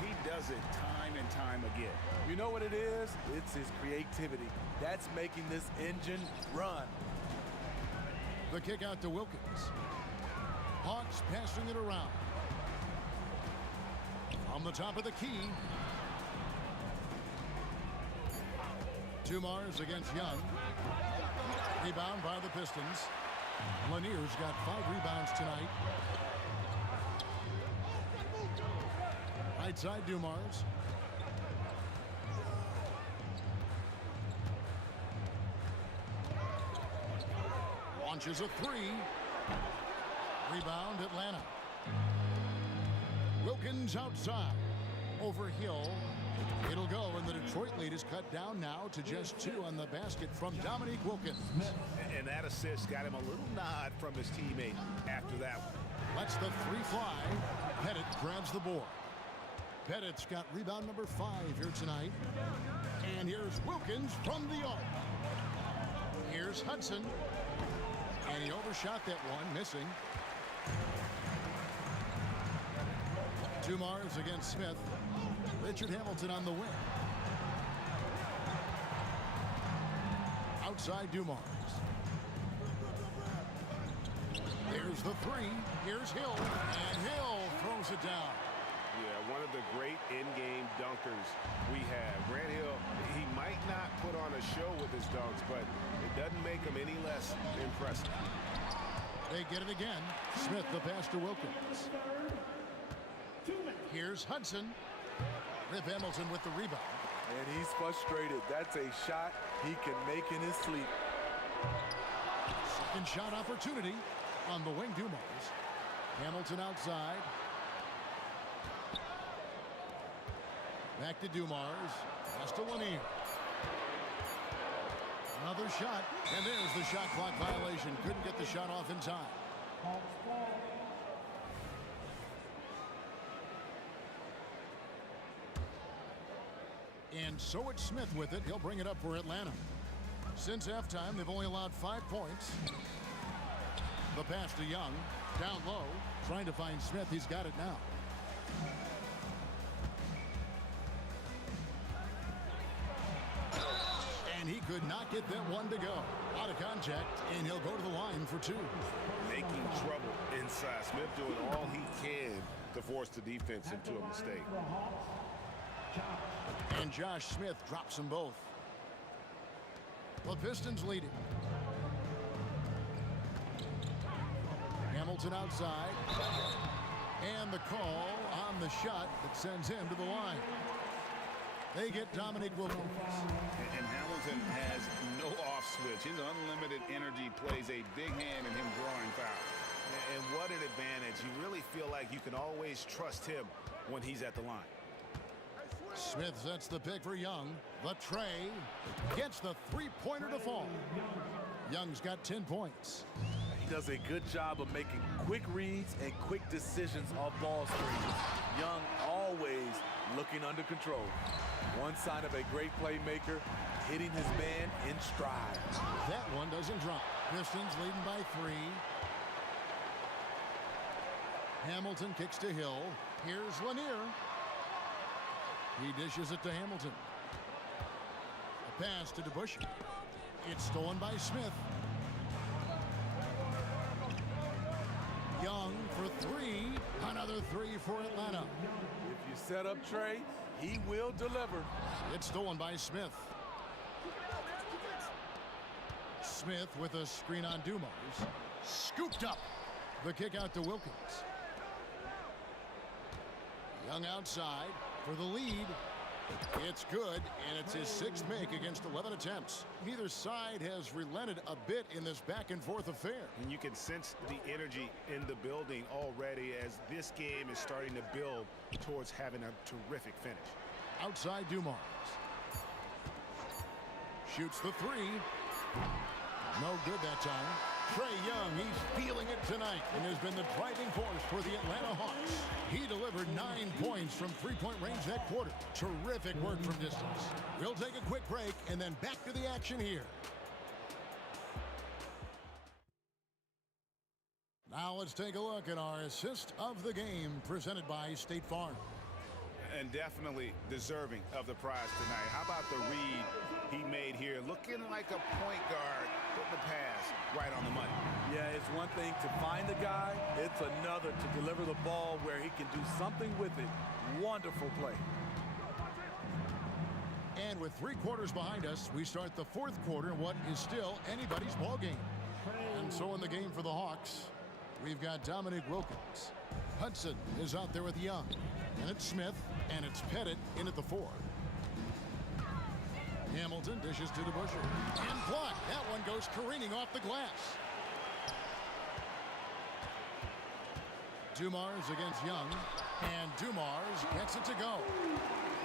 He does it time and time again. You know what it is? It's his creativity. That's making this engine run. The kick out to Wilkins. Hawks passing it around. On the top of the key. Dumars against Young. Rebound by the Pistons. Lanier's got 5 rebounds tonight. Right side Dumars. Launches a 3. Rebound Atlanta. Wilkins outside. Over Hill. It'll go, and the Detroit lead is cut down now to just 2 on the basket from Dominique Wilkins. And that assist got him a little nod from his teammate after that one. Lets the 3 fly. Pettit grabs the board. Pettit's got rebound number 5 here tonight. And here's Wilkins from the arc. Here's Hudson. And he overshot that one, missing. Dumars against Smith. Richard Hamilton on the wing. Outside Dumars. There's the 3. Here's Hill. And Hill throws it down. Yeah, one of the great in-game dunkers we have. Grant Hill, he might not put on a show with his dunks, but it doesn't make him any less impressive. They get it again. Smith, the pass to Wilkins. Here's Hudson. Rip Hamilton with the rebound. And he's frustrated. That's a shot he can make in his sleep. Second shot opportunity on the wing, Dumars. Hamilton outside. Back to Dumars. Pass to Lanier. Another shot, and there's the shot clock violation. Couldn't get the shot off in time. And so it's Smith with it. He'll bring it up for Atlanta. Since halftime, they've only allowed 5 points. The pass to Young. Down low. Trying to find Smith. He's got it now. And he could not get that one to go. Out of contact, and he'll go to the line for 2. Making trouble inside. Smith doing all he can to force the defense into a mistake. And Josh Smith drops them both. The Pistons leading. Hamilton outside. And the call on the shot that sends him to the line. They get Dominique Wilkins. And Hamilton has no off switch. His unlimited energy plays a big hand in him drawing fouls. And what an advantage. You really feel like you can always trust him when he's at the line. Smith sets the pick for Young. The tray gets the 3-pointer to fall. Young's got 10 points. He does a good job of making quick reads and quick decisions off ball screens. Young always looking under control. One sign of a great playmaker, hitting his man in stride. That one doesn't drop. Pistons leading by 3. Hamilton kicks to Hill. Here's Lanier. He dishes it to Hamilton. A pass to DeBusschere. It's stolen by Smith. Young for 3. Another 3 for Atlanta. If you set up Trey, he will deliver. It's stolen by Smith. Smith with a screen on Dumars. Scooped up. The kick out to Wilkins. Young outside for the lead. It's good, and it's his 6th make against 11 attempts. Neither side has relented a bit in this back-and-forth affair. And you can sense the energy in the building already as this game is starting to build towards having a terrific finish. Outside Dumars. Shoots the 3. No good that time. Trae Young, he's feeling it tonight and has been the driving force for the Atlanta Hawks. He delivered 9 points from three-point range that quarter. Terrific work from distance. We'll take a quick break and then back to the action here. Now let's take a look at our assist of the game presented by State Farm. And definitely deserving of the prize tonight. How about the read he made here? Looking like a point guard, putting the pass right on the money. Yeah, it's one thing to find the guy. It's another to deliver the ball where he can do something with it. Wonderful play. And with 3 quarters behind us, we start the 4th quarter in what is still anybody's ball game. And so in the game for the Hawks, we've got Dominic Wilkins. Hudson is out there with Young. And it's Smith, and it's Pettit in at the 4. Hamilton dishes to DeBusschere. And blocked. That one goes careening off the glass. Dumars against Young. And Dumars gets it to go.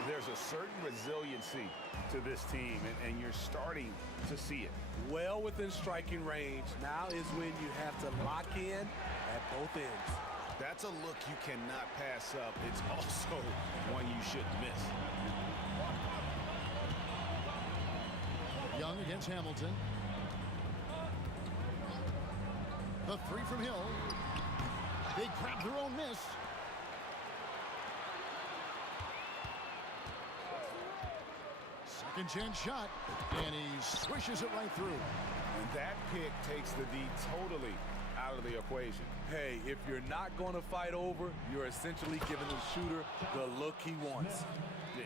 There's a certain resiliency to this team, and you're starting to see it. Well within striking range. Now is when you have to lock in at both ends. That's a look you cannot pass up. It's also one you shouldn't miss. Young against Hamilton. The 3 from Hill. They grab their own miss. Second chance shot, and he swishes it right through. And that pick takes the D totally out of the equation. Hey, if you're not going to fight over, you're essentially giving the shooter the look he wants.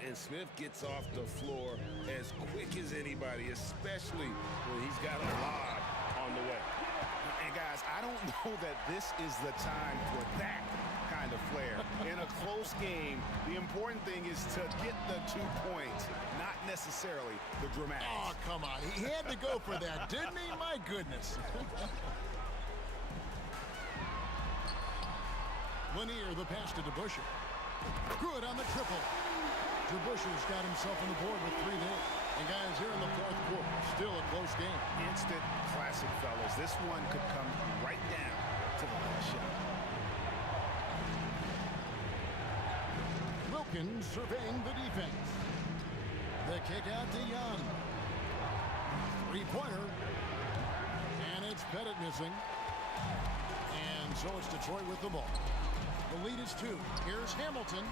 And Smith gets off the floor as quick as anybody, especially when he's got a lob on the way. And guys, I don't know that this is the time for that kind of flair. In a close game, the important thing is to get the 2 points, not necessarily the dramatics. Oh, come on. He had to go for that, didn't he? My goodness. Lanier, the pass to DeBusschere. Good on the triple. DeBusschere's got himself on the board with 3 there. And guys, here in the 4th quarter, still a close game. Instant classic, fellas. This one could come right down to the last shot. Wilkins surveying the defense. The kick out to Young. 3-pointer. And it's Pettit missing. And so it's Detroit with the ball. The lead is 2. Here's Hamilton.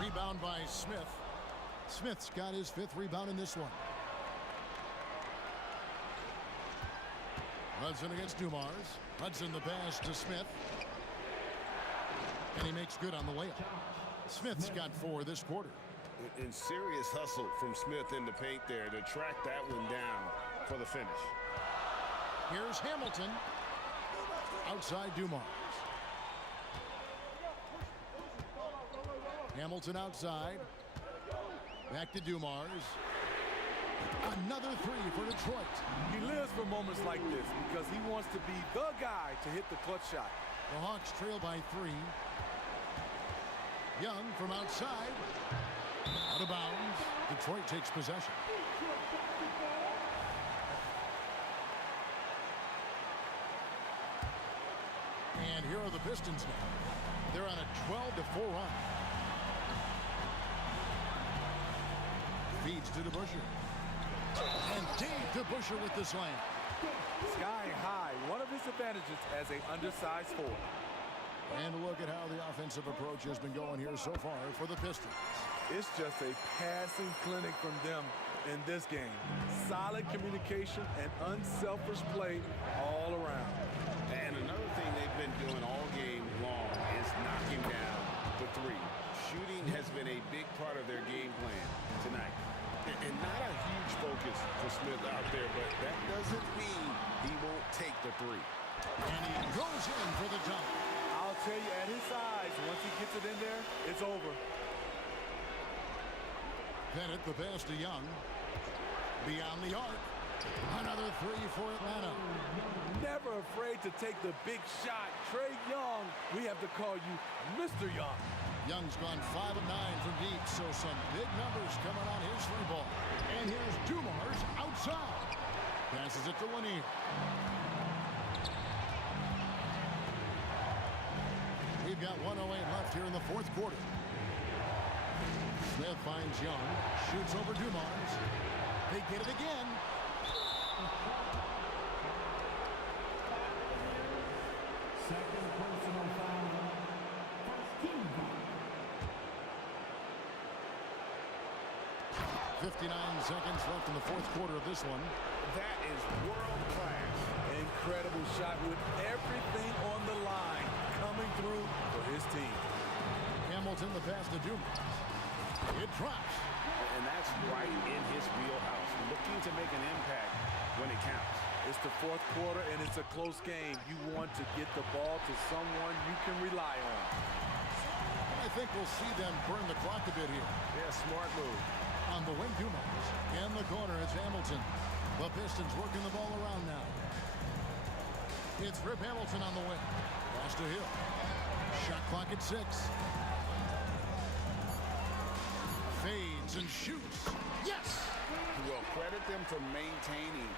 Rebound by Smith. Smith's got his 5th rebound in this one. Hudson against Dumars. Hudson the pass to Smith. And he makes good on the layup. Smith's got 4 this quarter. And serious hustle from Smith in the paint there to track that one down for the finish. Here's Hamilton. Outside Dumars. Hamilton outside. Back to Dumars. Another 3 for Detroit. He lives for moments like this because he wants to be the guy to hit the clutch shot. The Hawks trail by 3. Young from outside. Out of bounds. Detroit takes possession. And here are the Pistons now. They're on a 12-4 run. Feeds to DeBusschere. And Dave DeBusschere with the slam. Sky high, one of his advantages as an undersized forward. And look at how the offensive approach has been going here so far for the Pistons. It's just a passing clinic from them in this game. Solid communication and unselfish play all around. And another thing they've been doing all game long is knocking down the 3. Shooting has been a big part of their game plan tonight. And not a huge focus for Smith out there, but that doesn't mean he won't take the 3. And he goes in for the dunk. I'll tell you, at his size, once he gets it in there, it's over. Pettit the pass to Young. Beyond the arc. Another 3 for Atlanta. Never afraid to take the big shot. Trae Young, we have to call you Mr. Young. Young's gone 5 of 9 from deep, so some big numbers coming on his 3-ball. And here's Dumars outside. Passes it to Lanier. We've got 1:08 left here in the fourth quarter. Smith finds Young, shoots over Dumars. They get it again. Second personal foul. First team foul. 59 seconds left in the fourth quarter of this one. That is world class. Incredible shot with everything on the line coming through for his team. Hamilton the pass to Dumars. It drops. And that's right in his wheelhouse. Looking to make an impact when it counts. It's the fourth quarter and it's a close game. You want to get the ball to someone you can rely on. I think we'll see them burn the clock a bit here. Yeah, smart move. On the wing, Dumars. In the corner, it's Hamilton. The Pistons working the ball around now. It's Rip Hamilton on the wing. Pass to Hill. Shot clock at 6. Fades and shoots. Yes! Well, credit them for maintaining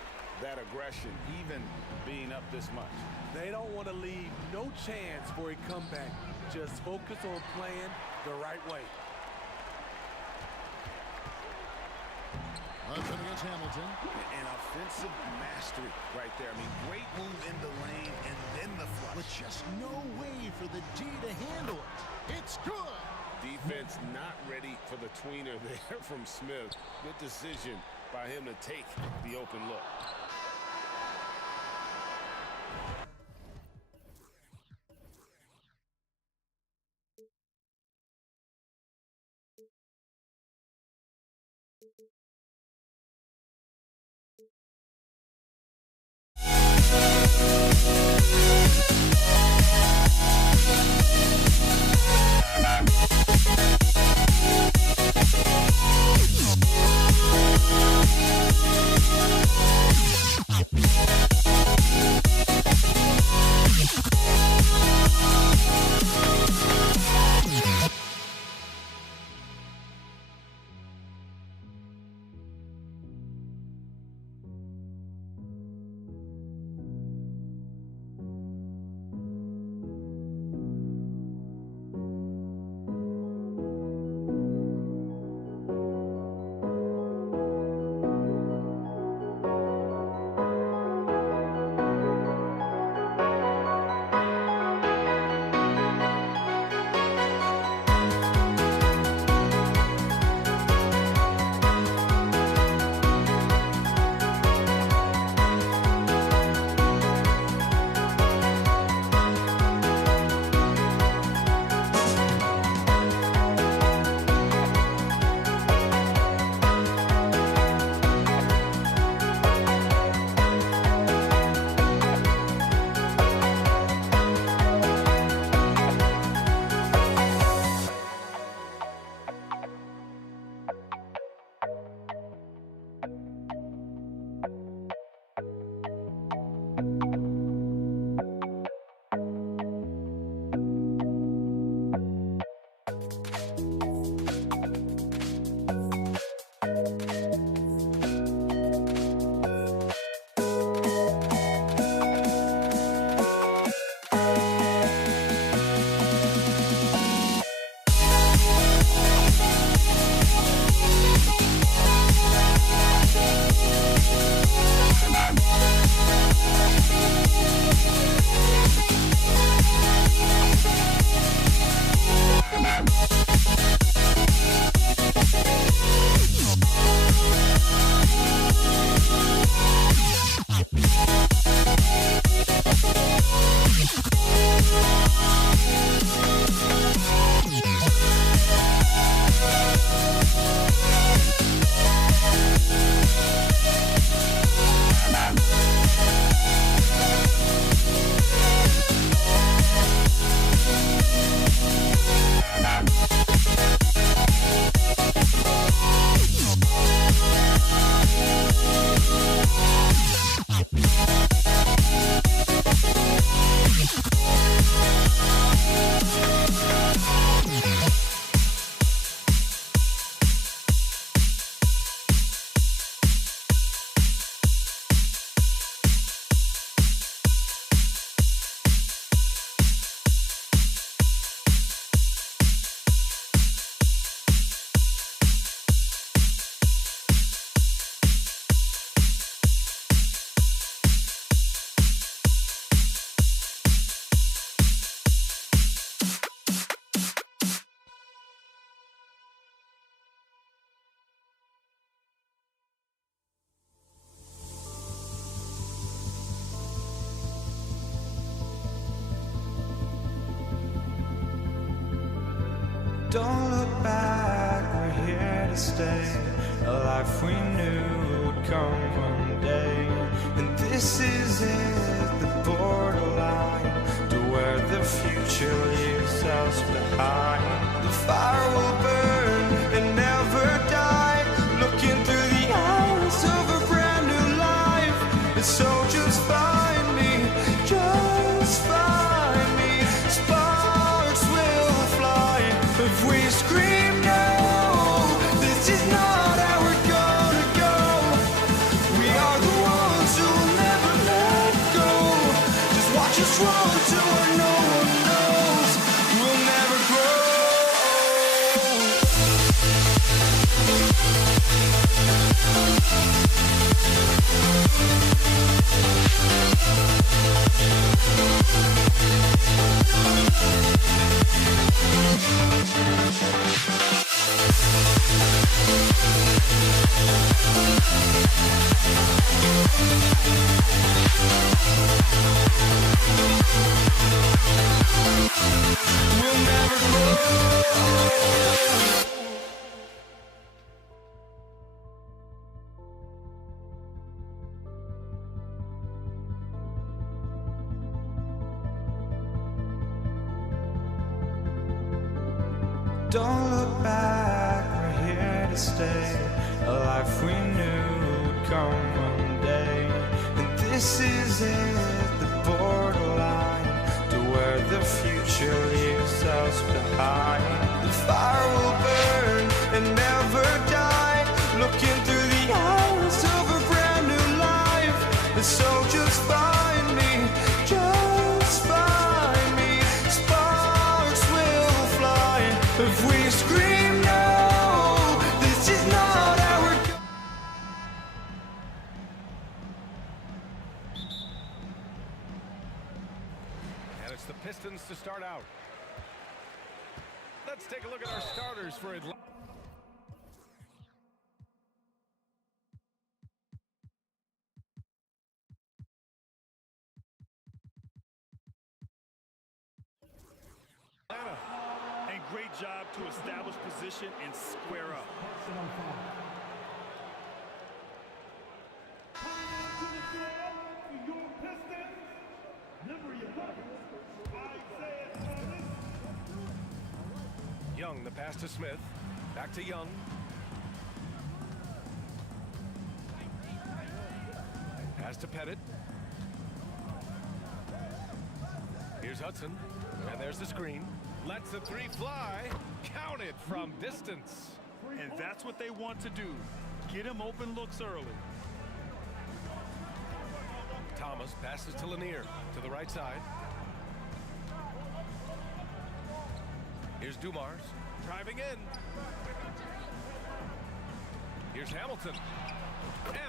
that aggression, even being up this much. They don't want to leave no chance for a comeback. Just focus on playing the right way. Hudson against Hamilton. An offensive mastery right there. I mean, great move in the lane and then the flush. But just no way for the D to handle it. It's good. Defense not ready for the tweener there from Smith. Good decision by him to take the open look. Don't look back, we're here to stay. A life we knew would come one day. And this is it, the borderline to where the future leaves us behind. The fire will burn and never die. Looking through the eyes of a brand new life. So just find me, just find me. Sparks will fly if we scream no. This is not how we're gonna go. We are the ones who will never let go. Just watch us run to where no one knows. We'll never grow. We'll never grow. Don't look back, we're here to stay. A life we knew would come one day. And this is it, the borderline to where the future leaves us behind. The fire will burn and never die. Looking through the eyes of a brand new life. And so just find me, just find me. Sparks will fly if we scream no. This is not how we're going. And it's the Pistons to start out. Let's take a look at our starters for Atlanta. And great job to establish position and square up. Young, the pass to Smith. Back to Young. Pass to Pettit. Here's Hudson. And there's the screen. Lets the three fly. Counted from distance. And that's what they want to do. Get him open looks early. Thomas passes to Lanier. To the right side. Here's Dumars. Driving in. Here's Hamilton.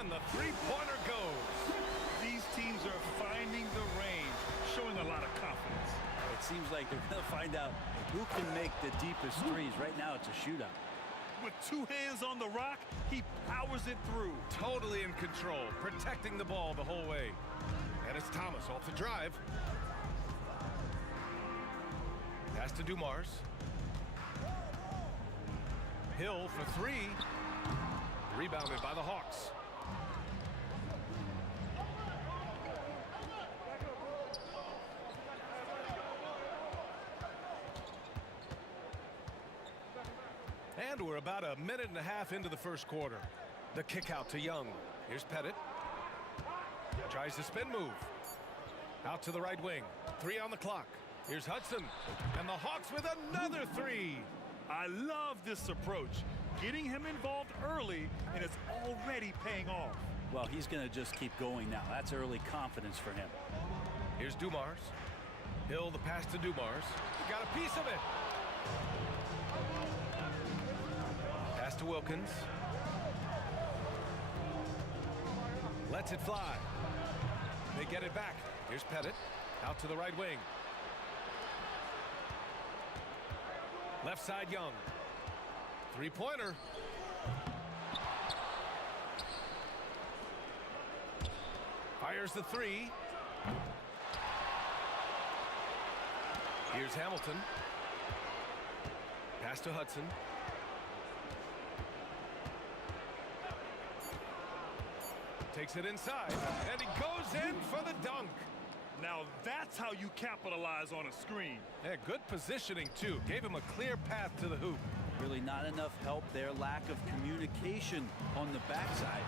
And the three-pointer goes. These teams are finding the range, showing a lot of confidence. It seems like they're going to find out who can make the deepest threes. Right now, it's a shootout. With two hands on the rock, he powers it through. Totally in control, protecting the ball the whole way. And it's Thomas off the drive. Pass to Dumars. Hill for three. Rebounded by the Hawks. And we're about a minute and a half into the first quarter. The kick out to Young. Here's Pettit. Tries the spin move. Out to the right wing. 3 on the clock. Here's Hudson. And the Hawks with another 3. I love this approach. Getting him involved early, and it's already paying off. Well, he's going to just keep going now. That's early confidence for him. Here's Dumars. Hill, the pass to Dumars. Got a piece of it. Pass to Wilkins. Lets it fly. They get it back. Here's Pettit. Out to the right wing. Left side Young. Three-pointer. Fires the 3. Here's Hamilton. Pass to Hudson. Takes it inside, and he goes in for the dunk. Now that's how you capitalize on a screen. Yeah, good positioning, too. Gave him a clear path to the hoop. Really not enough help there. Lack of communication on the backside.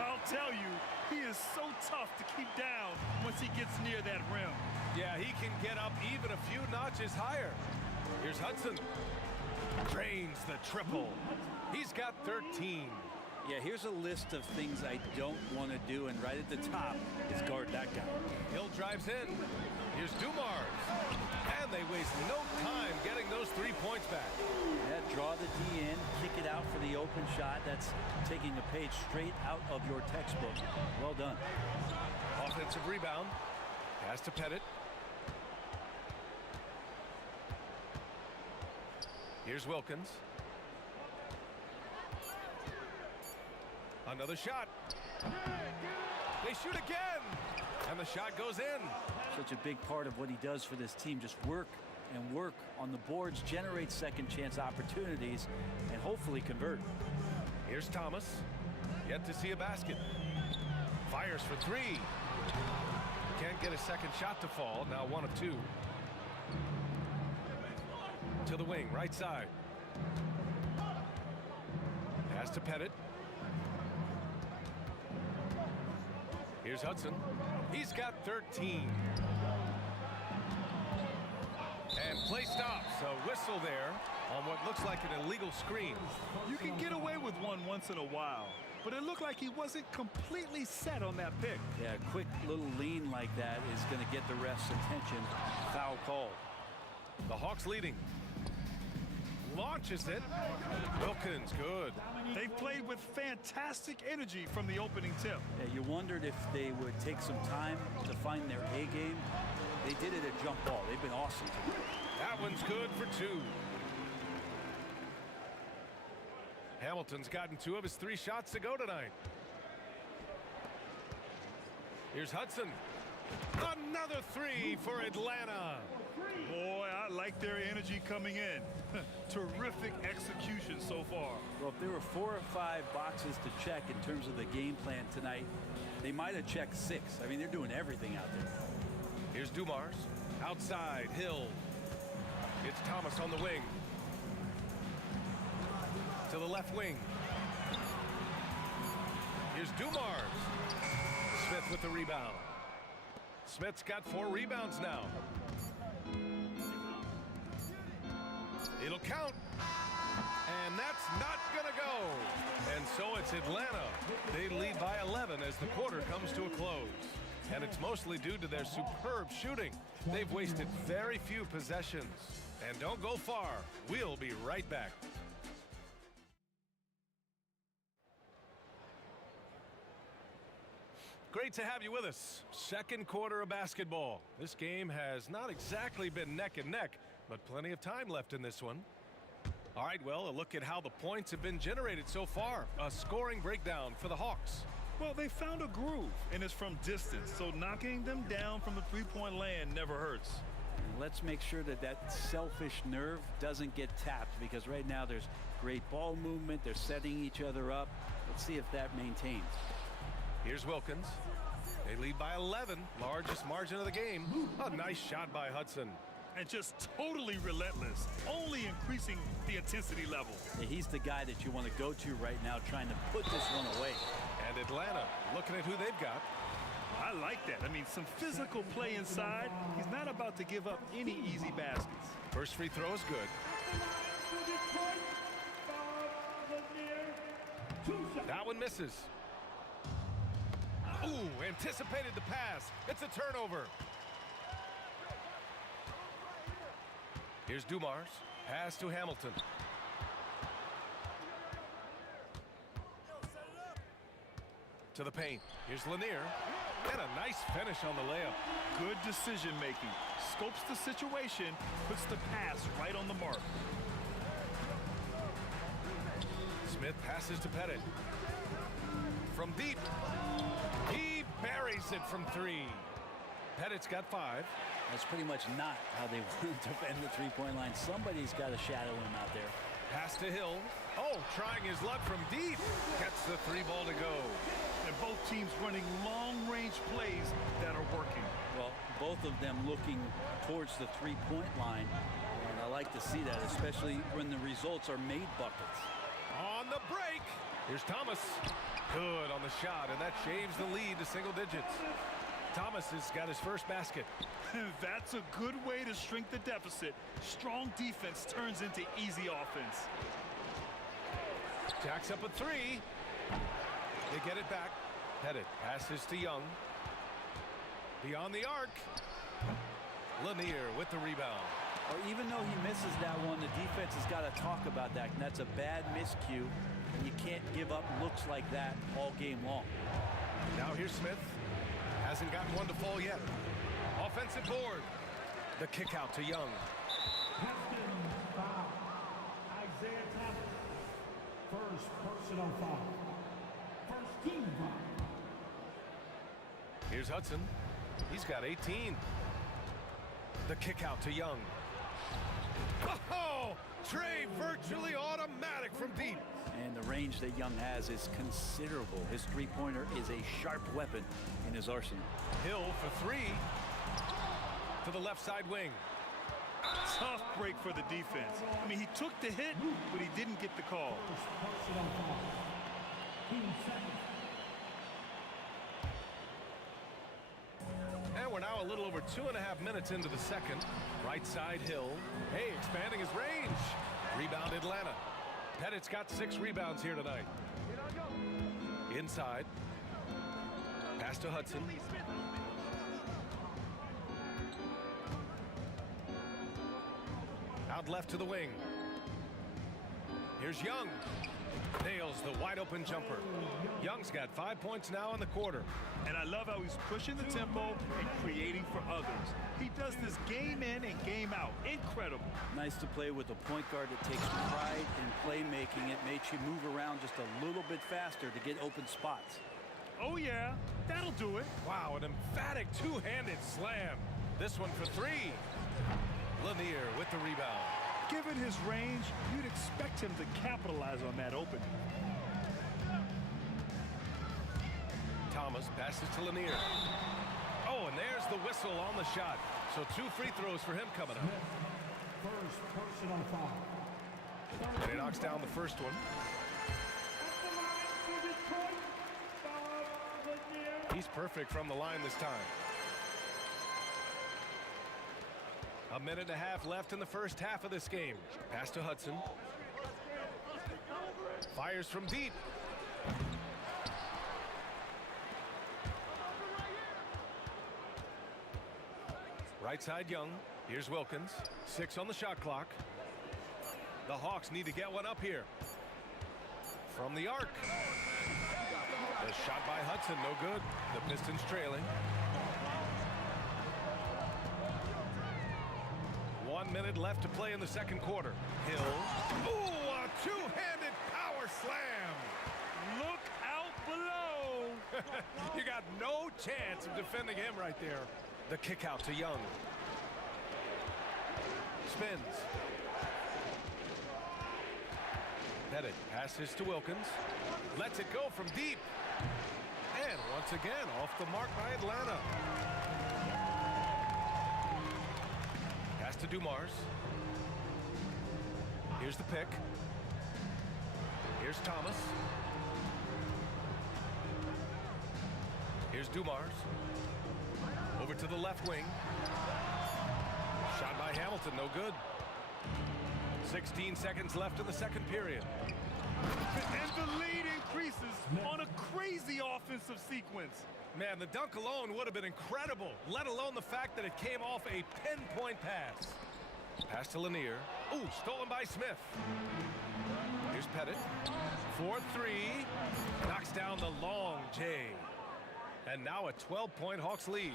I'll tell you, he is so tough to keep down once he gets near that rim. Yeah, he can get up even a few notches higher. Here's Hudson. Drains the triple. He's got 13. Yeah, here's a list of things I don't want to do, and right at the top is guard that guy. Hill drives in. Here's Dumars. And they waste no time getting those 3 points back. Yeah, draw the D in, kick it out for the open shot. That's taking a page straight out of your textbook. Well done. Offensive rebound. Pass to Pettit. Here's Wilkins. Another shot. They shoot again. And the shot goes in. Such a big part of what he does for this team. Just work and work on the boards, generate second chance opportunities, and hopefully convert. Here's Thomas. Yet to see a basket. Fires for 3. Can't get a second shot to fall. Now 1 of 2. To the wing, right side. Pass to Pettit. Here's Hudson. He's got 13. And play stops. A whistle there on what looks like an illegal screen. You can get away with one once in a while, but it looked like he wasn't completely set on that pick. Yeah, a quick little lean like that is going to get the ref's attention. Foul called. The Hawks leading. Launches it. Wilkins, good. They played with fantastic energy from the opening tip. Yeah, you wondered if they would take some time to find their A game. They did it at jump ball. They've been awesome today. That one's good for 2. Hamilton's gotten 2 of his 3 shots to go tonight. Here's Hudson. Another 3 for Atlanta. Boy, I like their energy coming in. Terrific execution so far. Well, if there were 4 or 5 boxes to check in terms of the game plan tonight, they might have checked 6. I mean, they're doing everything out there. Here's Dumars. Outside, Hill. It's Thomas on the wing. To the left wing. Here's Dumars. Smith with the rebound. Smith's got 4 rebounds now. It'll count. And that's not going to go. And so it's Atlanta. They lead by 11 as the quarter comes to a close. And it's mostly due to their superb shooting. They've wasted very few possessions. And don't go far. We'll be right back. Great to have you with us. Second quarter of basketball. This game has not exactly been neck and neck, but plenty of time left in this one. All right, well, a look at how the points have been generated so far. A scoring breakdown for the Hawks. Well, they found a groove, and it's from distance, so knocking them down from the three-point land never hurts. And let's make sure that that selfish nerve doesn't get tapped, because right now there's great ball movement. They're setting each other up. Let's see if that maintains. Here's Wilkins. They lead by 11, largest margin of the game. A nice shot by Hudson. And just totally relentless, only increasing the intensity level. Yeah, he's the guy that you want to go to right now, trying to put this one away. And Atlanta, looking at who they've got. I like that. I mean, some physical play inside. He's not about to give up any easy baskets. First free throw is good. That one misses. Ooh, anticipated the pass. It's a turnover. Here's Dumars. Pass to Hamilton. To the paint. Here's Lanier. And a nice finish on the layup. Good decision making. Scopes the situation, puts the pass right on the mark. Smith passes to Pettit. From deep. He buries it from 3. Pettit's got 5. That's pretty much not how they want to defend the three-point line. Somebody's got to shadow him out there. Pass to Hill. Oh, trying his luck from deep. Gets the 3 ball to go. And both teams running long-range plays that are working. Well, both of them looking towards the three-point line. And I like to see that, especially when the results are made buckets. On the break. Here's Thomas. Good on the shot, and that shaves the lead to single digits. Thomas has got his first basket. That's a good way to shrink the deficit. Strong defense turns into easy offense. Jacks up a 3. They get it back. Pettit passes to Young. Beyond the arc. Lanier with the rebound. Or even though he misses that one, the defense has got to talk about that. And that's a bad miscue. And you can't give up looks like that all game long. Now here's Smith. Hasn't gotten one to fall yet. Offensive board. The kick out to Young. Isaiah Thomas. First personal foul. First team foul. Here's Hudson. He's got 18. The kick out to Young. Oh! Trey virtually automatic from deep. And the range that Young has is considerable. His three-pointer is a sharp weapon in his arsenal. Hill for 3. To the left side wing. Tough break for the defense. I mean, he took the hit, but he didn't get the call. And we're now a little over 2.5 minutes into the second. Right side Hill. Hey, expanding his range. Rebound Atlanta. Pettit's got 6 rebounds here tonight. Inside. Pass to Hudson. Out left to the wing. Here's Young. Nails the wide open jumper. Young's got 5 points now in the quarter. And I love how he's pushing the tempo and creating for others. He does this game in and game out. Incredible. Nice to play with a point guard that takes pride in playmaking. It makes you move around just a little bit faster to get open spots. Oh, yeah. That'll do it. Wow, an emphatic two-handed slam. This one for 3. Lanier with the rebound. Given his range, you'd expect him to capitalize on that opening. Thomas passes to Lanier. Oh, and there's the whistle on the shot. So 2 free throws for him coming up. First personal foul. And he knocks down the first one. He's perfect from the line this time. 1.5 minutes left in the first half of this game. Pass to Hudson. Fires from deep. Right side Young. Here's Wilkins. 6 on the shot clock. The Hawks need to get one up here. From the arc. The shot by Hudson, no good. The Pistons trailing. 1 minute left to play in the second quarter. Hill. Ooh, a two-handed power slam. Look out below. You got no chance of defending him right there. The kick out to Young. Spins. Pettit passes to Wilkins. Lets it go from deep. And once again, off the mark by Atlanta. Pass to Dumars. Here's the pick. Here's Thomas. Here's Dumars. Over to the left wing. Shot by Hamilton, no good. 16 seconds left in the second period. And the lead increases on a crazy offensive sequence. Man, the dunk alone would have been incredible, let alone the fact that it came off a pinpoint pass. Pass to Lanier. Ooh, stolen by Smith. Here's Pettit. 4-3. Knocks down the long J. And now a 12-point Hawks lead.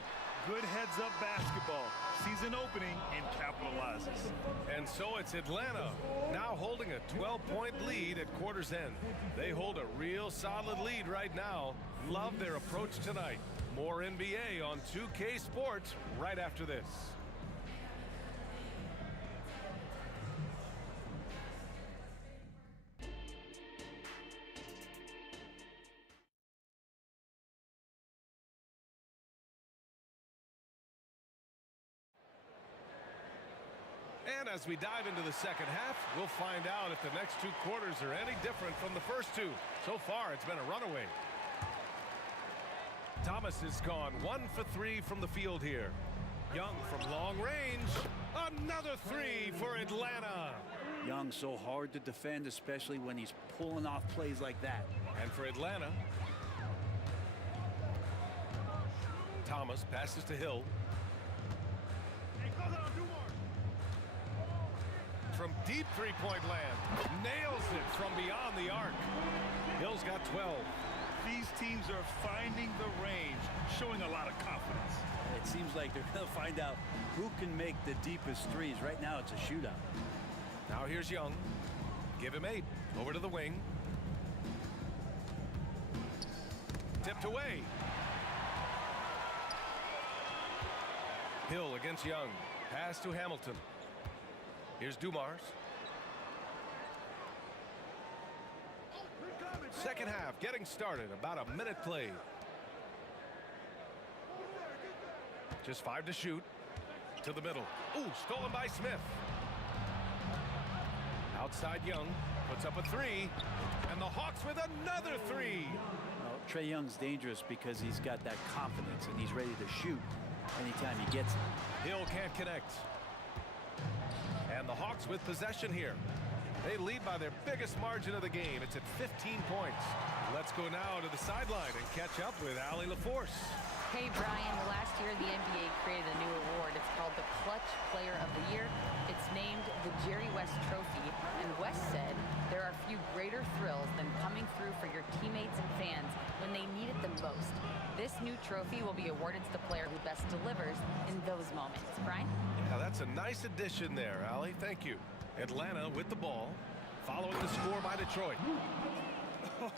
Good heads-up basketball. Season opening and capitalizes. And so it's Atlanta now holding a 12-point lead at quarter's end. They hold a real solid lead right now. Love their approach tonight. More NBA on 2K Sports right after this. And as we dive into the second half, we'll find out if the next two quarters are any different from the first two. So far, it's been a runaway. Thomas has gone 1 for 3 from the field here. Young from long range. Another 3 for Atlanta. Young so hard to defend, especially when he's pulling off plays like that. And for Atlanta, Thomas passes to Hill. From deep three-point land. Nails it from beyond the arc. Hill's got 12. These teams are finding the range, showing a lot of confidence. It seems like they're going to find out who can make the deepest threes. Right now, it's a shootout. Now here's Young. Give him 8. Over to the wing. Tipped away. Hill against Young. Pass to Hamilton. Here's Dumars. Second half getting started. About a minute played. Just 5 to shoot. To the middle. Ooh, stolen by Smith. Outside Young. Puts up a 3. And the Hawks with another 3. Well, Trae Young's dangerous because he's got that confidence and he's ready to shoot anytime he gets it. Hill can't connect. And the Hawks with possession here. They lead by their biggest margin of the game. It's at 15 points. Let's go now to the sideline and catch up with Allie LaForce. Hey, Brian, last year the NBA created a new award. It's called the Clutch Player of the Year. It's named the Jerry West Trophy. And West said there are few greater thrills than coming through for your teammates and fans when they need it the most. This new trophy will be awarded to the player who best delivers in those moments. Brian? Now that's a nice addition there, Allie. Thank you. Atlanta with the ball, following the score by Detroit.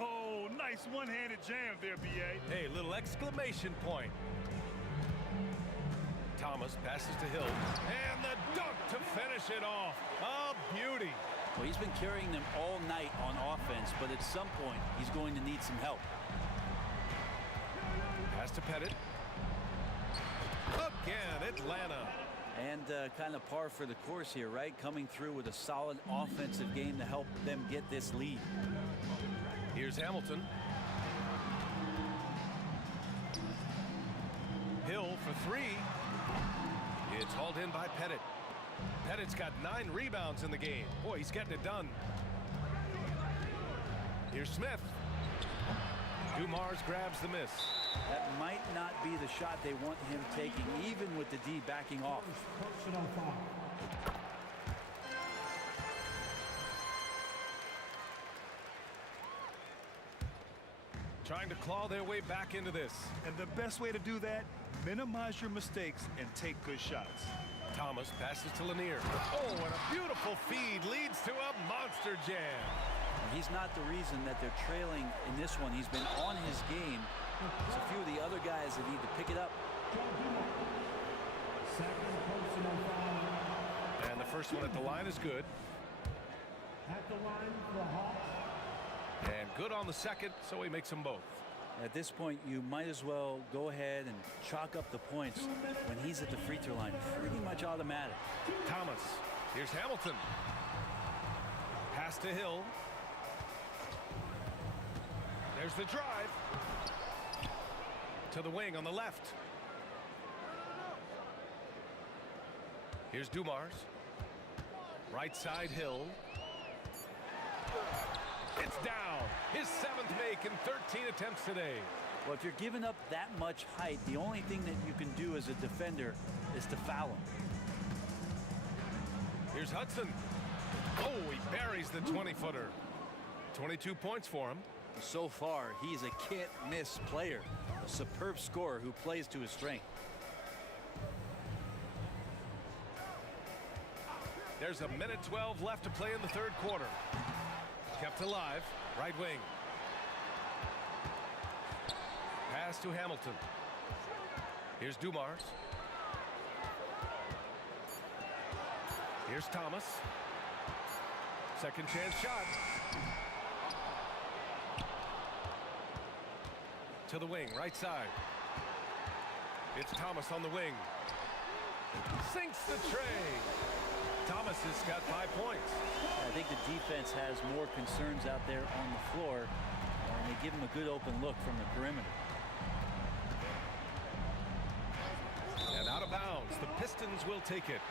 Oh, nice one-handed jam there, B.A. Hey, little exclamation point. Thomas passes to Hill, and the dunk to finish it off. A beauty. Well, he's been carrying them all night on offense, but at some point, he's going to need some help. Pass to Pettit. Again, Atlanta. And kind of par for the course here, right? Coming through with a solid offensive game to help them get this lead. Here's Hamilton. Hill for 3. It's hauled in by Pettit. Pettit's got 9 rebounds in the game. Boy, he's getting it done. Here's Smith. Dumars grabs the miss. That might not be the shot they want him taking, even with the D backing off. Trying to claw their way back into this. And the best way to do that, minimize your mistakes and take good shots. Thomas passes to Lanier. Oh, and a beautiful feed leads to a monster jam. He's not the reason that they're trailing in this one. He's been on his game. There's a few of the other guys that need to pick it up. And the first one at the line is good. At the line for the Hawks. And good on the second, so he makes them both. At this point, you might as well go ahead and chalk up the points when he's at the free throw line. Pretty much automatic. Thomas. Here's Hamilton. Pass to Hill. There's the drive. To the wing on the left. Here's Dumars. Right side Hill. It's down. His 7th make in 13 attempts today. Well, if you're giving up that much height, the only thing that you can do as a defender is to foul him. Here's Hudson. Oh, he buries the 20-footer. 22 points for him. So far, he's a can't-miss player. A superb scorer who plays to his strength. There's a minute 12 left to play in the third quarter. Kept alive. Right wing. Pass to Hamilton. Here's Dumars. Here's Thomas. Second chance shot. To the wing, right side. It's Thomas on the wing. Sinks the tray. Thomas has got 5 points. I think the defense has more concerns out there on the floor, and they give him a good open look from the perimeter. And out of bounds, the Pistons will take it.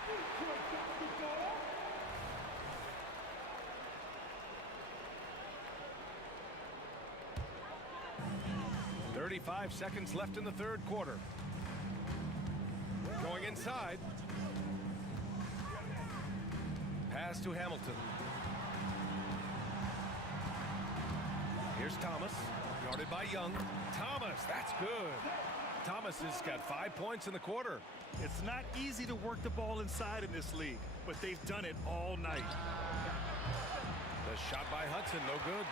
.35 seconds left in the third quarter. Going inside. Pass to Hamilton. Here's Thomas, guarded by Young. Thomas, that's good. Thomas has got 5 points in the quarter. It's not easy to work the ball inside in this league, but they've done it all night. The shot by Hudson, no good.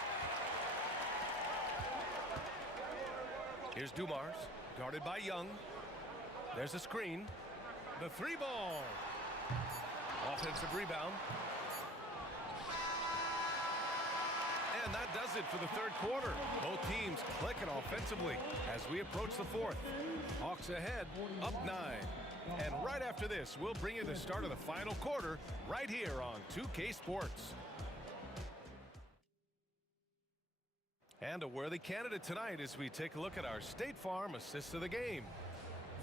Here's Dumars, guarded by Young. There's a screen. The 3-ball. Offensive rebound. And that does it for the third quarter. Both teams clicking offensively as we approach the fourth. Hawks ahead, up 9. And right after this, we'll bring you the start of the final quarter right here on 2K Sports. And a worthy candidate tonight as we take a look at our State Farm assist of the game.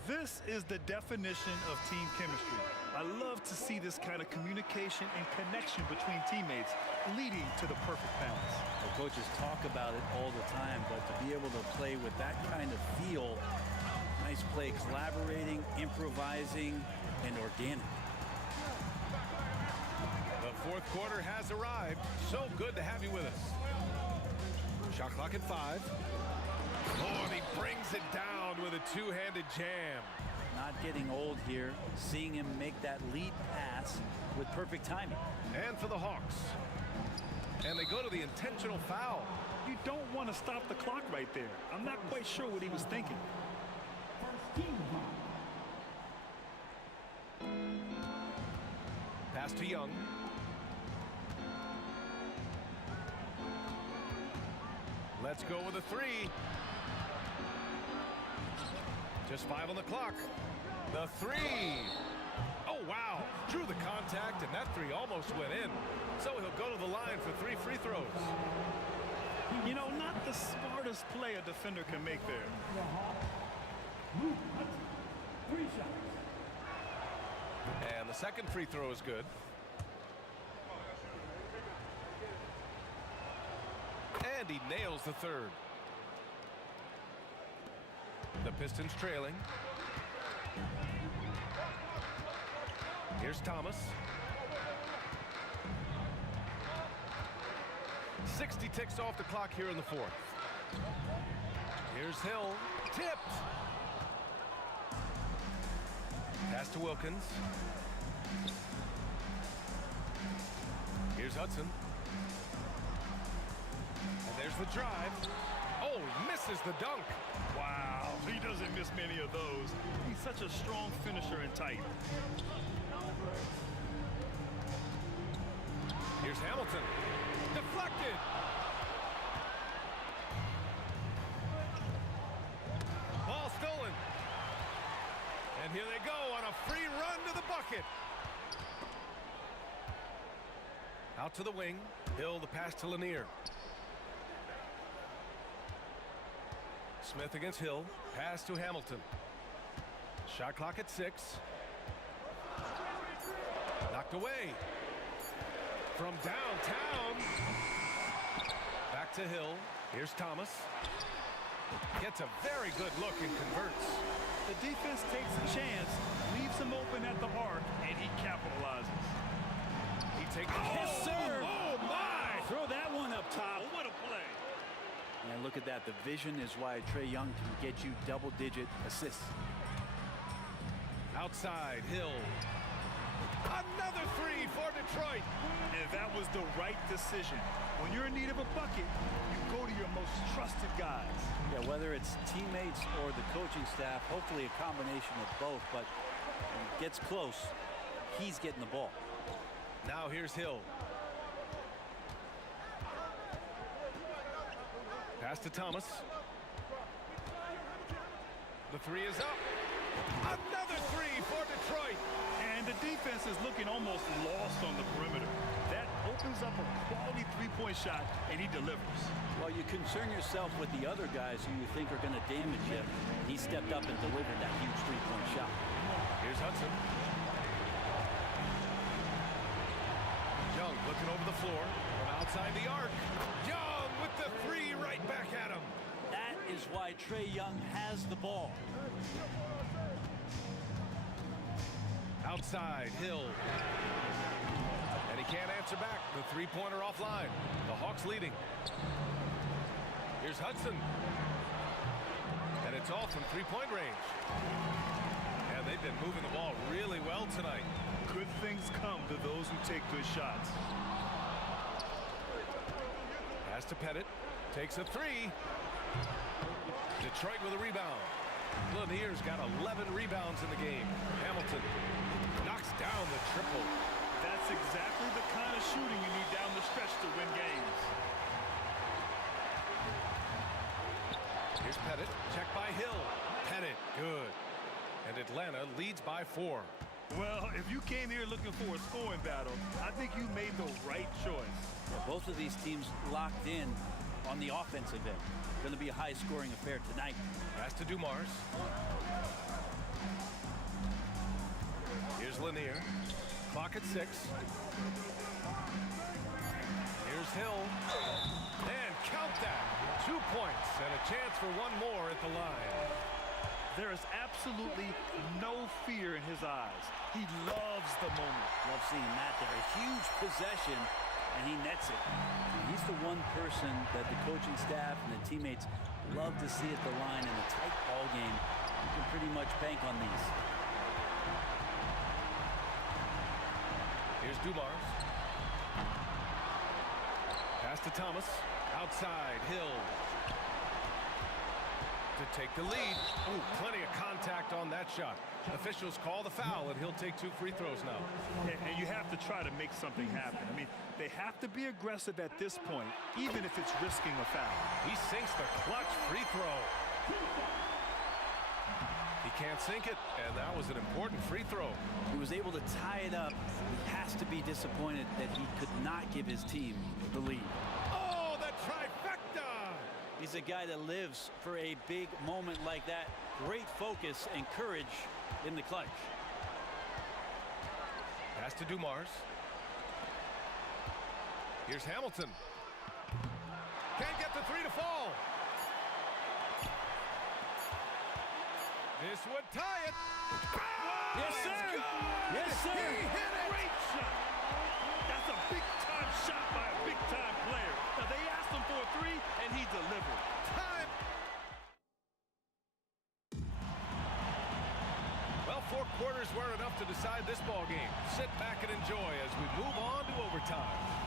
This is the definition of team chemistry. I love to see this kind of communication and connection between teammates leading to the perfect pass. The coaches talk about it all the time, but to be able to play with that kind of feel, nice play, collaborating, improvising, and organic. The fourth quarter has arrived. So good to have you with us. Shot clock at 5. Oh, and he brings it down with a two-handed jam. Not getting old here, seeing him make that lead pass with perfect timing. And for the Hawks. And they go to the intentional foul. You don't want to stop the clock right there. I'm not quite sure what he was thinking. Pass to Young. Let's go with a 3. Just 5 on the clock. The 3. Oh, wow. Drew the contact, and that 3 almost went in. So he'll go to the line for 3 free throws. You know, not the smartest play a defender can make there. 3 shots. And the second free throw is good. And he nails the third. The Pistons trailing. Here's Thomas. 60 ticks off the clock here in the fourth. Here's Hill. Tipped. Pass to Wilkins. Here's Hudson. And there's the drive. Oh, misses the dunk. Wow, he doesn't miss many of those. He's such a strong finisher and tight. Here's Hamilton. Deflected. Ball stolen. And here they go on a free run to the bucket. Out to the wing. Hill the pass to Lanier. Smith against Hill. Pass to Hamilton. Shot clock at 6. Knocked away. From downtown. Back to Hill. Here's Thomas. Gets a very good look and converts. The defense takes a chance, leaves him open at the arc, and he capitalizes. He takes Yes, sir. Oh, my. Throw that one up top. Oh, what a play. And look at that. The vision is why Trae Young can get you double-digit assists. Outside, Hill. Another three for Detroit. And that was the right decision. When you're in need of a bucket, you go to your most trusted guys. Yeah, whether it's teammates or the coaching staff, hopefully a combination of both, but when it gets close, he's getting the ball. Now here's Hill. Pass to Thomas. The three is up. Another three for Detroit. And the defense is looking almost lost on the perimeter. That opens up a quality three-point shot, and he delivers. Well, you concern yourself with the other guys who you think are going to damage him. He stepped up and delivered that huge three-point shot. Here's Hudson. Young looking over the floor from outside the arc. Young with the three right back at him. That is why Trae Young has the ball. Outside, Hill. And he can't answer back. The three-pointer offline. The Hawks leading. Here's Hudson. And it's all from three-point range. And they've been moving the ball really well tonight. Good things come to those who take good shots. Pass to Pettit. Takes a three. Detroit with a rebound. Lanier's got 11 rebounds in the game. Hamilton knocks down the triple. That's exactly the kind of shooting you need down the stretch to win games. Here's Pettit. Check by Hill. Pettit, good. And Atlanta leads by 4. Well, if you came here looking for a scoring battle, I think you made the right choice. Yeah, both of these teams locked in on the offensive end. Going to be a high-scoring affair tonight. Pass to Dumars. Here's Lanier. Clock at 6. Here's Hill. And count that. 2 points and a chance for one more at the line. There is absolutely no fear in his eyes. He loves the moment. Love seeing that there. A huge possession, and he nets it. He's the one person that the coaching staff and the teammates love to see at the line in a tight ball game. You can pretty much bank on these. Here's Dumars. Pass to Thomas. Outside, Hill. To take the lead. Oh, plenty of contact on that shot. Officials call the foul, and he'll take 2 free throws now. And you have to try to make something happen. I mean, they have to be aggressive at this point, even if it's risking a foul. He sinks the clutch free throw. He can't sink it, and that was an important free throw. He was able to tie it up. He has to be disappointed that he could not give his team the lead. Oh, the trifecta! He's a guy that lives for a big moment like that. Great focus and courage in the clutch. Pass to Dumars. Here's Hamilton. Can't get the three to fall. This would tie it. Oh, yes, sir. Yes, sir. He hit it. Great shot. That's a big-time shot by a big-time player. Now, they asked him for a three, and he delivered. Time. Well, 4 quarters weren't enough to decide this ball game. Sit back and enjoy as we move on to overtime.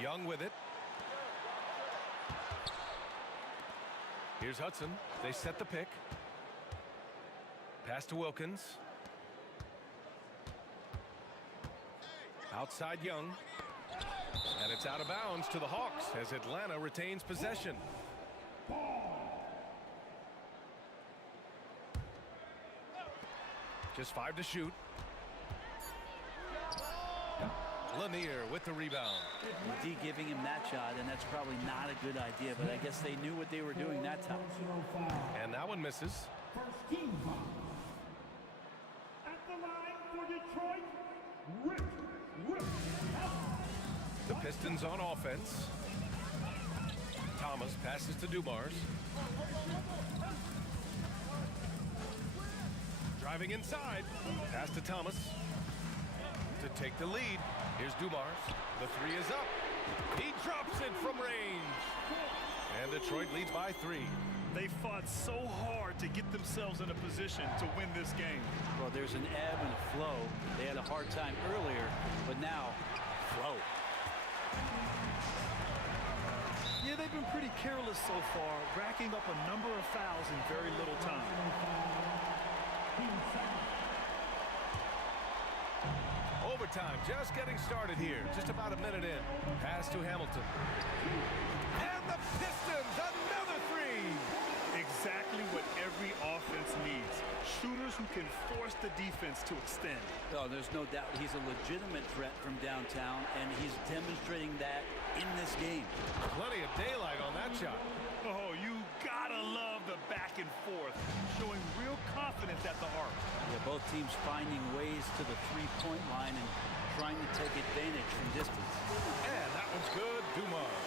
Young with it. Here's Hudson. They set the pick. Pass to Wilkins. Outside Young. And it's out of bounds to the Hawks as Atlanta retains possession. Just 5 to shoot. Lanier with the rebound. D giving him that shot, and that's probably not a good idea, but I guess they knew what they were doing that time. And that one misses. First team foul. At the line for Detroit, Rick. The Pistons on offense. Thomas passes to Dumars. Driving inside. Pass to Thomas. To take the lead. Here's Dumars. The three is up. He drops it from range. And Detroit leads by 3. They fought so hard to get themselves in a position to win this game. Well, there's an ebb and a flow. They had a hard time earlier, but now, flow. Yeah, they've been pretty careless so far, racking up a number of fouls in very little time. Overtime just getting started here. Just about a minute in. Pass to Hamilton. And the Pistons, another 3. Exactly what every offense needs. Shooters who can force the defense to extend. Oh, there's no doubt he's a legitimate threat from downtown, and he's demonstrating that in this game. Plenty of daylight on that shot. Oh, you gotta love the back and forth, showing real confidence at the arc. Yeah, both teams finding ways to the three-point line and trying to take advantage from distance. And that one's good. Dumars.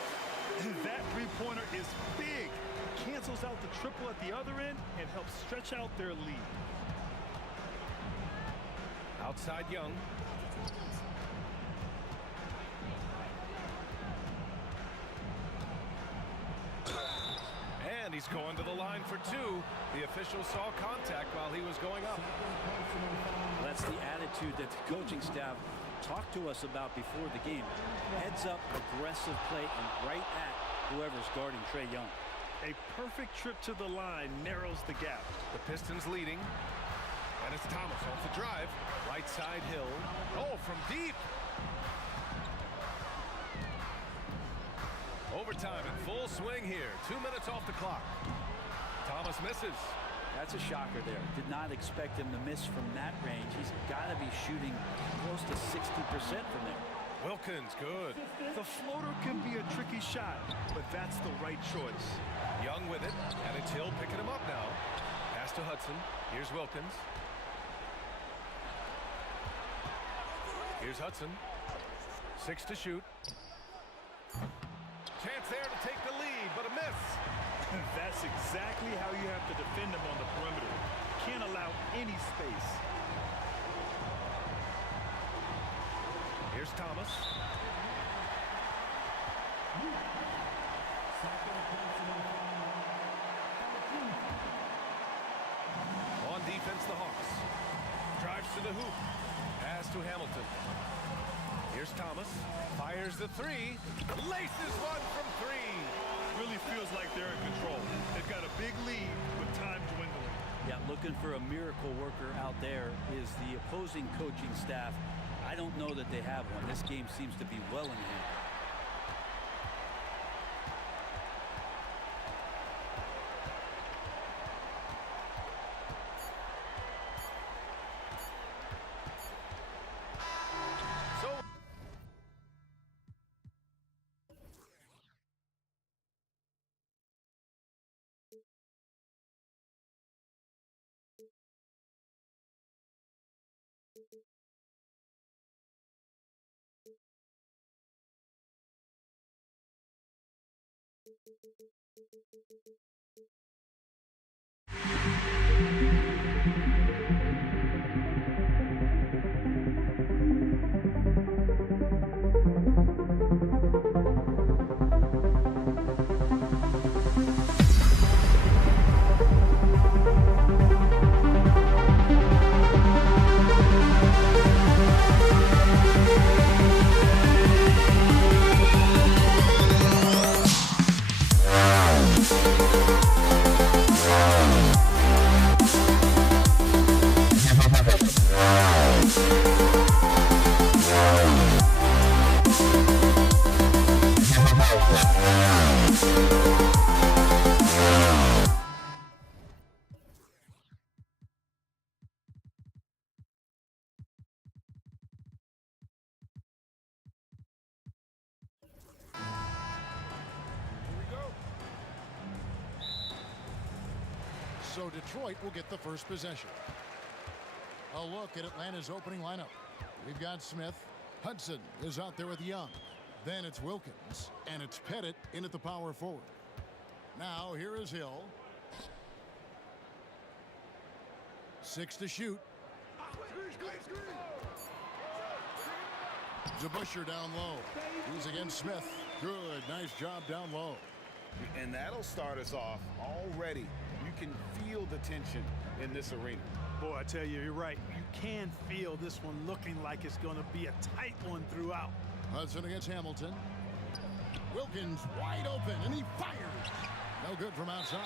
That three-pointer is big. Cancels out the triple at the other end and helps stretch out their lead. Outside Young. And he's going to the line for 2. The official saw contact while he was going up. That's the attitude that the coaching staff talked to us about before the game. Heads up, aggressive play, and right at whoever's guarding Trae Young. A perfect trip to the line narrows the gap. The Pistons leading. And it's Thomas off the drive. Right side Hill. Oh, from deep. Overtime in full swing here. 2 minutes off the clock. Thomas misses. That's a shocker there. Did not expect him to miss from that range. He's got to be shooting close to 60% from there. Wilkins, good. The floater can be a tricky shot, but that's the right choice. Young with it, and it's Hill picking him up now. Pass to Hudson. Here's Wilkins. Here's Hudson. 6 to shoot. Chance there to take the lead, but a miss. That's exactly how you have to defend him on the perimeter. Can't allow any space. Here's Thomas. On defense, the Hawks. Drives to the hoop. Pass to Hamilton. Here's Thomas. Fires the 3. Laces one from 3. Really feels like they're in control. They've got a big lead with time dwindling. Yeah, looking for a miracle worker out there is the opposing coaching staff. I don't know that they have one. This game seems to be well in hand. So Detroit will get the first possession. A look at Atlanta's opening lineup. We've got Smith. Hudson is out there with Young. Then it's Wilkins. And it's Pettit in at the power forward. Now here is Hill. 6 to shoot. DeBusschere down low. He's against Smith. Good. Nice job down low. And that'll start us off already. You can feel the tension in this arena. Boy, I tell you, you're right. You can feel this one looking like it's going to be a tight one throughout. Hudson against Hamilton. Wilkins wide open, and he fires. No good from outside.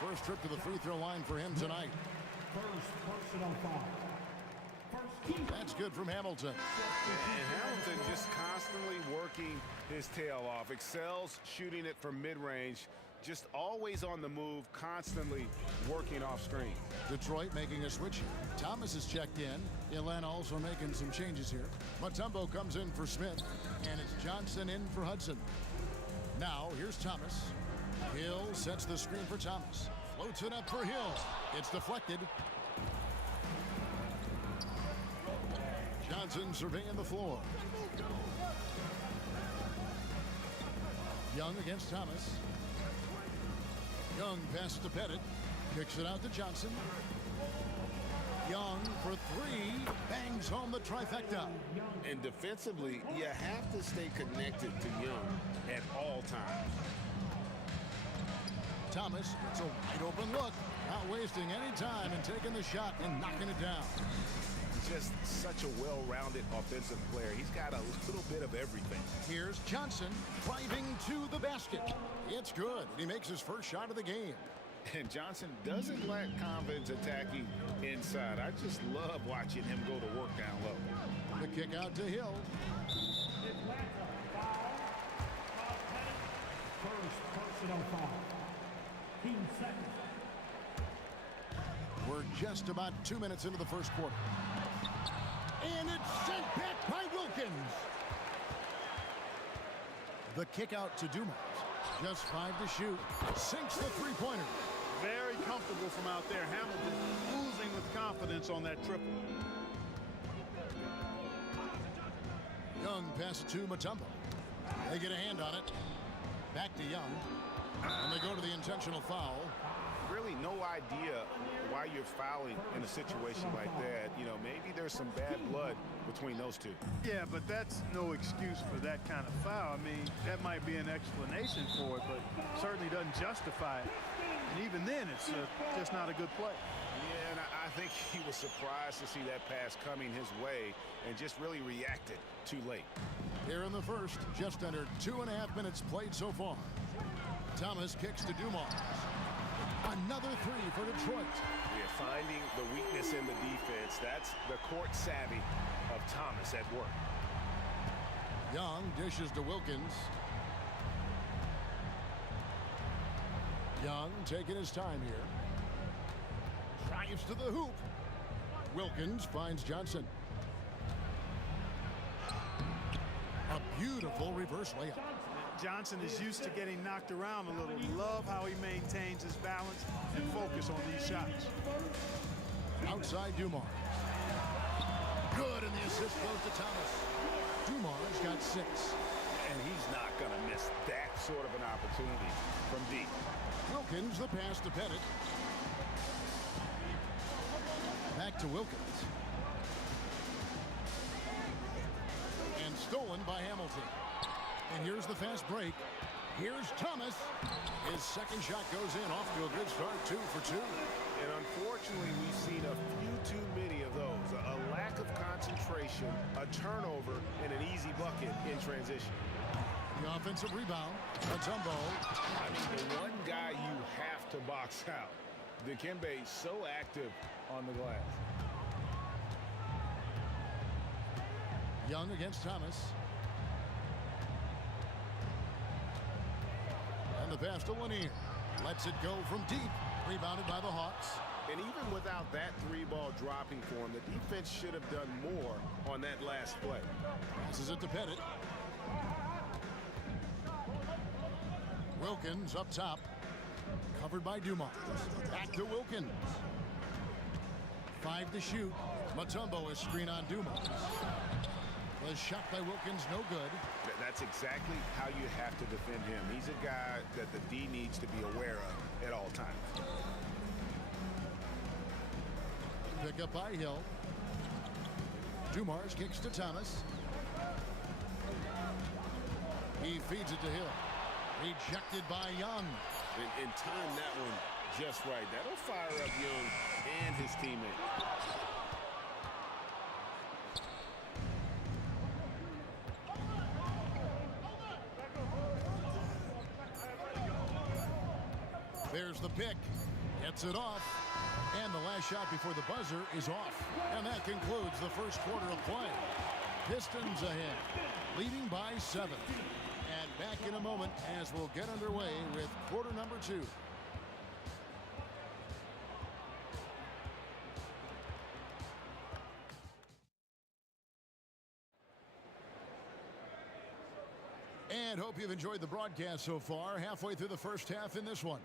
First trip to the free throw line for him tonight. First personal foul. That's good from Hamilton. And Hamilton just constantly working his tail off. Excels shooting it from mid-range. Just always on the move, constantly working off screen. Detroit making a switch. Thomas is checked in. Atlanta also making some changes here. Mutombo comes in for Smith, and it's Johnson in for Hudson. Now, here's Thomas. Hill sets the screen for Thomas. Floats it up for Hill. It's deflected. Johnson surveying the floor. Young against Thomas. Young passes to Pettit. Kicks it out to Johnson. Young for three. Bangs home the trifecta. And defensively, you have to stay connected to Young at all times. Thomas, it's a wide open look. Not wasting any time and taking the shot and knocking it down. Just such a well-rounded offensive player. He's got a little bit of everything. Here's Johnson driving to the basket. It's good. He makes his first shot of the game. And Johnson doesn't lack confidence attacking inside. I just love watching him go to work down low. The kick out to Hill. First personal foul. 15 seconds. We're just about 2 minutes into the first quarter. And it's sent back by Wilkins. The kick out to Dumas. Just 5 to shoot. Sinks the three-pointer. Very comfortable from out there. Hamilton oozing with confidence on that triple. Young passes to Mutombo. They get a hand on it. Back to Young. And they go to the intentional foul. Really no idea why you're fouling in a situation like that. You know, maybe there's some bad blood between those two. Yeah, but that's no excuse for that kind of foul. I mean, that might be an explanation for it, but certainly doesn't justify it. And even then, it's just not a good play. Yeah, and I think he was surprised to see that pass coming his way and just really reacted too late. Here in the first, just under 2.5 minutes played so far. Thomas kicks to Dumas. Another three for Detroit. We're finding the weakness in the defense. That's the court savvy of Thomas at work. Young dishes to Wilkins. Young taking his time here. Drives to the hoop. Wilkins finds Johnson. A beautiful reverse layup. Johnson is used to getting knocked around a little. Love how he maintains his balance and focus on these shots. Outside Dumas. Good, and the assist goes to Thomas. Dumas got 6. And he's not going to miss that sort of an opportunity from deep. Wilkins, the pass to Pettit. Back to Wilkins. And stolen by Hamilton. And here's the fast break. Here's Thomas. His second shot goes in, off to a good start, 2 for 2. And unfortunately, we've seen a few too many of those. A lack of concentration, a turnover, and an easy bucket in transition. The offensive rebound. Mutombo. I mean, the one guy you have to box out. Dikembe so active on the glass. Young against Thomas. And the pass to Lanier. Lets it go from deep. Rebounded by the Hawks. And even without that 3-ball dropping for him, the defense should have done more on that last play. Passes it to Pettit. Wilkins up top. Covered by Dumas. Back to Wilkins. 5 to shoot. Mutombo is screen on Dumas. The shot by Wilkins, no good. That's exactly how you have to defend him. He's a guy that the D needs to be aware of at all times. Pick up by Hill. Dumars kicks to Thomas. He feeds it to Hill. Rejected by Young. And time that one just right. That'll fire up Young and his teammate. There's the pick. Gets it off. And the last shot before the buzzer is off. And that concludes the first quarter of play. Pistons ahead, leading by 7. And back in a moment as we'll get underway with quarter number 2. And hope you've enjoyed the broadcast so far. Halfway through the first half in this one.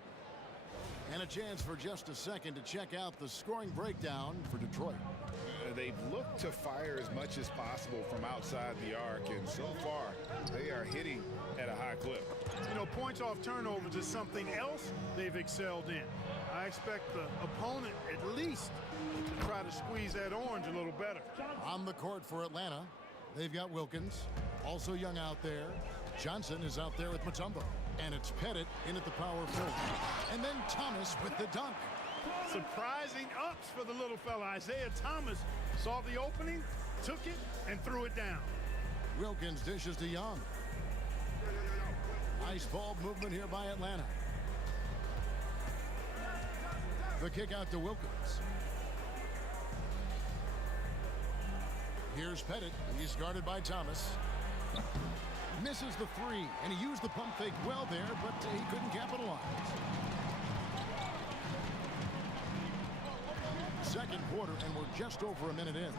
And a chance for just a second to check out the scoring breakdown for Detroit. They've looked to fire as much as possible from outside the arc, and so far they are hitting at a high clip. You know, points off turnovers is something else they've excelled in. I expect the opponent at least to try to squeeze that orange a little better. On the court for Atlanta, they've got Wilkins, also Young out there. Johnson is out there with Mutombo. And it's Pettit in at the power forward. And then Thomas with the dunk. Surprising ups for the little fella. Isaiah Thomas saw the opening, took it, and threw it down. Wilkins dishes to Young. Nice ball movement here by Atlanta. The kick out to Wilkins. Here's Pettit. He's guarded by Thomas. Misses the 3, and he used the pump fake well there, but he couldn't capitalize. Second quarter, and we're just over a minute in.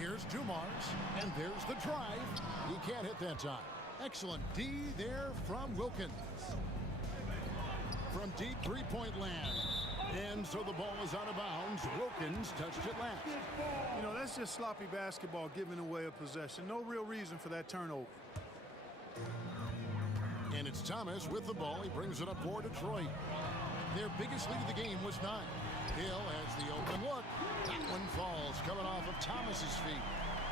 Here's Dumars, and there's the drive. He can't hit that time. Excellent D there from Wilkins. From deep three-point land. And so the ball is out of bounds. Wilkins touched it last. You know, that's just sloppy basketball, giving away a possession. No real reason for that turnover. And it's Thomas with the ball. He brings it up for Detroit. Their biggest lead of the game was 9. Hill has the open look. That one falls, coming off of Thomas's feet.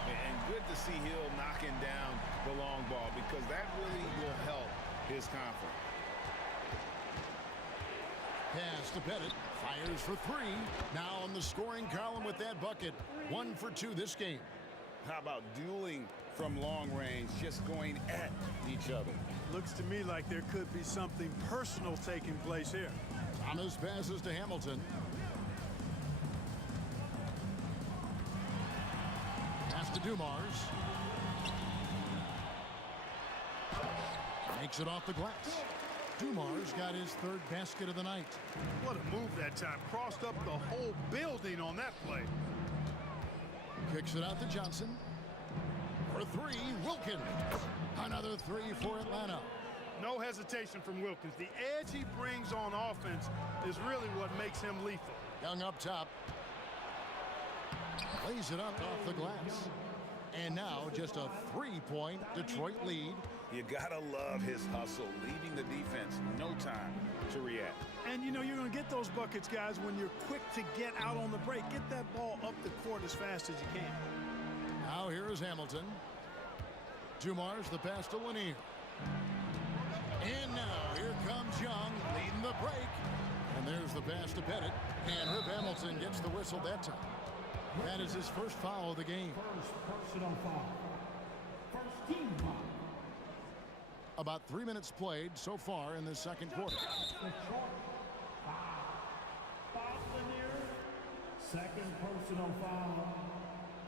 And good to see Hill knocking down the long ball, because that really will help his confidence. Pass to Pettit. Fires for 3. Now on the scoring column with that bucket. 1 for 2 this game. How about dueling from long range, just going at each other? Looks to me like there could be something personal taking place here. Thomas passes to Hamilton. Pass to Dumars. Makes it off the glass. Dumars got his 3rd basket of the night. What a move that time. Crossed up the whole building on that play. Kicks it out to Johnson. For 3, Wilkins. Another 3 for Atlanta. No hesitation from Wilkins. The edge he brings on offense is really what makes him lethal. Young up top. Lays it up off the glass. And now just a 3-point Detroit lead. You gotta love his hustle, leaving the defense no time to react. And you know you're going to get those buckets, guys, when you're quick to get out on the break. Get that ball up the court as fast as you can. Now here is Hamilton. Dumars the pass to Lanier. And now here comes Young leading the break. And there's the pass to Pettit. And Herb Hamilton gets the whistle that time. That is his first foul of the game. First personal foul. First team foul. About 3 minutes played so far in the second quarter. Second personal foul.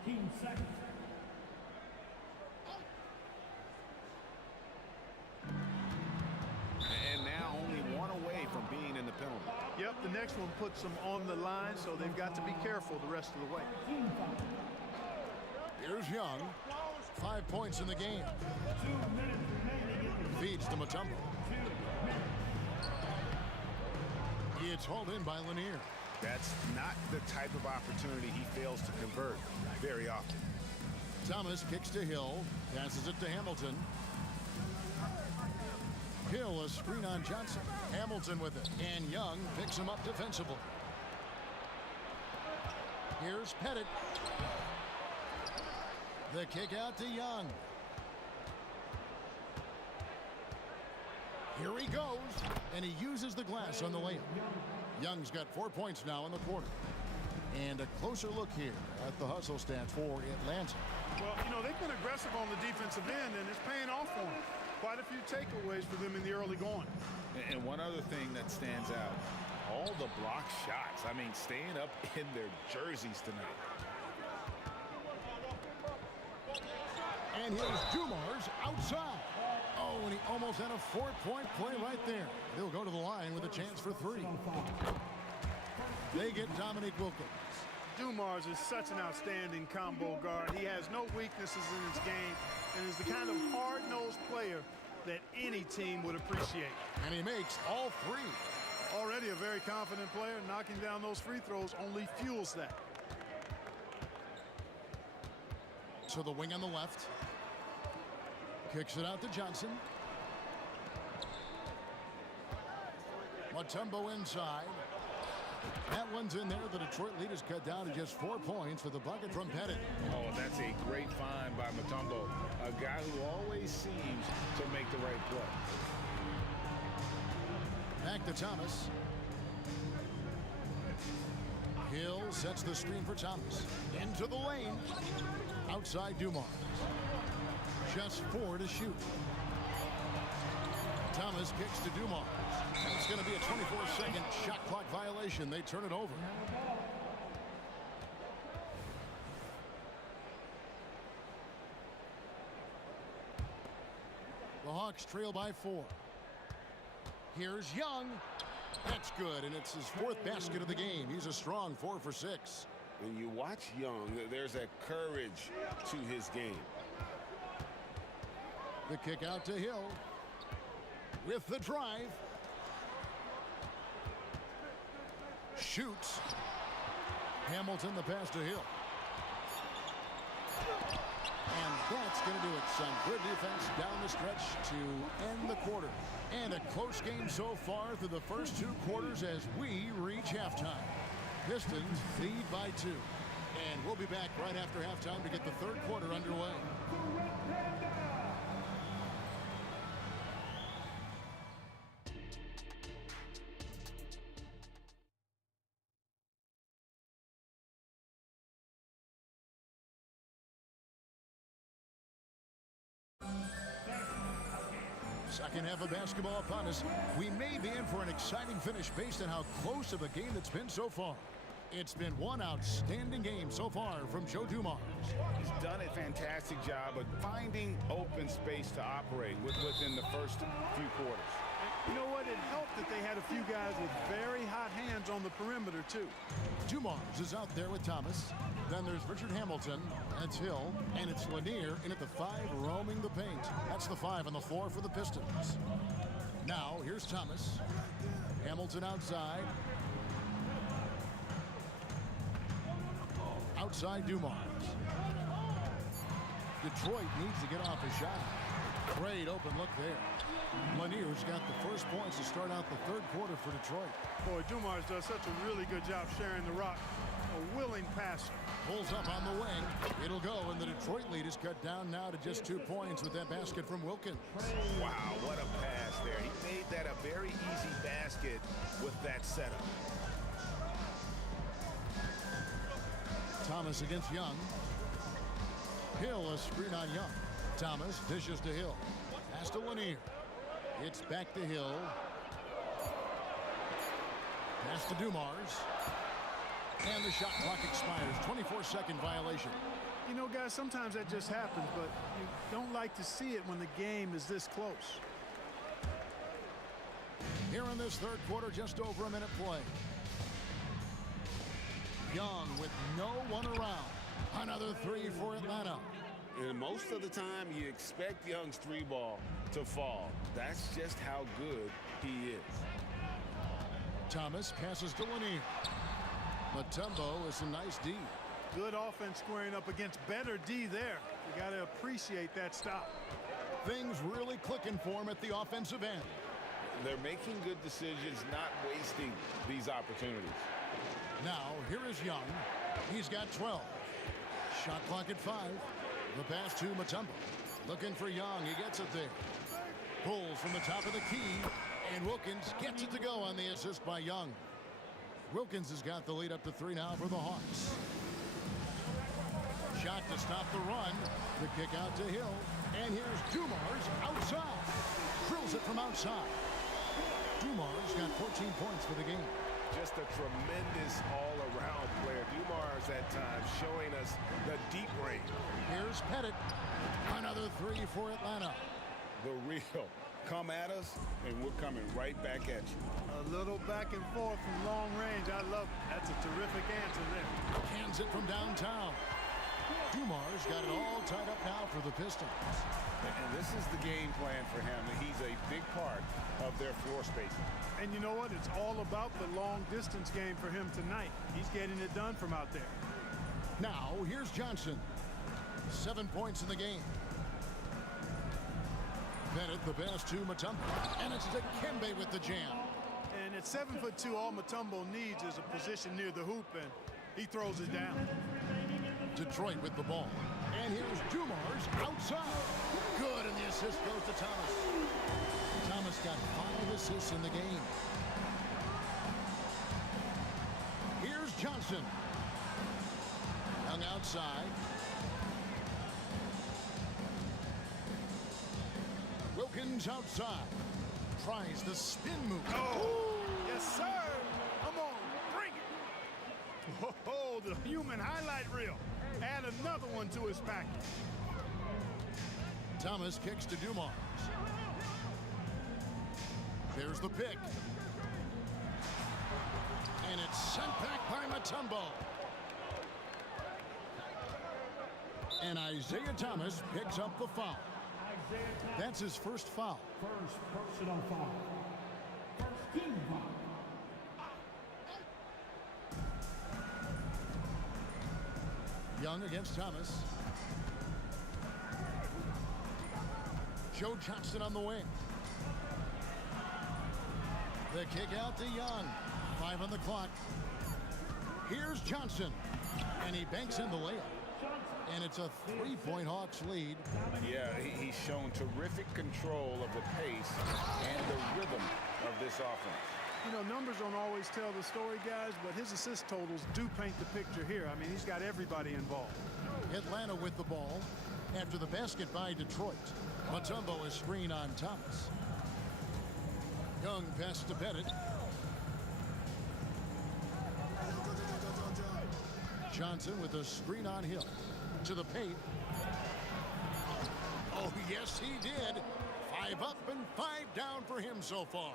Team second. And now only one away from being in the penalty. Yep, the next one puts them on the line, so they've got to be careful the rest of the way. Here's Young. 5 points in the game. 2 minutes remaining. Feeds to Mutombo. It's hauled in by Lanier. That's not the type of opportunity he fails to convert very often. Thomas kicks to Hill. Passes it to Hamilton. Hill, a screen on Johnson. Hamilton with it. And Young picks him up defensively. Here's Pettit. The kick out to Young. Here he goes. And he uses the glass on the layup. Young's got 4 points now in the quarter. And a closer look here at the hustle stats for Atlanta. Well, you know, they've been aggressive on the defensive end, and it's paying off for them. Quite a few takeaways for them in the early going. And one other thing that stands out, all the block shots. I mean, staying up in their jerseys tonight. And here's Dumars outside. Oh, and he almost had a 4-point play right there. They'll go to the line with a chance for 3. They get Dominique Wilkins. Dumars is such an outstanding combo guard. He has no weaknesses in his game and is the kind of hard-nosed player that any team would appreciate. And he makes all 3. Already a very confident player. Knocking down those free throws only fuels that. To the wing on the left. Kicks it out to Johnson. Mutombo inside. That one's in there. The Detroit lead is cut down to just 4 points with a bucket from Pettit. Oh, that's a great find by Mutombo, a guy who always seems to make the right play. Back to Thomas. Hill sets the screen for Thomas. Into the lane. Outside Dumars. Just 4 to shoot. Thomas kicks to Dumars. And it's going to be a 24-second shot clock violation. They turn it over. The Hawks trail by 4. Here's Young. That's good, and it's his 4th basket of the game. He's a strong 4 for 6. When you watch Young, there's a courage to his game. The kick out to Hill. With the drive. Shoots. Hamilton the pass to Hill. And that's going to do it. Some good defense down the stretch to end the quarter. And a close game so far through the first 2 quarters as we reach halftime. Pistons lead by 2. And we'll be back right after halftime to get the 3rd quarter underway. Second half of basketball upon us. We may be in for an exciting finish based on how close of a game it's been so far. It's been one outstanding game so far from Joe Dumars. He's done a fantastic job of finding open space to operate within the first few quarters. You know what? It helped that they had a few guys with very hot hands on the perimeter, too. Dumars is out there with Thomas. Then there's Richard Hamilton. That's Hill. And it's Lanier in at the 5 roaming the paint. That's the 5 on the floor for the Pistons. Now, here's Thomas. Hamilton outside. Outside Dumars. Detroit needs to get off a shot. Great open look there. Lanier's got the first points to start out the 3rd quarter for Detroit. Boy, Dumars does such a really good job sharing the rock. A willing passer. Pulls up on the wing. It'll go, and the Detroit lead is cut down now to just 2 points with that basket from Wilkins. Wow, what a pass there. He made that a very easy basket with that setup. Thomas against Young. Hill a screen on Young. Thomas dishes to Hill. Pass to Lanier. It's back to Hill. Pass to Dumars. And the shot clock expires. 24-second violation. You know, guys, sometimes that just happens, but you don't like to see it when the game is this close. Here in this 3rd quarter, just over a minute play. Young with no one around. Another 3 for Atlanta. And most of the time, you expect Young's 3-ball to fall. That's just how good he is. Thomas passes to Lanier. Mutombo is a nice D. Good offense squaring up against better D there. You got to appreciate that stop. Things really clicking for him at the offensive end. They're making good decisions, not wasting these opportunities. Now, here is Young. He's got 12. Shot clock at 5. The pass to Mutombo. Looking for Young. He gets it there. Pulls from the top of the key. And Wilkins gets it to go on the assist by Young. Wilkins has got the lead up to 3 now for the Hawks. Shot to stop the run. The kick out to Hill. And here's Dumars outside. Drills it from outside. Dumars got 14 points for the game. Just a tremendous all-around player. Dumars at times showing us the deep range. Here's Pettit. Another 3 for Atlanta. The real. Come at us, and we're coming right back at you. A little back and forth from long range. I love it. That's a terrific answer there. Hands it from downtown. Dumars got it all tied up now for the Pistons. And this is the game plan for him. He's a big part of their floor spacing. And you know what? It's all about the long-distance game for him tonight. He's getting it done from out there. Now, here's Johnson. 7 points in the game. Bennett, the pass to Mutombo. And it's Dikembe with the jam. And at 7'2", all Mutombo needs is a position near the hoop, and he throws it down. Detroit with the ball. And here's Dumars outside. Good, and the assist goes to Thomas. Thomas got 5 assists in the game. Here's Johnson. Young outside. Wilkins outside. Tries the spin move. Oh, yes, sir. Come on, bring it. Oh, the human highlight reel. Add another one to his package. Thomas kicks to Dumars. There's the pick. And it's sent back by Mutombo. And Isaiah Thomas picks up the foul. That's his first foul. First personal foul. First team foul. Young against Thomas. Joe Johnson on the wing. The kick out to Young. 5 on the clock. Here's Johnson. And he banks in the layup. And it's a 3-point Hawks lead. Yeah, he's shown terrific control of the pace and the rhythm of this offense. You know, numbers don't always tell the story, guys, but his assist totals do paint the picture here. I mean, he's got everybody involved. Atlanta with the ball after the basket by Detroit. Mutombo is screen on Thomas. Young pass to Pettit. Johnson with a screen on Hill. To the paint. Oh, yes, he did. 5 up and 5 down for him so far.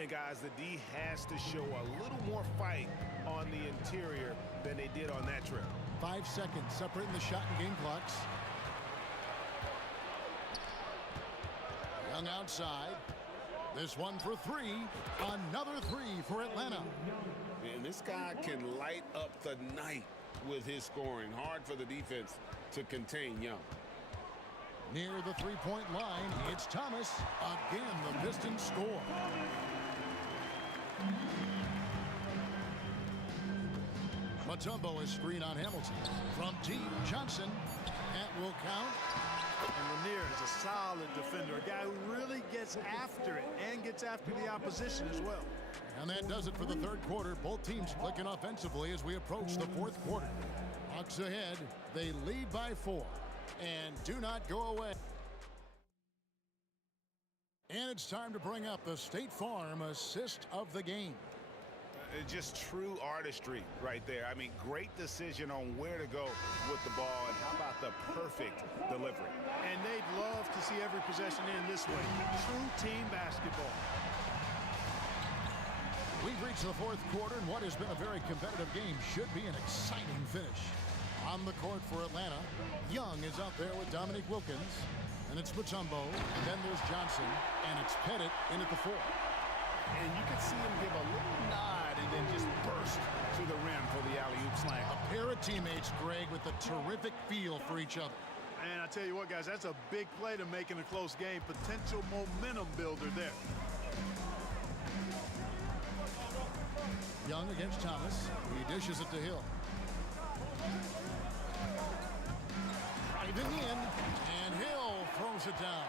And guys, the D has to show a little more fight on the interior than they did on that trip. 5 seconds separating the shot and game clocks. Young outside. This one for 3. Another 3 for Atlanta. And this guy can light up the night with his scoring. Hard for the defense to contain Young. Near the 3-point line, it's Thomas. Again, the Pistons score. Mutombo is screen on Hamilton. From deep, Johnson. That will count. And Lanier is a solid defender, a guy who really gets after it and gets after the opposition as well. And that does it for the third quarter. Both teams clicking offensively as we approach the fourth quarter. Hawks ahead. They lead by 4. And do not go away. And it's time to bring up the State Farm assist of the game. Just true artistry right there. I mean, great decision on where to go with the ball, and how about the perfect delivery. And they'd love to see every possession end this way. True team basketball. We've reached the fourth quarter, and what has been a very competitive game should be an exciting finish. On the court for Atlanta, Young is out there with Dominique Wilkins, and it's Mutombo, and then there's Johnson, and it's Pettit in at the 4. And you can see him give a little nod and then just burst to the rim for the alley-oop slam. A pair of teammates, Greg, with a terrific feel for each other. And I tell you what, guys, that's a big play to make in a close game. Potential momentum builder there. Young against Thomas. He dishes it to Hill. Driving in, and Hill throws it down.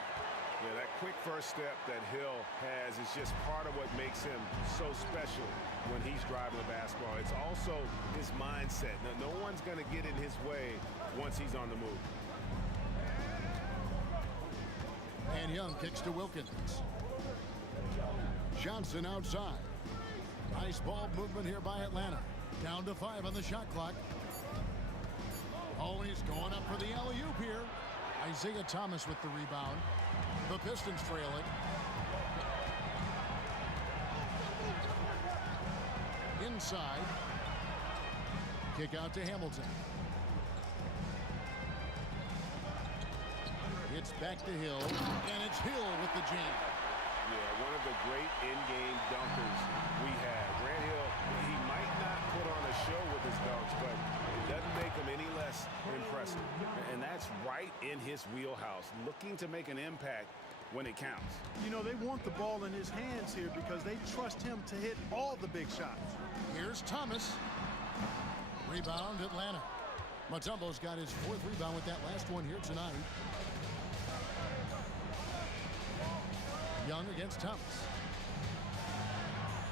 Yeah, that quick first step that Hill has is just part of what makes him so special when he's driving the basketball. It's also his mindset. Now, no one's going to get in his way once he's on the move. And Young kicks to Wilkins. Johnson outside. Nice ball movement here by Atlanta. Down to 5 on the shot clock. Oh, he's going up for the alley-oop here. Isaiah Thomas with the rebound. The Pistons trail it. Inside. Kick out to Hamilton. It's back to Hill, and it's Hill with the jam. Yeah, one of the great in-game dunkers we have. Grant Hill, he might not put on a show with his dunks, but it doesn't make him any less impressive. And that's right in his wheelhouse, looking to make an impact when it counts. You know, they want the ball in his hands here because they trust him to hit all the big shots. Here's Thomas. Rebound, Atlanta. Mutombo's got his 4th rebound with that last one here tonight. Young against Thomas.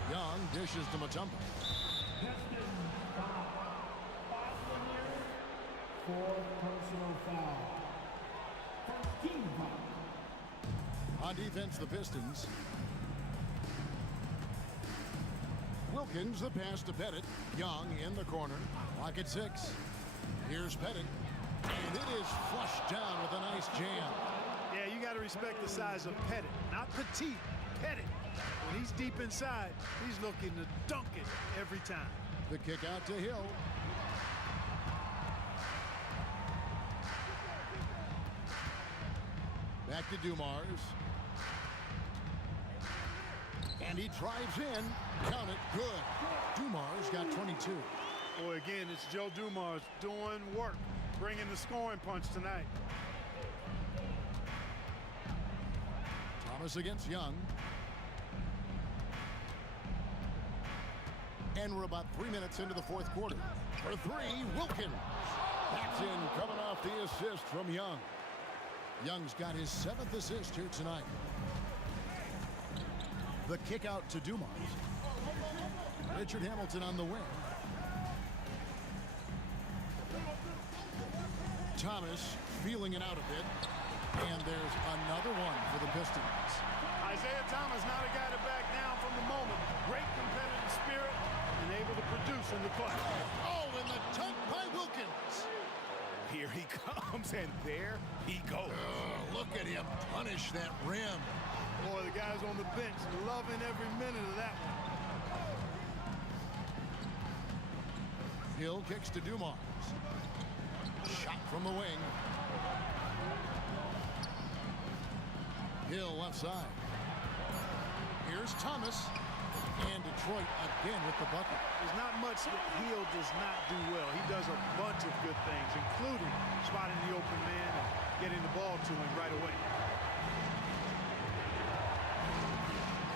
Young dishes to Mutombo. Fourth personal foul. First team foul. On defense, the Pistons. Wilkins, the pass to Pettit. Young in the corner. Lock at 6. Here's Pettit. And it is flushed down with a nice jam. Yeah, you got to respect the size of Pettit. Not petite, Pettit. When he's deep inside, he's looking to dunk it every time. The kick out to Hill. Back to Dumars. And he drives in. Count it. Good. Dumars got 22. Boy, again, it's Joe Dumars doing work, bringing the scoring punch tonight. Thomas against Young. And we're about 3 minutes into the 4th quarter. For 3, Wilkins. That's in, coming off the assist from Young. Young's got his 7th assist here tonight. The kick out to Dumars. Richard Hamilton on the wing. Thomas feeling it out a bit. And there's another one for the Pistons. Isaiah Thomas not a guy to back down from the moment. Great competitive spirit and able to produce in the clutch. Oh, and the dunk by Wilkins. Here he comes, and there he goes. Look at him punish that rim. Boy, the guys on the bench loving every minute of that one. Hill kicks to Dumars. Shot from the wing. Hill left side. Here's Thomas. And Detroit again with the bucket. There's not much that Hill does not do well. He does a bunch of good things, including spotting the open man and getting the ball to him right away.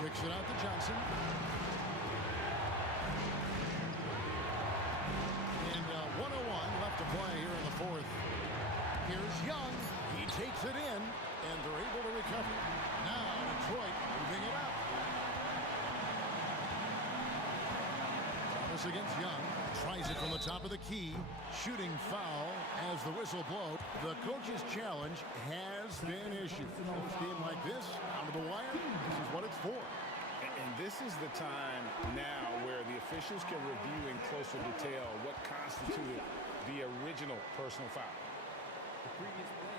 Kicks it out to Johnson. And 1:01 left to play here in the 4th. Here's Young. He takes it in, and they're able to recover. Now Detroit moving it up. Thomas against Young. Tries it from the top of the key. Shooting foul as the whistle blows. The coach's challenge has been issued. In a game like this, down to the wire, this is what it's for. And this is the time now where the officials can review in closer detail what constituted the original personal foul. The previous play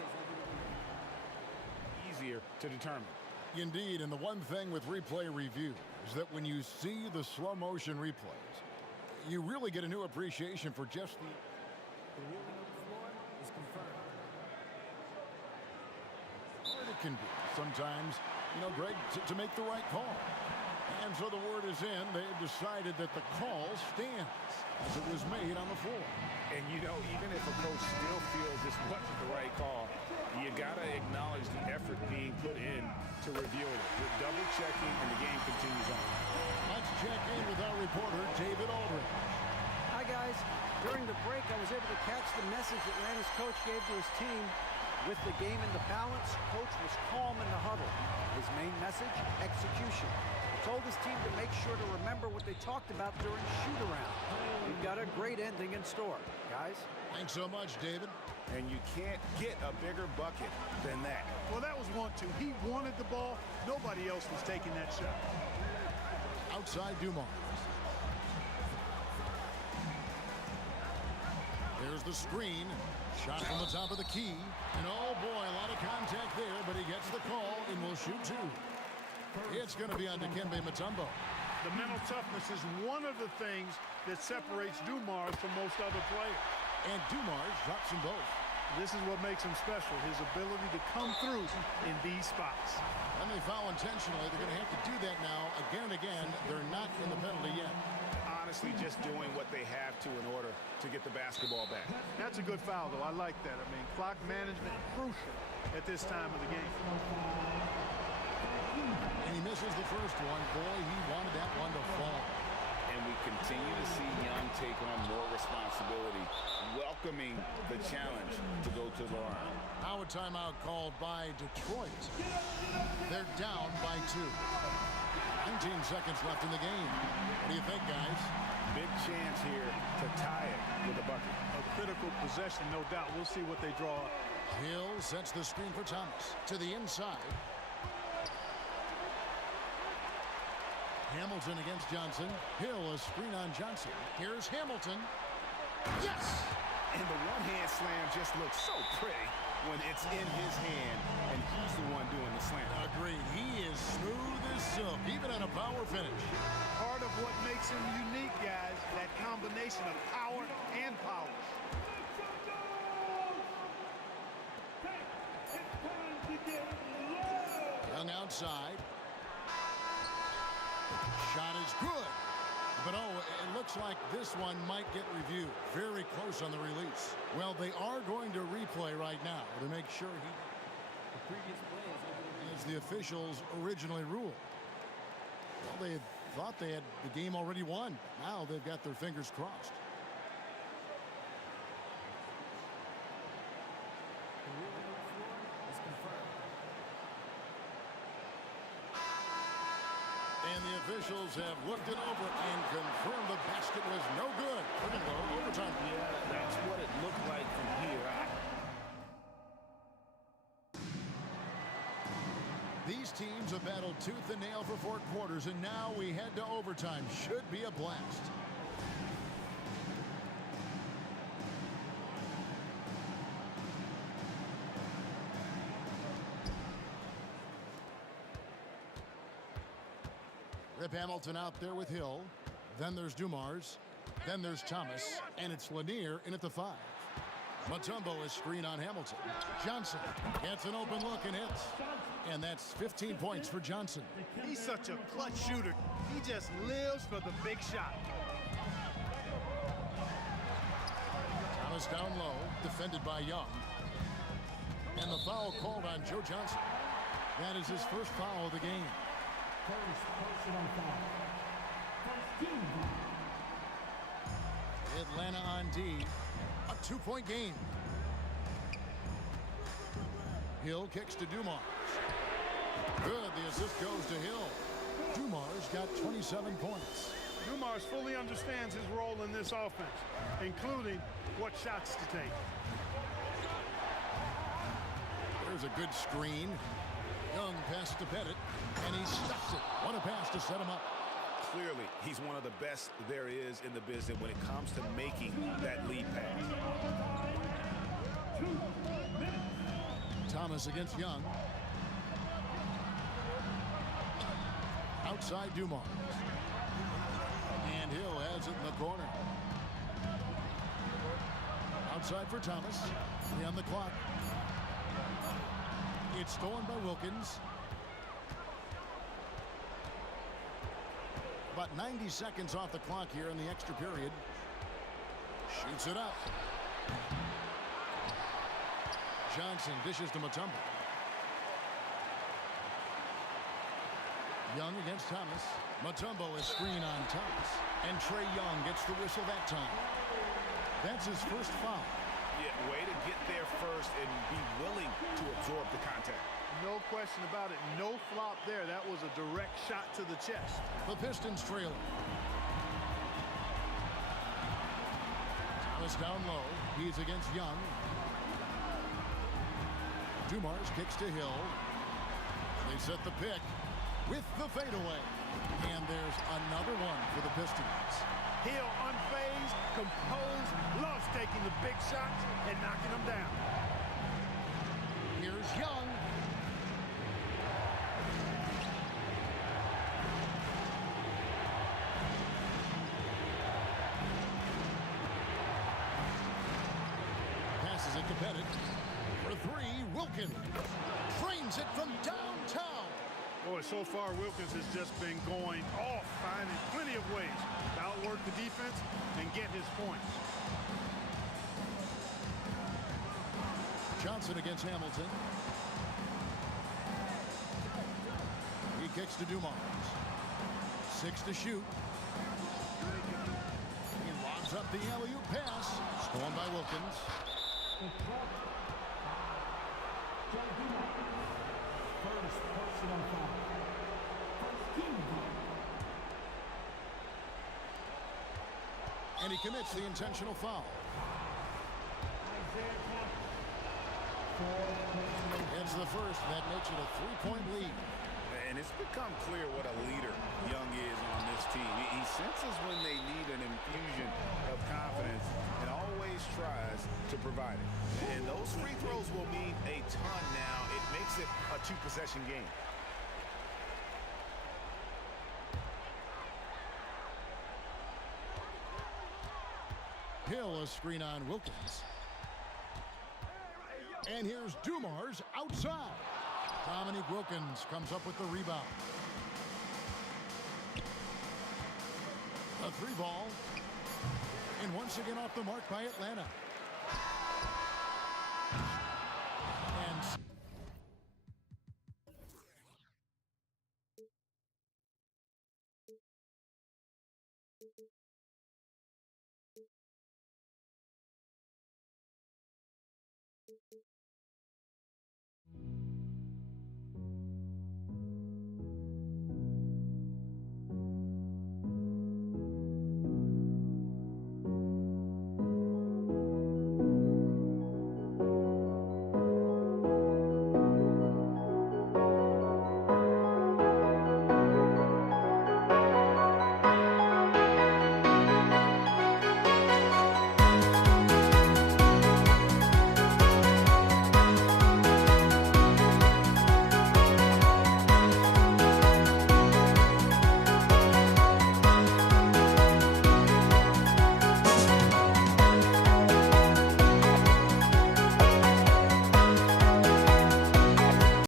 is easier to determine. Indeed, and the one thing with replay review is that when you see the slow motion replays, you really get a new appreciation for just the ruling on the floor is confirmed. hard it can be sometimes, Greg, to make the right call. And so the word is in. They've decided that the call stands as it was made on the floor. And, even if a coach still feels this wasn't the right call, you got to acknowledge the effort being put in to review it. With double checking, and the game continues on. Let's check in with our reporter, David Aldridge. Hi, guys. During the break, I was able to catch the message Atlanta's coach gave to his team. With the game in the balance, coach was calm in the huddle. His main message, execution. He told his team to make sure to remember what they talked about during shoot-around. We've got a great ending in store, guys. Thanks so much, David. And you can't get a bigger bucket than that. Well, that was 1-2. He wanted the ball. Nobody else was taking that shot. Outside Dumars. There's the screen. Shot from the top of the key. And oh boy, a lot of contact there, but he gets the call and will shoot two. It's going to be on Dikembe Mutombo. The mental toughness is one of the things that separates Dumars from most other players. And Dumars drops them both. This is what makes him special, his ability to come through in these spots. And they foul intentionally. They're going to have to do that now again and again. They're not in the penalty yet. Honestly, just doing what they have to in order to get the basketball back. That's a good foul, though. I like that. I mean, clock management crucial at this time of the game. And he misses the first one. Boy, he wanted that one to fall. And we continue to see Young take on more responsibility, welcoming the challenge to go to the line. Now a timeout called by Detroit. They're down by 2. 19 seconds left in the game. What do you think, guys? Big chance here to tie it with a bucket. A critical possession, no doubt. We'll see what they draw up. Hill sets the screen for Thomas. To the inside. Hamilton against Johnson. Hill, a screen on Johnson. Here's Hamilton. Yes! And the one-hand slam just looks so pretty when it's in his hand, and he's the one doing the slam. Agreed. He is smooth as silk, even on a power finish. Part of what makes him unique, guys, that combination of power and polish. Young outside. Shot is good. But oh, it looks like this one might get reviewed. Very close on the release. Well, they are going to replay right now to make sure The previous play is as the officials originally ruled. Well, they thought they had the game already won. Now they've got their fingers crossed. the ruling on the floor is confirmed. And the officials have looked it over and confirmed the basket was no good. We're going to go to overtime. Yeah, that's what it looked like from here. These teams have battled tooth and nail for 4 quarters, and now we head to overtime. Should be a blast. Rip Hamilton out there with Hill. Then there's Dumars. Then there's Thomas. And it's Lanier in at the 5. Mutombo is screen on Hamilton. Johnson gets an open look and hits. And that's 15 points for Johnson. He's such a clutch shooter. He just lives for the big shot. Thomas down low, defended by Young. And the foul called on Joe Johnson. That is his first foul of the game. First personal foul. First team foul. Atlanta on D. A 2-point game. Hill kicks to Dumars. Good. The assist goes to Hill. Dumars got 27 points. Dumars fully understands his role in this offense, including what shots to take. There's a good screen. Young passed to Pettit, and he stuffed it. What a pass to set him up. Clearly, he's one of the best there is in the business when it comes to making that lead pass. Thomas against Young. Outside Dumars. And Hill has it in the corner. Outside for Thomas. 3 on the clock. It's stolen by Wilkins. About 90 seconds off the clock here in the extra period. Shoots it up. Johnson dishes to Mutombo. Young against Thomas. Mutombo is screen on Thomas. And Trae Young gets the whistle that time. That's his first foul. Yeah, way to get there first and be willing to absorb the contact. No question about it. No flop there. That was a direct shot to the chest. The Pistons trailing. Thomas down low. He's against Young. Dumars kicks to Hill. They set the pick with the fadeaway. And there's another one for the Pistons. Hill unfazed, composed, loves taking the big shots and knocking them down. Here's Young. Passes it to Pettit. For three, Wilkins trains it from downtown. Boy, so far Wilkins has just been going off, finding plenty of ways to outwork the defense and get his points. Johnson against Hamilton. He kicks to Dumars. 6 to shoot. He lobs up the alley-oop pass. Stolen by Wilkins. First personal foul. First team foul. And he commits the intentional foul. It's the first. That makes it a 3-point lead. And it's become clear what a leader Young is on this team. He senses when they need an infusion of confidence and always tries to provide it. And those free throws will mean a ton now. It makes it a 2-possession game. Hill, a screen on Wilkins. And here's Dumars outside. Dominique Wilkins comes up with the rebound. A 3-ball. And once again off the mark by Atlanta.